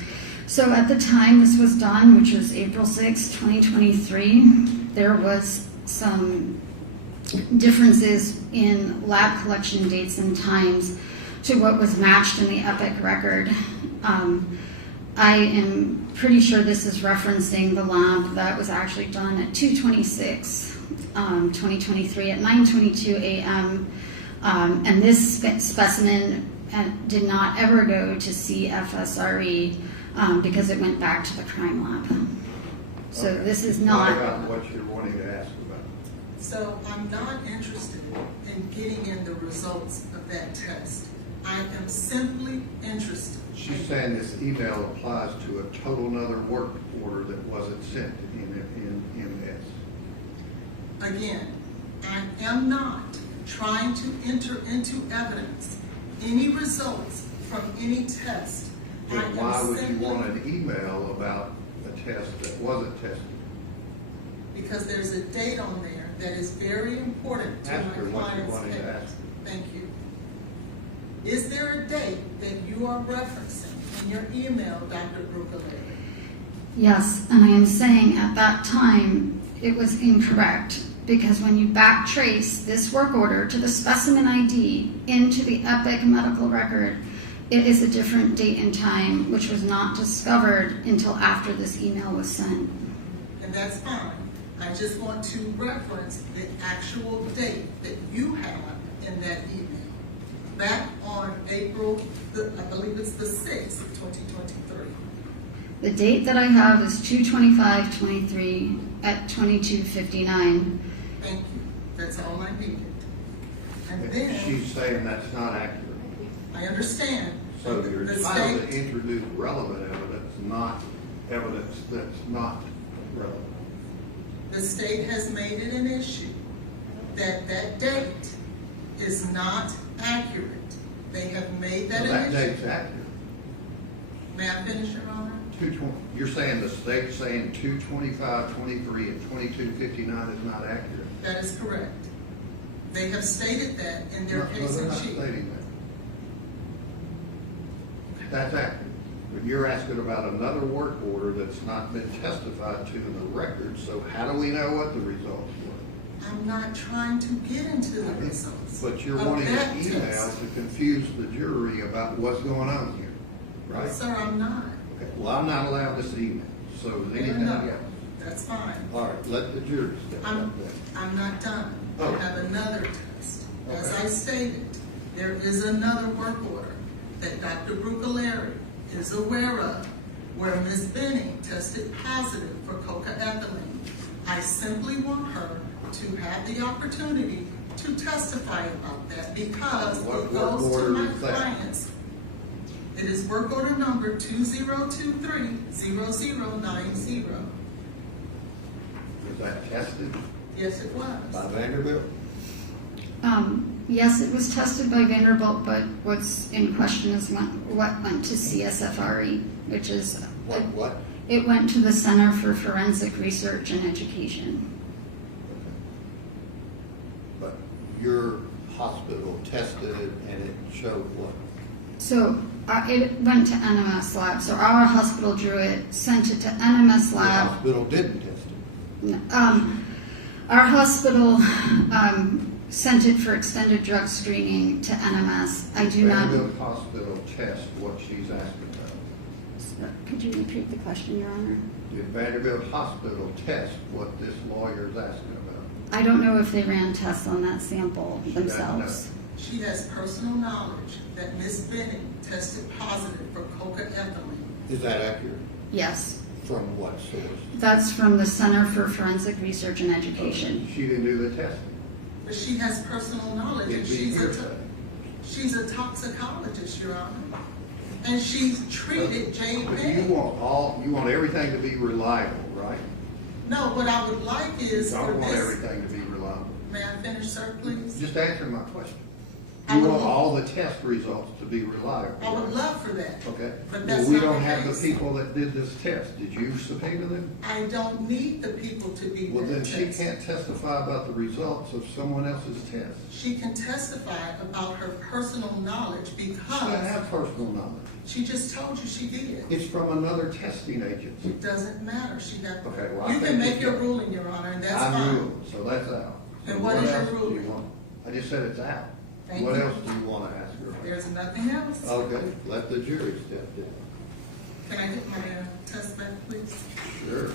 So at the time this was done, which was April 6, 2023, there was some differences in lab collection dates and times to what was matched in the EPIC record. I am pretty sure this is referencing the lab that was actually done at 2/26/2023 at 9:22 a.m. And this specimen did not ever go to CFSRE because it went back to the crime lab. So Okay. this is What not. about what you're wanting to ask about? So I'm not interested in getting in the results of that test. I am simply interested. She's saying this email applies to a total another work order that wasn't sent in MS. Again, I am not trying to enter into evidence any results from any test. I Then am why would you simply- want an email about a test that wasn't tested? Because there's a date on there that is very important to Ask my her what you client's wanted to case. ask. Thank you. Is there a date that you are referencing in your email, Dr. Brucaleri? Yes, and I am saying at that time it was incorrect because when you backtrace this work order to the specimen ID into the EPIC medical record, it is a different date and time, which was not discovered until after this email was sent. And that's fine. I just want to reference the actual date that you have in that email. Back on April, I believe it's the 6th of 2023. The date that I have is 2/25/23 at 22:59. Thank you. That's all I needed. And then, She's saying that's not accurate. I understand. So you're The entitled to state, introduce relevant evidence, not evidence that's not relevant. the state has made it an issue that that date is not accurate. They have made that So an that issue. date's accurate. May I finish, Your Honor? You're saying the state's saying 2/25/23 and 22:59 is not accurate? That is correct. They have stated that in their No, case they're in not chief. stating that. That's accurate. But you're asking about another work order that's not been testified to in the record, so how do we know what the results were? I'm not trying to get into the results. But you're of wanting that an email test. to confuse the jury about what's going on here, right? No, sir, I'm not. Okay, well, I'm not allowed this email, so is Fair anything enough. else? That's fine. All right, let the jury step up then. I'm not done. Oh. I have another test. As Okay. I stated, there is another work order that Dr. Brucaleri is aware of where Ms. Benning tested positive for cocaethylene. I simply want her to have the opportunity to testify about that because What it goes work to order my is that? clients. It is work order number 2023-0090. Was that tested Yes, it was. by Vanderbilt? Yes, it was tested by Vanderbilt, but what's in question is what went to CSFRE, which is, What? it went to the Center for Forensic Research and Education. But your hospital tested it and it showed what? So it went to NMS lab. So our hospital drew it, sent it to NMS The lab. hospital didn't test it. Our hospital sent it for extended drug screening to NMS. I do not. Vanderbilt Hospital test what she's asking about. Could you repeat the question, Your Honor? Did Vanderbilt Hospital test what this lawyer's asking about? I don't know if they ran tests on that sample She doesn't themselves. She has personal knowledge that Ms. Benning tested positive for cocaethylene. Is that accurate? Yes. From what source? That's from the Center for Forensic Research and Education. She didn't do the testing. But she has personal knowledge and It'd be she's a toxicologist, Your Honor. And she's treated Jade But Benning. you want everything to be reliable, right? No, what I would like is I for don't want this. everything to be reliable. May I finish, sir, please? Just answer my question. I You would want love- all the test results to be reliable. I would love for that. Okay. But Well, that's we not don't the have the case. people that did this test. Did you subpoena them? I don't need the people to be Well, that then she test. can't testify about the results of someone else's test. She can testify about her personal knowledge She doesn't because have personal knowledge. she just told you she did. It's from another testing agency. It doesn't matter. She got. Okay, well, I You can think make it's your out. ruling, Your Honor, and that's I'm fine. ruling, so that's out. And So what is your else do ruling? you want? I just said it's out. Thank What you. else do you want to ask her about? There's nothing else. Okay, let the jury step in. Can I get my test back, please? Sure.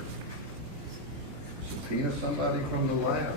Subpoena somebody from the lab.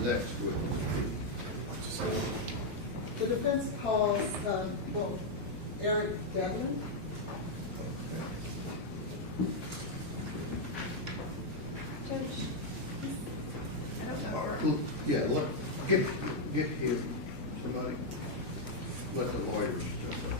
next witness. The defense calls, Eric Devlin. Judge, I don't know. Yeah, get him, somebody, let the lawyers step up.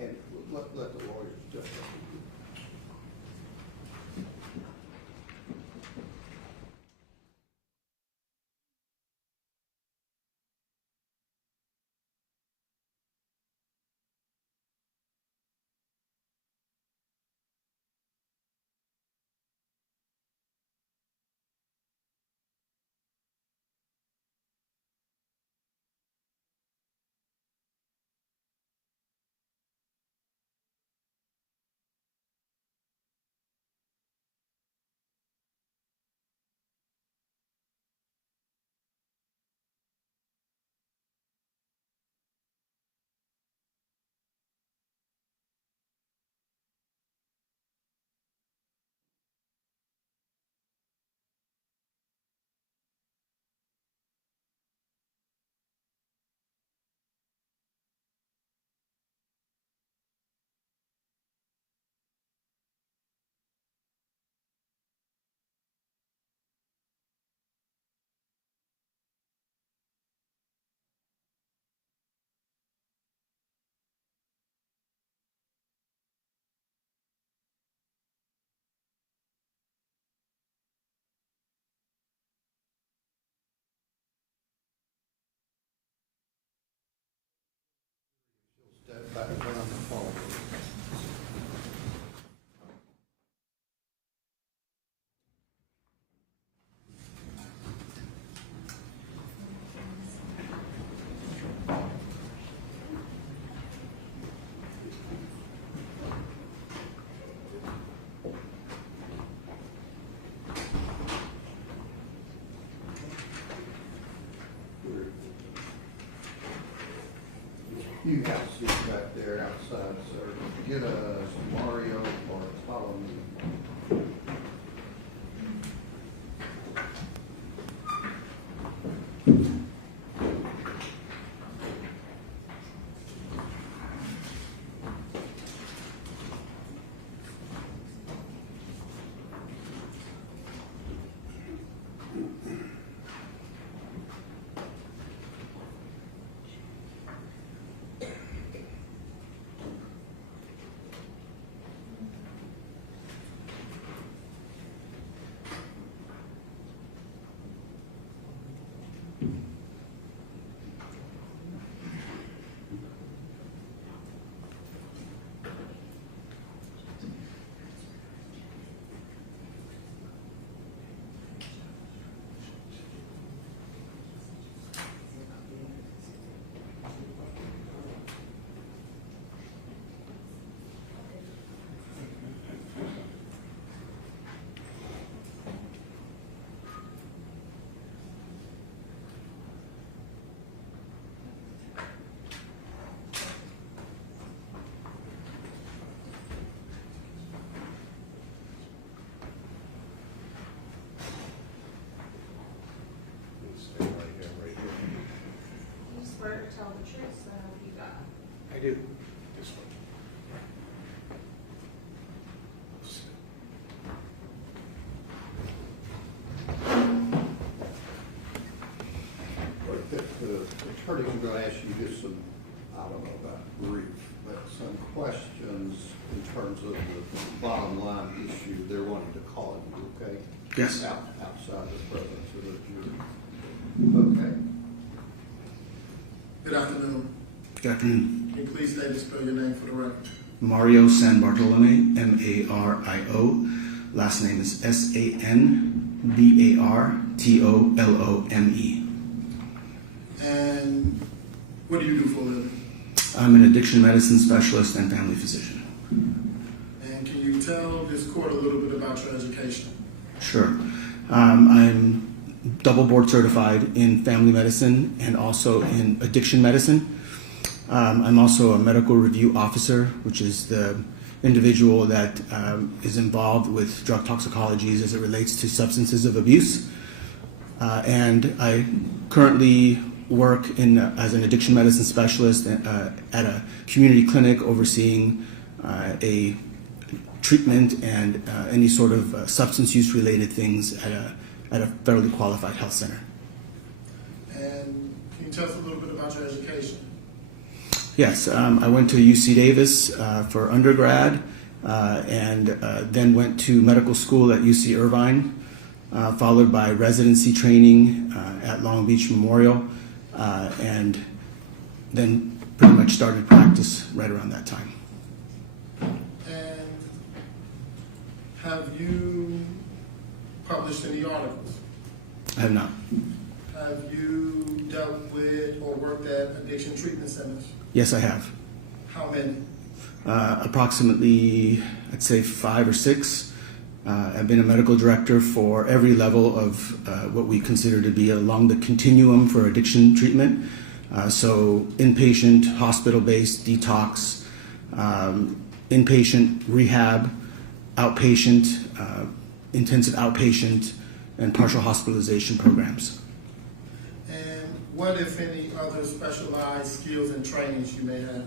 And let the lawyers step up. You have to sit back there outside, sir. Get a Mario or follow me. You swear to tell the truth, so help you God. I do. This one. The attorney, I'm going to ask you just some, I don't know about brief, but some questions in terms of the bottom line issue they're wanting to call you, okay? Yes. Outside the presence of the jury. Okay. Good afternoon. Good afternoon. Can you please state and spell your name for the record? Mario San Bartolome, M-A-R-I-O. Last name is S-A-N-B-A-R-T-O-L-O-M-E. And what do you do for a living? I'm an addiction medicine specialist and family physician. And can you tell this court a little bit about your education? Sure. I'm double board certified in family medicine and also in addiction medicine. I'm also a medical review officer, which is the individual that is involved with drug toxicologies as it relates to substances of abuse. And I currently work as an addiction medicine specialist at a community clinic overseeing a treatment and any sort of substance use related things at a federally qualified health center. And can you tell us a little bit about your education? Yes, I went to UC Davis for undergrad and then went to medical school at UC Irvine, followed by residency training at Long Beach Memorial, and then pretty much started practice right around that time. And have you published any articles? I have not. Have you dealt with or worked at addiction treatment centers? Yes, I have. How many? Approximately, I'd say 5 or 6. I've been a medical director for every level of what we consider to be along the continuum for addiction treatment. So inpatient, hospital-based, detox, inpatient, rehab, outpatient, intensive outpatient, and partial hospitalization programs. And what, if any, other specialized skills and trainings you may have?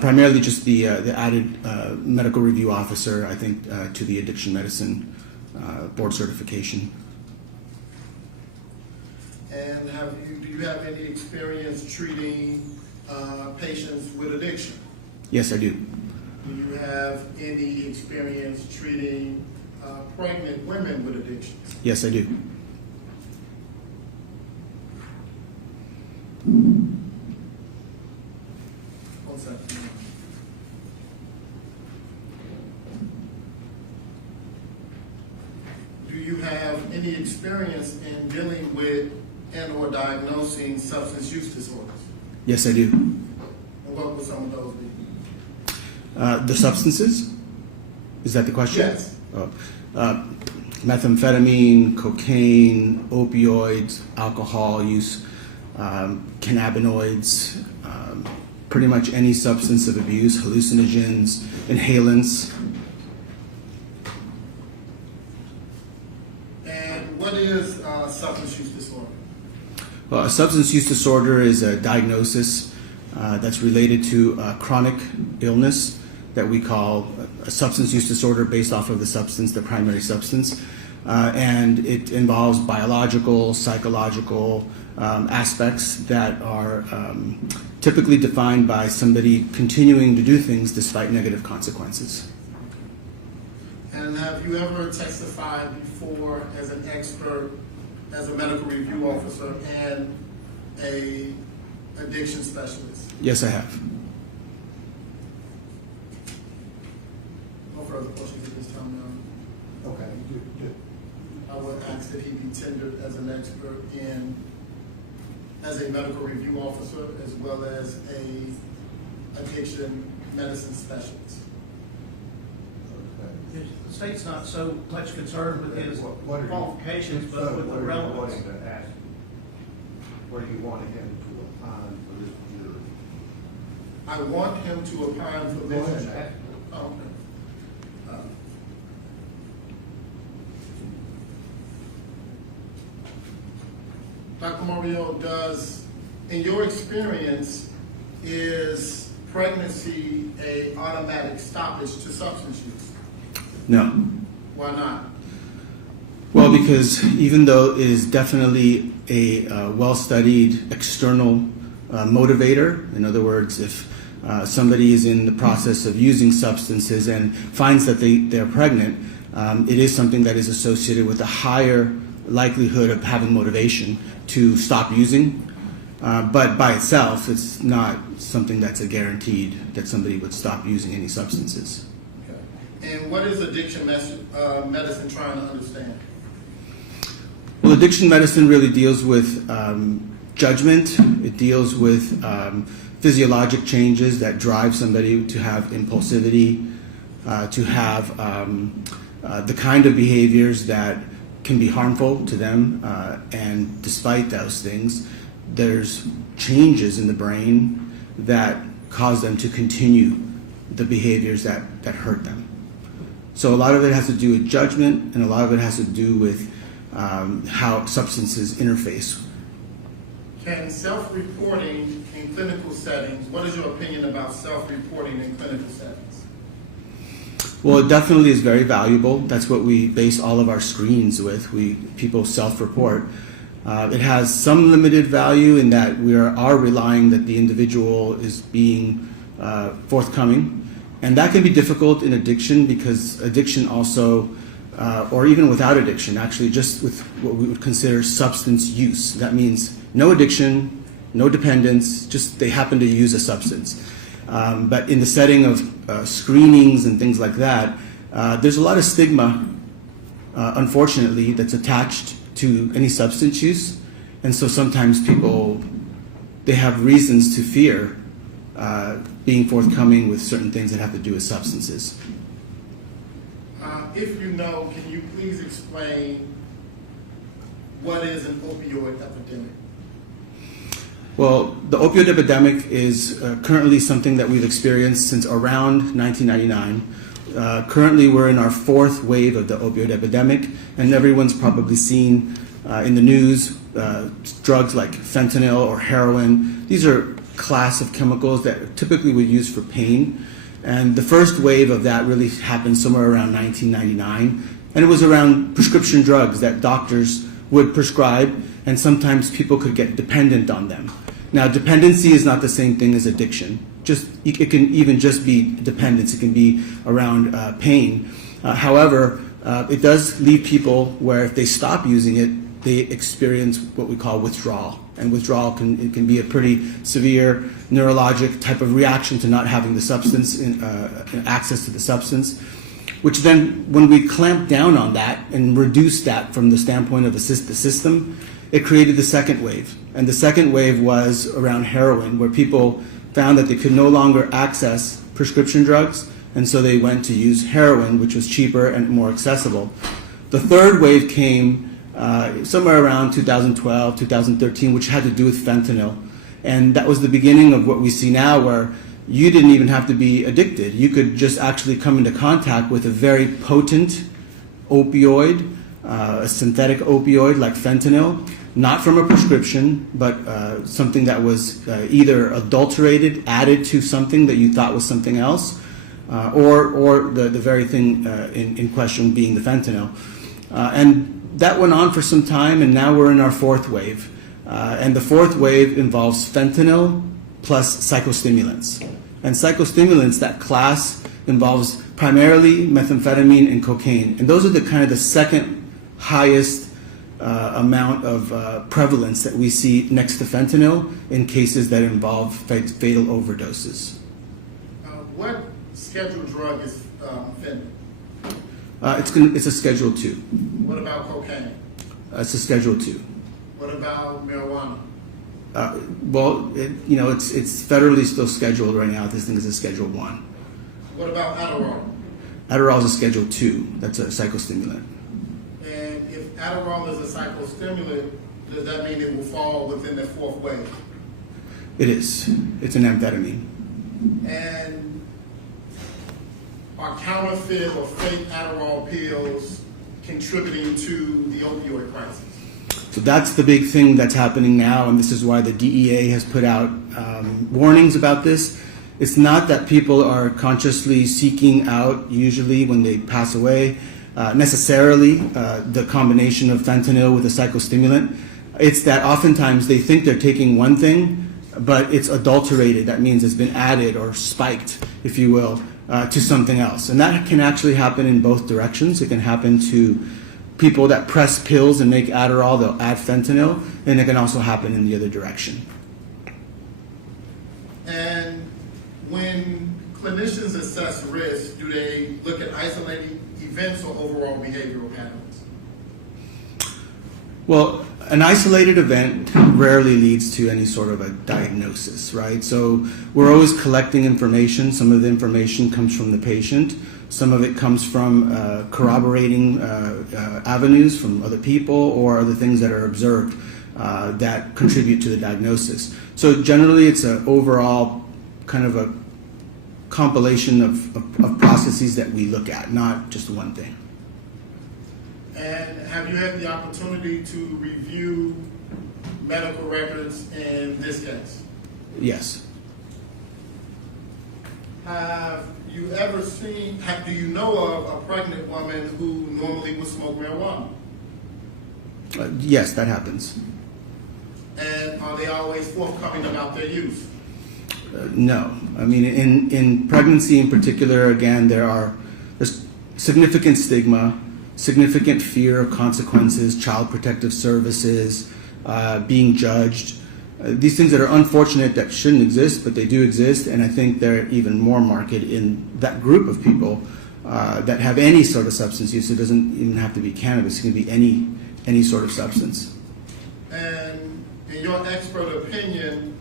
Primarily just the added medical review officer, I think, to the addiction medicine board certification. And do you have any experience treating patients with addiction? Yes, I do. Do you have any experience treating pregnant women with addictions? Yes, I do. One second. Do you have any experience in dealing with and or diagnosing substance use disorders? Yes, I do. And what would some of those be? The substances? Is that the question? Yes. Methamphetamine, cocaine, opioids, alcohol use, cannabinoids, pretty much any substance of abuse, hallucinogens, inhalants. And what is substance use disorder? Well, a substance use disorder is a diagnosis that's related to a chronic illness that we call a substance use disorder based off of the substance, the primary substance. And it involves biological, psychological aspects that are typically defined by somebody continuing to do things despite negative consequences. And have you ever testified before as an expert, as a medical review officer and a addiction specialist? Yes, I have. No further questions at this time, now. Okay, good. I would ask that he be tendered as an expert in, as a medical review officer, as well as a addiction medicine specialist. The state's not so much concerned with his qualifications, but with the relevance. What are you wanting him to opine for this jury? I want him to opine for this. Oh, okay. Dr. Mario, in your experience, is pregnancy a automatic stoppage to substance use? No. Why not? Well, because even though it is definitely a well-studied external motivator, in other words, if somebody is in the process of using substances and finds that they're pregnant, it is something that is associated with a higher likelihood of having motivation to stop using. But by itself, it's not something that's a guaranteed that somebody would stop using any substances. Okay. And what is addiction medicine trying to understand? Well, addiction medicine really deals with judgment. It deals with physiologic changes that drive somebody to have impulsivity, to have the kind of behaviors that can be harmful to them. And despite those things, there's changes in the brain that cause them to continue the behaviors that hurt them. So a lot of it has to do with judgment, and a lot of it has to do with how substances interface. Can self-reporting in clinical settings, what is your opinion about self-reporting in clinical settings? Well, it definitely is very valuable. That's what we base all of our screens with. People self-report. It has some limited value in that we are relying that the individual is being forthcoming. And that can be difficult in addiction because addiction also, or even without addiction, actually just with what we would consider substance use. That means no addiction, no dependence, just they happen to use a substance. But in the setting of screenings and things like that, there's a lot of stigma, unfortunately, that's attached to any substance use. And so sometimes people, they have reasons to fear being forthcoming with certain things that have to do with substances. If you know, can you please explain what is an opioid epidemic? Well, the opioid epidemic is currently something that we've experienced since around 1999. Currently, we're in our fourth wave of the opioid epidemic, and everyone's probably seen in the news drugs like fentanyl or heroin. These are class of chemicals that typically we use for pain. And the first wave of that really happened somewhere around 1999. And it was around prescription drugs that doctors would prescribe, and sometimes people could get dependent on them. Now, dependency is not the same thing as addiction. It can even just be dependence. It can be around pain. However, it does leave people where if they stop using it, they experience what we call withdrawal. And withdrawal can be a pretty severe neurologic type of reaction to not having the substance, access to the substance, which then when we clamp down on that and reduce that from the standpoint of the system, it created the second wave. And the second wave was around heroin, where people found that they could no longer access prescription drugs, and so they went to use heroin, which was cheaper and more accessible. The third wave came somewhere around 2012, 2013, which had to do with fentanyl. And that was the beginning of what we see now, where you didn't even have to be addicted. You could just actually come into contact with a very potent opioid, a synthetic opioid like fentanyl, not from a prescription, but something that was either adulterated, added to something that you thought was something else, or the very thing in question being the fentanyl. And that went on for some time, and now we're in our fourth wave. And the fourth wave involves fentanyl plus psychostimulants. And psychostimulants, that class, involves primarily methamphetamine and cocaine. And those are the second highest amount of prevalence that we see next to fentanyl in cases that involve fatal overdoses. What scheduled drug is fentanyl? It's a Schedule 2. What about cocaine? It's a Schedule 2. What about marijuana? It's federally still scheduled right now. This thing is a Schedule 1. What about Adderall? Adderall is a Schedule 2. That's a psychostimulant. And if Adderall is a psychostimulant, does that mean it will fall within the fourth wave? It is. It's an amphetamine. And are counterfeit or fake Adderall pills contributing to the opioid crisis? So that's the big thing that's happening now, and this is why the DEA has put out warnings about this. It's not that people are consciously seeking out, usually when they pass away, necessarily the combination of fentanyl with a psychostimulant. It's that oftentimes they think they're taking one thing, but it's adulterated. That means it's been added or spiked, if you will, to something else. And that can actually happen in both directions. It can happen to people that press pills and make Adderall, they'll add fentanyl, and it can also happen in the other direction. And when clinicians assess risk, do they look at isolated events or overall behavioral patterns? Well, an isolated event rarely leads to any sort of a diagnosis, right? So we're always collecting information. Some of the information comes from the patient. Some of it comes from corroborating avenues from other people or other things that are observed that contribute to the diagnosis. So generally it's an overall kind of a compilation of processes that we look at, not just one thing. And have you had the opportunity to review medical records in this case? Yes. Have you ever seen, do you know of a pregnant woman who normally would smoke marijuana? Yes, that happens. And are they always forthcoming about their use? No. I mean, in pregnancy in particular, again, there's significant stigma, significant fear of consequences, child protective services, being judged. These things that are unfortunate that shouldn't exist, but they do exist, and I think they're even more marked in that group of people that have any sort of substance use. It doesn't even have to be cannabis. It can be any sort of substance. And in your expert opinion,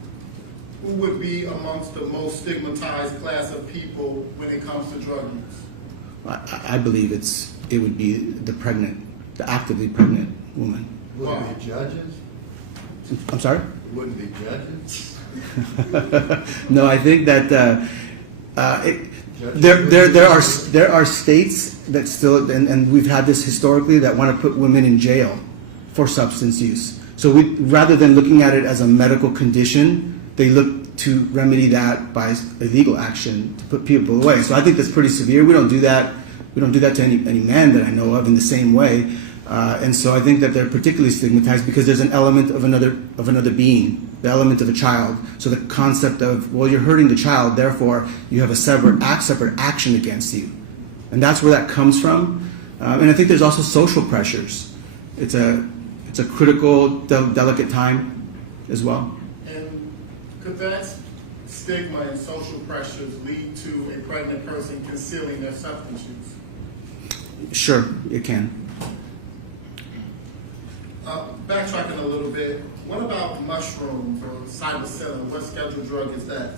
who would be amongst the most stigmatized class of people when it comes to drug use? I believe it would be the actively pregnant woman. Would it be judges? I'm sorry? It wouldn't be judges? No, I think that there are states that still, and we've had this historically, that want to put women in jail for substance use. So rather than looking at it as a medical condition, they look to remedy that by illegal action to put people away. So I think that's pretty severe. We don't do that. We don't do that to any man that I know of in the same way. And so I think that they're particularly stigmatized because there's an element of another being, the element of a child. So the concept of, well, you're hurting the child, therefore you have a separate action against you. And that's where that comes from. And I think there's also social pressures. It's a critical, delicate time as well. And could that stigma and social pressures lead to a pregnant person concealing their substance use? Sure, it can. Backtracking a little bit, what about mushrooms or psilocybin? What scheduled drug is that?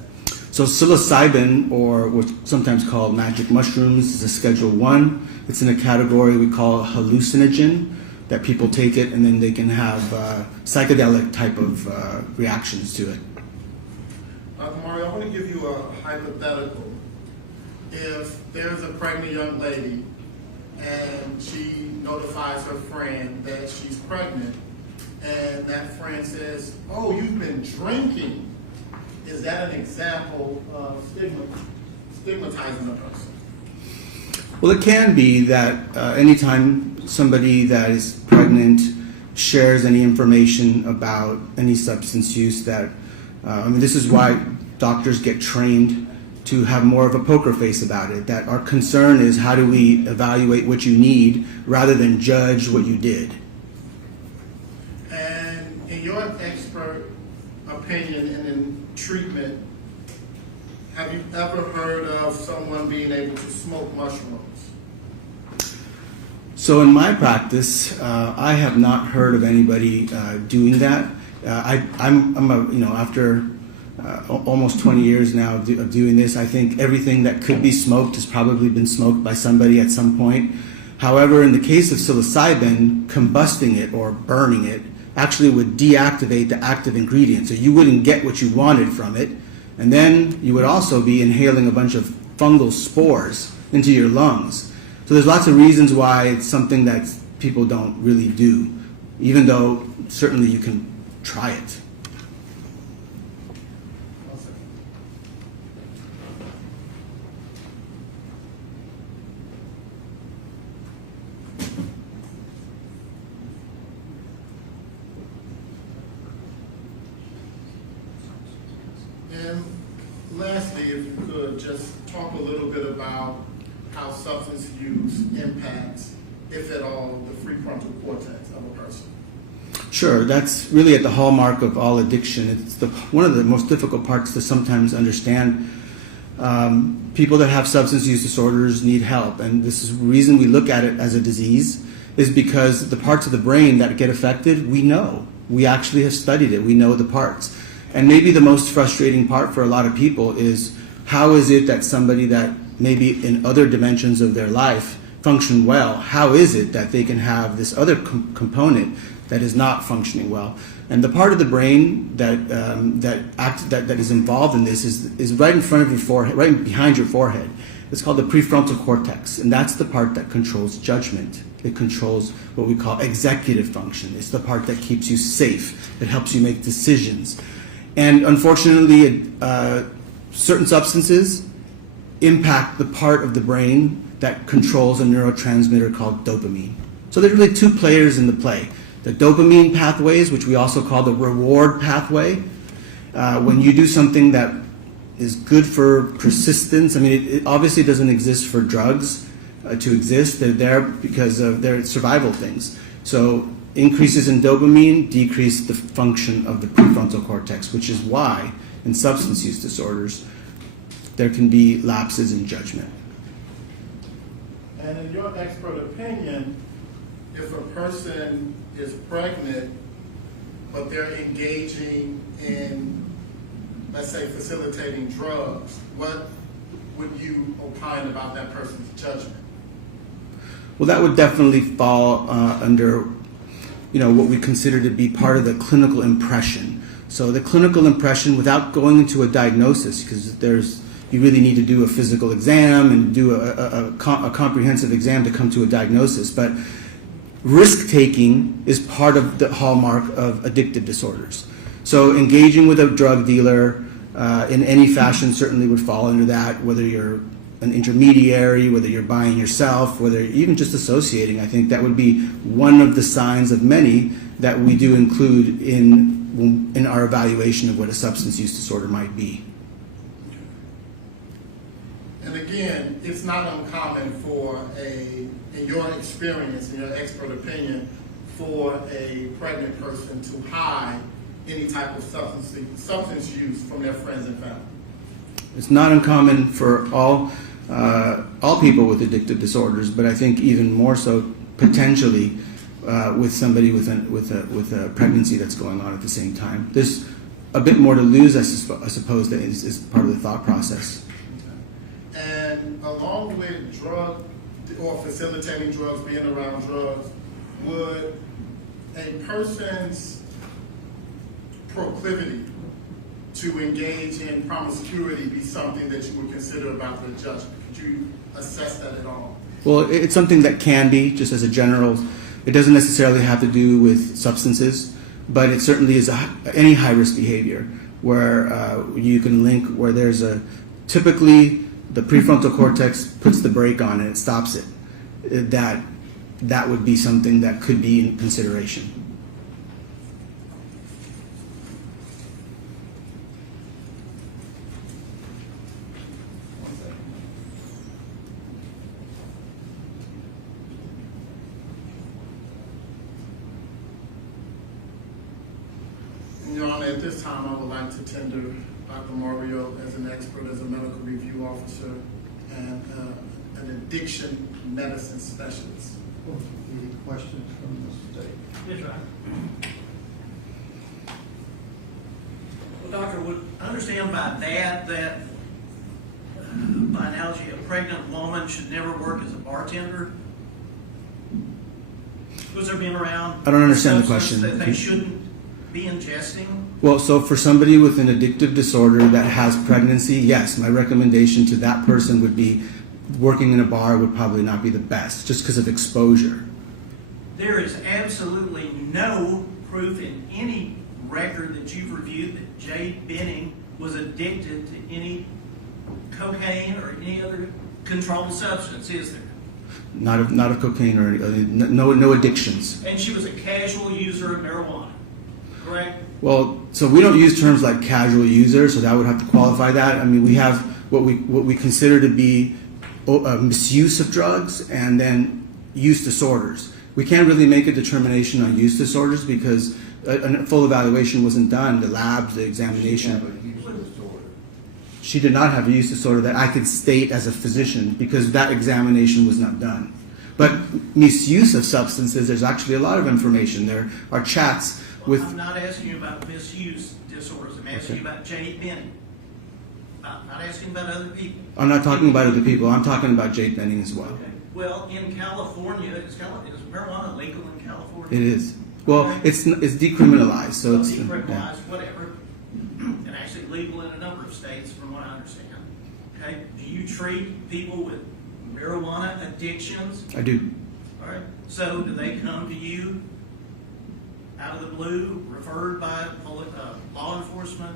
So psilocybin, or what's sometimes called magic mushrooms, is a Schedule 1. It's in a category we call hallucinogen. that people take it and then they can have psychedelic type of reactions to it. Mario, I want to give you a hypothetical. If there's a pregnant young lady and she notifies her friend that she's pregnant, and that friend says, "Oh, you've been drinking," is that an example of stigmatizing a person? Well, it can be that anytime somebody that is pregnant shares any information about any substance use, that this is why doctors get trained to have more of a poker face about it, that our concern is how do we evaluate what you need rather than judge what you did. And in your expert opinion and in treatment, have you ever heard of someone being able to smoke mushrooms? So in my practice, I have not heard of anybody doing that. After almost 20 years now of doing this, I think everything that could be smoked has probably been smoked by somebody at some point. However, in the case of psilocybin, combusting it or burning it actually would deactivate the active ingredient, so you wouldn't get what you wanted from it, and then you would also be inhaling a bunch of fungal spores into your lungs. So there's lots of reasons why it's something that people don't really do, even though certainly you can try it. And lastly, if you could just talk a little bit about how substance use impacts, if at all, the prefrontal cortex of a person. Sure, that's really at the hallmark of all addiction. It's one of the most difficult parts to sometimes understand. People that have substance use disorders need help, and this is the reason we look at it as a disease, is because the parts of the brain that get affected, we know. We actually have studied it. We know the parts. And maybe the most frustrating part for a lot of people is how is it that somebody that maybe in other dimensions of their life function well, how is it that they can have this other component that is not functioning well? And the part of the brain that is involved in this is right in front of your forehead, right behind your forehead. It's called the prefrontal cortex, and that's the part that controls judgment. It controls what we call executive function. It's the part that keeps you safe. It helps you make decisions. And unfortunately, certain substances impact the part of the brain that controls a neurotransmitter called dopamine. So there's really two players in the play. The dopamine pathways, which we also call the reward pathway. When you do something that is good for persistence, it obviously doesn't exist for drugs to exist. They're there because of their survival things. So increases in dopamine decrease the function of the prefrontal cortex, which is why in substance use disorders there can be lapses in judgment. And in your expert opinion, if a person is pregnant, but they're engaging in, let's say, facilitating drugs, what would you opine about that person's judgment? Well, that would definitely fall under what we consider to be part of the clinical impression. So the clinical impression, without going into a diagnosis, because you really need to do a physical exam and do a comprehensive exam to come to a diagnosis. But risk-taking is part of the hallmark of addictive disorders. So engaging with a drug dealer in any fashion certainly would fall under that, whether you're an intermediary, whether you're buying yourself, whether even just associating. I think that would be one of the signs of many that we do include in our evaluation of what a substance use disorder might be. And again, it's not uncommon in your experience, in your expert opinion, for a pregnant person to hide any type of substance use from their friends and family. It's not uncommon for all people with addictive disorders, but I think even more so potentially with somebody with a pregnancy that's going on at the same time. There's a bit more to lose, I suppose, that is part of the thought process. And along with drug or facilitating drugs, being around drugs, would a person's proclivity to engage in promiscuity be something that you would consider about the judgment? Could you assess that at all? Well, it's something that can be, just as a general. It doesn't necessarily have to do with substances, but it certainly is any high-risk behavior where you can link, where there's typically the prefrontal cortex puts the brake on and it stops it. That would be something that could be in consideration. Your Honor, at this time, I would like to tender Dr. Mario as an expert, as a medical review officer, and an addiction medicine specialist. Any questions from the state? Yes, Your Honor. Well, Doctor, would I understand by that by analogy, a pregnant woman should never work as a bartender? Was there being around? I don't understand the question. That they shouldn't be ingesting? Well, so for somebody with an addictive disorder that has pregnancy, yes, my recommendation to that person would be working in a bar would probably not be the best, just because of exposure. There is absolutely no proof in any record that you've reviewed that Jade Benning was addicted to any cocaine or any other controlled substance, is there? Not of cocaine or no addictions. And she was a casual user of marijuana, correct? Well, so we don't use terms like casual user, so that would have to qualify that. I mean, we have what we consider to be misuse of drugs and then use disorders. We can't really make a determination on use disorders because a full evaluation wasn't done. The labs, the examination. She did not have a use disorder that I could state as a physician because that examination was not done. But misuse of substances, there's actually a lot of information. There are chats with... I'm not asking you about misuse disorders. I'm asking you about Jade Benning. I'm not asking about other people. I'm not talking about other people. I'm talking about Jade Benning as well. Okay. Well, in California, is marijuana legal in California? It is. Well, it's decriminalized, so it's... Decriminalized, whatever. And actually legal in a number of states, from what I understand. Okay? Do you treat people with marijuana addictions? I do. All right. So do they come to you out of the blue, referred by law enforcement?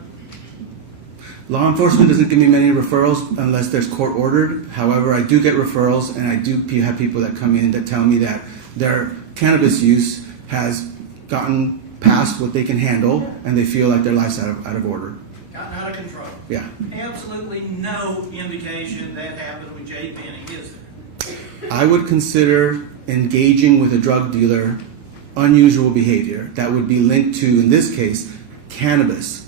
Law enforcement doesn't give me many referrals unless there's court ordered. However, I do get referrals, and I do have people that come in that tell me that their cannabis use has gotten past what they can handle, and they feel like their life's out of order. Gotten out of control. Yeah. Absolutely no indication that happened with Jade Benning, is there? I would consider engaging with a drug dealer unusual behavior that would be linked to, in this case, cannabis.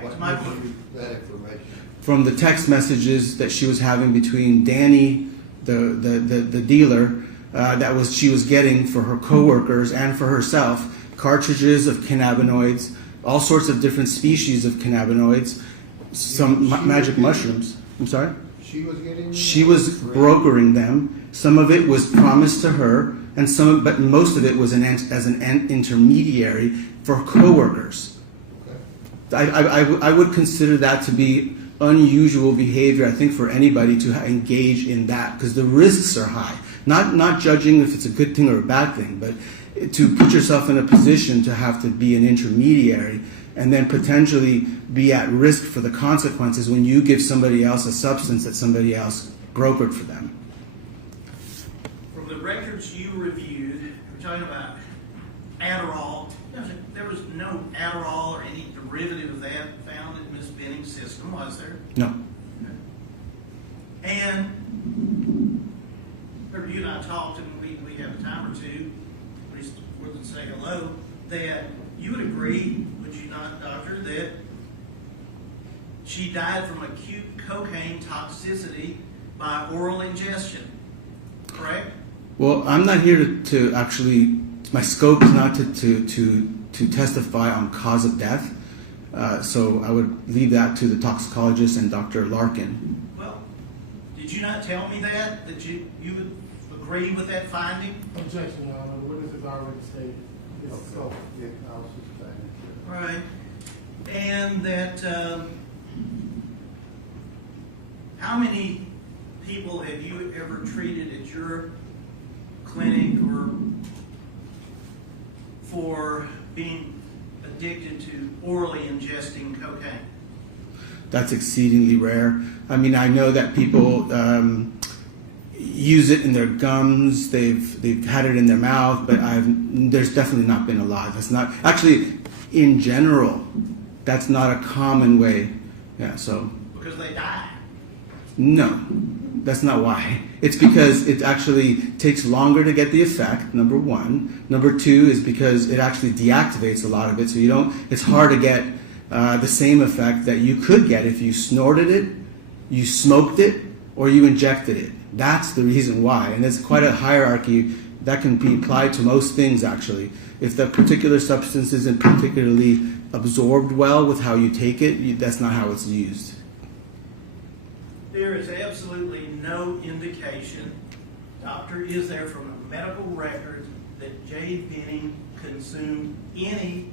What gives you that information? From the text messages that she was having between Danny, the dealer, she was getting for her coworkers and for herself, cartridges of cannabinoids, all sorts of different species of cannabinoids, some magic mushrooms. I'm sorry? She was getting them? She was brokering them. Some of it was promised to her, and but most of it was as an intermediary for coworkers. Okay. I would consider that to be unusual behavior, I think, for anybody to engage in that, because the risks are high. Not judging if it's a good thing or a bad thing, but to put yourself in a position to have to be an intermediary and then potentially be at risk for the consequences when you give somebody else a substance that somebody else brokered for them. From the records you reviewed, we're talking about Adderall. There was no Adderall or any derivative of that found in Ms. Benning's system, was there? No. And you and I talked, and we have a time or two, at least more than say hello, that you would agree, would you not, Doctor, that she died from acute cocaine toxicity by oral ingestion, correct? Well, I'm not here to actually, my scope is not to testify on cause of death, so I would leave that to the toxicologist and Dr. Larkin. Well, did you not tell me that you would agree with that finding? Objection, Your Honor. The witness has already stated his scope. Yeah, I'll sustain it. All right. And that, how many people have you ever treated at your clinic or for being addicted to orally ingesting cocaine? That's exceedingly rare. I mean, I know that people use it in their gums. They've had it in their mouth, but there's definitely not been a lot. That's not actually, in general, that's not a common way. Yeah. So. Because they die. No, that's not why. It's because it actually takes longer to get the effect, number one. Number two is because it actually deactivates a lot of it, so you don't. It's hard to get the same effect that you could get if you snorted it, you smoked it, or you injected it. That's the reason why, and there's quite a hierarchy that can be applied to most things actually. If the particular substance isn't particularly absorbed well with how you take it, that's not how it's used. There is absolutely no indication, doctor, is there from a medical record that Jade Benning consumed any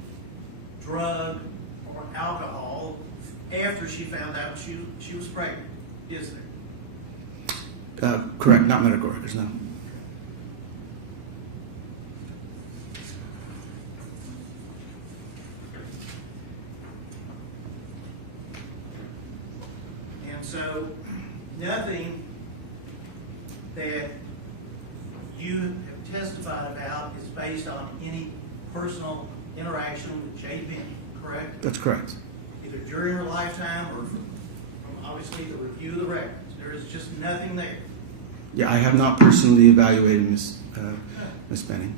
drug or alcohol after she found out she was pregnant? Is there? Correct, not medical records, no. And so, nothing that you have testified about is based on any personal interaction with Jade Benning, correct? That's correct. Either during her lifetime or from obviously the review of the records. There is just nothing there. Yeah, I have not personally evaluated Ms. Benning.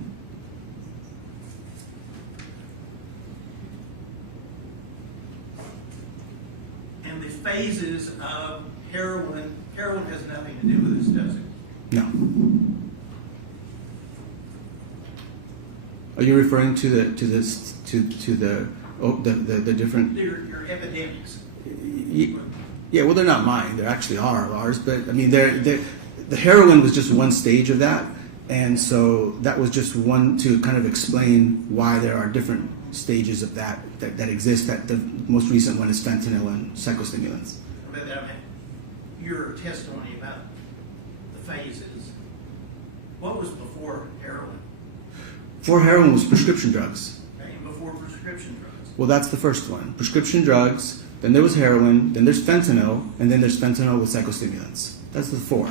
And the phases of heroin has nothing to do with this, does it? No. Are you referring to the different? Your epidemics. Yeah, well, they're not mine. They actually are ours, but I mean, the heroin was just one stage of that, and so that was just one to kind of explain why there are different stages of that exist. That the most recent one is fentanyl and psychostimulants. But I mean, your testimony about the phases. What was before heroin? Before heroin was prescription drugs. Okay, before prescription drugs. Well, that's the first one. Prescription drugs. Then there was heroin. Then there's fentanyl, and then there's fentanyl with psychostimulants. That's the four.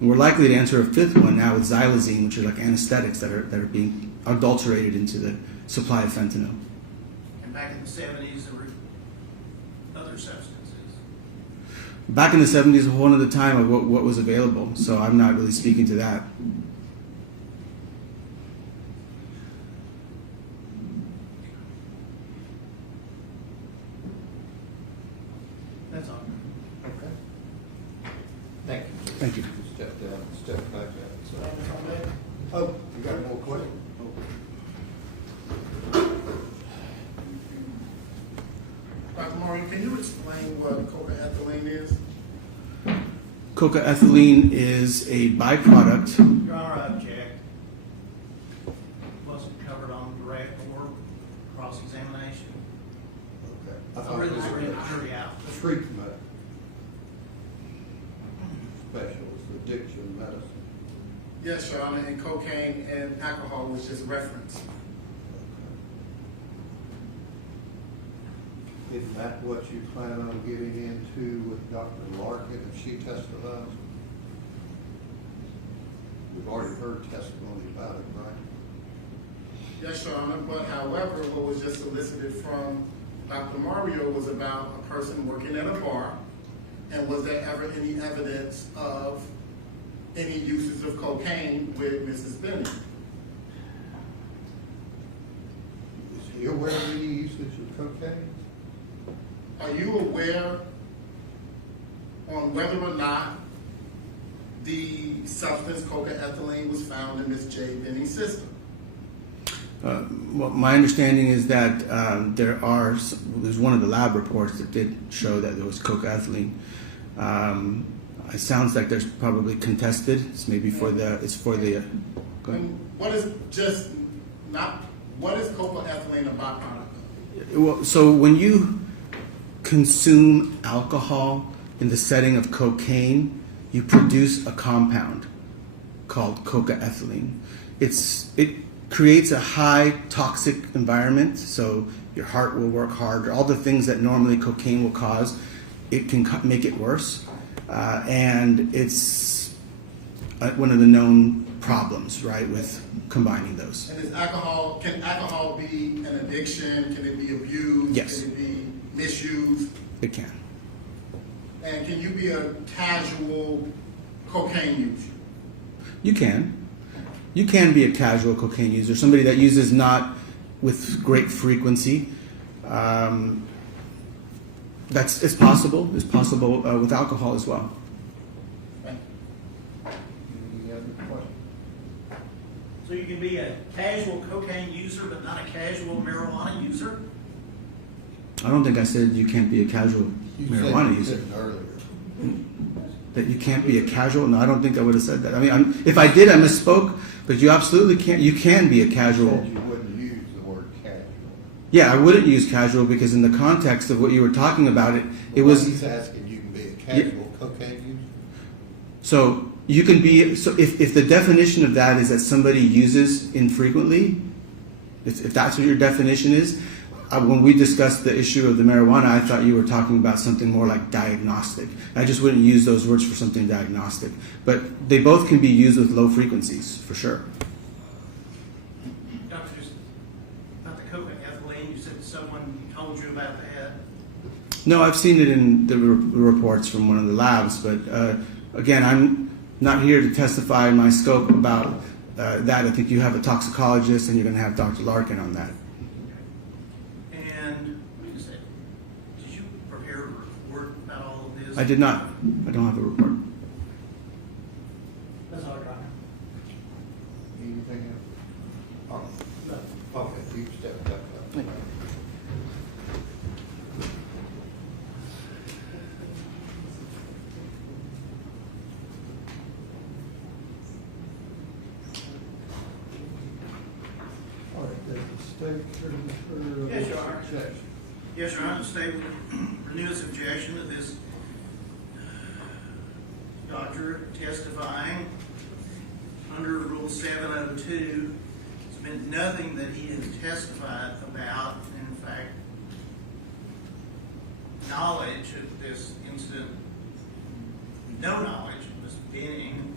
And we're likely to enter a fifth one now with xylazine, which are like anesthetics that are being adulterated into the supply of fentanyl. And back in the 70s, there were other substances. Back in the 70s, a whole other time of what was available. So I'm not really speaking to that. That's all. Okay. Thank you. Thank you. Step down, step back out. Oh, you got more questions? Dr. Maureen, can you explain what coca-ethylene is? Coca-ethylene is a byproduct. Your Honor, I object. Wasn't covered on direct or cross-examination. Okay. I really was reading the jury out. Treatment specialist, addiction medicine. Yes, Your Honor, and cocaine and alcohol was just referenced. Isn't that what you plan on getting into with Dr. Larkin if she testifies? We've already heard testimony about it, right? Yes, Your Honor, but however, what was just elicited from Dr. Mario was about a person working at a bar, and was there ever any evidence of any uses of cocaine with Mrs. Benning? Is he aware of any usage of cocaine? Are you aware on whether or not the substance coca-ethylene was found in Ms. Jade Benning's system? Well, my understanding is that there's one of the lab reports that did show that there was coca-ethylene. It sounds like there's probably contested. It's maybe for the. Go ahead. And what is copoethylene a byproduct of? Well, so when you consume alcohol in the setting of cocaine, you produce a compound called cocaethylene. It creates a high toxic environment, so your heart will work harder. All the things that normally cocaine will cause, it can make it worse, and it's one of the known problems, right, with combining those. And can alcohol be an addiction? Can it be abused? Yes. Can it be misused? It can. And can you be a casual cocaine user? You can. You can be a casual cocaine user, somebody that uses not with great frequency. It's possible. It's possible with alcohol as well. Any other questions? So you can be a casual cocaine user, but not a casual marijuana user? I don't think I said you can't be a casual marijuana user. Said earlier. That you can't be a casual? No, I don't think I would have said that. I mean, if I did, I misspoke. But you absolutely can't. You can be a casual. You wouldn't use the word casual. Yeah, I wouldn't use casual because in the context of what you were talking about, it was. He's asking you can be a casual cocaine user. So you can be. So if the definition of that is that somebody uses infrequently, if that's what your definition is, when we discussed the issue of the marijuana, I thought you were talking about something more like diagnostic. I just wouldn't use those words for something diagnostic. But they both can be used with low frequencies, for sure. Doctor, about the cocaethylene, you said someone told you about that? No, I've seen it in the reports from one of the labs. But again, I'm not here to testify in my scope about that. I think you have a toxicologist and you're going to have Dr. Larkin on that. I did not. I don't have a report. That's all right. Anything else? No. Okay, you stepped up. All right, the state attorney. Yes, Your Honor. Yes, Your Honor. The state will renew its objection to this doctor testifying under Rule 702. It's been nothing that he has testified about. In fact, knowledge of this incident, no knowledge of Ms. Benning,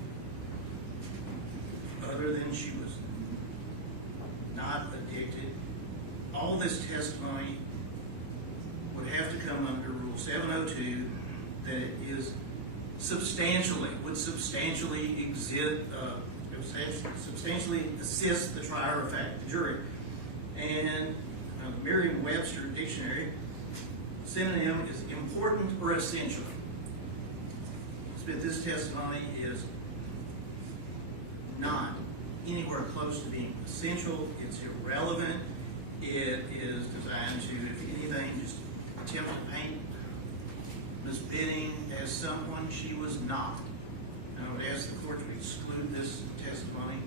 other than she was not addicted. All this testimony would have to come under Rule 702, that it is would substantially assist the trier of fact, the jury. And the Merriam-Webster dictionary, synonym is important or essential. But this testimony is not anywhere close to being essential. It's irrelevant. It is designed to, if anything, just attempt to paint Ms. Benning as someone she was not. And I would ask the court to exclude this testimony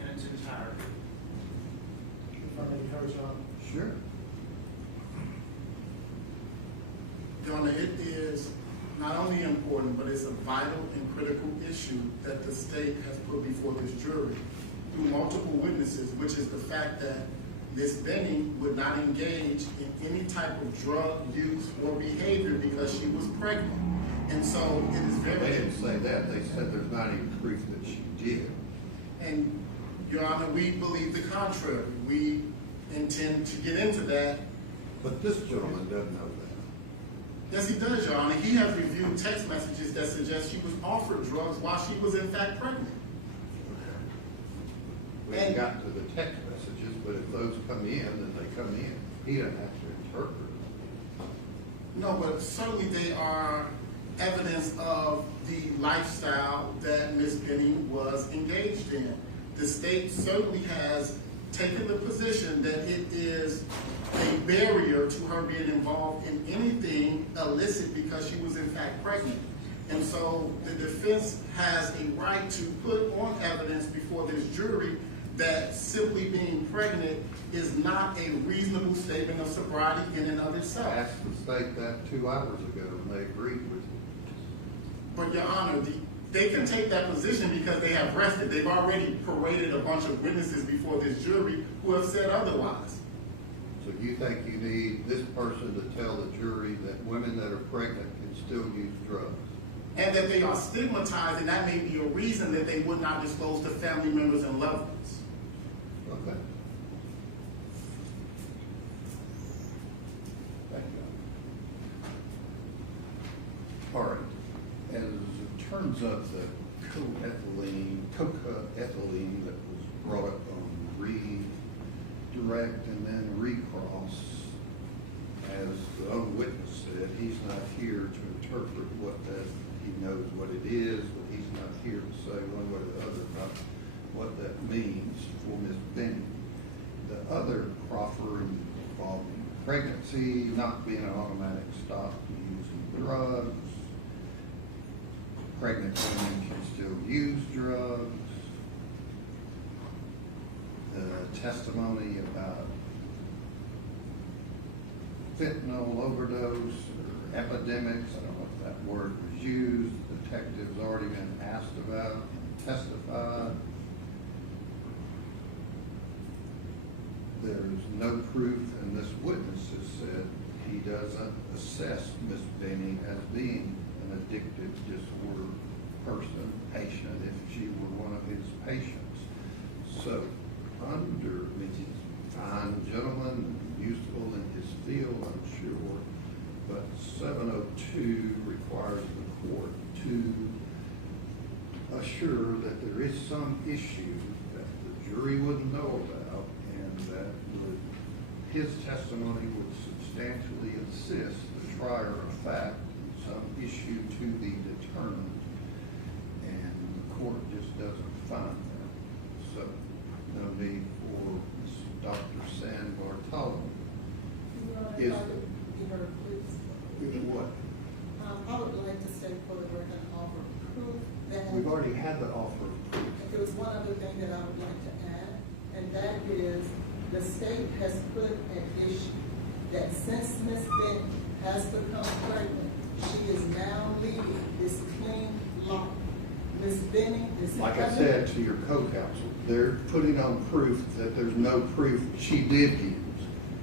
in its entirety. If I may encourage Your Honor. Sure. Your Honor, it is not only important, but it's a vital and critical issue that the state has put before this jury through multiple witnesses, which is the fact that Ms. Benning would not engage in any type of drug use or behavior because she was pregnant. And so it is very... They didn't say that. They said there's not even proof that she did. And, Your Honor, we believe the contrary. We intend to get into that. But this gentleman doesn't know that. Yes, he does, Your Honor. He has reviewed text messages that suggest she was offered drugs while she was in fact pregnant. We haven't gotten to the text messages, but if those come in, then they come in. He doesn't have to interpret them. No, but certainly they are evidence of the lifestyle that Ms. Benning was engaged in. The state certainly has taken the position that it is a barrier to her being involved in anything illicit because she was in fact pregnant. And so the defense has a right to put on evidence before this jury that simply being pregnant is not a reasonable statement of sobriety in and of I itself. asked the state that 2 hours ago, and they agreed with you. But Your Honor, they can take that position because they have rested. They've already paraded a bunch of witnesses before this jury who have said otherwise. So you think you need this person to tell the jury that women that are pregnant can still use drugs? And that they are stigmatized, and that may be a reason that they would not disclose to family members and loved ones. Okay. Thank you. All right. As it turns out, the cocaethylene that was brought on redirect and then recross, as the own witness said, he's not here to interpret what that, he knows what it is, but he's not here to say one way or the other about what that means for Ms. Benning. The other proffer involving pregnancy, not being an automatic stop to using drugs, pregnant women can still use drugs, the testimony about fentanyl overdose or epidemics, I don't know if that word was used, the detective's already been asked about and testified. There's no proof, and this witness has said he doesn't assess Ms. Benning as being an addictive disorder person, patient, if she were one of his patients. So under, I mean, he's a fine gentleman, useful in his field, I'm sure, but 702 requires the court to assure that there is some issue that the jury wouldn't know about, and that his testimony would substantially assist the trier of fact in some issue to be determined, and the court just doesn't find that. So no need for Dr. San Bartolome. Is what? I would like to state for the record and offer proof that We've already had the offer of proof. there was one other thing that I would like to add, and that is the state has put at issue that since Ms. Benning has become pregnant, she is now leading this clean life. Ms. Benning is Like I said to your co-counsel, they're putting on proof that there's no proof she did use.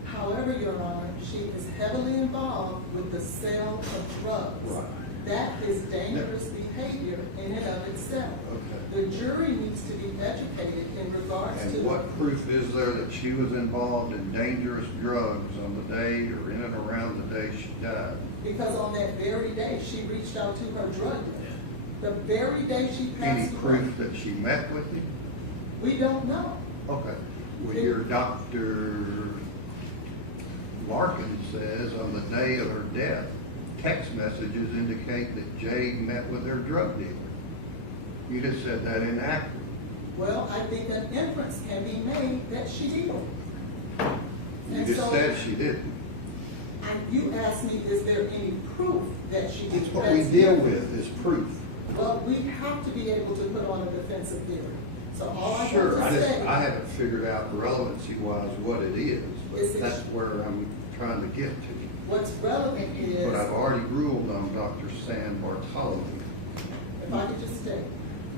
However, Your Honor, she is heavily involved with the sale of drugs. Right. That is dangerous behavior in and of itself. Okay. The jury needs to be educated in regards to... And what proof is there that she was involved in dangerous drugs on the day or in and around the day she died? Because on that very day, she reached out to her drug dealer. The very day she passed Any away. proof that she met with him? We don't know. Okay. Well, your Dr. Larkin says on the day of her death, text messages indicate that Jade met with her drug dealer. You just said that inaccurate. Well, I think an inference can be made that she did. You And just so, said she didn't. you asked me, is there any proof that she did? It's what we deal with is proof. Well, we have to be able to put on a defensive theory. So all I Sure, want to say... I haven't figured out relevancy-wise what it is, Is but it- that's where I'm trying to get to. What's relevant is... But I've already ruled on Dr. San Bartolome. If I could just state,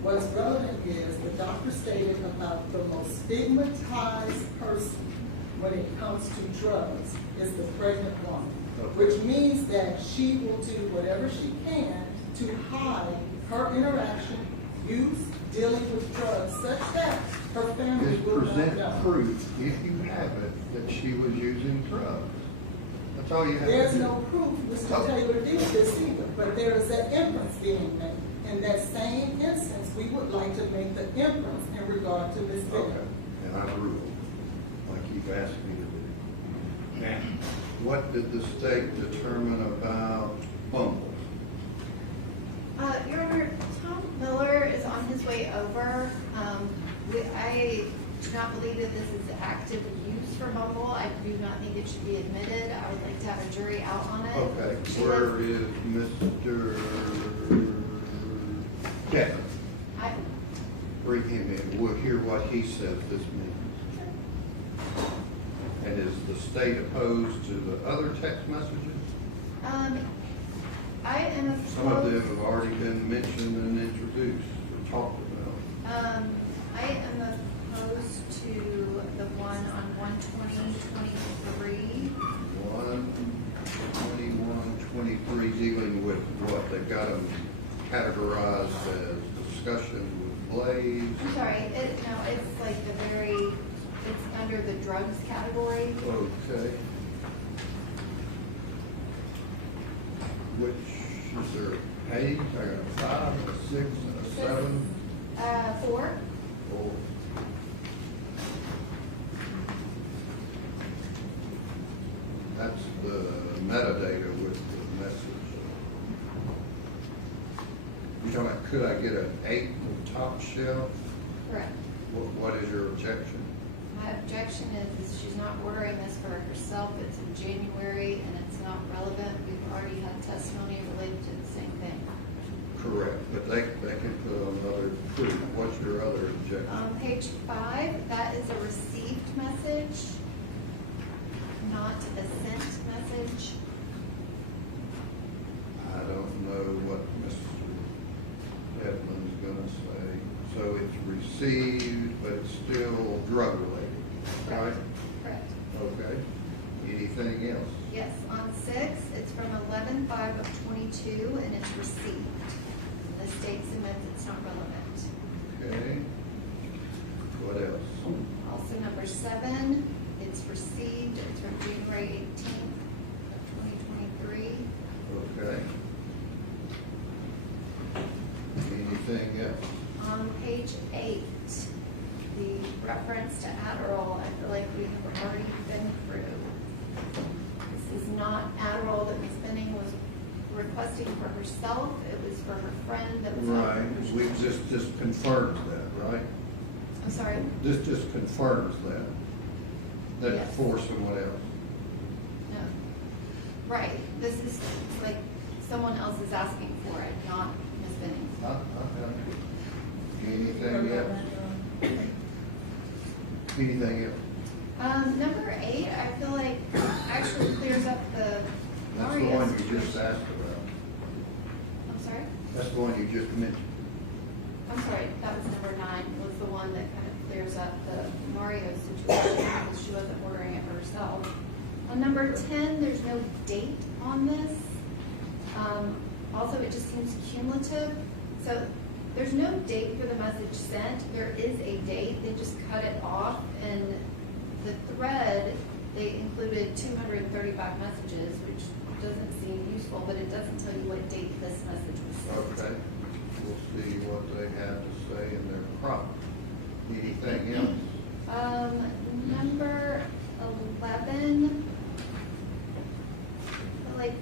what's relevant is the doctor stated about the most stigmatized person when it comes to drugs is the pregnant woman, which means that she will do whatever she can to hide her interaction, use, dealing with drugs, such that her family Just will not present know. proof, if you have it, that she was using drugs. That's all you have to do. There's no proof Mr. Taylor did this either, but there is an inference being made. In that same instance, we would like to make the inference in regard to Ms. Benning. Okay, and I ruled, like you've asked me to do. Now, what did the state determine about Bumble? Your Honor, Tom Miller is on his way over. I do not believe that this is active use for Bumble. I do not think it should be admitted. I would like to have a jury out on it. Okay, She where lives- is Mr. Bring him in. We'll hear what he says this means. And is the state opposed to the other text messages? I am opposed. Some of them have already been mentioned and introduced or talked about. I am opposed to the one on 120-23. 121-23 dealing with what? They've got them categorized as discussion with Blaise. I'm sorry, it's like it's under the drugs category. Okay. Which, is there a page? I got a 5, a 6, and a 7. 4. 4. That's the metadata with the message. You're talking about, could I get an 8 on the top shelf? Correct. What is your objection? My objection is she's not ordering this for herself. It's in January and it's not relevant. We've already had testimony related to the same thing. Correct, but they can put on other proof. What's your other objection? On page 5, that is a received message, not a sent message. I don't know what Mr. Edmonds gonna say. So it's received, but it's still drug related, right? Correct. Okay. Anything else? Yes, on 6, it's from 11/5/22 and it's received. The state submits it's not relevant. Okay. What else? Also number 7, it's received, it's from January 18th of 2023. Okay. Anything else? On page 8, the reference to Adderall, I feel like we have already been through. This is not Adderall that Ms. Benning was requesting for herself, it was for her friend that was Right. on. We just confirms that, right? I'm sorry? This just confirms that. That's Yes. for someone else. No. Right, this is like someone else is asking for it, not Ms. Benning. Anything else? Anything else? Number 8, I feel like actually clears up the That's the Mario one you situation. just asked about. I'm sorry? That's the one you just mentioned. I'm sorry, that was number 9, was the one that kind of clears up the Mario situation because she wasn't ordering it for herself. On number 10, there's no date on this. Also, it just seems cumulative. So there's no date for the message sent. There is a date. They just cut it off. And the thread, they included 235 messages, which doesn't seem useful, but it doesn't tell you what date this message was sent. Okay. We'll see what they have to say in their prompt. Anything else? Number 11, like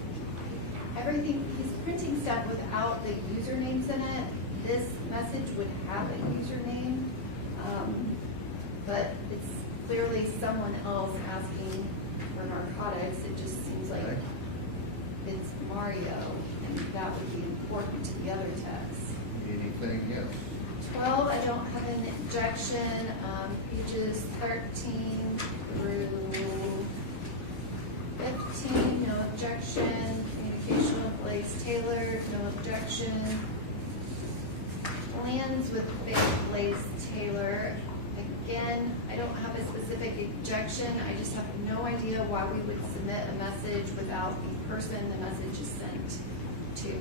everything, he's printing stuff without the usernames in it. This message would have a username, but it's clearly someone else asking for narcotics. It just seems like it's Mario, and that would be important to the other texts. Anything else? 12, I don't have an objection. Pages 13 through 15, no objection. Communication with Blaise Taylor, no objection. Plans with Blaise Taylor, again, I don't have a specific objection. I just have no idea why we would submit a message without the person the message is sent to.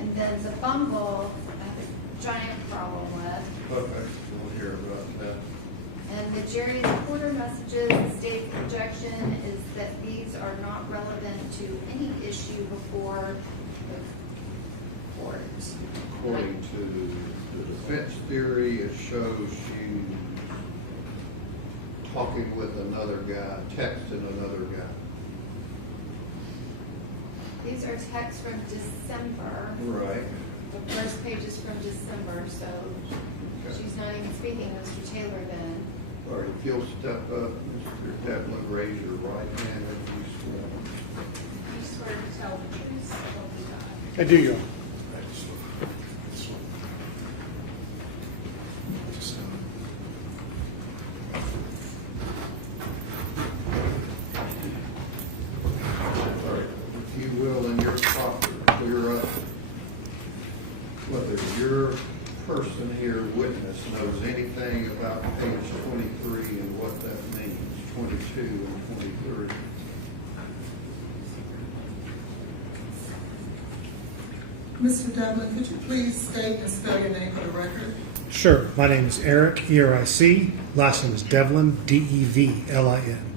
And then the Bumble, I have a giant problem with. Okay, we'll hear about that. And the Jerry the Porter messages, the state's objection is that these are not relevant to any issue before the court. According to the defense theory, it shows you talking with another guy, texting another guy. These are texts from December. Right. The first page is from December, so she's not even speaking to Mr. Taylor then. All right, if you'll step up, Mr. Devlin, raise your right hand if you swear. You swear to tell the truth, so help you God. I do, Your Honor. your person here, witness, knows anything about page 23 and what that means, 22 and 23. Mr. Devlin, could you please state and spell your name for the record? Sure. My name is Eric, E-R-I-C. Last name is Devlin, D-E-V-L-I-N.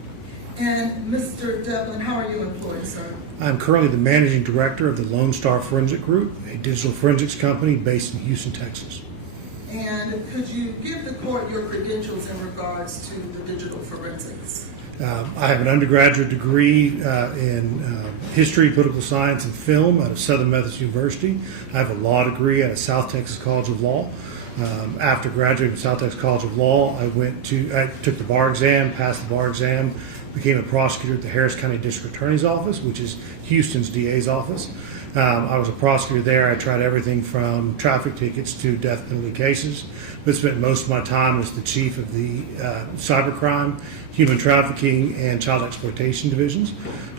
And Mr. Devlin, how are you employed, sir? I'm currently the managing director of the Lone Star Forensic Group, a digital forensics company based in Houston, Texas. And could you give the court your credentials in regards to the digital forensics? I have an undergraduate degree in history, political science, and film out of Southern Methodist University. I have a law degree out of South Texas College of Law. After graduating from South Texas College of Law, I took the bar exam, passed the bar exam, became a prosecutor at the Harris County District Attorney's Office, which is Houston's DA's office. I was a prosecutor there. I tried everything from traffic tickets to death penalty cases, but spent most of my time as the chief of the cybercrime, human trafficking, and child exploitation divisions.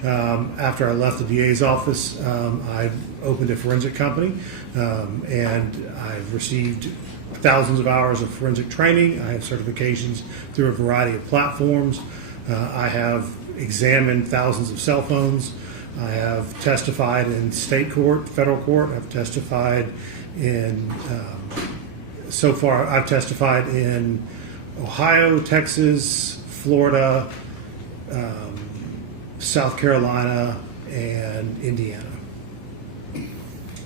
After I left the DA's office, I opened a forensic company, and I've received thousands of hours of forensic training. I have certifications through a variety of platforms. I have examined thousands of cell phones. I have testified in state court, federal court. I've testified in, so far, I've testified in Ohio, Texas, Florida, South Carolina, and Indiana.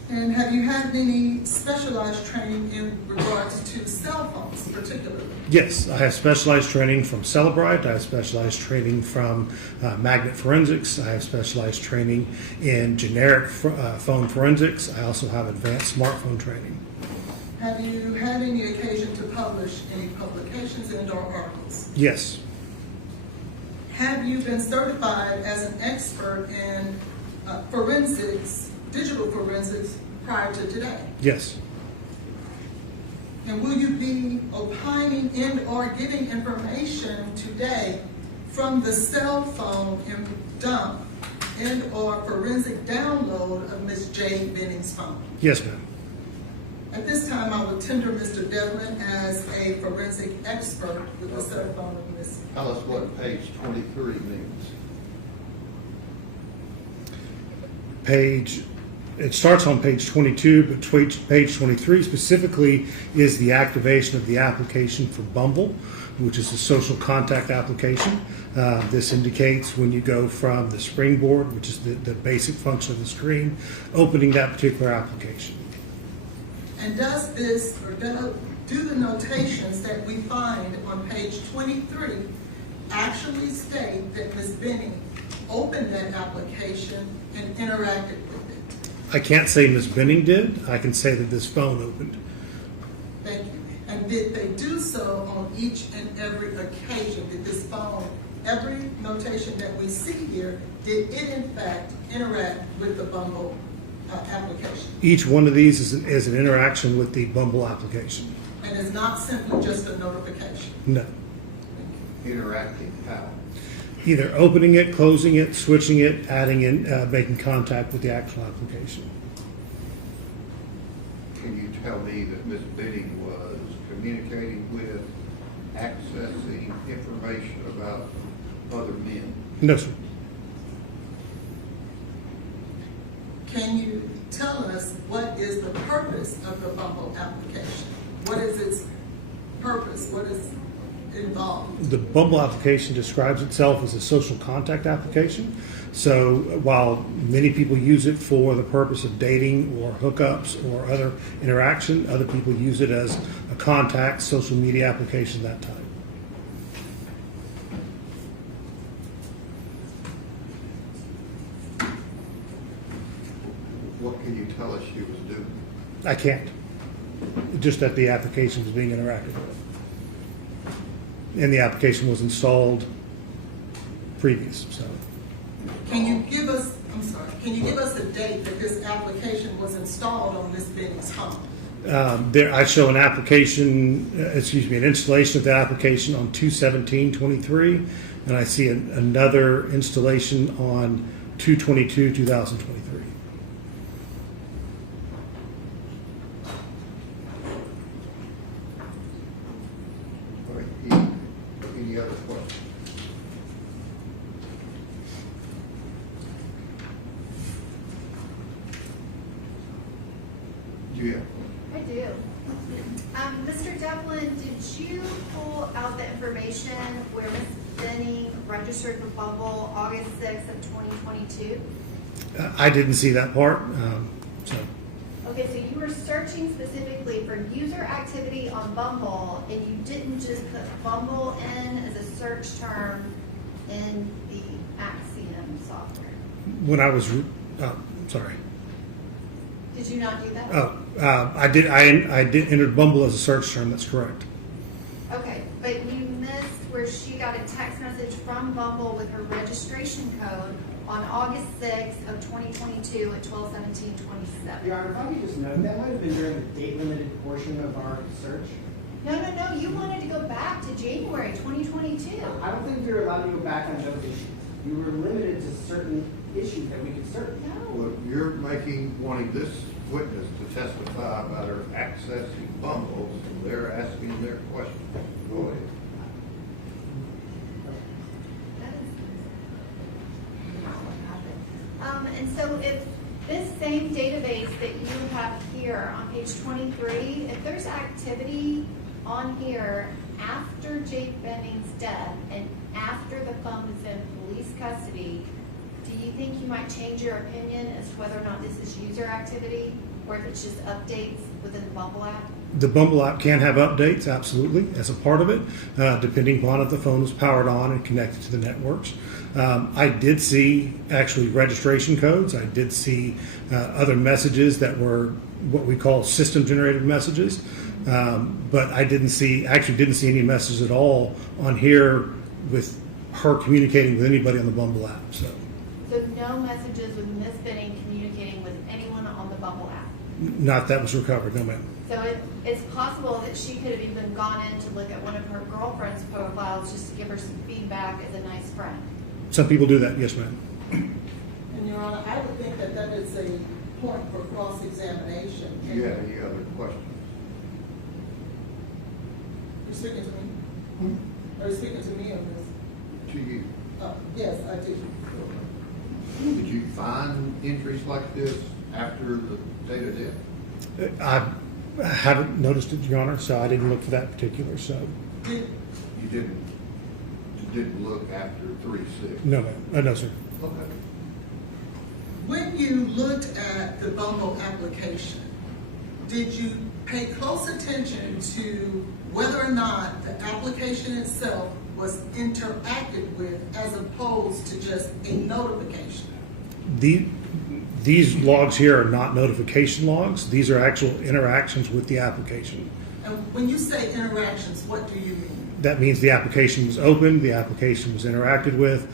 And have you had any specialized training in regards to cell phones particularly? Yes, I have specialized training from Celebrite. I have specialized training from magnet forensics. I have specialized training in generic phone forensics. I also have advanced smartphone training. Have you had any occasion to publish any publications and/or articles? Yes. Have you been certified as an expert in forensics, digital forensics, prior to today? Yes. And will you be opining and/or giving information today from the cell phone and dump and/or forensic download of Ms. Jade Benning's phone? Yes, ma'am. At this time, I will tender Mr. Devlin as a forensic expert with the cell phone of Ms. Tell us what page 23 means. It starts on page 22, but page 23 specifically is the activation of the application for Bumble, which is a social contact application. This indicates when you go from the springboard, which is the basic function of the screen, opening that particular application. And does this, or do the notations that we find on page 23 actually state that Ms. Benning opened that application and interacted with it? I can't say Ms. Benning did. I can say that this phone opened. Thank you. And did they do so on each and every occasion? Did this phone, every notation that we see here, did it in fact interact with the Bumble application? Each one of these is an interaction with the Bumble application. And it's not simply just a notification? No. Interacting how? Either opening it, closing it, switching it, adding in, making contact with the actual application. Can you tell me that Ms. Benning was communicating with, accessing information about other men? No, sir. Can you tell us what is the purpose of the Bumble application? What is its purpose? What is involved? The Bumble application describes itself as a social contact application. So while many people use it for the purpose of dating or hookups or other interaction, other people use it as a contact social media application that time. What can you tell us she was doing? I can't. Just that the application was being interacted with. And the application was installed previous, so. Can you give us, can you give us a date that this application was installed on Ms. Benning's home? I show an application, an installation of the application on 2/17/23, and I see another installation on 2/22/2023. Any other questions? Do you have one? I do. Mr. Devlin, did you pull out the information where Ms. Benning registered for Bumble August 6th of 2022? I didn't see that part, so. Okay, so you were searching specifically for user activity on Bumble, and you didn't just put Bumble in as a search term in the Axiom software. When I was, sorry. Did you not do that? Oh, I did enter Bumble as a search term, that's correct. Okay, but you missed where she got a text message from Bumble with her registration code on August 6th of 2022 at 12/17/27. Your Honor, if I could just note, that might have been during the date-limited portion of our search. No, you wanted to go back to January 2022. I don't think you're allowed to go back on those issues. You were limited to certain issues that we could search. Well, you're wanting this witness to testify about her accessing Bumble, so they're asking their question. Go ahead. And so if this same database that you have here on page 23, if there's activity on here after Jade Benning's death and after the phone is in police custody, do you think you might change your opinion as to whether or not this is user activity or if it's just updates within the Bumble app? The Bumble app can have updates, absolutely, as a part of it, depending upon if the phone was powered on and connected to the networks. I did see actually registration codes. I did see other messages that were what we call system-generated messages, but I didn't see any messages at all on here with her communicating with anybody on the Bumble app. So no messages with Ms. Benning communicating with anyone on the Bumble app? not that was recovered, no ma'am. So it's possible that she could have even gone in to look at one of her girlfriend's profiles just to give her some feedback as a nice friend. Some people do that, yes ma'am. And Your Honor, I would think that that is a point for cross-examination. Do you have any other questions? You're speaking to me? Are you speaking to me on this? To you. Yes, I do. Did you find entries like this after the date of death? I haven't noticed it, Your Honor, so I didn't look for that particular, so. You didn't look after 3/6? No ma'am, no sir. Okay. When you looked at the Bumble application, did you pay close attention to whether or not the application itself was interacted with as opposed to just a notification? These logs here are not notification logs. These are actual interactions with the application. And when you say interactions, what do you mean? That means the application was opened, the application was interacted with.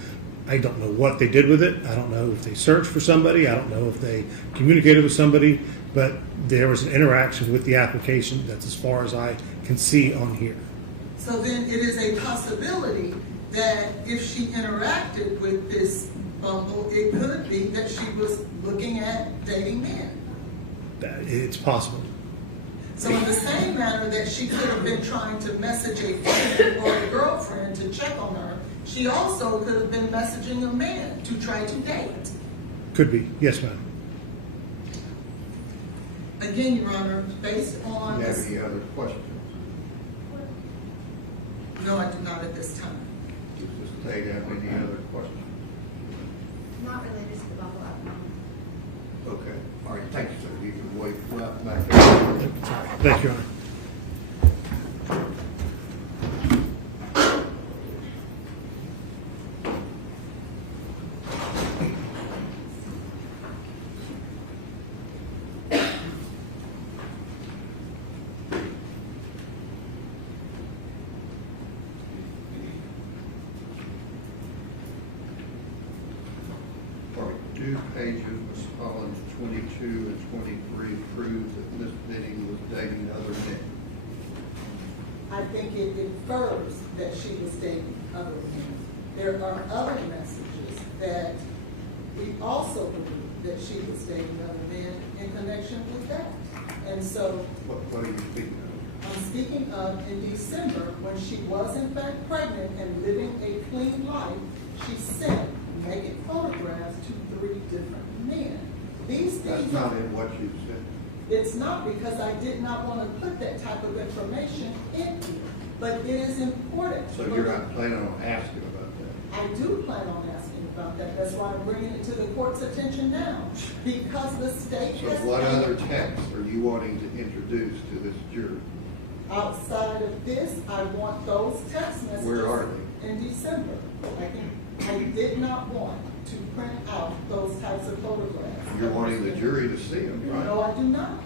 I don't know what they did with it. I don't know if they searched for somebody. I don't know if they communicated with somebody, but there was an interaction with the application. That's as far as I can see on here. So then it is a possibility that if she interacted with this Bumble, it could be that she was looking at dating men. It's possible. So in the same manner that she could have been trying to message a friend or a girlfriend to check on her, she also could have been messaging a man to try to date. Could be, yes ma'am. Again, Your Honor, based on... Do you have any other questions? No, I do not at this time. Does the state have any other questions? Not related to the Bumble app. Okay. All right, thank you, sir. You can wait back there. Thank you, Your Honor. Two pages, Ms. Collins, 22 and 23, prove that Ms. Benning was dating other men. I think it infers that she was dating other men. There are other messages that we also believe that she was dating other men in connection with that. And so... What are you speaking of? I'm speaking of, in December, when she was in fact pregnant and living a clean life, she sent naked photographs to 3 different men. These That's things not in what you said. It's not, because I did not want to put that type of information in here. But it is important. So you're not planning on asking about that? I do plan on asking about that. That's why I'm bringing it to the court's attention now. Because the state So has... what other texts are you wanting to introduce to this jury? Outside of this, I want those text messages. Where are they? In December. I did not want to print out those types of photographs. You're wanting the jury to see them, right? No, I do not.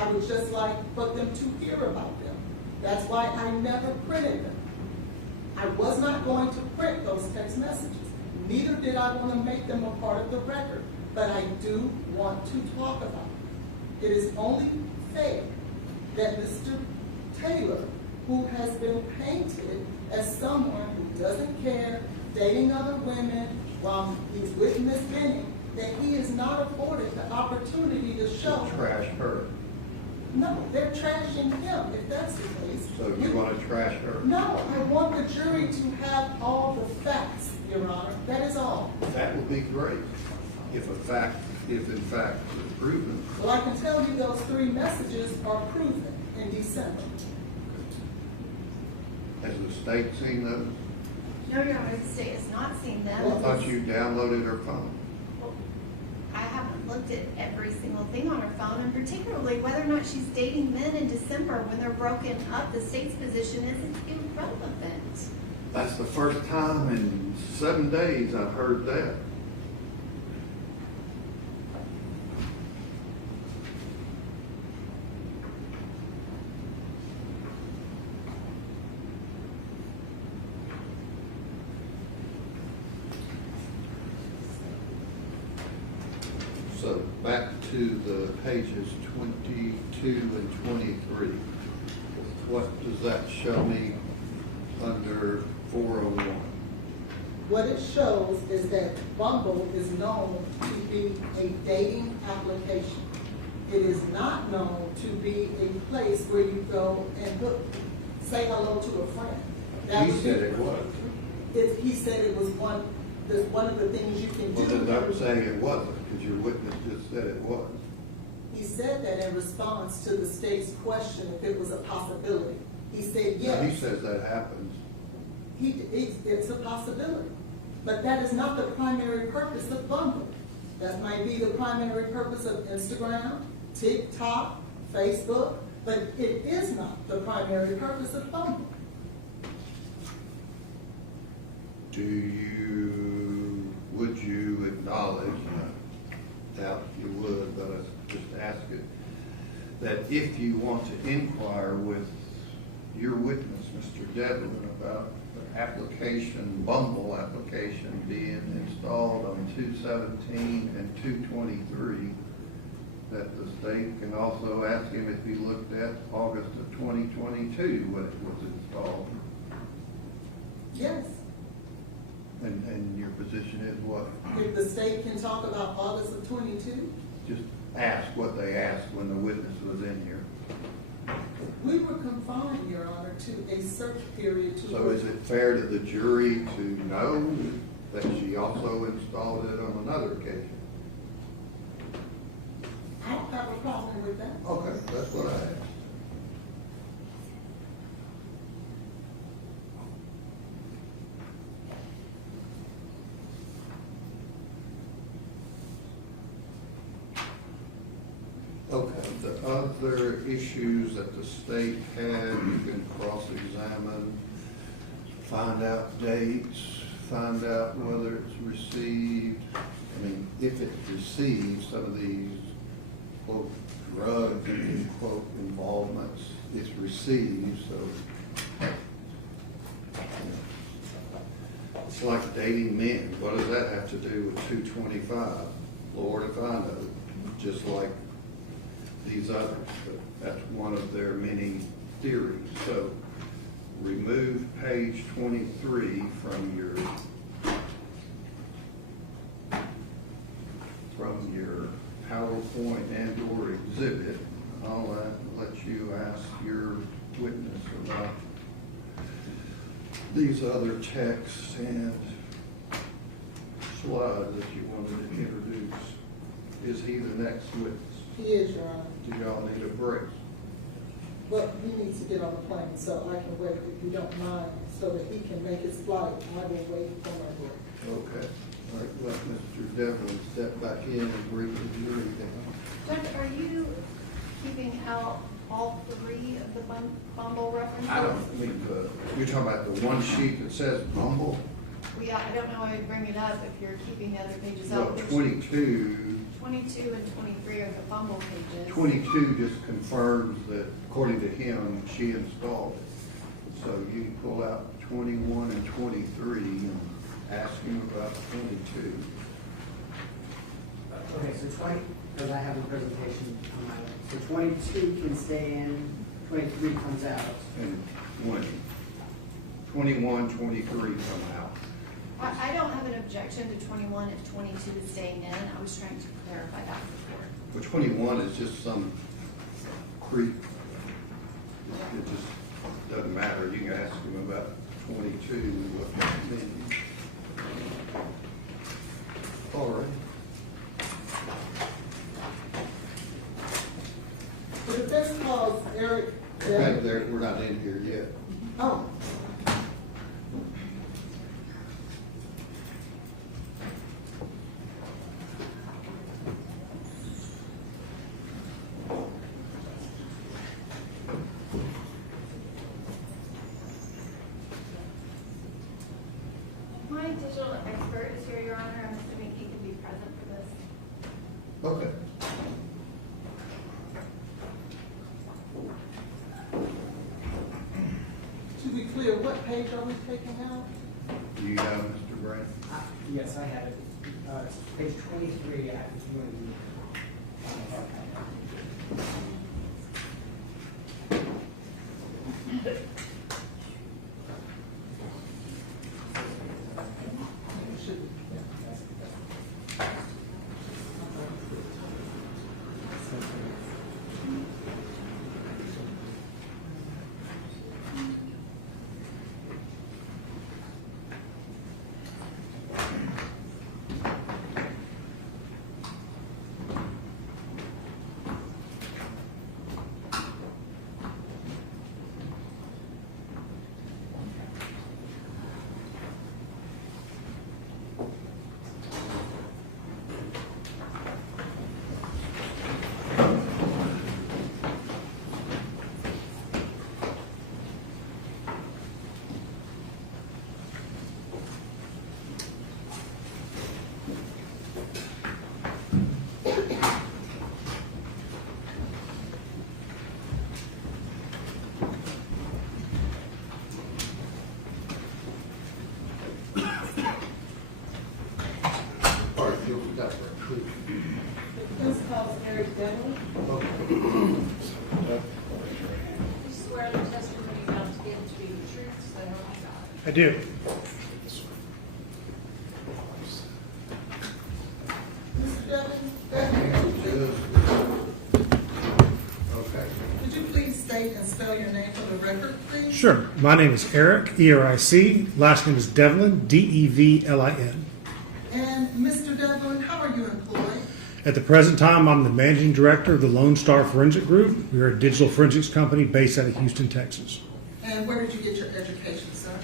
I would just like for them to hear about them. That's why I never printed them. I was not going to print those text messages. Neither did I want to make them a part of the record. But I do want to talk about it. It is only fair that Mr. Taylor, who has been painted as someone who doesn't care, dating other women while he's with Miss Benning, that he is not afforded the opportunity to show. To trash her. No, they're trashing him, if that's the case. So you want to trash her? No, I want the jury to have all the facts, Your Honor. That is all. That would be great if in fact it's proven. Well, I can tell you those 3 messages are proven in December. Has the state seen those? No, Your Honor, the state has not seen them. Well, I thought you downloaded her phone. Well, I haven't looked at every single thing on her phone, and particularly whether or not she's dating men in December when they're broken up. The state's position isn't irrelevant. That's the first time in 7 days I've heard that. So back to the pages 22 and 23. What does that show me under 401? What it shows is that Bumble is known to be a dating application. It is not known to be a place where you go and say hello to a friend. He said it was. He said it was one of the things you can do. Well, then I'm saying it wasn't, because your witness just said it was. He said that in response to the state's question if it was a possibility. He said yes. Now, he says that happens. It's a possibility. But that is not the primary purpose of Bumble. That might be the primary purpose of Instagram, TikTok, Facebook, but it is not the primary purpose of Bumble. Would you acknowledge, I doubt you would, but I just ask it, that if you want to inquire with your witness, Mr. Devlin, about the application, Bumble application being installed on 2/17 and 2/23, that the state can also ask him if he looked at August of 2022 when it was installed? Yes. And your position is what? If the state can talk about August of 22? Just ask what they asked when the witness was in here. We were confined, Your Honor, to a search period. So is it fair to the jury to know that she also installed it on another occasion? I don't have a problem with that. Okay, that's what I asked. Okay, the other issues that the state had, you can cross-examine, find out dates, find out whether it's received. I mean, if it's received, some of these, quote, drug, quote, involvements, it's received, so. It's like dating men. What does that have to do with 225? Lord, if I know, just like these others, but that's one of their many theories. So remove page 23 from your PowerPoint and or exhibit. I'll let you ask your witness about these other texts and slides that you wanted to introduce. Is he the next witness? He is, Your Honor. Do y'all need a break? Well, he needs to get on the plane, so I can wait if you don't mind, so that he can make his flight. I will wait for my break. Okay. All right, let Mr. Devlin step back in and brief the jury then. Judge, are you keeping out all three of the Bumble references? I don't mean you're talking about the one sheet that says Bumble? Well, yeah, I don't know why I'd bring it up if you're keeping the other pages Well, out. 22 and 23 are the Bumble pages. 22 just confirms that, according to him, she installed it. So you can pull out 21 and 23 and ask him about 22. Okay, so 20, because I have a presentation on my list. So 22 can stay in, 23 comes out. And 20. 21, 23 come out. I don't have an objection to 21 if 22 is staying in. I was trying to clarify that before. But 21 is just some creep. It just doesn't matter. You can ask him about 22, what that means. All right. The defense calls Eric Okay, there, we're not in here yet. Oh. My digital expert is here, Your Honor. I'm assuming he can be present for this. Okay. To be clear, what page are we taking out? Do you have Mr. Grant? Yes, I have it. Page 23, I have Defense calls Jade Benning. You swear the testimony you're about to give to be the truth, so help you God. I do. Mr. Devlin? Okay. Could you please state and spell your name for the record, please? Sure. My name is Eric, E-R-I-C. Last name is Devlin, D-E-V-L-I-N. And Mr. Devlin, how are you employed? At the present time, I'm the managing director of the Lone Star Forensic Group. We're a digital forensics company based out of Houston, Texas. And where did you get your education, sir?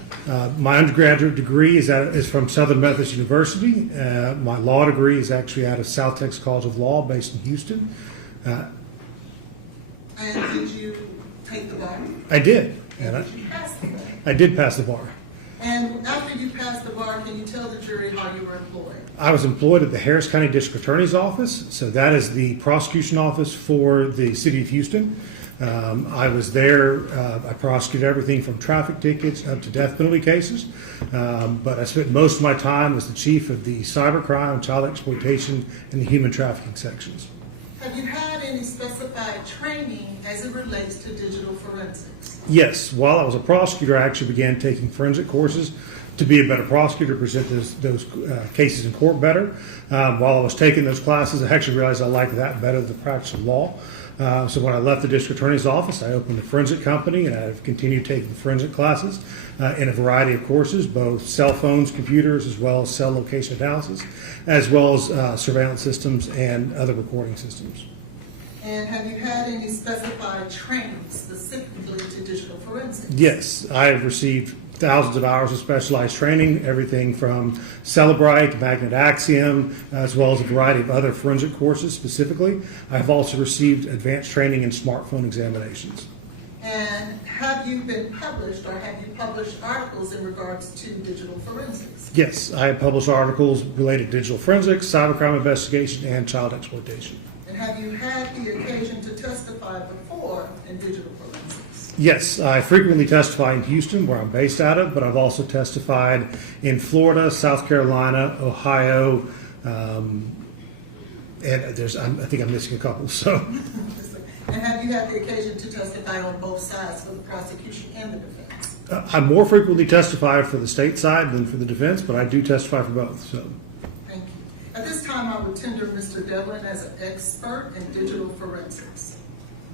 My undergraduate degree is from Southern Methodist University. My law degree is actually out of South Texas College of Law based in Houston. And did you take the bar? I did. And Did you pass the bar? I did pass the bar. And after you passed the bar, can you tell the jury how you were employed? I was employed at the Harris County District Attorney's Office, so that is the prosecution office for the city of Houston. I was there, I prosecuted everything from traffic tickets up to death penalty cases, but I spent most of my time as the chief of the cybercrime, child exploitation, and the human trafficking sections. Have you had any specified training as it relates to digital forensics? Yes, while I was a prosecutor, I actually began taking forensic courses to be a better prosecutor, present those cases in court better. While I was taking those classes, I actually realized I liked that better than the practice of law. So when I left the district attorney's office, I opened a forensic company, and I've continued taking forensic classes in a variety of courses, both cell phones, computers, as well as cell location analysis, as well as surveillance systems and other recording systems. And have you had any specified training specifically to digital forensics? Yes, I have received thousands of hours of specialized training, everything from Celebrite, Magnet Axiom, as well as a variety of other forensic courses specifically. I've also received advanced training in smartphone examinations. And have you been published, or have you published articles in regards to digital forensics? Yes, I have published articles related to digital forensics, cybercrime investigation, and child exploitation. And have you had the occasion to testify before in digital forensics? Yes, I frequently testify in Houston, where I'm based out of, but I've also testified in Florida, South Carolina, Ohio, and I think I'm missing a couple. So, And have you had the occasion to testify on both sides, for the prosecution and the defense? I more frequently testify for the state side than for the defense, but I do testify for both. So, Thank you. At this time, I would tender Mr. Devlin as an expert in digital forensics.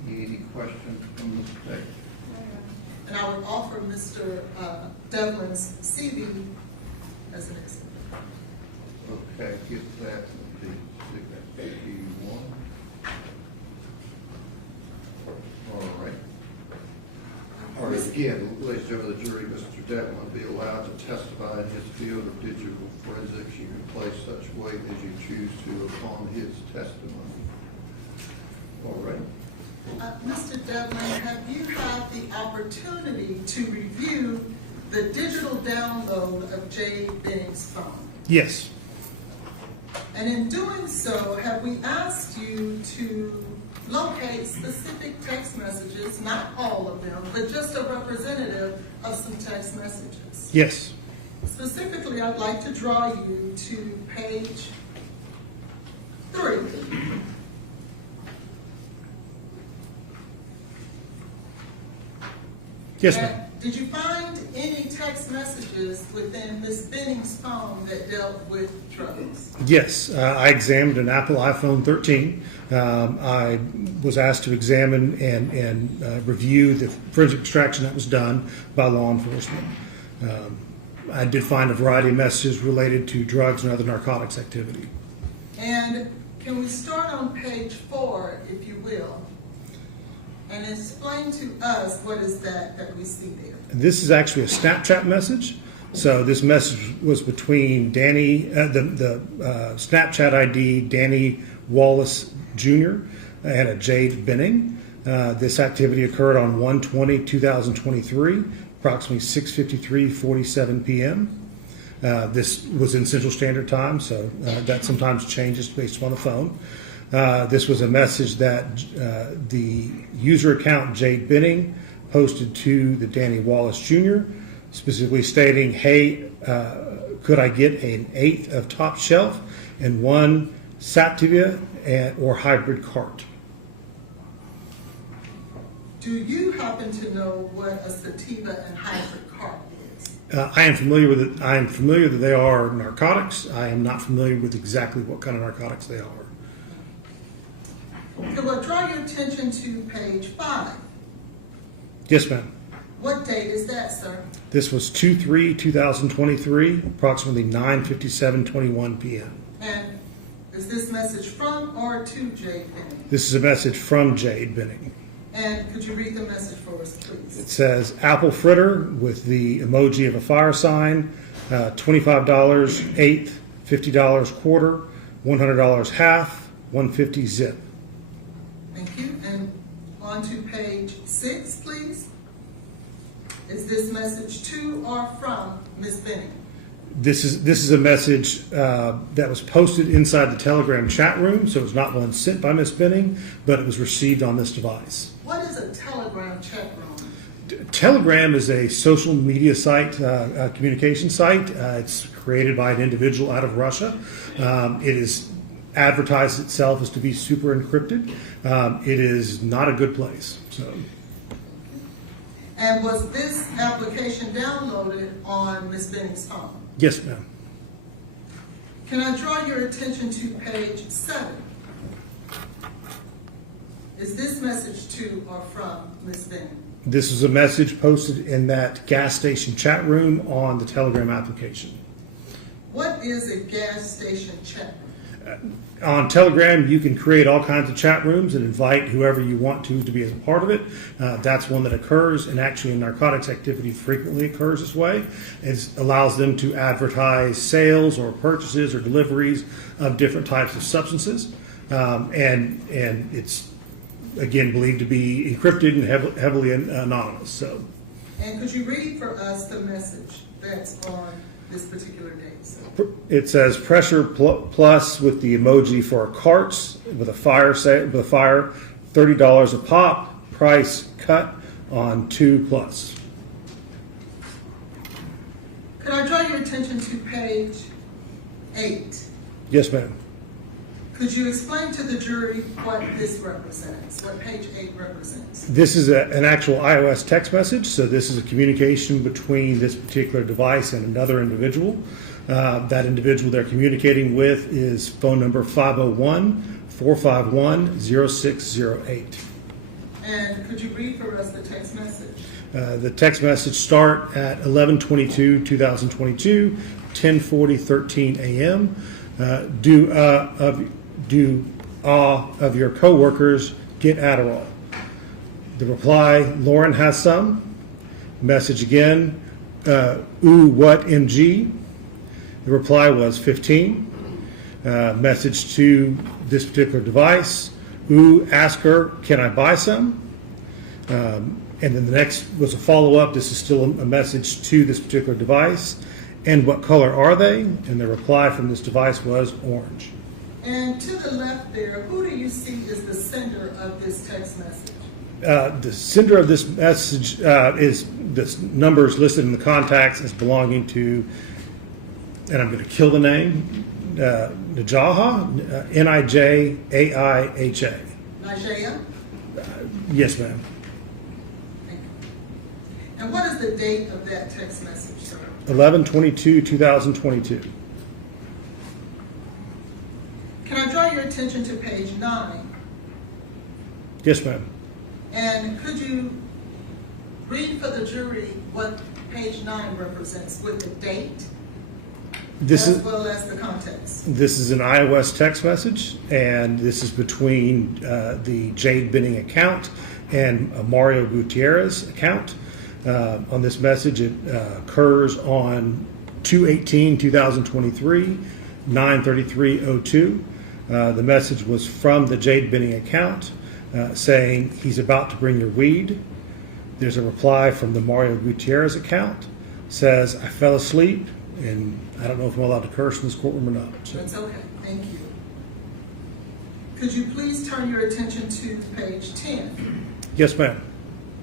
Any questions from Mr. Taylor? And I would offer Mr. Devlin's CV as an expert. Okay, get that, stick that CV1. All right. All right, again, ladies and gentlemen of the jury, Mr. Devlin will be allowed to testify in his field of digital forensics. You can place such weight as you choose to upon his testimony. All right. Mr. Devlin, have you had the opportunity to review the digital download of Jade Benning's phone? yes, And in doing so, have we asked you to locate specific text messages, not all of them, but just a representative of some text messages? yes, Specifically, I'd like to draw you to page 3. yes, ma'am. Did you find any text messages within Ms. Benning's phone that dealt with drugs? Yes, I examined an Apple iPhone 13. I was asked to examine and review the forensic extraction that was done by law enforcement. I did find a variety of messages related to drugs and other narcotics activity. And can we start on page 4, if you will, and explain to us what is that we see there? This is actually a Snapchat message. So this message was between Danny, the Snapchat ID, Danny Wallace Jr. and a Jade Benning. This activity occurred on 1/20/2023, approximately 6:53:47 p.m. This was in Central Standard Time, so that sometimes changes based on the phone. This was a message that the user account Jade Benning posted to the Danny Wallace Jr., specifically stating, hey, could I get an 1/8 of top shelf and 1 Sativa or hybrid cart? Do you happen to know what a sativa and hybrid cart is? I am familiar with it. I am familiar that they are narcotics. I am not familiar with exactly what kind of narcotics they are. So we'll draw your attention to page 5. Yes, ma'am. What date is that, sir? This was 2/3/2023, approximately 9:57:21 p.m. And is this message from or to Jade Benning? This is a message from Jade Benning. And could you read the message for us, please? It says apple fritter with the emoji of a fire sign, $25 eighth, $50 quarter, $100 half, $150 zip. Thank you. And on to page 6, please. Is this message to or from Ms. Benning? This is a message that was posted inside the Telegram chat room, so it's not one sent by Ms. Benning, but it was received on this device. What is a Telegram chat room? Telegram is a social media site, communication site. It's created by an individual out of Russia. It is advertised itself as to be super encrypted. It is not a good place. So. And was this application downloaded on Ms. Benning's phone? Yes, ma'am. Can I draw your attention to page 7? Is this message to or from Ms. Benning? This is a message posted in that gas station chat room on the Telegram application. What is a gas station chat? On Telegram, you can create all kinds of chat rooms and invite whoever you want to be as a part of it. That's one that occurs, and actually in narcotics activity frequently occurs this way. It allows them to advertise sales or purchases or deliveries of different types of substances. And it's, again, believed to be encrypted and heavily anonymous. So, And could you read for us the message that's on this particular date? it says pressure plus with the emoji for carts with a fire $30 a pop, price cut on 2+. Could I draw your attention to page 8? Yes, ma'am. Could you explain to the jury what this represents, what page 8 represents? This is an actual iOS text message, so this is a communication between this particular device and another individual. That individual they're communicating with is phone number 501-451-0608. And could you read for us the text message? The text message start at 11/22/2022, 10:40:13 a.m. Do of your coworkers get Adderall? The reply, Lauren has some. Message again, ooh, what MG? The reply was 15. Message to this particular device, ooh, ask her, can I buy some? And then the next was a follow-up. This is still a message to this particular device. And what color are they? And the reply from this device was orange. And to the left there, who do you see is the sender of this text message? The sender of this message is this number is listed in the contacts as belonging to, and I'm going to kill the name, Nijaha, Nijaiha. Nigeria? Yes, ma'am. Thank you. And what is the date of that text message, sir? 11/22/2022. Can I draw your attention to page 9? Yes, ma'am. And could you read for the jury what page 9 represents with the date as well as the context? This is an iOS text message, and this is between the Jade Benning account and Mario Gutierrez account. On this message, it occurs on 2/18/2023, 9/33/02. The message was from the Jade Benning account saying he's about to bring your weed. There's a reply from the Mario Gutierrez account, says I fell asleep, and I don't know if I'm allowed to curse in this courtroom or not. So. That's okay, thank you. Could you please turn your attention to page 10? Yes, ma'am.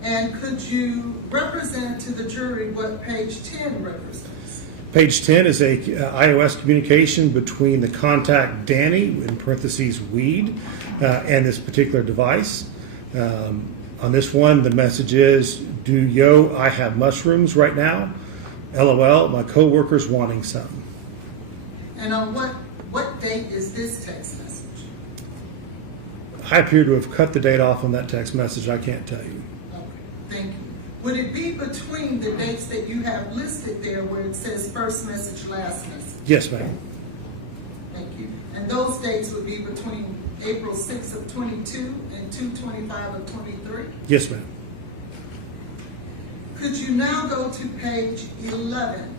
And could you represent to the jury what page 10 represents? Page 10 is a iOS communication between the contact Danny, in parentheses weed, and this particular device. On this one, the message is, I have mushrooms right now. LOL, my coworker's wanting some. And on what date is this text message? I appear to have cut the date off on that text message. I can't tell you. Okay, thank you. Would it be between the dates that you have listed there where it says first message, last message? Yes, ma'am. Thank you. And those dates would be between April 6th of 22 and 2/25 of 23? Yes, ma'am. Could you now go to page 11?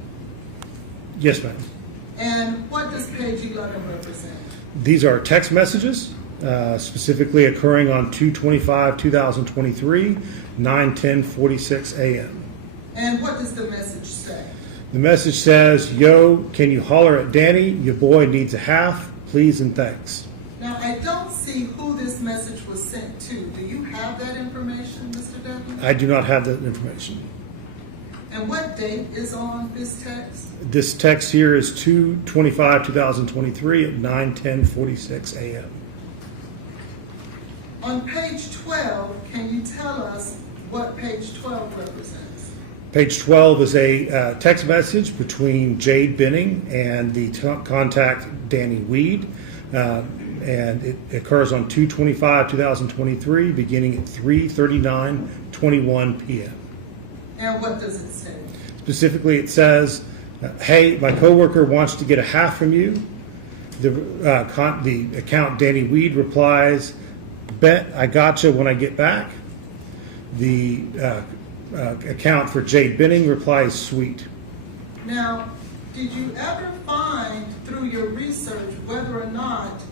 Yes, ma'am. And what does page 11 represent? These are text messages, specifically occurring on 2/25/2023, 9/10/46 a.m. And what does the message say? The message says, yo, can you holler at Danny? Your boy needs a half, please and thanks. Now, I don't see who this message was sent to. Do you have that information, Mr. Devlin? I do not have that information. And what date is on this text? This text here is 2/25/2023 at 9:10:46 a.m. On page 12, can you tell us what page 12 represents? Page 12 is a text message between Jade Benning and the contact Danny Weed. and it occurs on 2/25/2023, beginning at 3:39:21 p.m. And what does it say? Specifically, it says, "Hey, my coworker wants to get a half from you." The account Danny Weed replies, "Bet I gotcha when I get back." The account for Jade Benning replies, "Sweet." Now, did you ever find through your research whether or not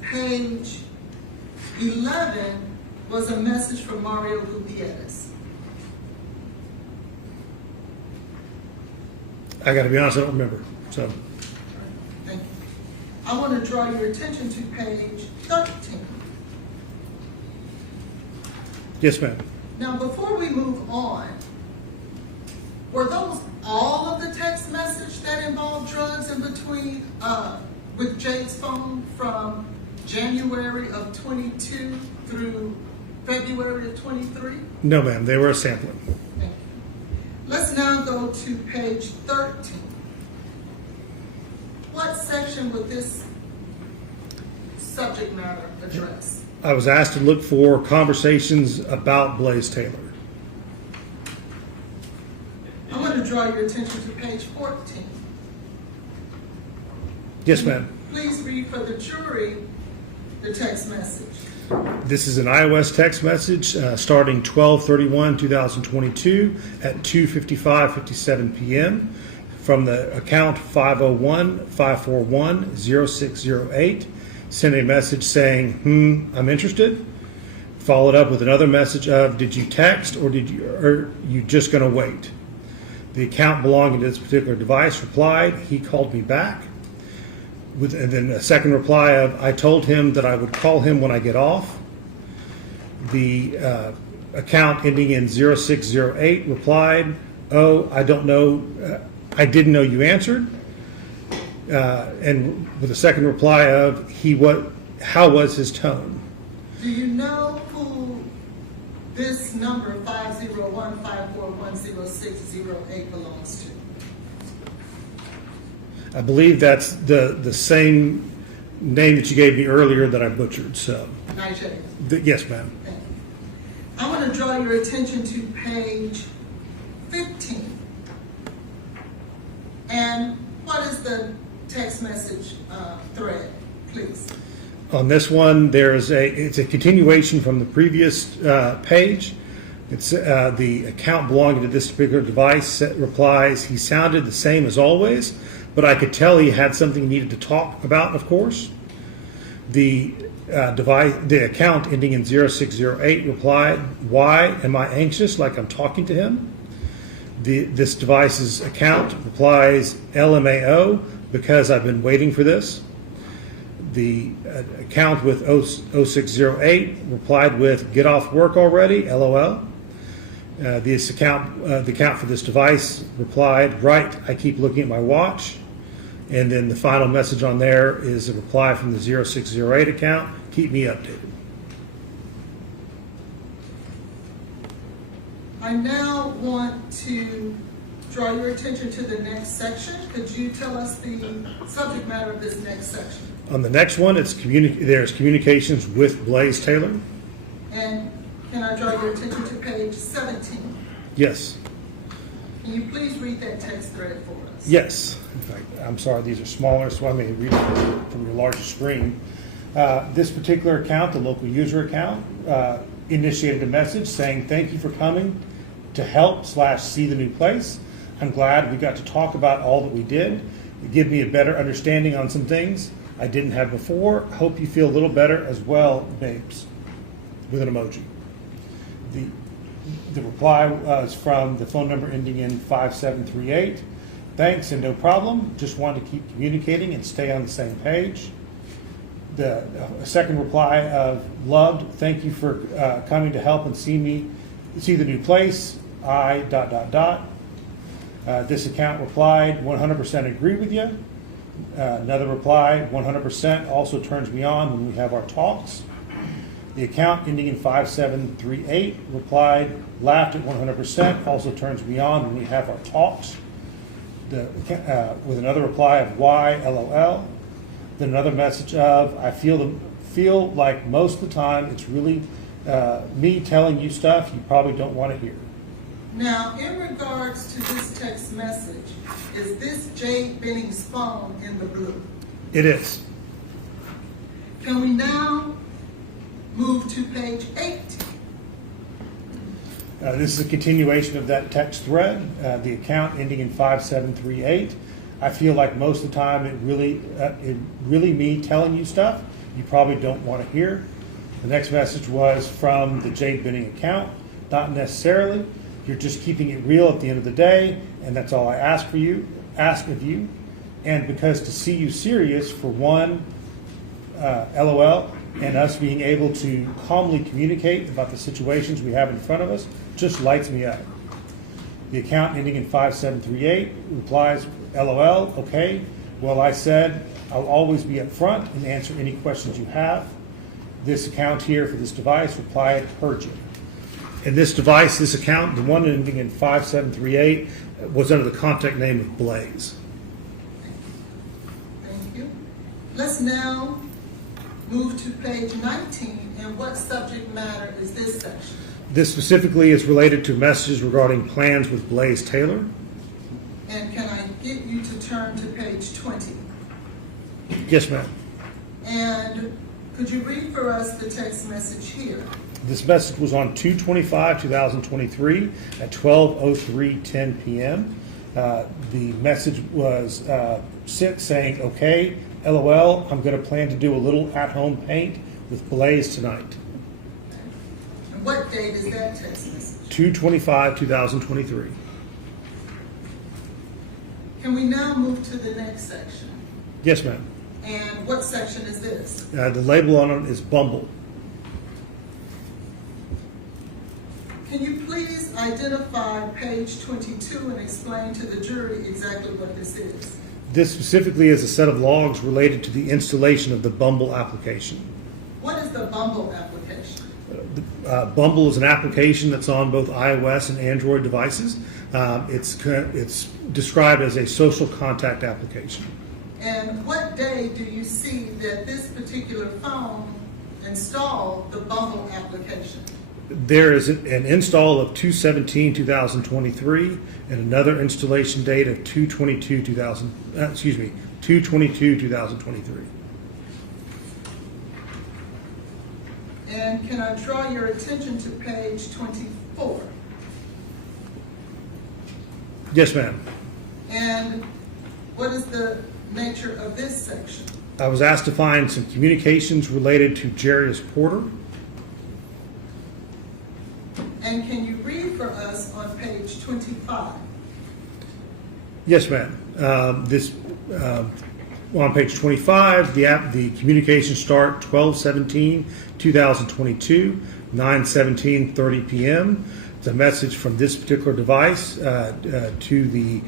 page 11 was a message from Mario Gutierrez? I got to be honest, I don't remember. So, Thank you. I want to draw your attention to page 13. yes, ma'am. Now, before we move on, were those all of the text message that involved drugs in between with Jade's phone from January of 22 through February of 23? No, ma'am. They were a sampling. Thank you. Let's now go to page 13. What section would this subject matter address? I was asked to look for conversations about Blaise Taylor. I want to draw your attention to page 14. Yes, ma'am. Please read for the jury the text message. This is an iOS text message starting 12/31/2022 at 2:55:57 p.m. from the account 501-541-0608. Send a message saying, I'm interested. Followed up with another message of, did you text or are you just going to wait? The account belonging to this particular device replied, he called me back. And then a second reply of, I told him that I would call him when I get off. The account ending in 0608 replied, oh, I don't know, I didn't know you answered. And with a second reply of, how was his tone? Do you know who this number 501-541-0608 belongs to? I believe that's the same name that you gave me earlier that I butchered. So, Nigel. Yes, ma'am. I want to draw your attention to page 15. And what is the text message thread, please? On this one, it's a continuation from the previous page. It's the account belonging to this particular device replies, he sounded the same as always, but I could tell he had something he needed to talk about, of course. The account ending in 0608 replied, why am I anxious like I'm talking to him? This device's account replies, LMAO, because I've been waiting for this. The account with 0608 replied with, get off work already, LOL. The account for this device replied, right, I keep looking at my watch. And then the final message on there is a reply from the 0608 account, keep me updated. I now want to draw your attention to the next section. Could you tell us the subject matter of this next section? On the next one, there's communications with Blaise Taylor. And can I draw your attention to page 17? Yes. Can you please read that text thread for us? Yes. In fact, I'm sorry, these are smaller, so I may read it from your larger screen. This particular account, the local user account, initiated a message saying, thank you for coming to help/see the new place. I'm glad we got to talk about all that we did. It gave me a better understanding on some things I didn't have before. Hope you feel a little better as well, babes, with an emoji. The reply was from the phone number ending in 5738. Thanks and no problem. Just wanted to keep communicating and stay on the same page. The second reply of loved. Thank you for coming to help and see the new place. This account replied 100% agree with you. Another reply 100% also turns me on when we have our talks. The account ending in 5738 replied laughed at 100% also turns me on when we have our talks. With another reply of why LOL. Then another message of, I feel like most of the time it's really me telling you stuff you probably don't want to hear. Now, in regards to this text message, is this Jade Benning's phone in the blue? It is. Can we now move to page 8? This is a continuation of that text thread, the account ending in 5738. I feel like most of the time it really me telling you stuff you probably don't want to hear. The next message was from the Jade Benning account. Not necessarily. You're just keeping it real at the end of the day, and that's all I ask of you. And because to see you serious, for one, LOL, and us being able to calmly communicate about the situations we have in front of us just lights me up. The account ending in 5738 replies, LOL, okay. Well, I said I'll always be up front and answer any questions you have. This account here for this device replied, heard you. And this device, this account, the one ending in 5738, was under the contact name of Blaise. Thank you. Let's now move to page 19, and what subject matter is this section? This specifically is related to messages regarding plans with Blaise Taylor. And can I get you to turn to page 20? Yes, ma'am. And could you read for us the text message here? This message was on 2/25/2023 at 12:03:10 p.m. The message was sent saying, okay, LOL, I'm going to plan to do a little at-home paint with Blaise tonight. And what date is that text message? 2/25/2023. Can we now move to the next section? Yes, ma'am. And what section is this? The label on it is Bumble. Can you please identify page 22 and explain to the jury exactly what this is? This specifically is a set of logs related to the installation of the Bumble application. What is the Bumble application? Bumble is an application that's on both iOS and Android devices. It's described as a social contact application. And what day do you see that this particular phone installed the Bumble application? There is an install of 2/17/2023 and another installation date of 2/22/2023. And can I draw your attention to page 24? Yes, ma'am. And what is the nature of this section? I was asked to find some communications related to Jarius Porter. And can you read for us on page 25? Yes, ma'am. On page 25, the communications start 12/17/2022, 9/17:30 p.m. It's a message from this particular device to the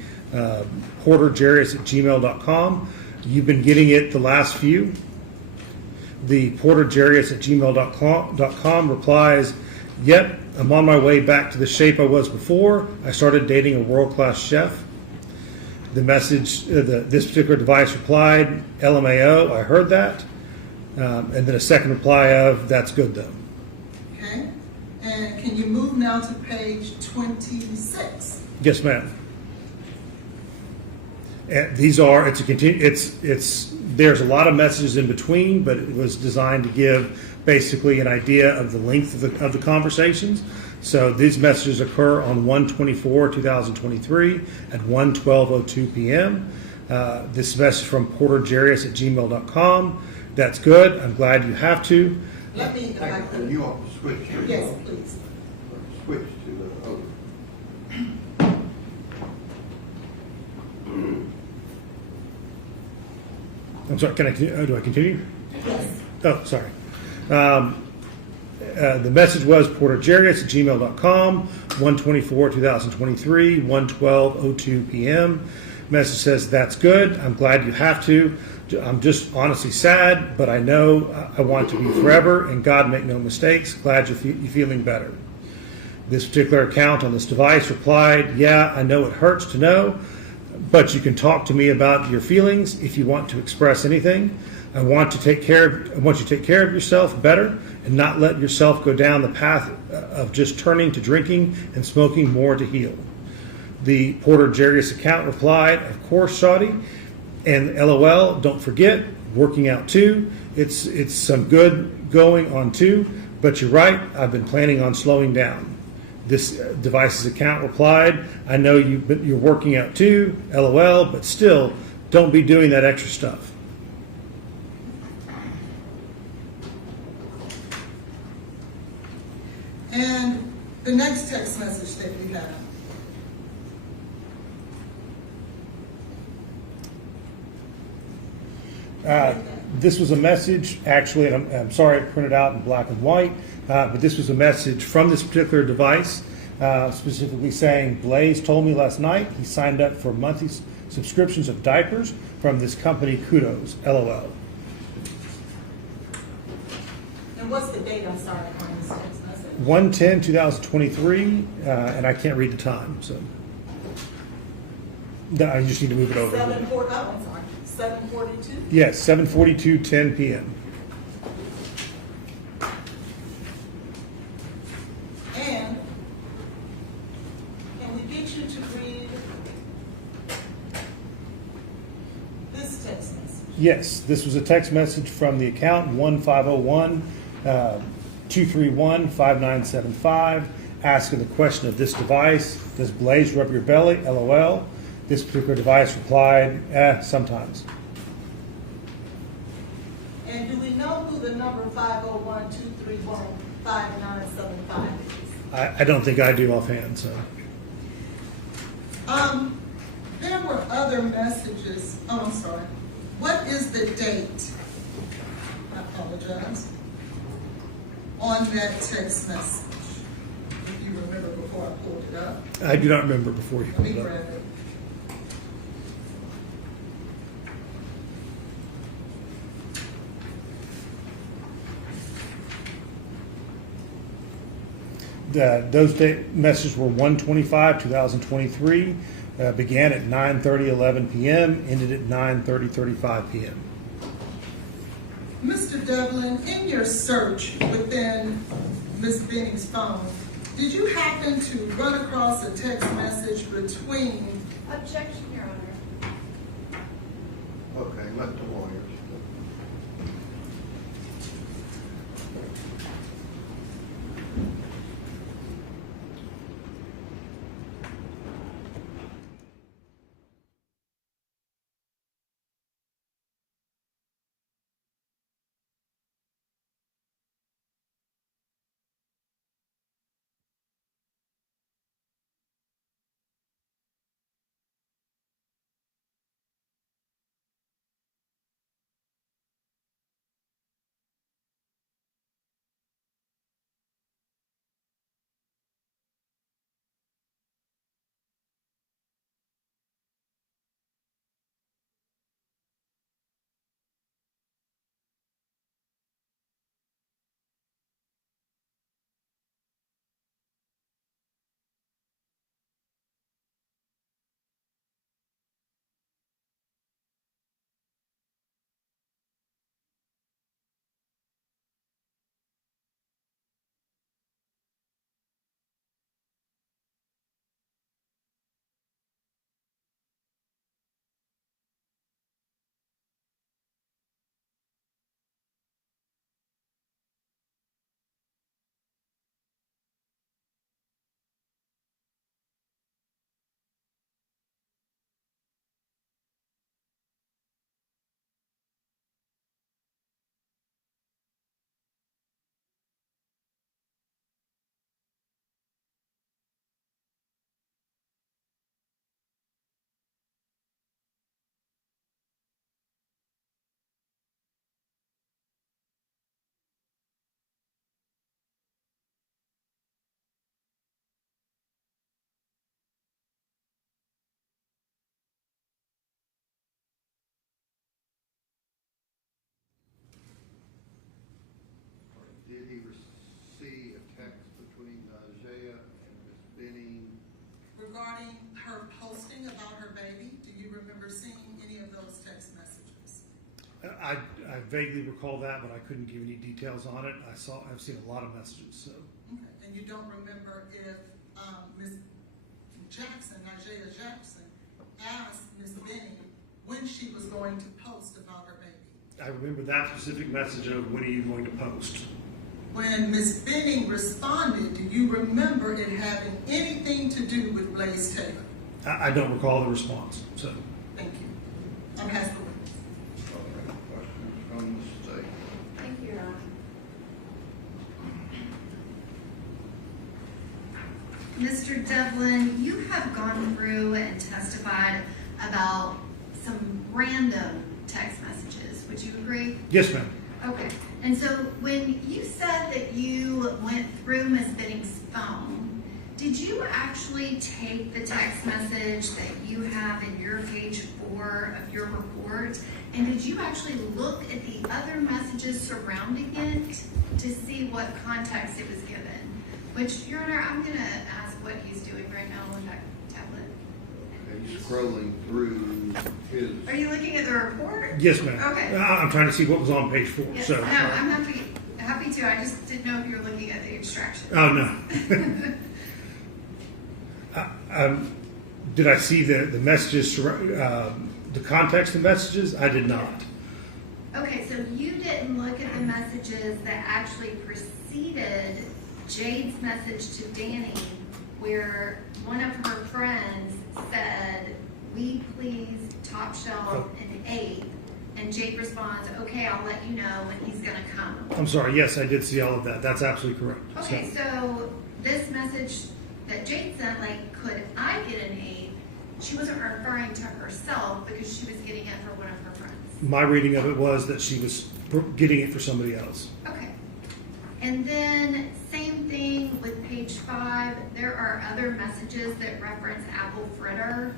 porterjarius@gmail.com. You've been getting it the last few. The porterjarius@gmail.com replies, yep, I'm on my way back to the shape I was before. I started dating a world-class chef. The message, this particular device replied, LMAO, I heard that. And then a second reply of, that's good though. Okay. And can you move now to page 26? Yes, ma'am. And these are, there's a lot of messages in between, but it was designed to give basically an idea of the length of the conversations. So these messages occur on 1/24/2023 at 1:12:02 p.m. This message from porterjarius@gmail.com. That's good. I'm glad you have to. Let me, if I could. You want to switch to Yes, please. Switch to the other. I'm sorry, do I continue? Yes. Oh, sorry. The message was porterjarius@gmail.com, 1/24/2023, 1:12:02 p.m. Message says, that's good. I'm glad you have to. I'm just honestly sad, but I know I want it to be forever, and God make no mistakes. Glad you're feeling better. This particular account on this device replied, yeah, I know it hurts to know, but you can talk to me about your feelings if you want to express anything. I want you to take care of yourself better and not let yourself go down the path of just turning to drinking and smoking more to heal. The Porter Jarius account replied, of course, Shawty, and LOL, don't forget, working out too. It's some good going on too, but you're right, I've been planning on slowing down. This device's account replied, I know you're working out too, LOL, but still, don't be doing that extra stuff. And the next text message that we have. This was a message, actually, and I'm sorry I printed out in black and white, but this was a message from this particular device, specifically saying, Blaise told me last night he signed up for monthly subscriptions of diapers from this company, Kudos, LOL. And what's the date, I'm sorry, on this text message? 1/10/2023, and I can't read the time, so I just need to move it over. 7:42? Yes, 7:42:10 p.m. And can we get you to read this text message? Yes, this was a text message from the account 1-501-231-5975, asking the question of this device, does Blaise rub your belly? LOL. This particular device replied, sometimes. And do we know who the number 501-231-5975 is? I don't think I do offhand, so. There were other messages. Oh, I'm sorry. What is the date? I apologize. On that text message, if you remember before I pulled it up. I do not remember before you Let me pulled it up. grab it. Those messages were 1/25/2023, began at 9:30:11 p.m., ended at 9:30:35 p.m. Mr. Devlin, in your search within Ms. Benning's phone, did you happen to run across a text message between... Objection, Your Honor. Okay, let the lawyers. Did he see a text between Jaya and Ms. Benning? regarding her posting about her baby? Do you remember seeing any of those text messages? I vaguely recall that, but I couldn't give any details on it. I've seen a lot of messages, so. Okay. And you don't remember if Ms. Jackson, Nigella Jackson, asked Ms. Benning when she was going to post about her baby? I remember that specific message of when are you going to post? When Ms. Benning responded, do you remember it having anything to do with Blaise Taylor? I don't recall the response, so. Thank you. I'm asking. Questions from the state? Thank you, Your Honor. Mr. Devlin, you have gone through and testified about some random text messages. Would you agree? Yes, ma'am. Okay. And so when you said that you went through Ms. Benning's phone, did you actually take the text message that you have in your page 4 of your report, and did you actually look at the other messages surrounding it to see what context it was given? Which, Your Honor, I'm going to ask what he's doing right now on that tablet. He's scrolling through his. Are you looking at the report? Yes, ma'am. Okay. I'm trying to see what was on page 4. Yes, So. no, I'm happy to. I just didn't know if you were looking at the extraction. Oh, no. Did I see the messages, the context of messages? I did not. Okay, so you didn't look at the messages that actually preceded Jade's message to Danny, where one of her friends said, "We please top shelf an 8," and Jade responds, "Okay, I'll let you know when he's going to come." I'm sorry. Yes, I did see all of that. That's absolutely correct. Okay, so this message that Jade sent, like, could I get an 8? She wasn't referring to herself because she was getting it for one of her friends. My reading of it was that she was getting it for somebody else. Okay. And then same thing with page 5. There are other messages that reference apple fritter.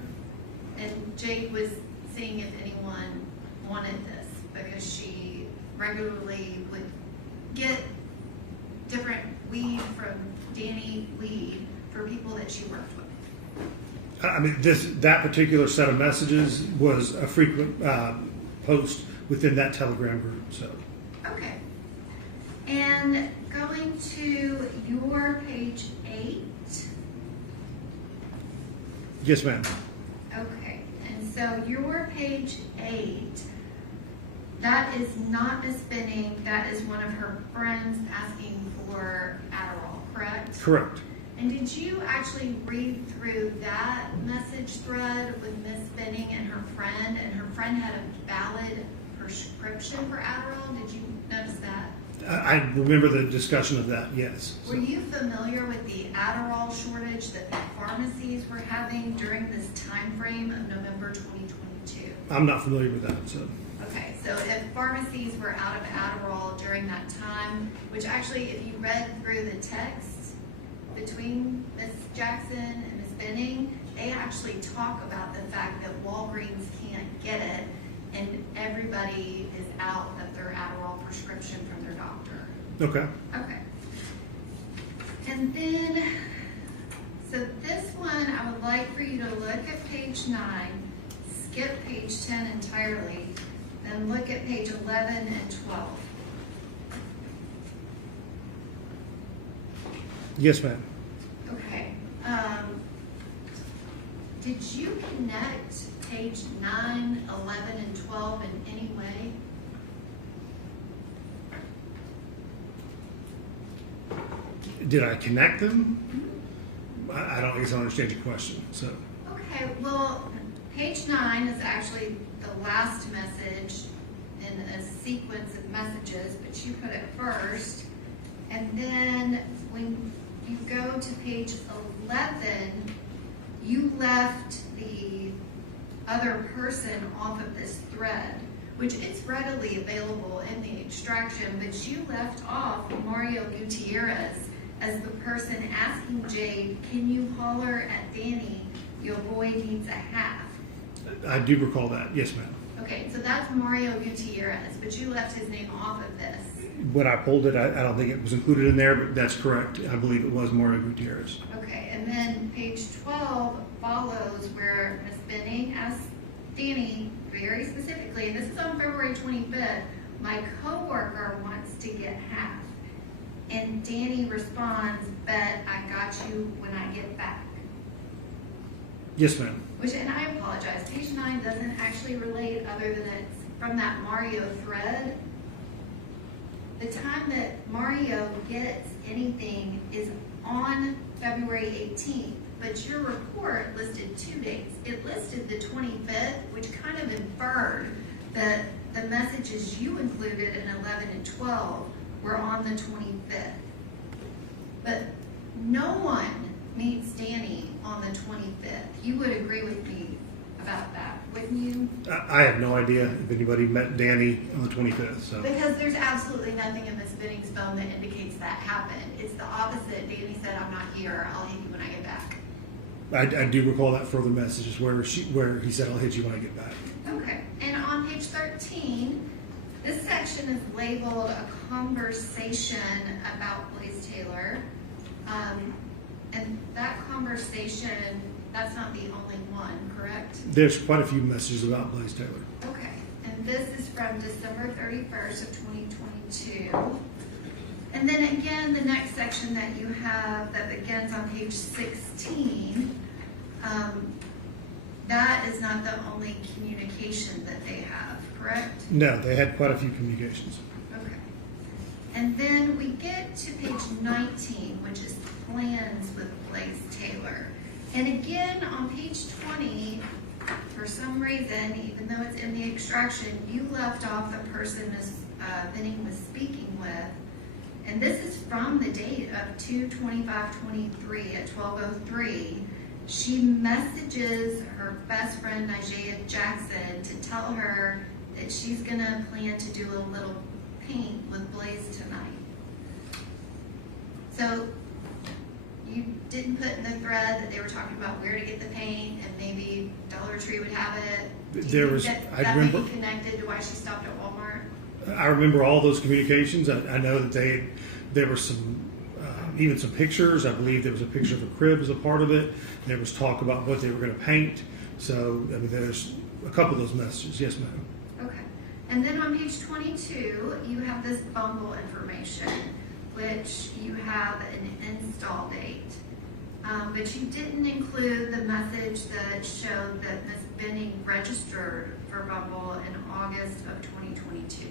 And Jade was seeing if anyone wanted this because she regularly would get different weed from Danny Weed for people that she worked with. I mean, that particular set of messages was a frequent post within that Telegram group. So. Okay. And going to your page 8. Yes, ma'am. Okay. And so your page 8, that is not Miss Benning. That is one of her friends asking for Adderall, correct? Correct. And did you actually read through that message thread with Miss Benning and her friend had a valid prescription for Adderall? Did you notice that? I remember the discussion of that, yes. Were you familiar with the Adderall shortage that the pharmacies were having during this time frame of November 2022? I'm not familiar with that, so. Okay, so if pharmacies were out of Adderall during that time, which actually if you read through the text between Ms. Jackson and Ms. Benning, they actually talk about the fact that Walgreens can't get it and everybody is out of their Adderall prescription from their doctor. Okay. Okay. And then, so this one, I would like for you to look at page 9, skip page 10 entirely, then look at page 11 and 12. Yes, ma'am. Okay. Did you connect page 9, 11, and 12 in any way? Did I connect them? I don't guess I understand your question. So. Okay, well, page 9 is actually the last message in a sequence of messages, but you put it first. And then when you go to page 11, you left the other person off of this thread, which is readily available in the extraction, but you left off Mario Gutierrez as the person asking Jade, "Can you holler at Danny? Your boy needs a half." I do recall that. Yes, ma'am. Okay, so that's Mario Gutierrez, but you left his name off of this. When I pulled it, I don't think it was included in there, but that's correct. I believe it was Mario Gutierrez. Okay, and then page 12 follows where Miss Benning asks Danny very very specifically, and this is on February 25th, my coworker wants to get half. And Danny responds, bet I got you when I get back. Yes, ma'am. Which, and I apologize, page 9 doesn't actually relate other than it's from that Mario thread. The time that Mario gets anything is on February 18th, but your report listed 2 dates. It listed the 25th, which kind of inferred that the messages you included in 11 and 12 were on the 25th. But no one meets Danny on the 25th. You would agree with me about that, wouldn't you? I have no idea if anybody met Danny on the 25th. So Because there's absolutely nothing in Miss Benning's phone that indicates that happened. It's the opposite. Danny said, I'm not here. I'll hit you when I get back. I do recall that further messages where he said, I'll hit you when I get back. Okay. And on page 13, this section is labeled a conversation about Blaise Taylor. And that conversation, that's not the only one, correct? There's quite a few messages about Blaise Taylor. Okay. And this is from December 31st of 2022. And then again, the next section that you have that begins on page 16, that is not the only communication that they have, correct? No, they had quite a few communications. Okay. And then we get to page 19, which is plans with Blaise Taylor. And again, on page 20, for some reason, even though it's in the extraction, you left off the person Ms. Benning was speaking with. And this is from the date of 2/25/23 at 12:03. She messages her best friend, Jade Jackson, to tell her that she's gonna plan to do a little paint with Blaise tonight. So you didn't put in the thread that they were talking about where to get the paint and maybe Dollar Tree would have it. Do you think that may be connected to why she stopped at Walmart? I remember all those communications. I know that there were some, even some pictures. I believe there was a picture of a crib as a part of it. There was talk about what they were going to paint. So, I mean, there's a couple of those messages. Yes, ma'am. Okay. And then on page 22, you have this Bumble information, which you have an install date. But you didn't include the message that showed that Ms. Benning registered for Bumble in August of 2022.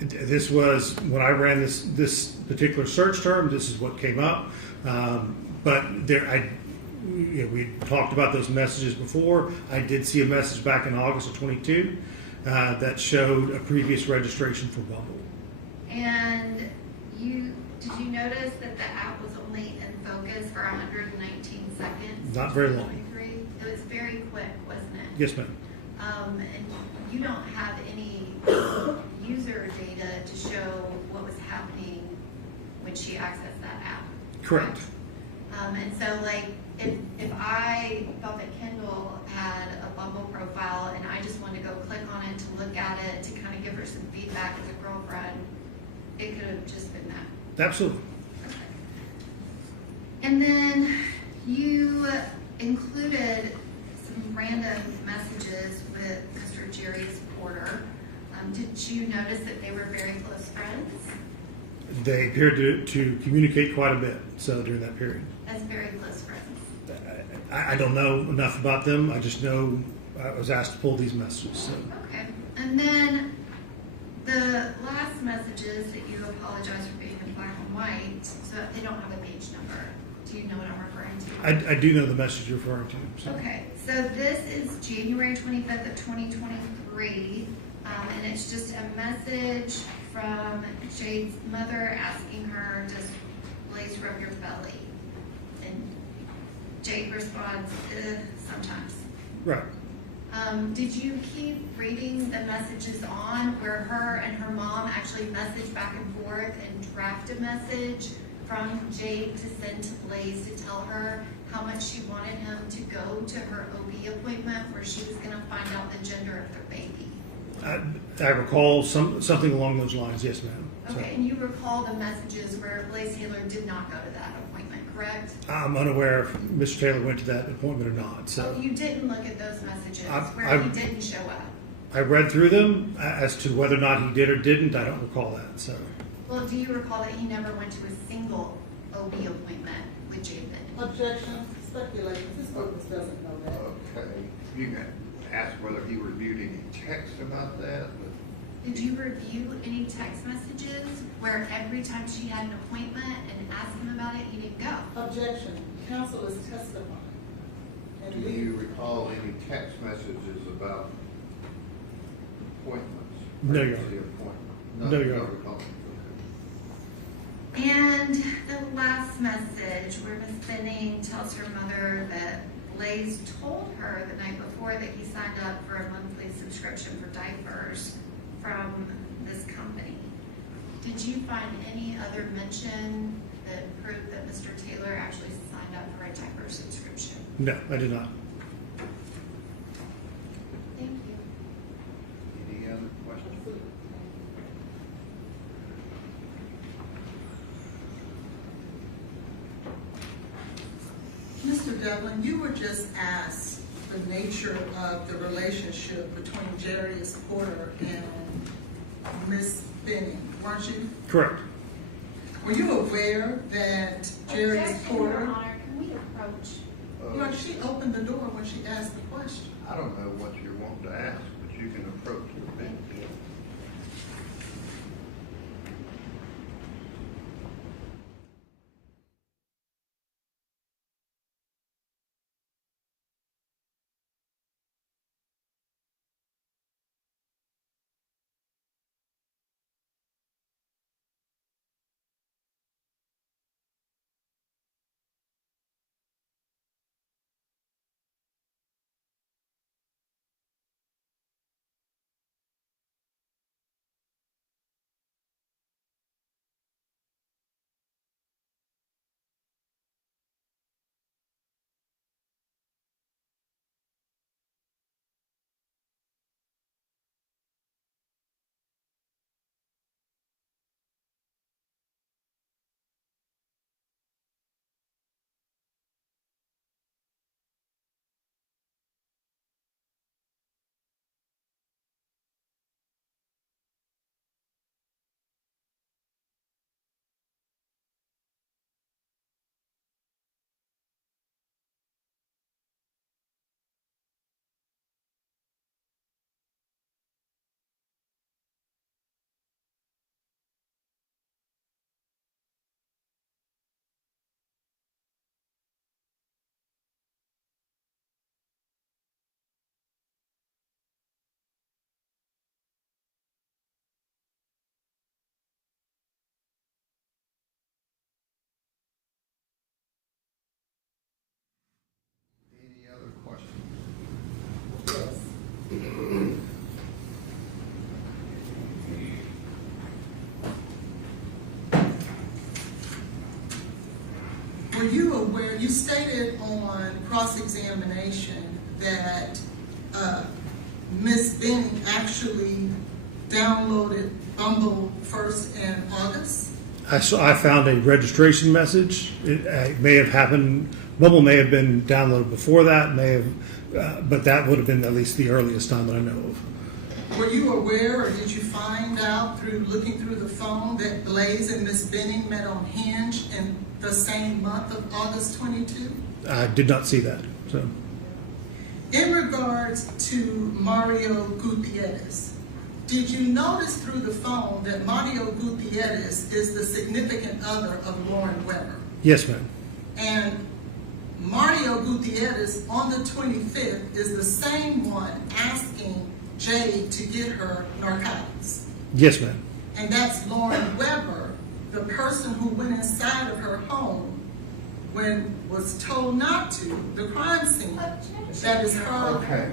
This was, when I ran this particular search term, this is what came up. But we talked about those messages before. I did see a message back in August of 22 that showed a previous registration for Bumble. And did you notice that the app was only in focus for 119 seconds? Not very long. It was very quick, wasn't it? Yes, ma'am. And you don't have any user data to show what was happening when she accessed that app. Correct. And so, like, if I thought that Kendall had a Bumble profile and I just wanted to go click on it to look at it to kind of give her some feedback as a girlfriend, it could have just been that. Absolutely. Okay. And then you included some random messages with Mr. Jerry Porter. Did you notice that they were very close friends? They appeared to communicate quite a bit. So during that period. As very close friends. I don't know enough about them. I just know I was asked to pull these messages. So. Okay. And then the last messages that you apologize for being in black and white, so they don't have a page number. Do you know what I'm referring to? I do know the message you're referring to. So. Okay. So this is January 25th of 2023, and it's just a message from Jade's mother asking her, does Blaise rub your belly? And Jade responds, sometimes. Right. Did you keep reading the messages on where her and her mom actually message back and forth and draft a message from Jade to send to Blaise to tell her how much she wanted him to go to her OB appointment where she was going to find out the gender of their baby? I recall something along those lines. Yes, ma'am. Okay, so. And you recall the messages where Blaise Taylor did not go to that appointment, correct? I'm unaware if Mr. Taylor went to that appointment or not. So you didn't look at those messages where he didn't show up? I read through them. As to whether or not he did or didn't, I don't recall that. So. Well, do you recall that he never went to a single OB appointment with Jade Benning? Objection, speculation, this witness doesn't know that. Okay, you can ask whether he reviewed any text about that, but Did you review any text messages where every time she had an appointment and asked him about it, he didn't go? Objection, counsel is testifying. do you recall any text messages about appointments? No, Your Honor. The appointment? No, Your you Honor. don't recall. And the last message where Miss Benning tells her mother that Blaise told her the night before that he signed up for a monthly subscription for diapers from this company. Did you find any other mention that proved that Mr. Taylor actually signed up for a diaper subscription? No, I did not. Thank you. Any other questions? Mr. Devlin, you were just asked the nature of the relationship between Jarius Porter and Miss Benning, weren't you? Correct. Were you aware that Jarius Objection, Porter, Your Honor, can we approach? you know, she opened the door when she asked the question. I don't know what you're wanting to ask, but you can approach the bench. Any other questions? Yes. Were you aware, you stated on cross-examination that Ms. Benning actually downloaded Bumble first in August? I found a registration message. It may have happened. Bumble may have been downloaded before that. But that would have been at least the earliest time that I know of. Were you aware, or did you find out through looking through the phone that Blaise and Ms. Benning met on Hinge in the same month of August 22? I did not see that. So. In regards to Mario Gutierrez, did you notice through the phone that Mario Gutierrez is the significant other of Lauren Weber? Yes, ma'am. And Mario Gutierrez on the 25th is the same one asking Jade to get her narcotics. Yes, ma'am. And that's Lauren Weber, the person who went inside of her home when was told not to, the crime scene. That is her. Okay,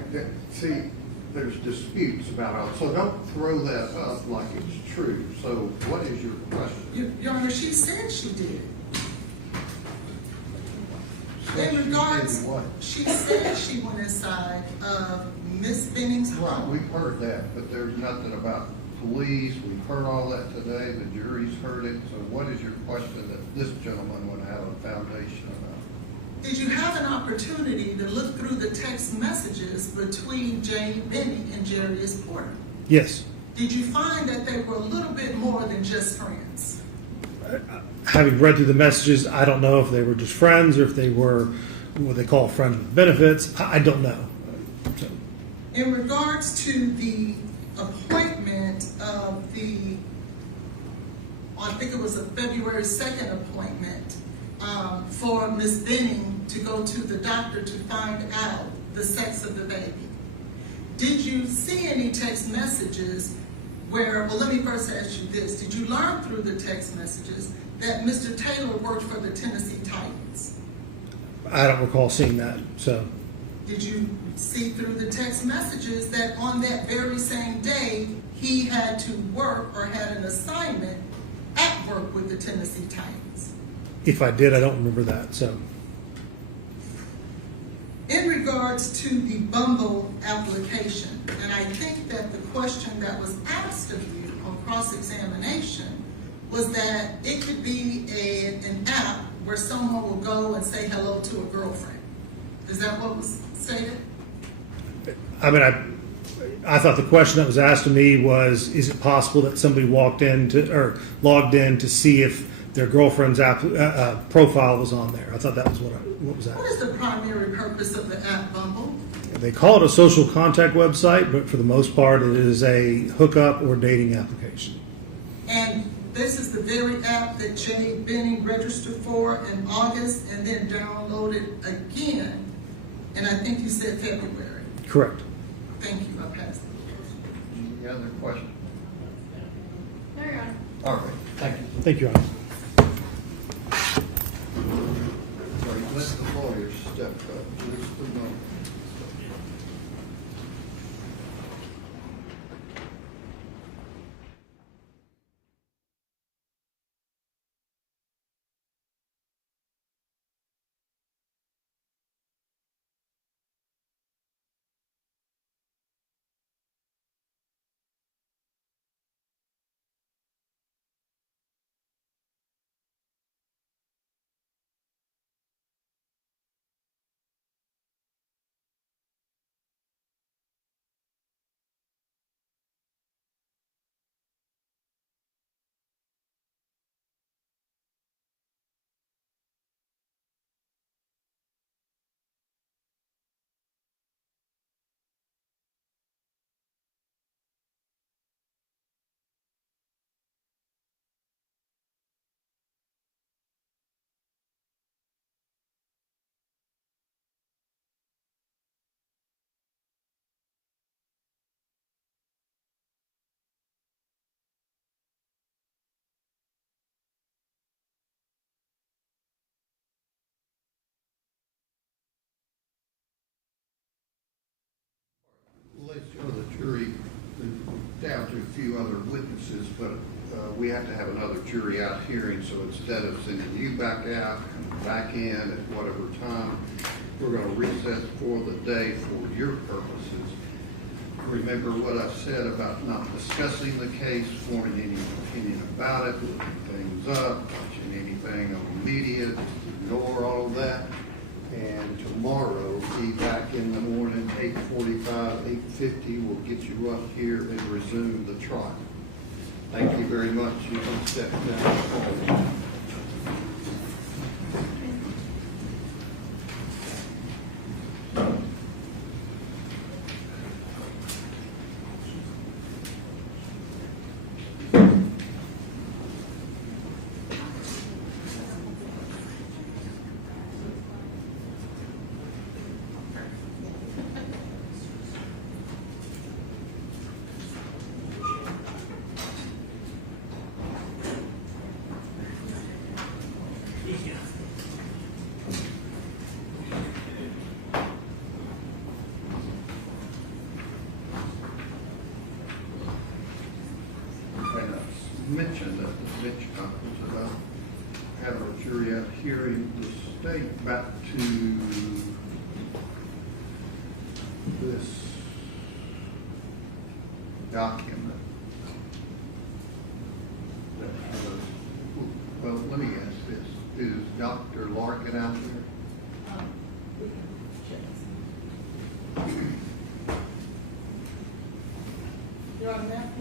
see, there's disputes about it, so don't throw that up like it's true. So what is your question? Your Honor, she said she did. Said In regards, she did what? she said she went inside of Miss Benning's Right, home. we've heard that, but there's nothing about police. We've heard all that today. The jury's heard it. So what is your question that this gentleman would have a foundation about? Did you have an opportunity to look through the text messages between Jade Benning and Jarius Porter? Yes. Did you find that they were a little bit more than just friends? Having read through the messages, I don't know if they were just friends or if they were what they call friends with benefits. I don't know. So. In regards to the appointment of I think it was a February 2nd appointment for Ms. Benning to go to the doctor to find out the sex of the baby. Did you see any text messages where, well, let me first ask you this. Did you learn through the text messages that Mr. Taylor worked for the Tennessee Titans? I don't recall seeing that, so. Did you see through the text messages that on that very same day, he had to work or had an assignment at work with the Tennessee Titans? If I did, I don't remember that, so. In regards to the Bumble application, and I think that the question that was asked of you on cross-examination was that it could be an app where someone will go and say hello to a girlfriend. Is that what was stated? I mean, I thought the question that was asked of me was, is it possible that somebody logged in to see if their girlfriend's profile was on there? I thought that was what was asked. What is the primary purpose of the app Bumble? They call it a social contact website, but for the most part, it is a hookup or dating application. And this is the very app that Jade Benning registered for in August and then downloaded again, and I think you said February. Correct. Thank you. I passed. Any other questions? No, Your Honor. All right, thank you. Thank you, Your Honor. Sorry, let the lawyers step up just a moment. Let's go to the jury, down to a few other witnesses, but we have to have another jury out hearing, so instead of sending you back out and back in at whatever time, we're going to recess for the day for your purposes. Remember what I said about not discussing the case, forming any opinion about it, looking things up, watching anything on media, just ignore all of that. And tomorrow, be back in the morning, 8:45, 8:50, we'll get you up here and resume the trial. Thank you very much. You can step down. Mentioned at the bench conference about having a jury out hearing the state back to this document that has, well, let me ask this. Is Dr. Larkin out there?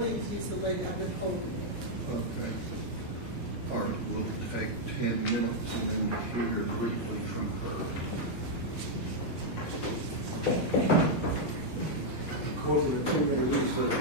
please use the lady I've been holding. Okay. All right, we'll take 10 minutes and then hear briefly from her. Court is a 2-minute recess.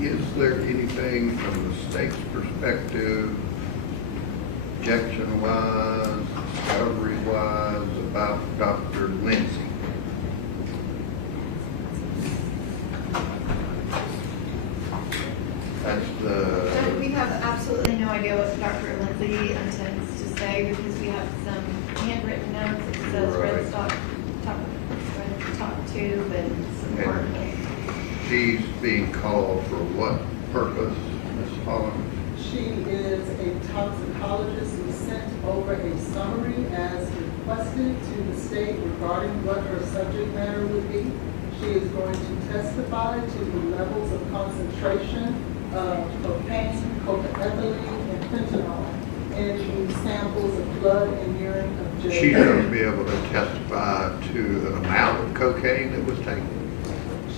Is there anything from the state's perspective, objection-wise, discovery-wise, about Dr. Lindsay? That's the... We have absolutely no idea what Dr. Lindsay intends to say because we have some handwritten notes that says red stop, top tube and some more. She's being called for what purpose, Ms. Holland? She is a toxicologist who sent over a summary as requested to the state regarding what her subject matter would be. She is going to testify to the levels of concentration of cocaine, cocaethylene, and fentanyl in the samples of blood and urine of Jade. She's going to be able to testify to an amount of cocaine that was taken?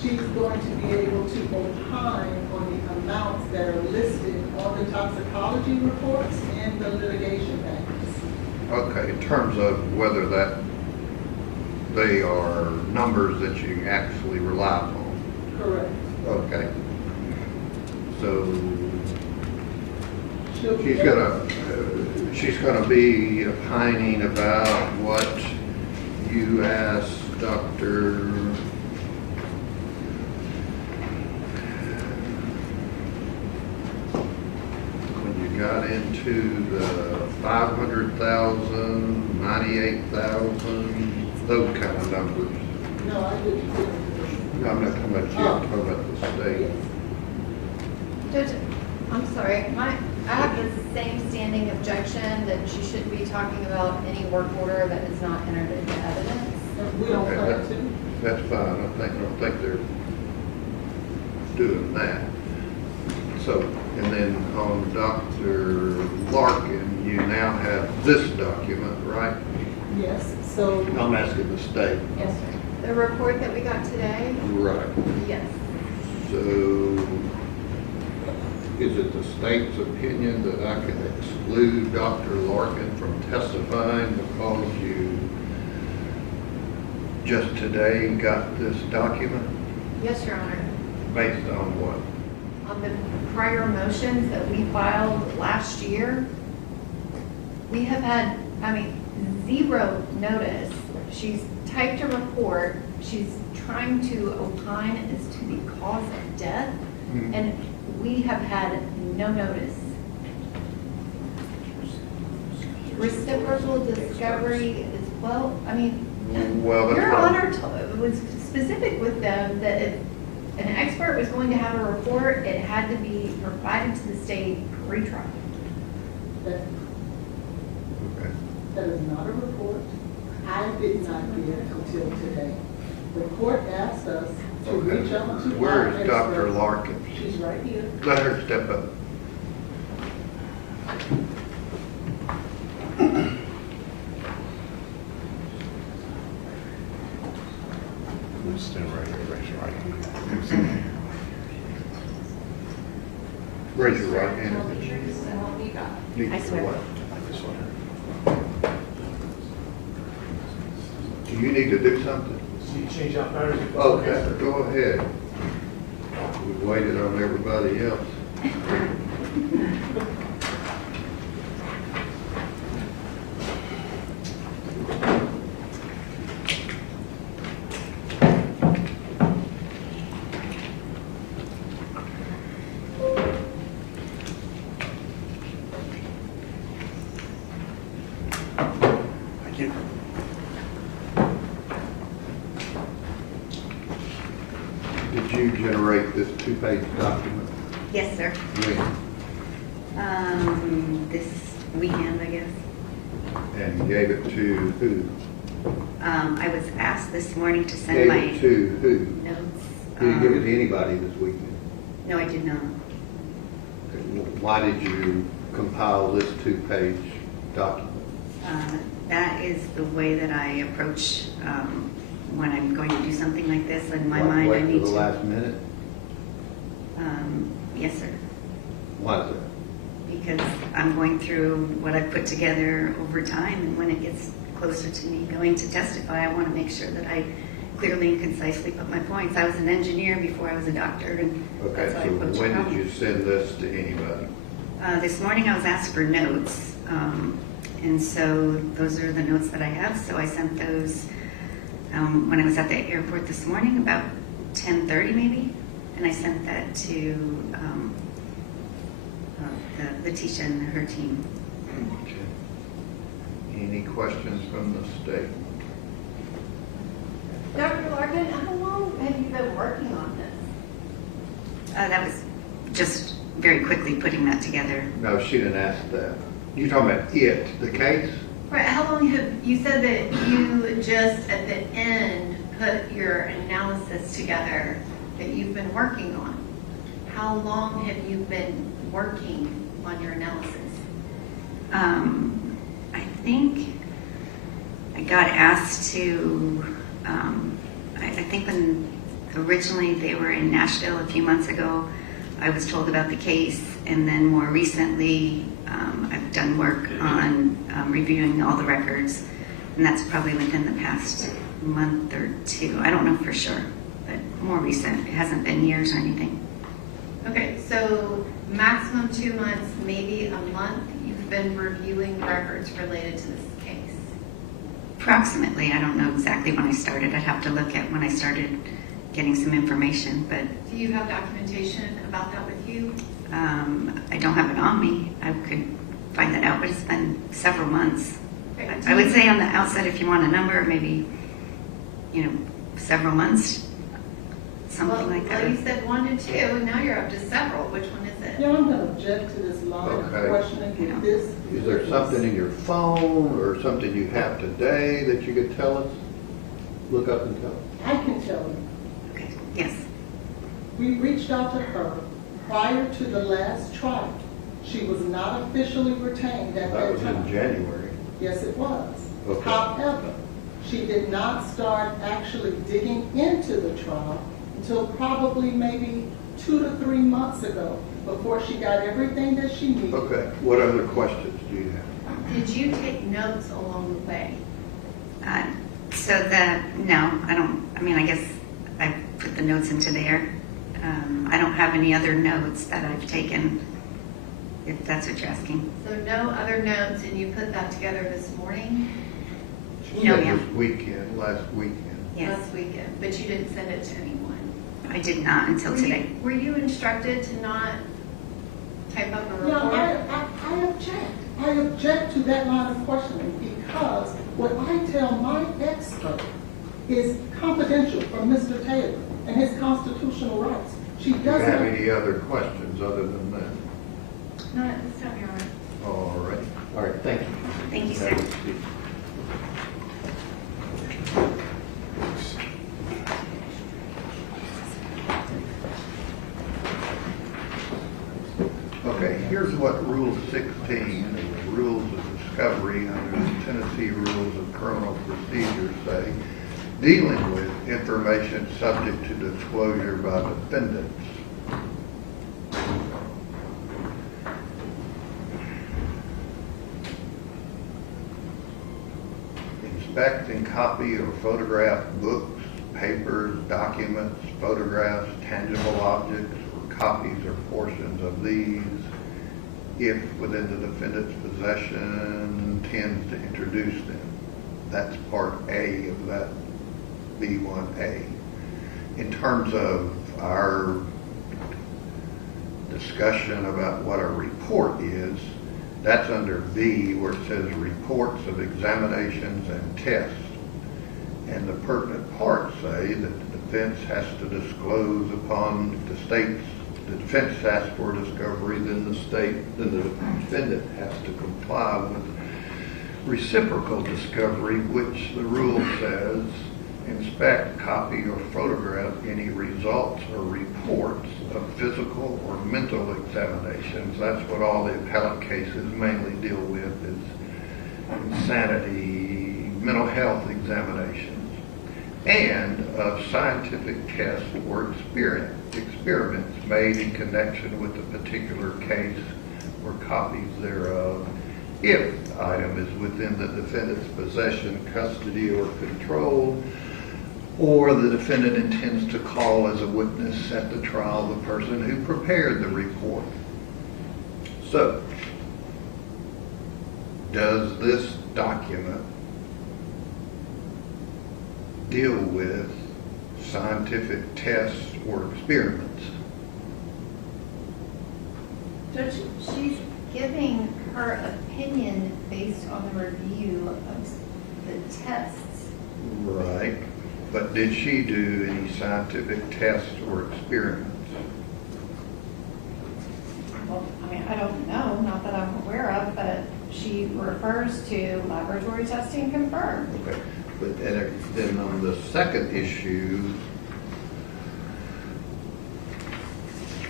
She's going to be able to opine on the amounts that are listed on the toxicology reports and the litigation papers. Okay, in terms of whether that they are numbers that you actually rely upon? Correct. Okay. So she's gonna be opining about what you asked Dr. Got into the 500,000, 98,000, those kind of numbers. No, I didn't. No, I'm not talking about you, I'm talking about the state. Judge, I'm sorry, I have the same standing objection that she shouldn't be talking about any work order that is not entered into evidence. We don't plan to. That's fine, I don't think they're doing that. So, and then on Dr. Larkin, you now have this document, right? Yes, so. I'm asking the state. Yes, sir. The report that we got today? Right. Yes. So, is it the state's opinion that I can exclude Dr. Larkin from testifying because you just today got this document? Yes, Your Honor. Based on what? On the prior motions that we filed last year, we have had, zero notice. She's typed a report. She's trying to opine as to the cause of death, and we have had no notice. Reciprocal discovery as well. Your Honor was specific with them that if an expert was going to have a report, it had to be provided to the state pre-trial. That is not a report. I did not get it until today. The court asked us to reach out to Where is Dr. Larkin? She's right here. Let her step up. Stand right here, raise your right hand. Raise your right hand. I swear. Do you need to do something? You change out batteries. Okay, go ahead. We've waited on everybody else. Did you generate this two-page document? Yes, sir. When? This weekend, I guess. And you gave it to who? I was asked this morning to send Gave my it to who? notes. Did you give it to anybody this weekend? No, I did not. Why did you compile this two-page document? That is the way that I approach when I'm going to do something like this. In my Why mind, I wait need for to. the last minute? Yes, sir. Why is that? Because I'm going through what I've put together over time, and when it gets closer to me going to testify, I want to make sure that I clearly and concisely put my points. I was an engineer before I was a doctor, and Okay, that's how I so approach when did problems. you send this to anybody? This morning I was asked for notes, and so those are the notes that I have. So I sent those when I was at the airport this morning, about 10:30 maybe, and I sent that to Letitia and her team. Okay. Any questions from the state? Dr. Larkin, how long have you been working on this? That was just very quickly putting that together. No, she didn't ask that. You're talking about it, the case? Right, how long have, you said that you just at the end put your analysis together that you've been working on. How long have you been working on your analysis? I think I got asked to, I think when originally they were in Nashville a few months ago, I was told about the case, and then more recently I've done work on reviewing all the records, and that's probably within the past month or two. I don't know for sure, but more recent. It hasn't been years or anything. Okay, so maximum 2 months, maybe a month, you've been reviewing records related to this case? Approximately. I don't know exactly when I started. I'd have to look at when I started getting some information, but Do you have documentation about that with you? I don't have it on me. I could find that out, but it's been several months. Okay. I would say on the outset, if you want a number, maybe, several months, something like that. Well, you said 1 to 2, and now you're up to several. Which one is it? Yeah, I'm going to object to this line of Okay. questioning. Yeah. This Is there something in your phone or something you have today that you could tell us? Look up and tell us. I can tell you. Okay. Yes. We reached out to her prior to the last trial. She was not officially retained at That that was time. in January. Yes, it was. Okay. However, she did not start actually digging into the trial until probably maybe 2 to 3 months ago, before she got everything that she needed. Okay, what other questions do you have? Did you take notes along the way? No, I don't. I mean, I guess I put the notes into there. I don't have any other notes that I've taken, if that's what you're asking. So no other notes, and you put that together this morning? She No, said ma'am. this weekend, last weekend. Yes. Last weekend, but you didn't send it to anyone? I did not until today. Were you instructed to not type up a Yeah, report? I object. I object to that line of questioning, because what I tell my expert is confidential from Mr. Taylor and his constitutional rights. She Do you have doesn't. any other questions other than that? No, this time you're all right. All right, thank you. Thank you, sir. Have a seat. Okay, here's what Rule 16, the rules of discovery under the Tennessee Rules of Criminal Procedure say, dealing with information subject to disclosure by defendants. Inspect and copy or photograph books, papers, documents, photographs, tangible objects, or copies or portions of these, if within the defendant's possession tends to introduce them. That's part A of that B1A. In terms of our discussion about what a report is, that's under B, where it says reports of examinations and tests. And the pertinent parts say that the defense has to disclose upon the defense asks for discovery, then the defendant has to comply with reciprocal discovery, which the rule says inspect, copy, or photograph any results or reports of physical or mental examinations. That's what all the appellate cases mainly deal with, is insanity, mental health examinations, and of scientific tests or experiments made in connection with a particular case or copies thereof, if the item is within the defendant's possession, custody, or control, or the defendant intends to call as a witness at the trial the person who prepared the report. So, does this document deal with scientific tests or experiments? Judge, she's giving her opinion based on the review of the tests. Right. But did she do any scientific tests or experiments? Well, I mean, I don't know, not that I'm aware of, but she refers to laboratory testing confirmed. Okay. But then on the second issue,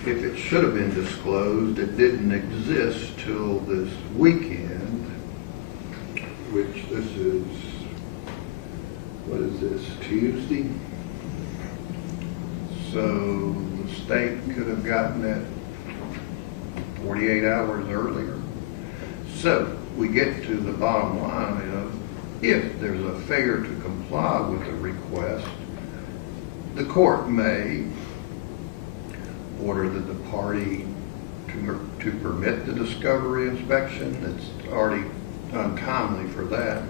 if it should have been disclosed, it didn't exist till this weekend, which this is, what is this, Tuesday? So the state could have gotten it 48 hours earlier. So we get to the bottom line of, if there's a failure to comply with a request, the court may order the party to permit the discovery inspection. It's already untimely for that.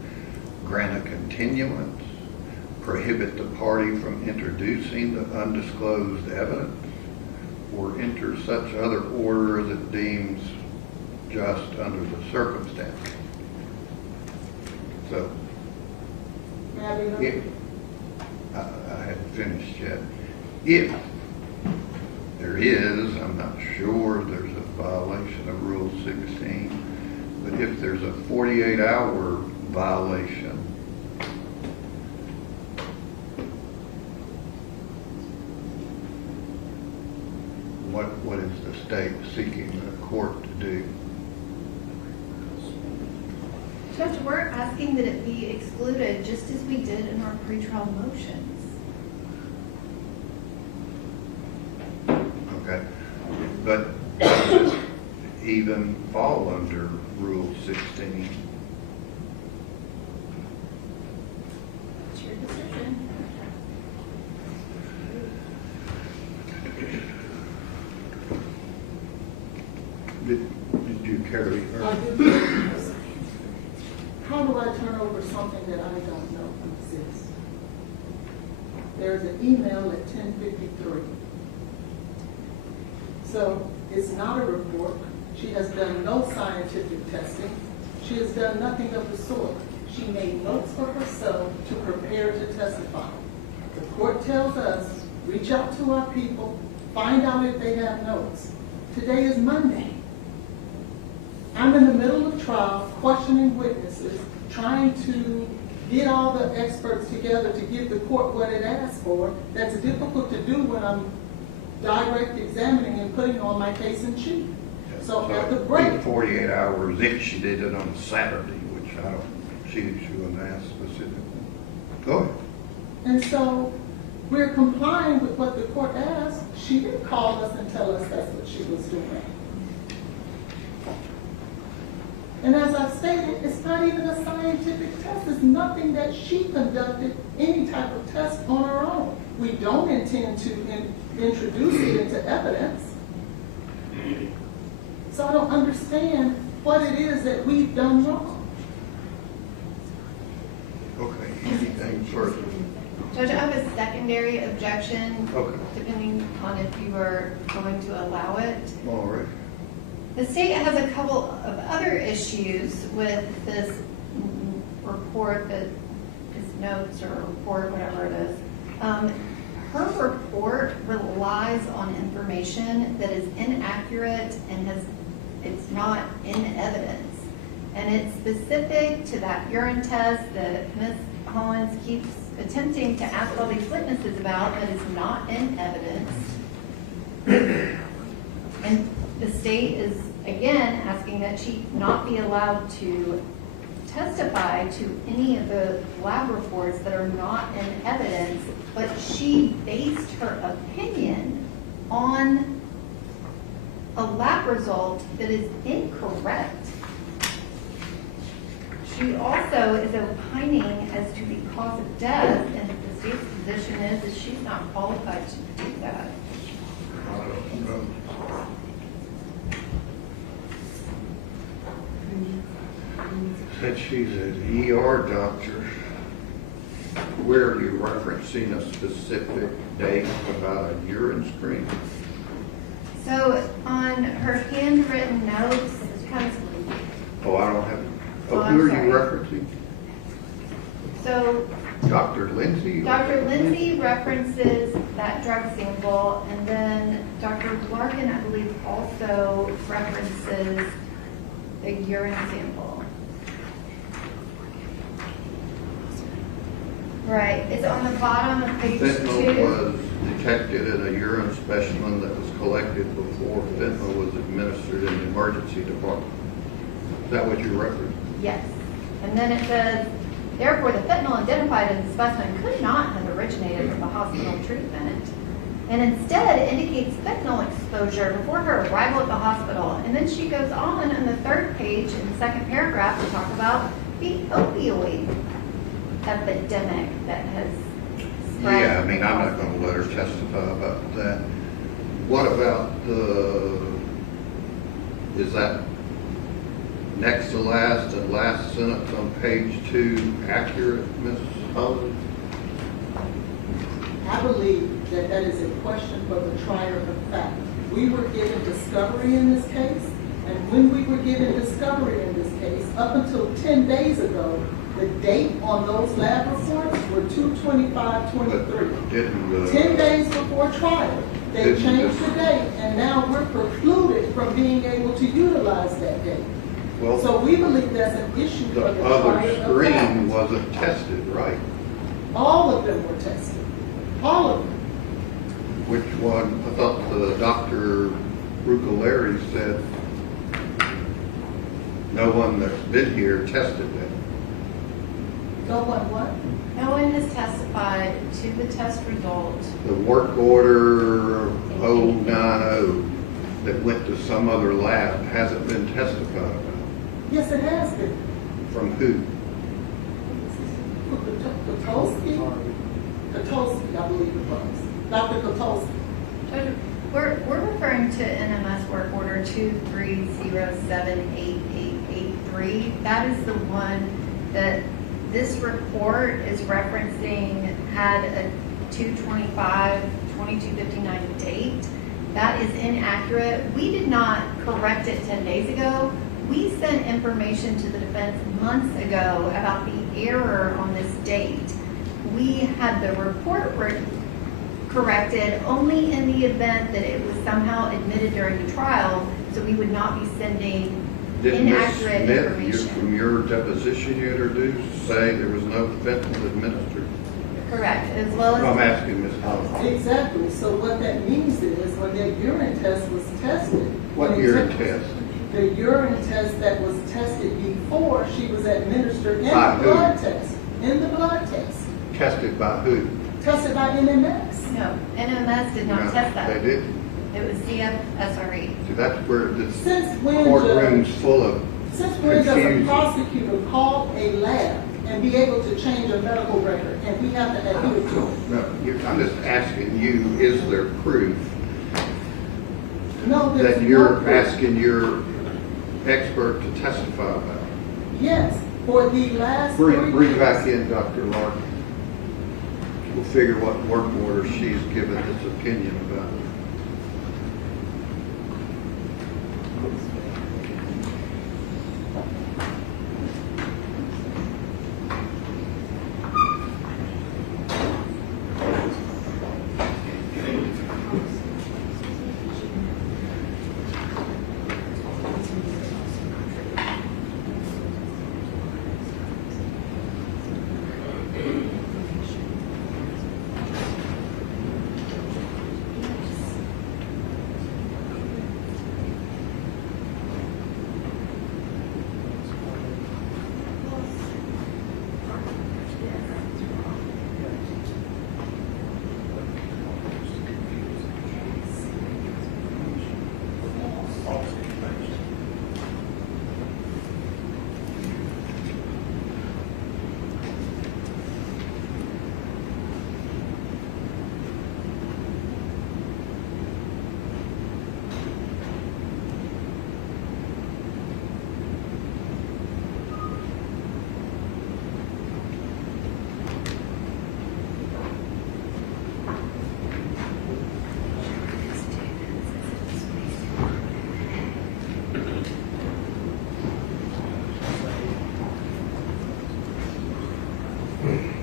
Grant a continuance, prohibit the party from introducing the undisclosed evidence, or enter such other order as it deems just under the circumstances. So, if, I haven't finished yet. If there is, I'm not sure there's a violation of Rule 16, but if there's a 48-hour violation, what is the state seeking the court to do? Judge, we're asking that it be excluded just as we did in our pretrial motions. Okay, but does it even fall under Rule 16? It's your decision. Did you carry her? I do. How do I turn over something that I don't know exists? There's an email at 10:53. So it's not a report. She has done no scientific testing. She has done nothing of the sort. She made notes for herself to prepare to testify. The court tells us, reach out to our people, find out if they have notes. Today is Monday. I'm in the middle of trial, questioning witnesses, trying to get all the experts together to give the court what it asked for. That's difficult to do when I'm direct examining and putting on my case in chief. So at the break, 48 hours if she did it on a Saturday, which I don't, she wouldn't ask specifically. Go ahead. and so we're complying with what the court asked. She didn't call us and tell us that's what she was doing. And as I stated, it's not even a scientific test. It's nothing that she conducted any type of test on her own. We don't intend to introduce it into evidence. So I don't understand what it is that we've done wrong. Okay, anything further? Judge, I have a secondary objection, Okay. depending on if you are going to allow it. All right. The state has a couple of other issues with this report that is notes or report, whatever it is. Her report relies on information that is inaccurate and it's not in evidence. And it's specific to that urine test that Ms. Hollins keeps attempting to ask all these witnesses about that is not in evidence. And the state is, again, asking that she not be allowed to testify to any of the lab reports that are not in evidence, but she based her opinion on a lab result that is incorrect. She also is opining as to the cause of death, and the state's position is she's not qualified to do that. I don't know. Said she's an ER doctor. Where are you referencing a specific date about a urine screen? So on her handwritten notes, it's kind of, Oh, I don't have, Oh, oh, I'm who are sorry. you referencing? so Dr. Lindsay? Dr. Lindsay references that drug sample, and then Dr. Larkin, I believe, also references the urine sample. Right, it's on the bottom of page Fentanyl 2. was detected in a urine specimen that was collected before fentanyl was administered in the emergency department. Is that what you referenced? Yes, and then it says, therefore, the fentanyl identified in the specimen could not have originated from the hospital treatment, and instead indicates fentanyl exposure before her arrival at the hospital. And then she goes on in the third page, in the second paragraph, to talk about the opioid epidemic that has spread. Yeah, I mean, I'm not gonna let her testify about that. What about is that next to last and last sentence on page 2 accurate, Mrs. Holland? I believe that that is a question for the trier of fact. We were given discovery in this case, and when we were given discovery in this case, up until 10 days ago, the date on those lab reports were 2/25/23. Didn't 10 days before trial, they Didn't changed this- the date, and now we're precluded from being able to utilize that date. Well, So we believe that's an issue for the the other trier of screen fact. wasn't tested, right? All of them were tested. All of them. Which one? I thought the Dr. Rucoleri said no one that's been here tested that. No one what? No one has testified to the test result. The work order 090 that went to some other lab hasn't been testified about. Yes, it has been. From who? Katolsky, I believe it was. Dr. Katolsky. Judge, we're referring to NMS work order 230788883. That is the one that this report is referencing, had a 2/25/2259 date. That is inaccurate. We did not correct it 10 days ago. We sent information to the defense months ago about the error on this date. We had the report corrected only in the event that it was somehow admitted during the trial, so we would not be sending Didn't Ms. inaccurate Smith, information. from your deposition you introduced, say there was no fentanyl administered? Correct, as well as. I'm asking Ms. Holland. Exactly. So what that means is when that urine test was tested. What urine test? The urine test that was tested before she was administered in By the who? blood test. In the blood test. Tested by who? Tested by NMS. No, NMS did No, not test that. They didn't. It was CFSRE. See, that's where this Since when, courtroom's full of Since when does a confusion. prosecutor call a lab and be able to change a medical record and we have to adhere to it? No, I'm just asking you, is there proof No, there's that no you're proof. asking your expert to testify about? Yes, for the last Bring 3 back years. in Dr. Larkin. We'll figure what work order she's given this opinion about.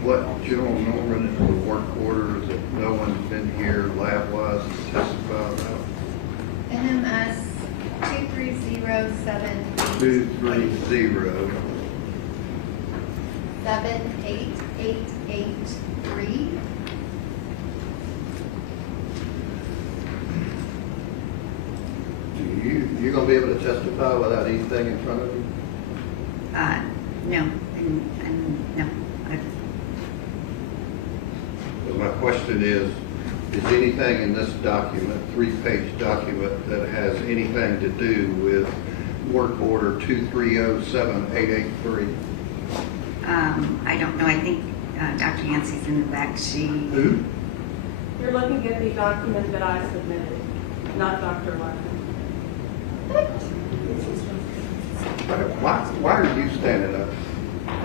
what general Norman is the work order that no one's been here lab-wise to testify about? NMS 2307 230. 78883. You're gonna be able to testify without anything in front of you? No, and no. So my question is anything in this document, 3-page document, that has anything to do with work order 2307883? I don't know. I think Dr. Yancey's in the back. Who? You're looking at the document that I submitted, not Dr. Larkin. Why are you standing up?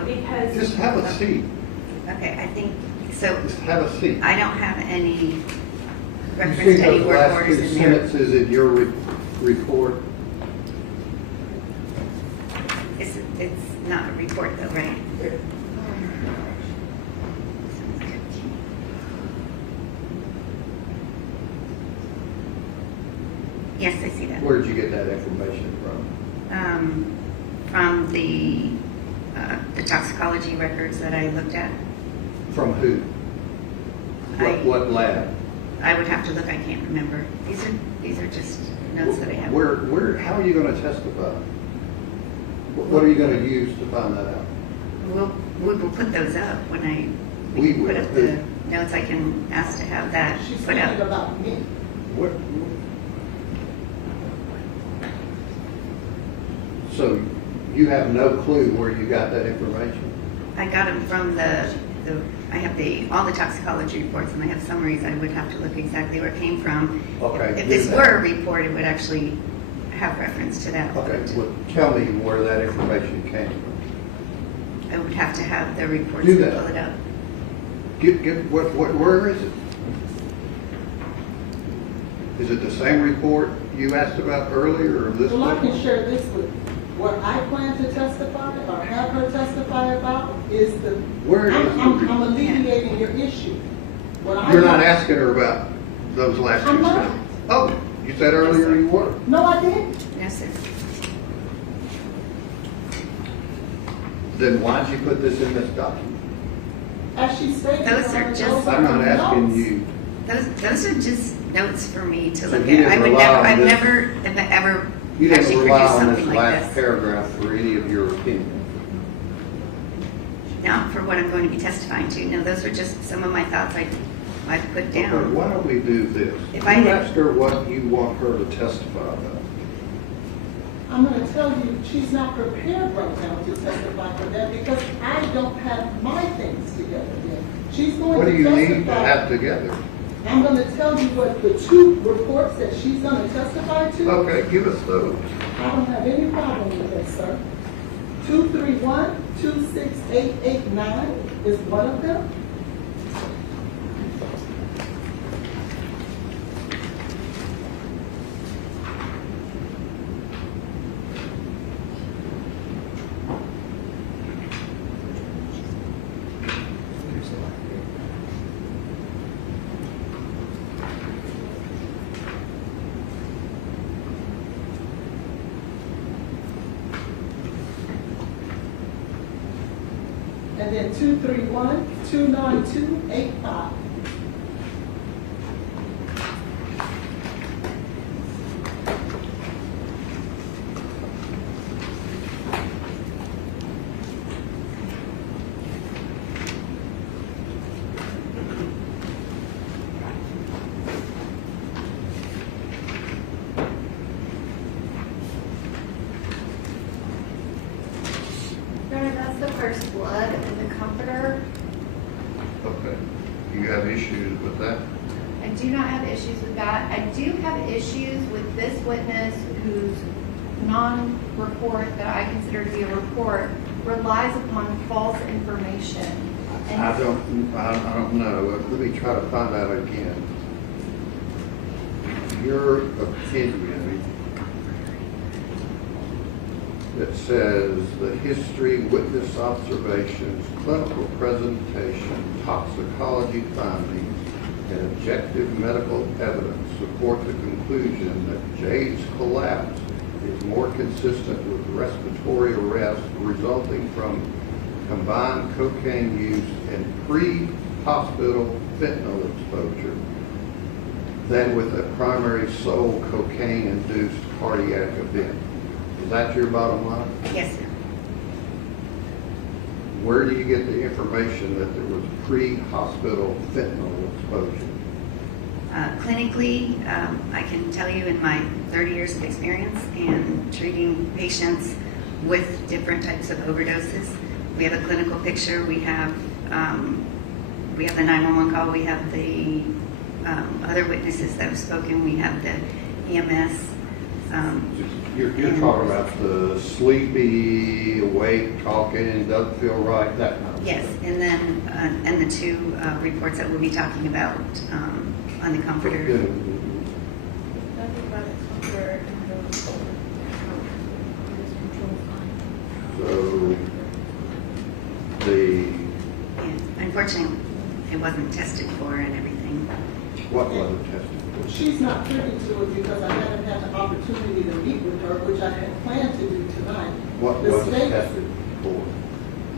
Because. Just have a seat. Okay, I think, so. Just have a seat. I don't have any You reference see to any those work last orders two in there. sentences in your report? It's not a report though, right? Yes, I see that. Where did you get that information from? From the toxicology records that I looked at. From who? What lab? I would have to look. I can't remember. These are just notes that I have. How are you going to testify? What are you going to use to find that out? We will put those up when We will. put up the notes. I can ask to have that She's put up. speaking about me. So you have no clue where you got that information? I got them from I have all the toxicology reports and I have summaries. I would have to look exactly where it came from. Okay. If this were a report, it would actually have reference to that. Okay, well, tell me where that information came from. I would have to have the reports Do and that. pull it up. Where is it? Is it the same report you asked about earlier, or this Well, I one? can share this with you. What I plan to testify or have her testify about is Where is the I'm report? alleviating your issue. You're not asking her about those last I'm two not. sentences? Oh, you said earlier you were. No, I didn't. Yes, sir. Then why'd you put this in this document? As she stated. Those are just- I'm not asking notes. you. Those are just notes for me to So look you at. didn't rely on I've this? never ever You didn't actually rely produced on this something like last this. paragraph for any of your opinion. Not for what I'm going to be testifying to. No, those are just some of my thoughts I put Okay, down. why don't we do this? If You I had- ask her what you want her to testify about. I'm going to tell you, she's not prepared right now to testify for that because I don't have my things together yet. She's going What to do you testify. need to have together? I'm going to tell you what the two reports that she's going to testify to. Okay, give us those. I don't have any problem with that, sir. 231-26889 is one of them. And then 231-29285. Your Honor, that's the first blood and the comforter. Okay. You have issues with that? I do not have issues with that. I do have issues with this witness whose non-report that I consider to be a report relies upon false information. And I don't know. Let me try to find out again. Your opinion that says the history, witness observations, clinical presentation, toxicology findings, and objective medical evidence support the conclusion that Jade's collapse is more consistent with respiratory arrest resulting from combined cocaine use and pre-hospital fentanyl exposure than with a primary sole cocaine-induced cardiac event. Is that your bottom line? Yes, sir. Where do you get the information that there was pre-hospital fentanyl exposure? Clinically, I can tell you in my 30 years of experience in treating patients with different types of overdoses, we have a clinical picture. We have the 911 call. We have the other witnesses that have spoken. We have the EMS. You're talking about the sleepy, awake, talking, doesn't feel right, that kind of Yes, stuff. and then and the two reports that we'll be talking about on the comforter. So the Unfortunately, it wasn't tested for and everything. what wasn't tested? She's not privy to it because I haven't had the opportunity to meet with her, which I had planned to do tonight. What The wasn't state- tested for?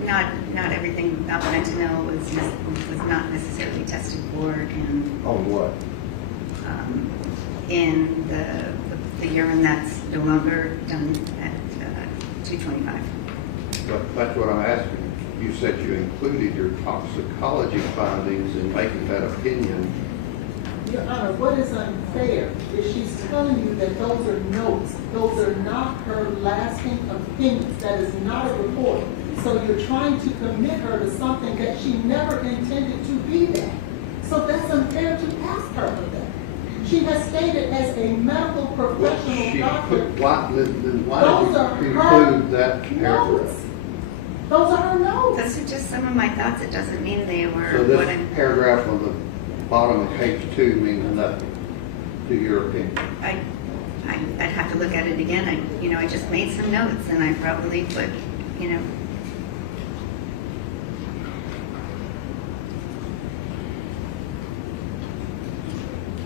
Not everything about fentanyl was not necessarily tested for, and On what? in the urine that's no longer done at 225. But that's what I'm asking. You said you included your toxicology findings in making that opinion. Your Honor, what is unfair is she's telling you that those are notes. Those are not her lasting opinions. That is not a report. So you're trying to commit her to something that she never intended to be that. So that's unfair to ask her for that. She has stated as a medical professional She doctor. put, why Those are did you her include that paragraph? notes. Those are her notes. Those are just some of my thoughts. It doesn't mean they were So what this I'm. paragraph on the bottom of page 2 means nothing to your opinion. I'd have to look at it again. I just made some notes and I probably put,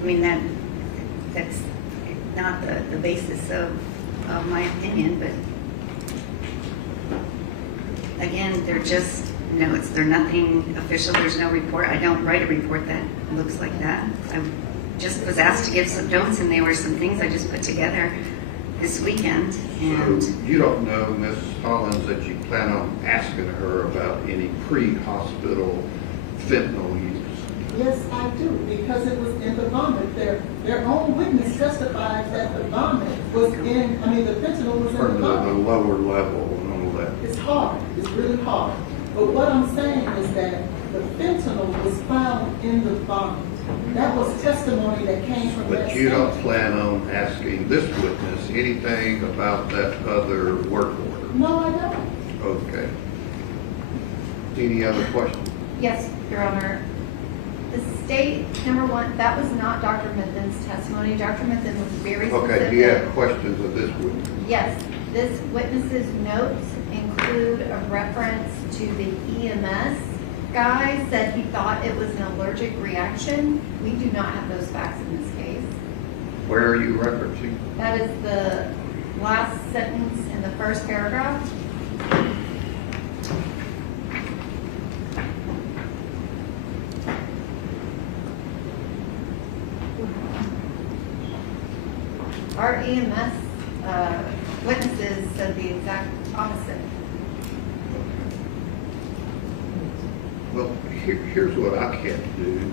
I mean, that's not the basis of my opinion, but again, they're just notes. They're nothing official. There's no report. I don't write a report that looks like that. I just was asked to give some notes, and they were some things I just put together this weekend. And So you don't know, Ms. Hollins, that you plan on asking her about any pre-hospital fentanyl use? Yes, I do, because it was in the vomit. Their own witness testified that the vomit was the fentanyl was in the From the vomit. lower level and all that. It's hard, it's really hard. But what I'm saying is that the fentanyl was found in the vomit. That was testimony that came from that. But you don't center. plan on asking this witness anything about that other work order? No, I don't. Okay. Any other questions? Yes, Your Honor. The state, number one, that was not Dr. Mithen's testimony. Dr. Mithen was very specific. Okay, do you have questions of this witness? Yes, this witness's notes include a reference to the EMS guy said he thought it was an allergic reaction. We do not have those facts in this case. Where are you referencing? That is the last sentence in the first paragraph. Our EMS witnesses said the exact opposite. Well, here's what I can't do.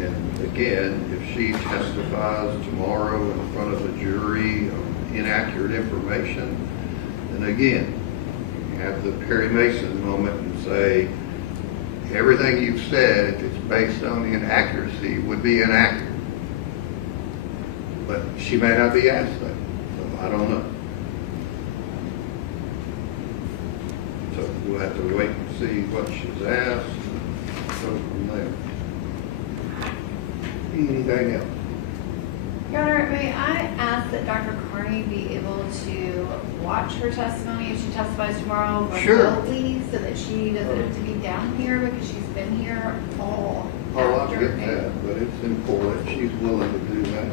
And again, if she testifies tomorrow in front of a jury on inaccurate information, then again, you have the Perry Mason moment and say, everything you've said, if it's based on inaccuracy, would be inaccurate. But she may not be asked that, so I don't know. So we'll have to wait and see what she's asked and go from there. Anything else? Your Honor, may I ask that Dr. Carney be able to watch her testimony if she testifies tomorrow remotely, so that she doesn't have to be down here, because she's been here all Oh, I afternoon. get that, but it's important, she's willing to do that.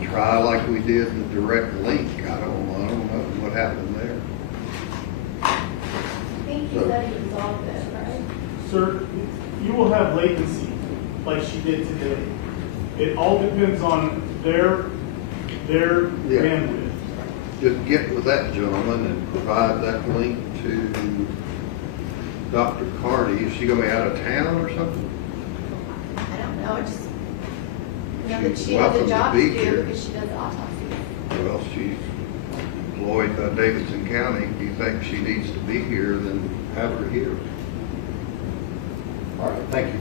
We try like we did the direct link, I don't know what happened there. I think he said he resolved it, right? Sir, you will have latency like she did today. It all depends on their bandwidth. Just get with that gentleman and provide that link to Dr. Carney. Is she gonna be out of town or something? I don't know, I just know that She's she has a welcome to job be to do here. because she does autopsies. Well, she's employed by Davidson County. If you think she needs to be here, then have her here. All right, thank you.